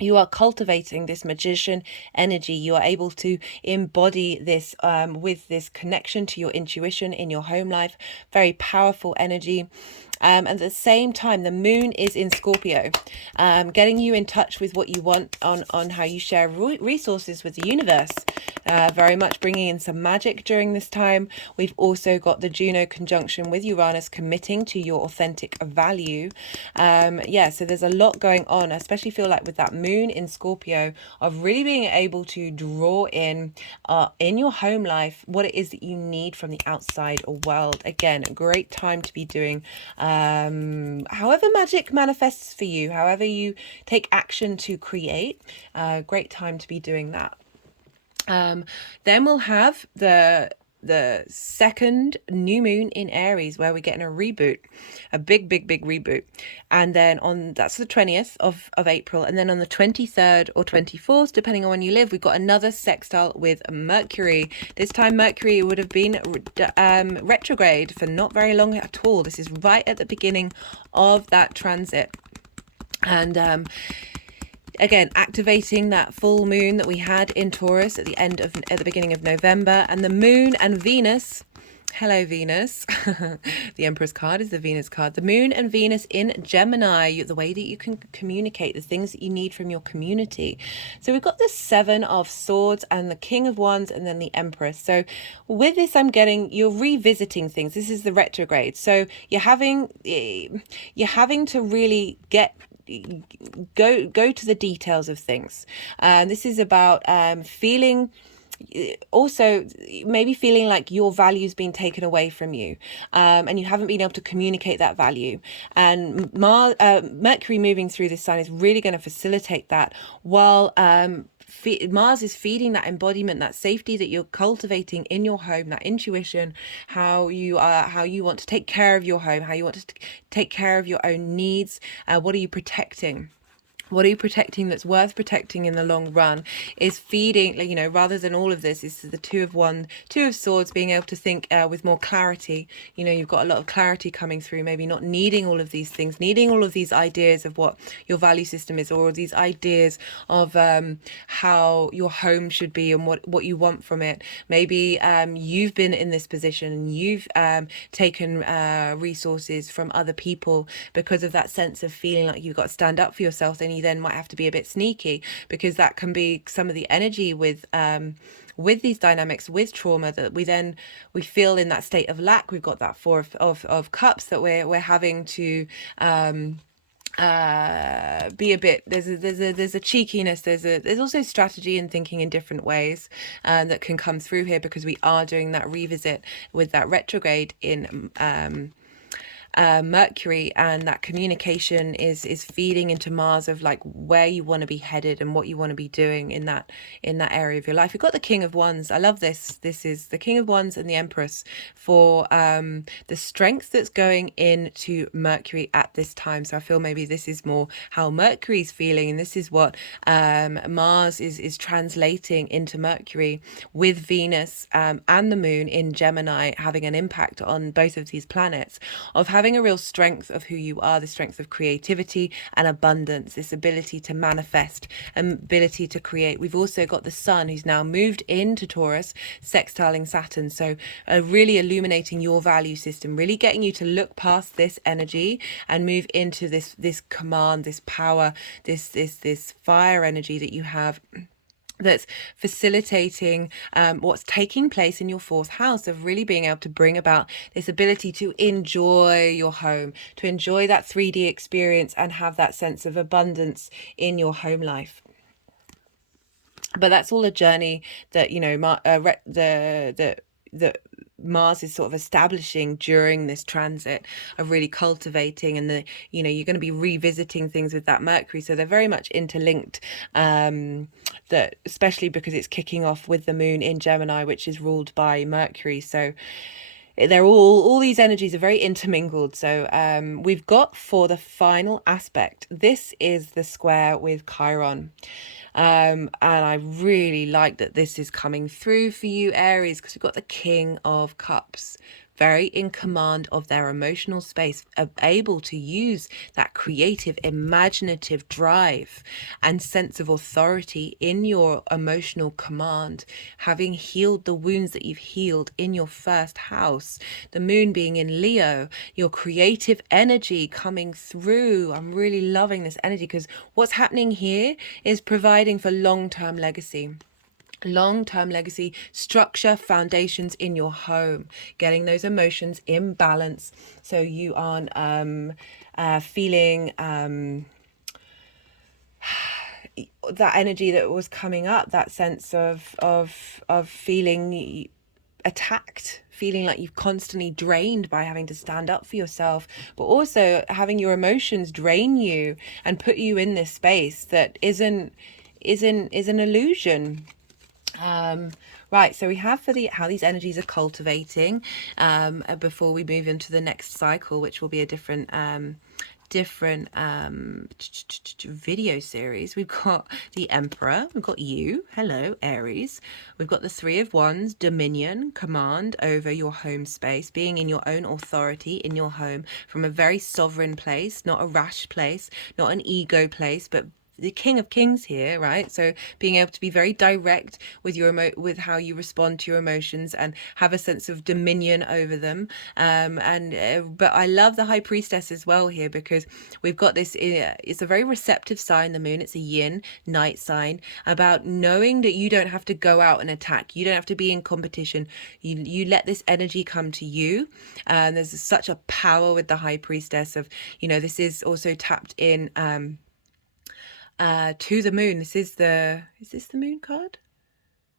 you are cultivating this magician energy. You are able to embody this with this connection to your intuition in your home life. Very powerful energy. At the same time, the moon is in Scorpio, getting you in touch with what you want on how you share resources with the universe. very much bringing in some magic during this time. We've also got the Juno conjunction with Uranus, committing to your authentic value. Yeah, so there's a lot going on. I especially feel like with that moon in Scorpio, of really being able to draw in your home life what it is that you need from the outside world. Again, a great time to be doing however magic manifests for you, however you take action to create. Great time to be doing that. Then we'll have the second new moon in Aries, where we're getting a reboot, a big reboot. And then that's the 20th of April, and then on the 23rd or 24th, depending on when you live, we've got another sextile with Mercury. This time Mercury would have been retrograde for not very long at all. This is right at the beginning of that transit. And again, activating that full moon that we had in Taurus at the beginning of November, and the moon and Venus. Hello, Venus. The Empress card is the Venus card. The moon and Venus in Gemini, the way that you can communicate, the things that you need from your community. So we've got the Seven of Swords and the King of Wands and then the Empress. So with this, you're revisiting things. This is the retrograde. So you're having to really go to the details of things. This is about feeling, also maybe feeling like your value's been taken away from you, and you haven't been able to communicate that value. And Mercury moving through this sign is really going to facilitate that, while Mars is feeding that embodiment, that safety that you're cultivating in your home, that intuition, how you want to take care of your home, how you want to take care of your own needs. What are you protecting? What are you protecting that's worth protecting in the long run? Is feeding, rather than all of this, is the Two of Swords, being able to think with more clarity. You've got a lot of clarity coming through, maybe not needing all of these things, needing all of these ideas of what your value system is, or these ideas of how your home should be and what you want from it. Maybe you've been in this position and you've taken resources from other people because of that sense of feeling like you've got to stand up for yourself. Then you then might have to be a bit sneaky, because that can be some of the energy with these dynamics, with trauma, that we feel in that state of lack. We've got that Four of Cups that we're having to be a bit, there's a cheekiness, there's also strategy and thinking in different ways that can come through here, because we are doing that revisit with that retrograde in Mercury, and that communication is feeding into Mars of like where you want to be headed and what you want to be doing in that area of your life. We've got the King of Wands. I love this. This is the King of Wands and the Empress for the strength that's going into Mercury at this time. So I feel maybe this is more how Mercury's feeling, and this is what Mars is translating into Mercury, with Venus and the moon in Gemini having an impact on both of these planets, of having a real strength of who you are, the strength of creativity and abundance, this ability to manifest and ability to create. We've also got the Sun, who's now moved into Taurus, sextiling Saturn. So really illuminating your value system, really getting you to look past this energy and move into this command, this power, this fire energy that you have, that's facilitating what's taking place in your fourth house, of really being able to bring about this ability to enjoy your home, to enjoy that 3D experience and have that sense of abundance in your home life. But that's all a journey that the Mars is sort of establishing during this transit, of really cultivating, and you're going to be revisiting things with that Mercury. So they're very much interlinked, that especially because it's kicking off with the moon in Gemini, which is ruled by Mercury. So they're all these energies are very intermingled. So we've got, for the final aspect, this is the square with Chiron. And I really like that this is coming through for you, Aries, because we've got the King of Cups, very in command of their emotional space, able to use that creative, imaginative drive and sense of authority in your emotional command, having healed the wounds that you've healed in your first house, the moon being in Leo, your creative energy coming through. I'm really loving this energy, because what's happening here is providing for long-term legacy. long-term legacy, structure, foundations in your home, getting those emotions in balance so you aren't feeling that energy that was coming up, that sense of feeling attacked, feeling like you've constantly drained by having to stand up for yourself, but also having your emotions drain you and put you in this space that is an illusion. Right, so we have for how these energies are cultivating before we move into the next cycle, which will be a different video series. We've got the Emperor, we've got you, hello Aries, we've got the Three of Wands, dominion, command over your home space, being in your own authority in your home from a very sovereign place, not a rash place, not an ego place, but the King of Kings here, right? So being able to be very direct with your with how you respond to your emotions and have a sense of dominion over them. But I love the High Priestess as well here, because we've got this. It's a very receptive sign, the Moon. It's a Yin night sign, about knowing that you don't have to go out and attack. You don't have to be in competition. You let this energy come to you. And there's such a power with the High Priestess of, this is also tapped in. To the Moon. Is this the Moon card?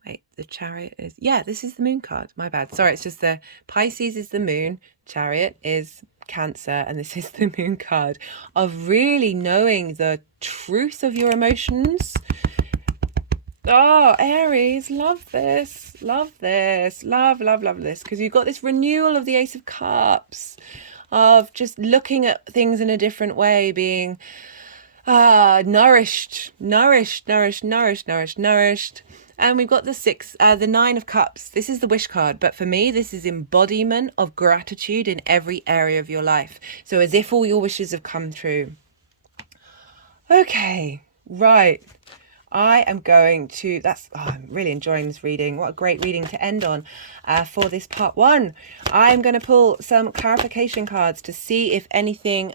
Wait, the Chariot is, yeah, this is the Moon card. My bad. Sorry, it's just the Pisces is the Moon, Chariot is Cancer, and this is the Moon card of really knowing the truth of your emotions. Oh, Aries, love this, love this, love this, because you've got this renewal of the Ace of Cups, of just looking at things in a different way, being nourished. And we've got the Nine of Cups. This is the wish card, but for me, this is embodiment of gratitude in every area of your life. So as if all your wishes have come true. Okay, right. I am going to, I'm really enjoying this reading. What a great reading to end on for this part one. I'm going to pull some clarification cards to see if anything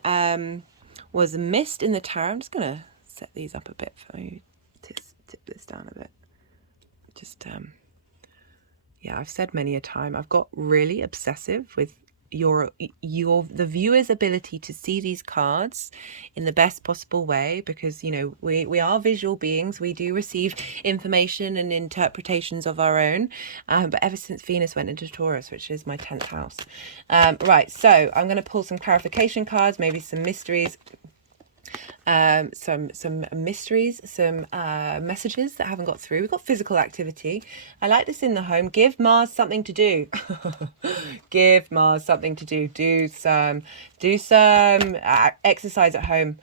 was missed in the tarot. I'm just going to set these up a bit for you, tip this down a bit. Just, yeah, I've said many a time, I've got really obsessive with the viewer's ability to see these cards in the best possible way, because we are visual beings. We do receive information and interpretations of our own, but ever since Venus went into Taurus, which is my 10th house, right, so I'm going to pull some clarification cards, maybe some mysteries, some mysteries, some messages that haven't got through. We've got physical activity. I like this in the home. Give Mars something to do. Give Mars something to do. Do some exercise at home.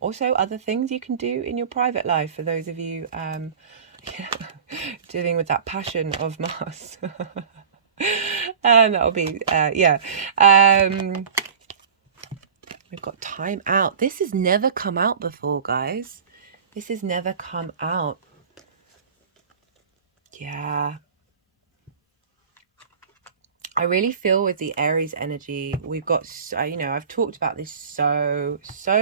Also other things you can do in your private life for those of you dealing with that passion of Mars. That'll be yeah. We've got time out. This has never come out before, guys. This has never come out. Yeah. I really feel with the Aries energy, we've got, I've talked about this so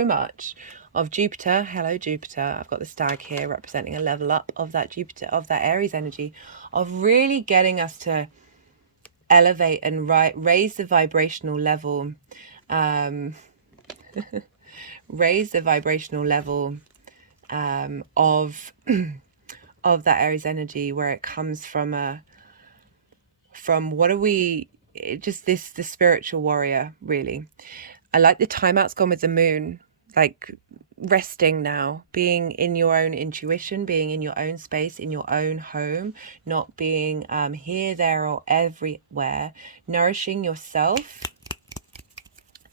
much, of Jupiter. Hello, Jupiter. I've got the stag here representing a level up of that Jupiter, of that Aries energy, of really getting us to elevate and raise the vibrational level. Raise the vibrational level of that Aries energy, where it comes from what are we, just the spiritual warrior, really. I like the timeout's gone with the Moon, like resting now, being in your own intuition, being in your own space, in your own home, not being here, there, or everywhere, nourishing yourself,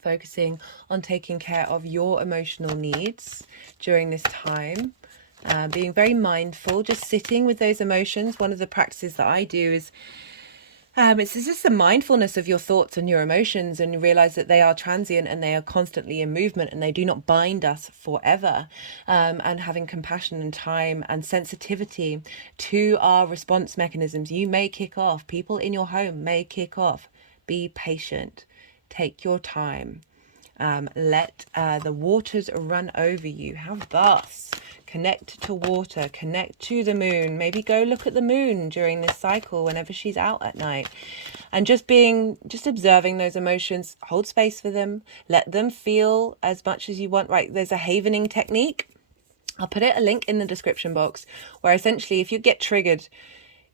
focusing on taking care of your emotional needs during this time, being very mindful, just sitting with those emotions. One of the practices that I do is it's just the mindfulness of your thoughts and your emotions, and you realize that they are transient and they are constantly in movement and they do not bind us forever, and having compassion and time and sensitivity to our response mechanisms. You may kick off, people in your home may kick off. Be patient. Take your time. Let the waters run over you. Have baths. Connect to water, connect to the moon. Maybe go look at the moon during this cycle whenever she's out at night. And just observing those emotions, hold space for them, let them feel as much as you want. Right, there's a havening technique. I'll put a link in the description box where essentially if you get triggered,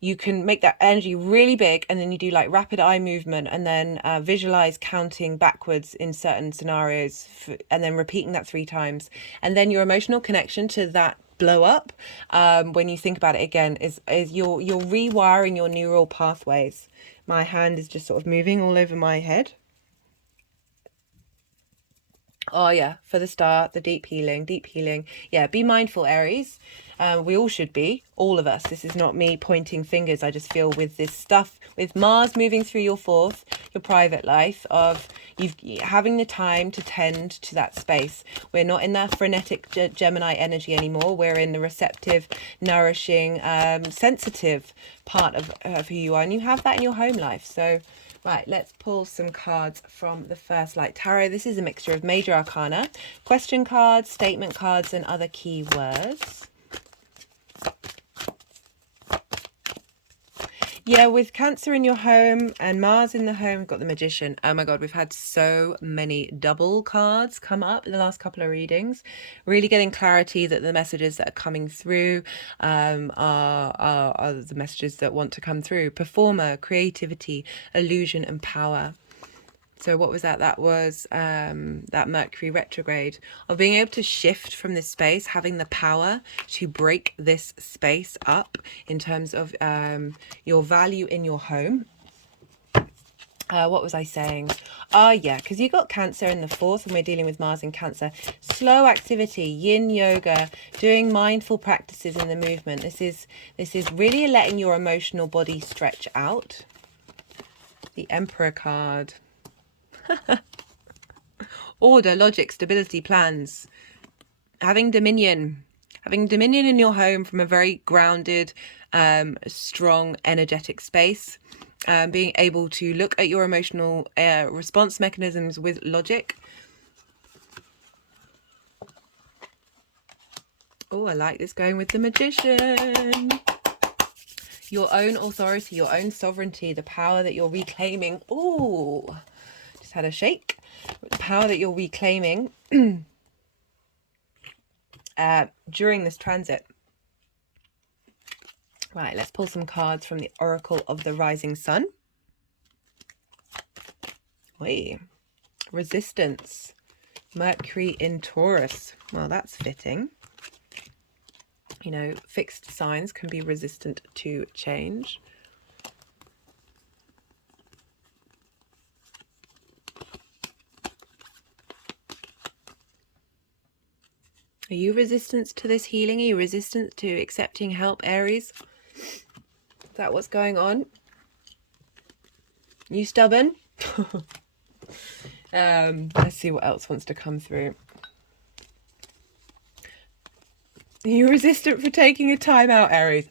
you can make that energy really big, and then you do like rapid eye movement, and then visualize counting backwards in certain scenarios, and then repeating that 3 times. And then your emotional connection to that blow up, when you think about it again, is you're rewiring your neural pathways. My hand is just sort of moving all over my head. Oh yeah, for the start, the deep healing. Yeah, be mindful, Aries. We all should be, all of us. This is not me pointing fingers. I just feel with this stuff, with Mars moving through your 4th, your private life, of you having the time to tend to that space. We're not in that frenetic Gemini energy anymore. We're in the receptive, nourishing, sensitive part of who you are. And you have that in your home life. So right, let's pull some cards from the First Light Tarot. This is a mixture of major arcana, question cards, statement cards, and other keywords. Yeah, with Cancer in your home and Mars in the home, we've got the Magician. Oh my God, we've had so many double cards come up in the last couple of readings. Really getting clarity that the messages that are coming through are the messages that want to come through. Performer, creativity, illusion, and power. So what was that? That was that Mercury retrograde, of being able to shift from this space, having the power to break this space up in terms of your value in your home. What was I saying? Yeah, because you got Cancer in the 4th, and we're dealing with Mars in Cancer. Slow activity, yin yoga, doing mindful practices in the movement. This is really letting your emotional body stretch out. The Emperor card. Order, logic, stability, plans. Having dominion in your home from a very grounded, strong, energetic space. Being able to look at your emotional response mechanisms with logic. Oh, I like this going with the Magician. Your own authority, your own sovereignty, the power that you're reclaiming. Oh, just had a shake. The power that you're reclaiming during this transit. Right, let's pull some cards from the Oracle of the Rising Sun. Wait, resistance. Mercury in Taurus. Well, that's fitting. You know, fixed signs can be resistant to change. Are you resistant to this healing? Are you resistant to accepting help, Aries? Is that what's going on? You stubborn? Let's see what else wants to come through. Are you resistant for taking a time out, Aries?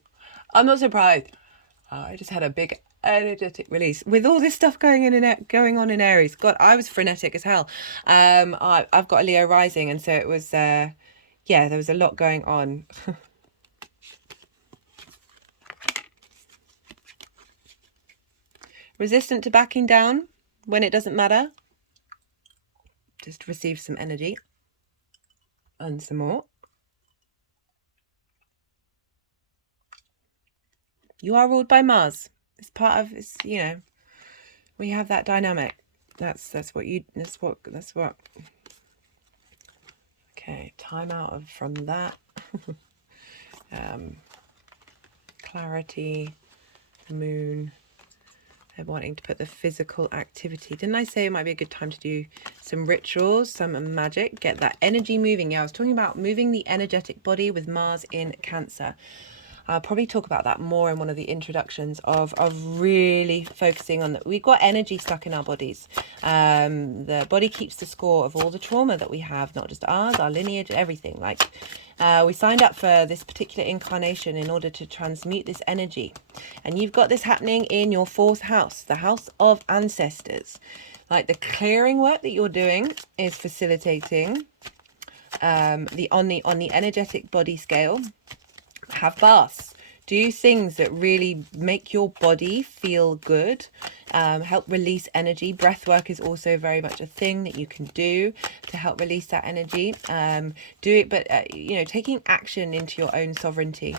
I'm not surprised. I just had a big energetic release with all this stuff going on in Aries. God, I was frenetic as hell. I've got a Leo rising, and so it was yeah, there was a lot going on. Resistant to backing down when it doesn't matter. Just receive some energy and some more. You are ruled by Mars. It's part of, it's, you know, we have that dynamic. That's what. Okay, time out from that. Clarity, moon. I'm wanting to put the physical activity. Didn't I say it might be a good time to do some rituals, some magic, get that energy moving? Yeah, I was talking about moving the energetic body with Mars in Cancer. I'll probably talk about that more in one of the introductions of really focusing on that. We've got energy stuck in our bodies. The body keeps the score of all the trauma that we have, not just ours, our lineage, everything. Like we signed up for this particular incarnation in order to transmute this energy. And you've got this happening in your 4th house, the house of ancestors. Like the clearing work that you're doing is facilitating on the energetic body scale, have baths. Do things that really make your body feel good, help release energy. Breath work is also very much a thing that you can do to help release that energy. Do it, but taking action into your own sovereignty,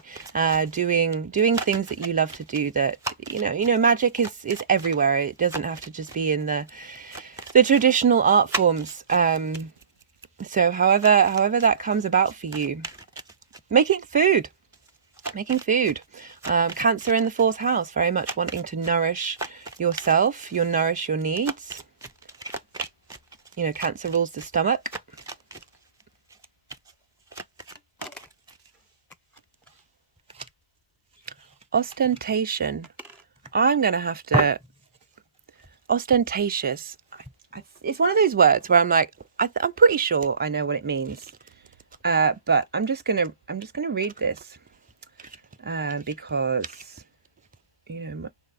doing things that you love to do. That magic is everywhere. It doesn't have to just be in the traditional art forms. So however that comes about for you. Making food. Cancer in the 4th house, very much wanting to nourish yourself, nourish your needs. Cancer rules the stomach. Ostentation. I'm going to have to... Ostentatious. It's one of those words where I'm like, I'm pretty sure I know what it means. But I'm just gonna read this. Because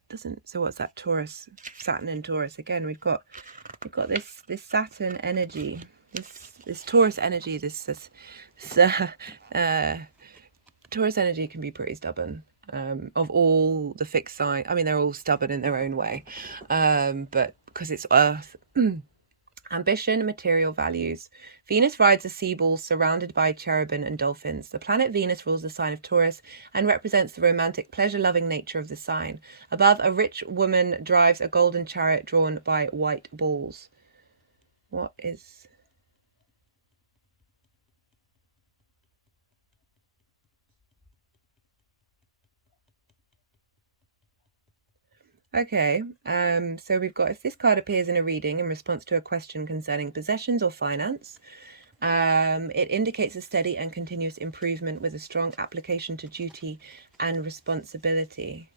doesn't, so what's that? Taurus, Saturn and Taurus again. We've got this Saturn energy, this Taurus energy. This Taurus energy can be pretty stubborn. Of all the fixed signs, I mean, they're all stubborn in their own way, but because it's Earth. Ambition and material values. Venus rides a sea ball surrounded by cherubim and dolphins. The planet Venus rules the sign of Taurus and represents the romantic, pleasure-loving nature of the sign. Above, a rich woman drives a golden chariot drawn by white bulls. What is... Okay, so we've got, if this card appears in a reading in response to a question concerning possessions or finance, it indicates a steady and continuous improvement with a strong application to duty and responsibility.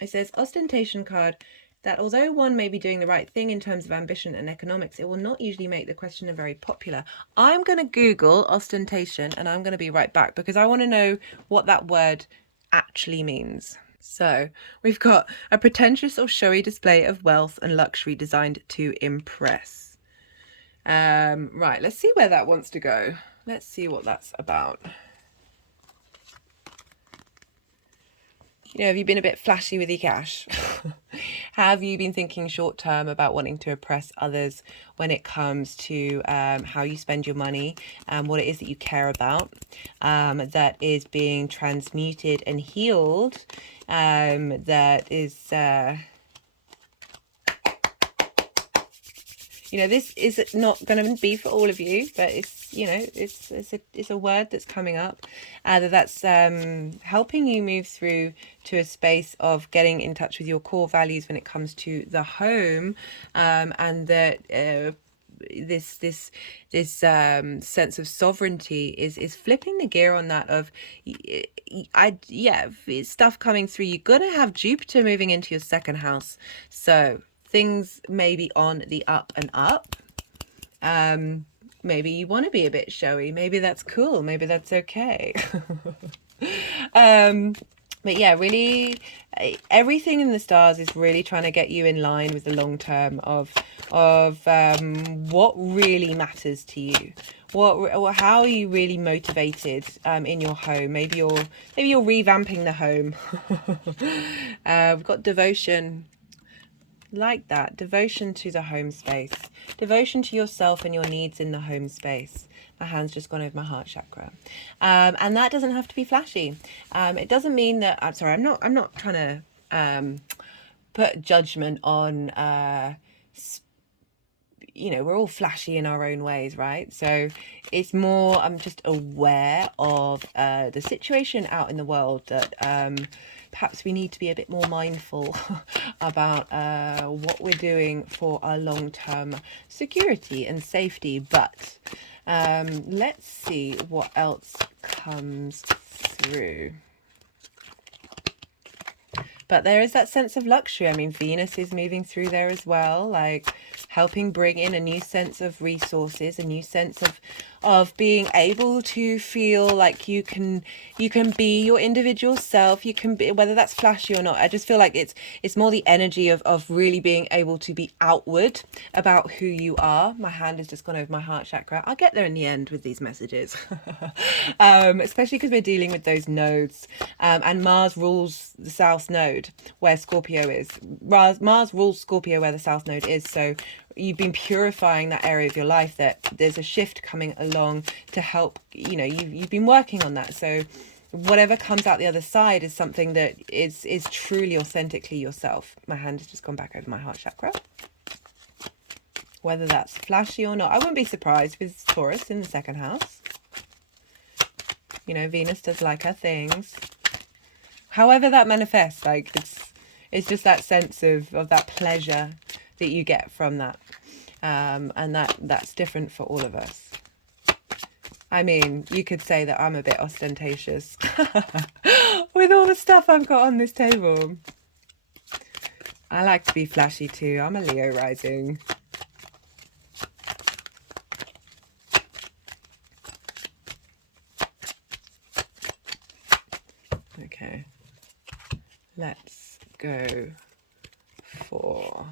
It says, ostentation card, that although one may be doing the right thing in terms of ambition and economics, it will not usually make the questioner very popular. I'm going to Google ostentation and I'm going to be right back because I want to know what that word actually means. So we've got a pretentious or showy display of wealth and luxury designed to impress. Right, let's see where that wants to go. Let's see what that's about. Have you been a bit flashy with your cash? Have you been thinking short term about wanting to oppress others when it comes to how you spend your money and what it is that you care about, that is being transmuted and healed, that is... this is not going to be for all of you, but it's, it's a word that's coming up, that's helping you move through to a space of getting in touch with your core values when it comes to the home, and that this sense of sovereignty is flipping the gear on that of, stuff coming through. You're going to have Jupiter moving into your 2nd house, so things may be on the up and up. Maybe you want to be a bit showy. Maybe that's cool. Maybe that's okay. But yeah, really, everything in the stars is really trying to get you in line with the long term of what really matters to you. How are you really motivated in your home? Maybe you're revamping the home. We've got devotion. Like that, devotion to the home space, devotion to yourself and your needs in the home space. My hand's just gone over my heart chakra, and that doesn't have to be flashy. It doesn't mean that I'm not trying to put judgment on we're all flashy in our own ways, right? So it's more, I'm just aware of the situation out in the world that perhaps we need to be a bit more mindful about what we're doing for our long-term security and safety. But let's see what else comes through. But there is that sense of luxury. I mean, Venus is moving through there as well, like helping bring in a new sense of resources, a new sense of being able to feel like you can be your individual self. You can be, whether that's flashy or not. I just feel like it's more the energy of really being able to be outward about who you are. My hand has just gone over my heart chakra. I'll get there in the end with these messages. Especially because we're dealing with those nodes, and Mars rules the South Node where Scorpio is. Mars rules Scorpio where the South Node is, so you've been purifying that area of your life, that there's a shift coming along to help, you've been working on that. So whatever comes out the other side is something that is truly authentically yourself. My hand has just gone back over my heart chakra. Whether that's flashy or not, I wouldn't be surprised with Taurus in the second house. Venus does like her things. However that manifests, like it's just that sense of that pleasure that you get from that, and that's different for all of us. I mean, you could say that I'm a bit ostentatious with all the stuff I've got on this table. I like to be flashy too. I'm a Leo rising. Okay, let's go for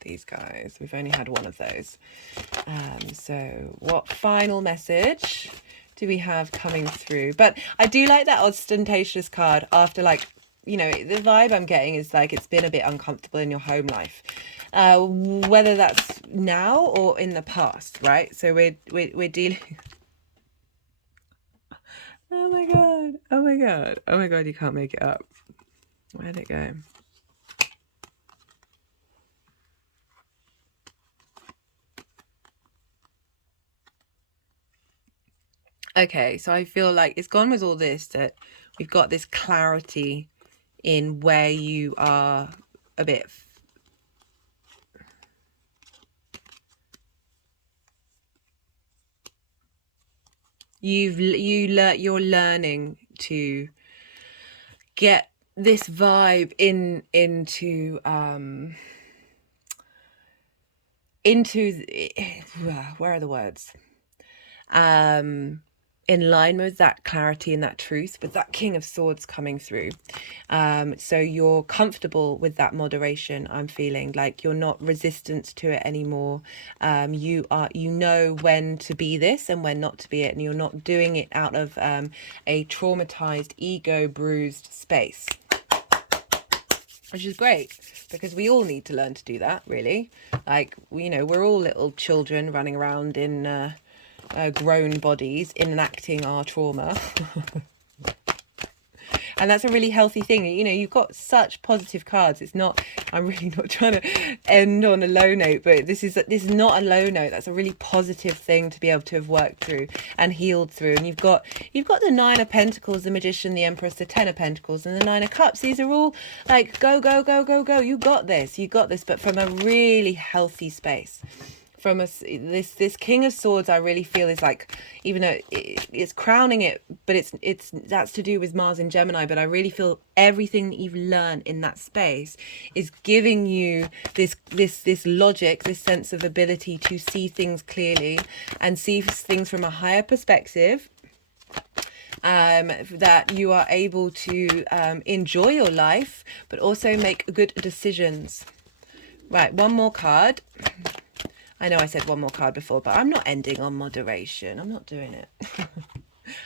these guys. We've only had one of those. So what final message do we have coming through? But I do like that ostentatious card after, like, the vibe I'm getting is like it's been a bit uncomfortable in your home life. Whether that's now or in the past, right? So we're dealing. Oh my god, oh my god, oh my god, you can't make it up. Where'd it go? Okay, so I feel like it's gone with all this, that we've got this clarity in where you are a bit. You're learning to get this vibe into where are the words? In line with that clarity and that truth, with that King of Swords coming through. So you're comfortable with that moderation. I'm feeling like you're not resistant to it anymore. You know when to be this and when not to be it, and you're not doing it out of a traumatized, ego bruised space, which is great, because we all need to learn to do that, really. Like, we're all little children running around in grown bodies enacting our trauma. And that's a really healthy thing. You've got such positive cards. It's not, I'm really not trying to end on a low note, but this is not a low note. That's a really positive thing to be able to have worked through and healed through. And you've got the Nine of Pentacles, the Magician, the Empress, the Ten of Pentacles, and the Nine of Cups. These are all like, go, go, go, go, go. You got this, but from a really healthy space. From this King of Swords, I really feel is like, even though it's crowning it, but that's to do with Mars in Gemini. But I really feel everything that you've learned in that space is giving you this logic, this sense of ability to see things clearly and see things from a higher perspective. That you are able to enjoy your life, but also make good decisions. Right, one more card. I know I said one more card before, but I'm not ending on moderation. I'm not doing it.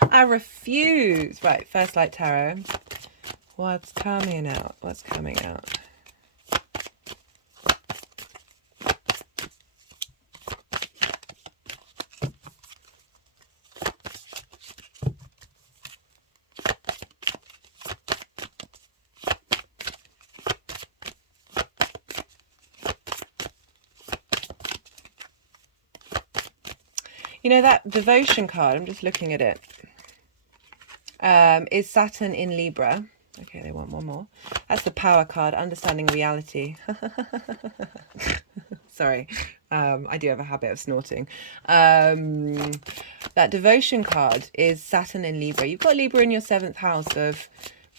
I refuse. Right, First Light Tarot. What's coming out? What's coming out? That devotion card, I'm just looking at it, is Saturn in Libra. Okay, they want one more. That's the Power card, Understanding Reality. Sorry, I do have a habit of snorting. That devotion card is Saturn in Libra. You've got Libra in your 7th house of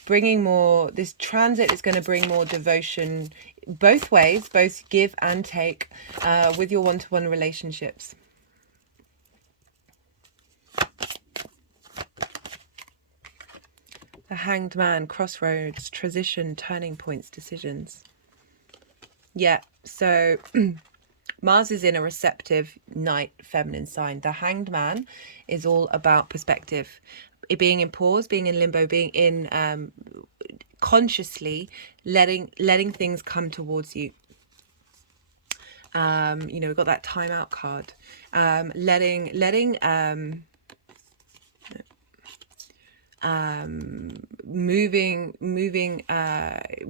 bringing more, this transit is going to bring more devotion both ways, both give and take, with your one-to-one relationships. The Hanged Man, crossroads, transition, turning points, decisions. Yeah, so Mars is in a receptive night feminine sign. The Hanged Man is all about perspective. It being in pause, being in limbo, being in consciously letting things come towards you. You know, we've got that timeout card. Moving,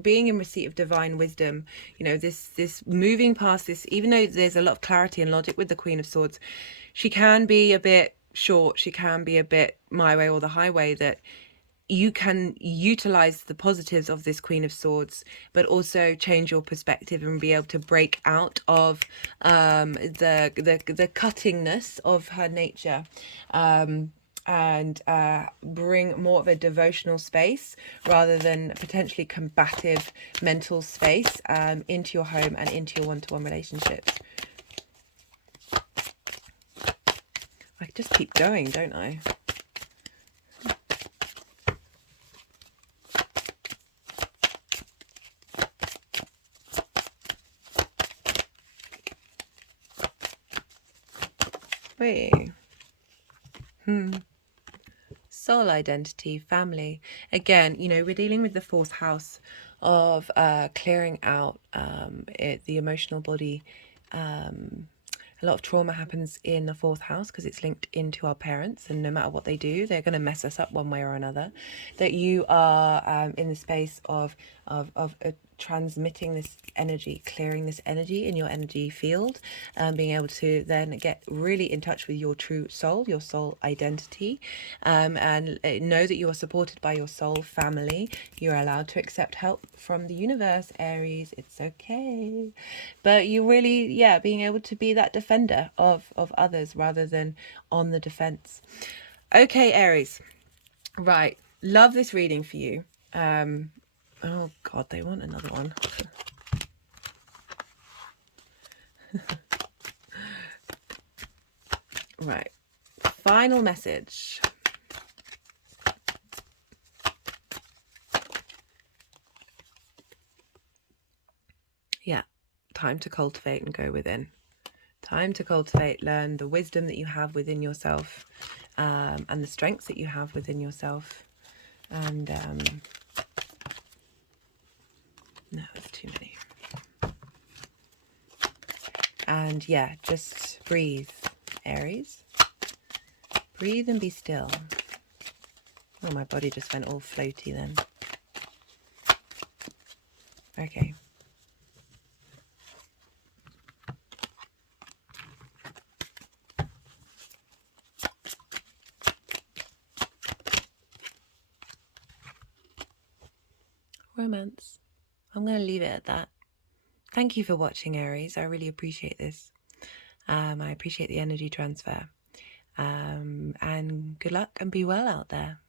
being in receipt of divine wisdom. You know, this moving past this, even though there's a lot of clarity and logic with the Queen of Swords, she can be a bit short, she can be a bit my way or the highway, that you can utilize the positives of this Queen of Swords, but also change your perspective and be able to break out of the cuttingness of her nature, and bring more of a devotional space rather than potentially combative mental space into your home and into your one-to-one relationships. I just keep going, don't I? Wait. Soul identity, family. Again, you know, we're dealing with the fourth house of clearing out the emotional body. A lot of trauma happens in the fourth house because it's linked into our parents, and no matter what they do, they're going to mess us up one way or another. That you are in the space of transmitting this energy, clearing this energy in your energy field, being able to then get really in touch with your true soul, your soul identity, and know that you are supported by your soul family. You're allowed to accept help from the universe, Aries. It's okay. But you really, yeah, being able to be that defender of others rather than on the defense. Okay, Aries. Right. Love this reading for you. Oh God, they want another one. Right. Final message. Yeah. Time to cultivate and go within. Time to cultivate, learn the wisdom that you have within yourself, and the strengths that you have within yourself. And no, that's too many. And yeah, just breathe, Aries. Breathe and be still. Oh, my body just went all floaty then. Okay. Romance. I'm going to leave it at that. Thank you for watching, Aries. I really appreciate this. I appreciate the energy transfer. And good luck and be well out there.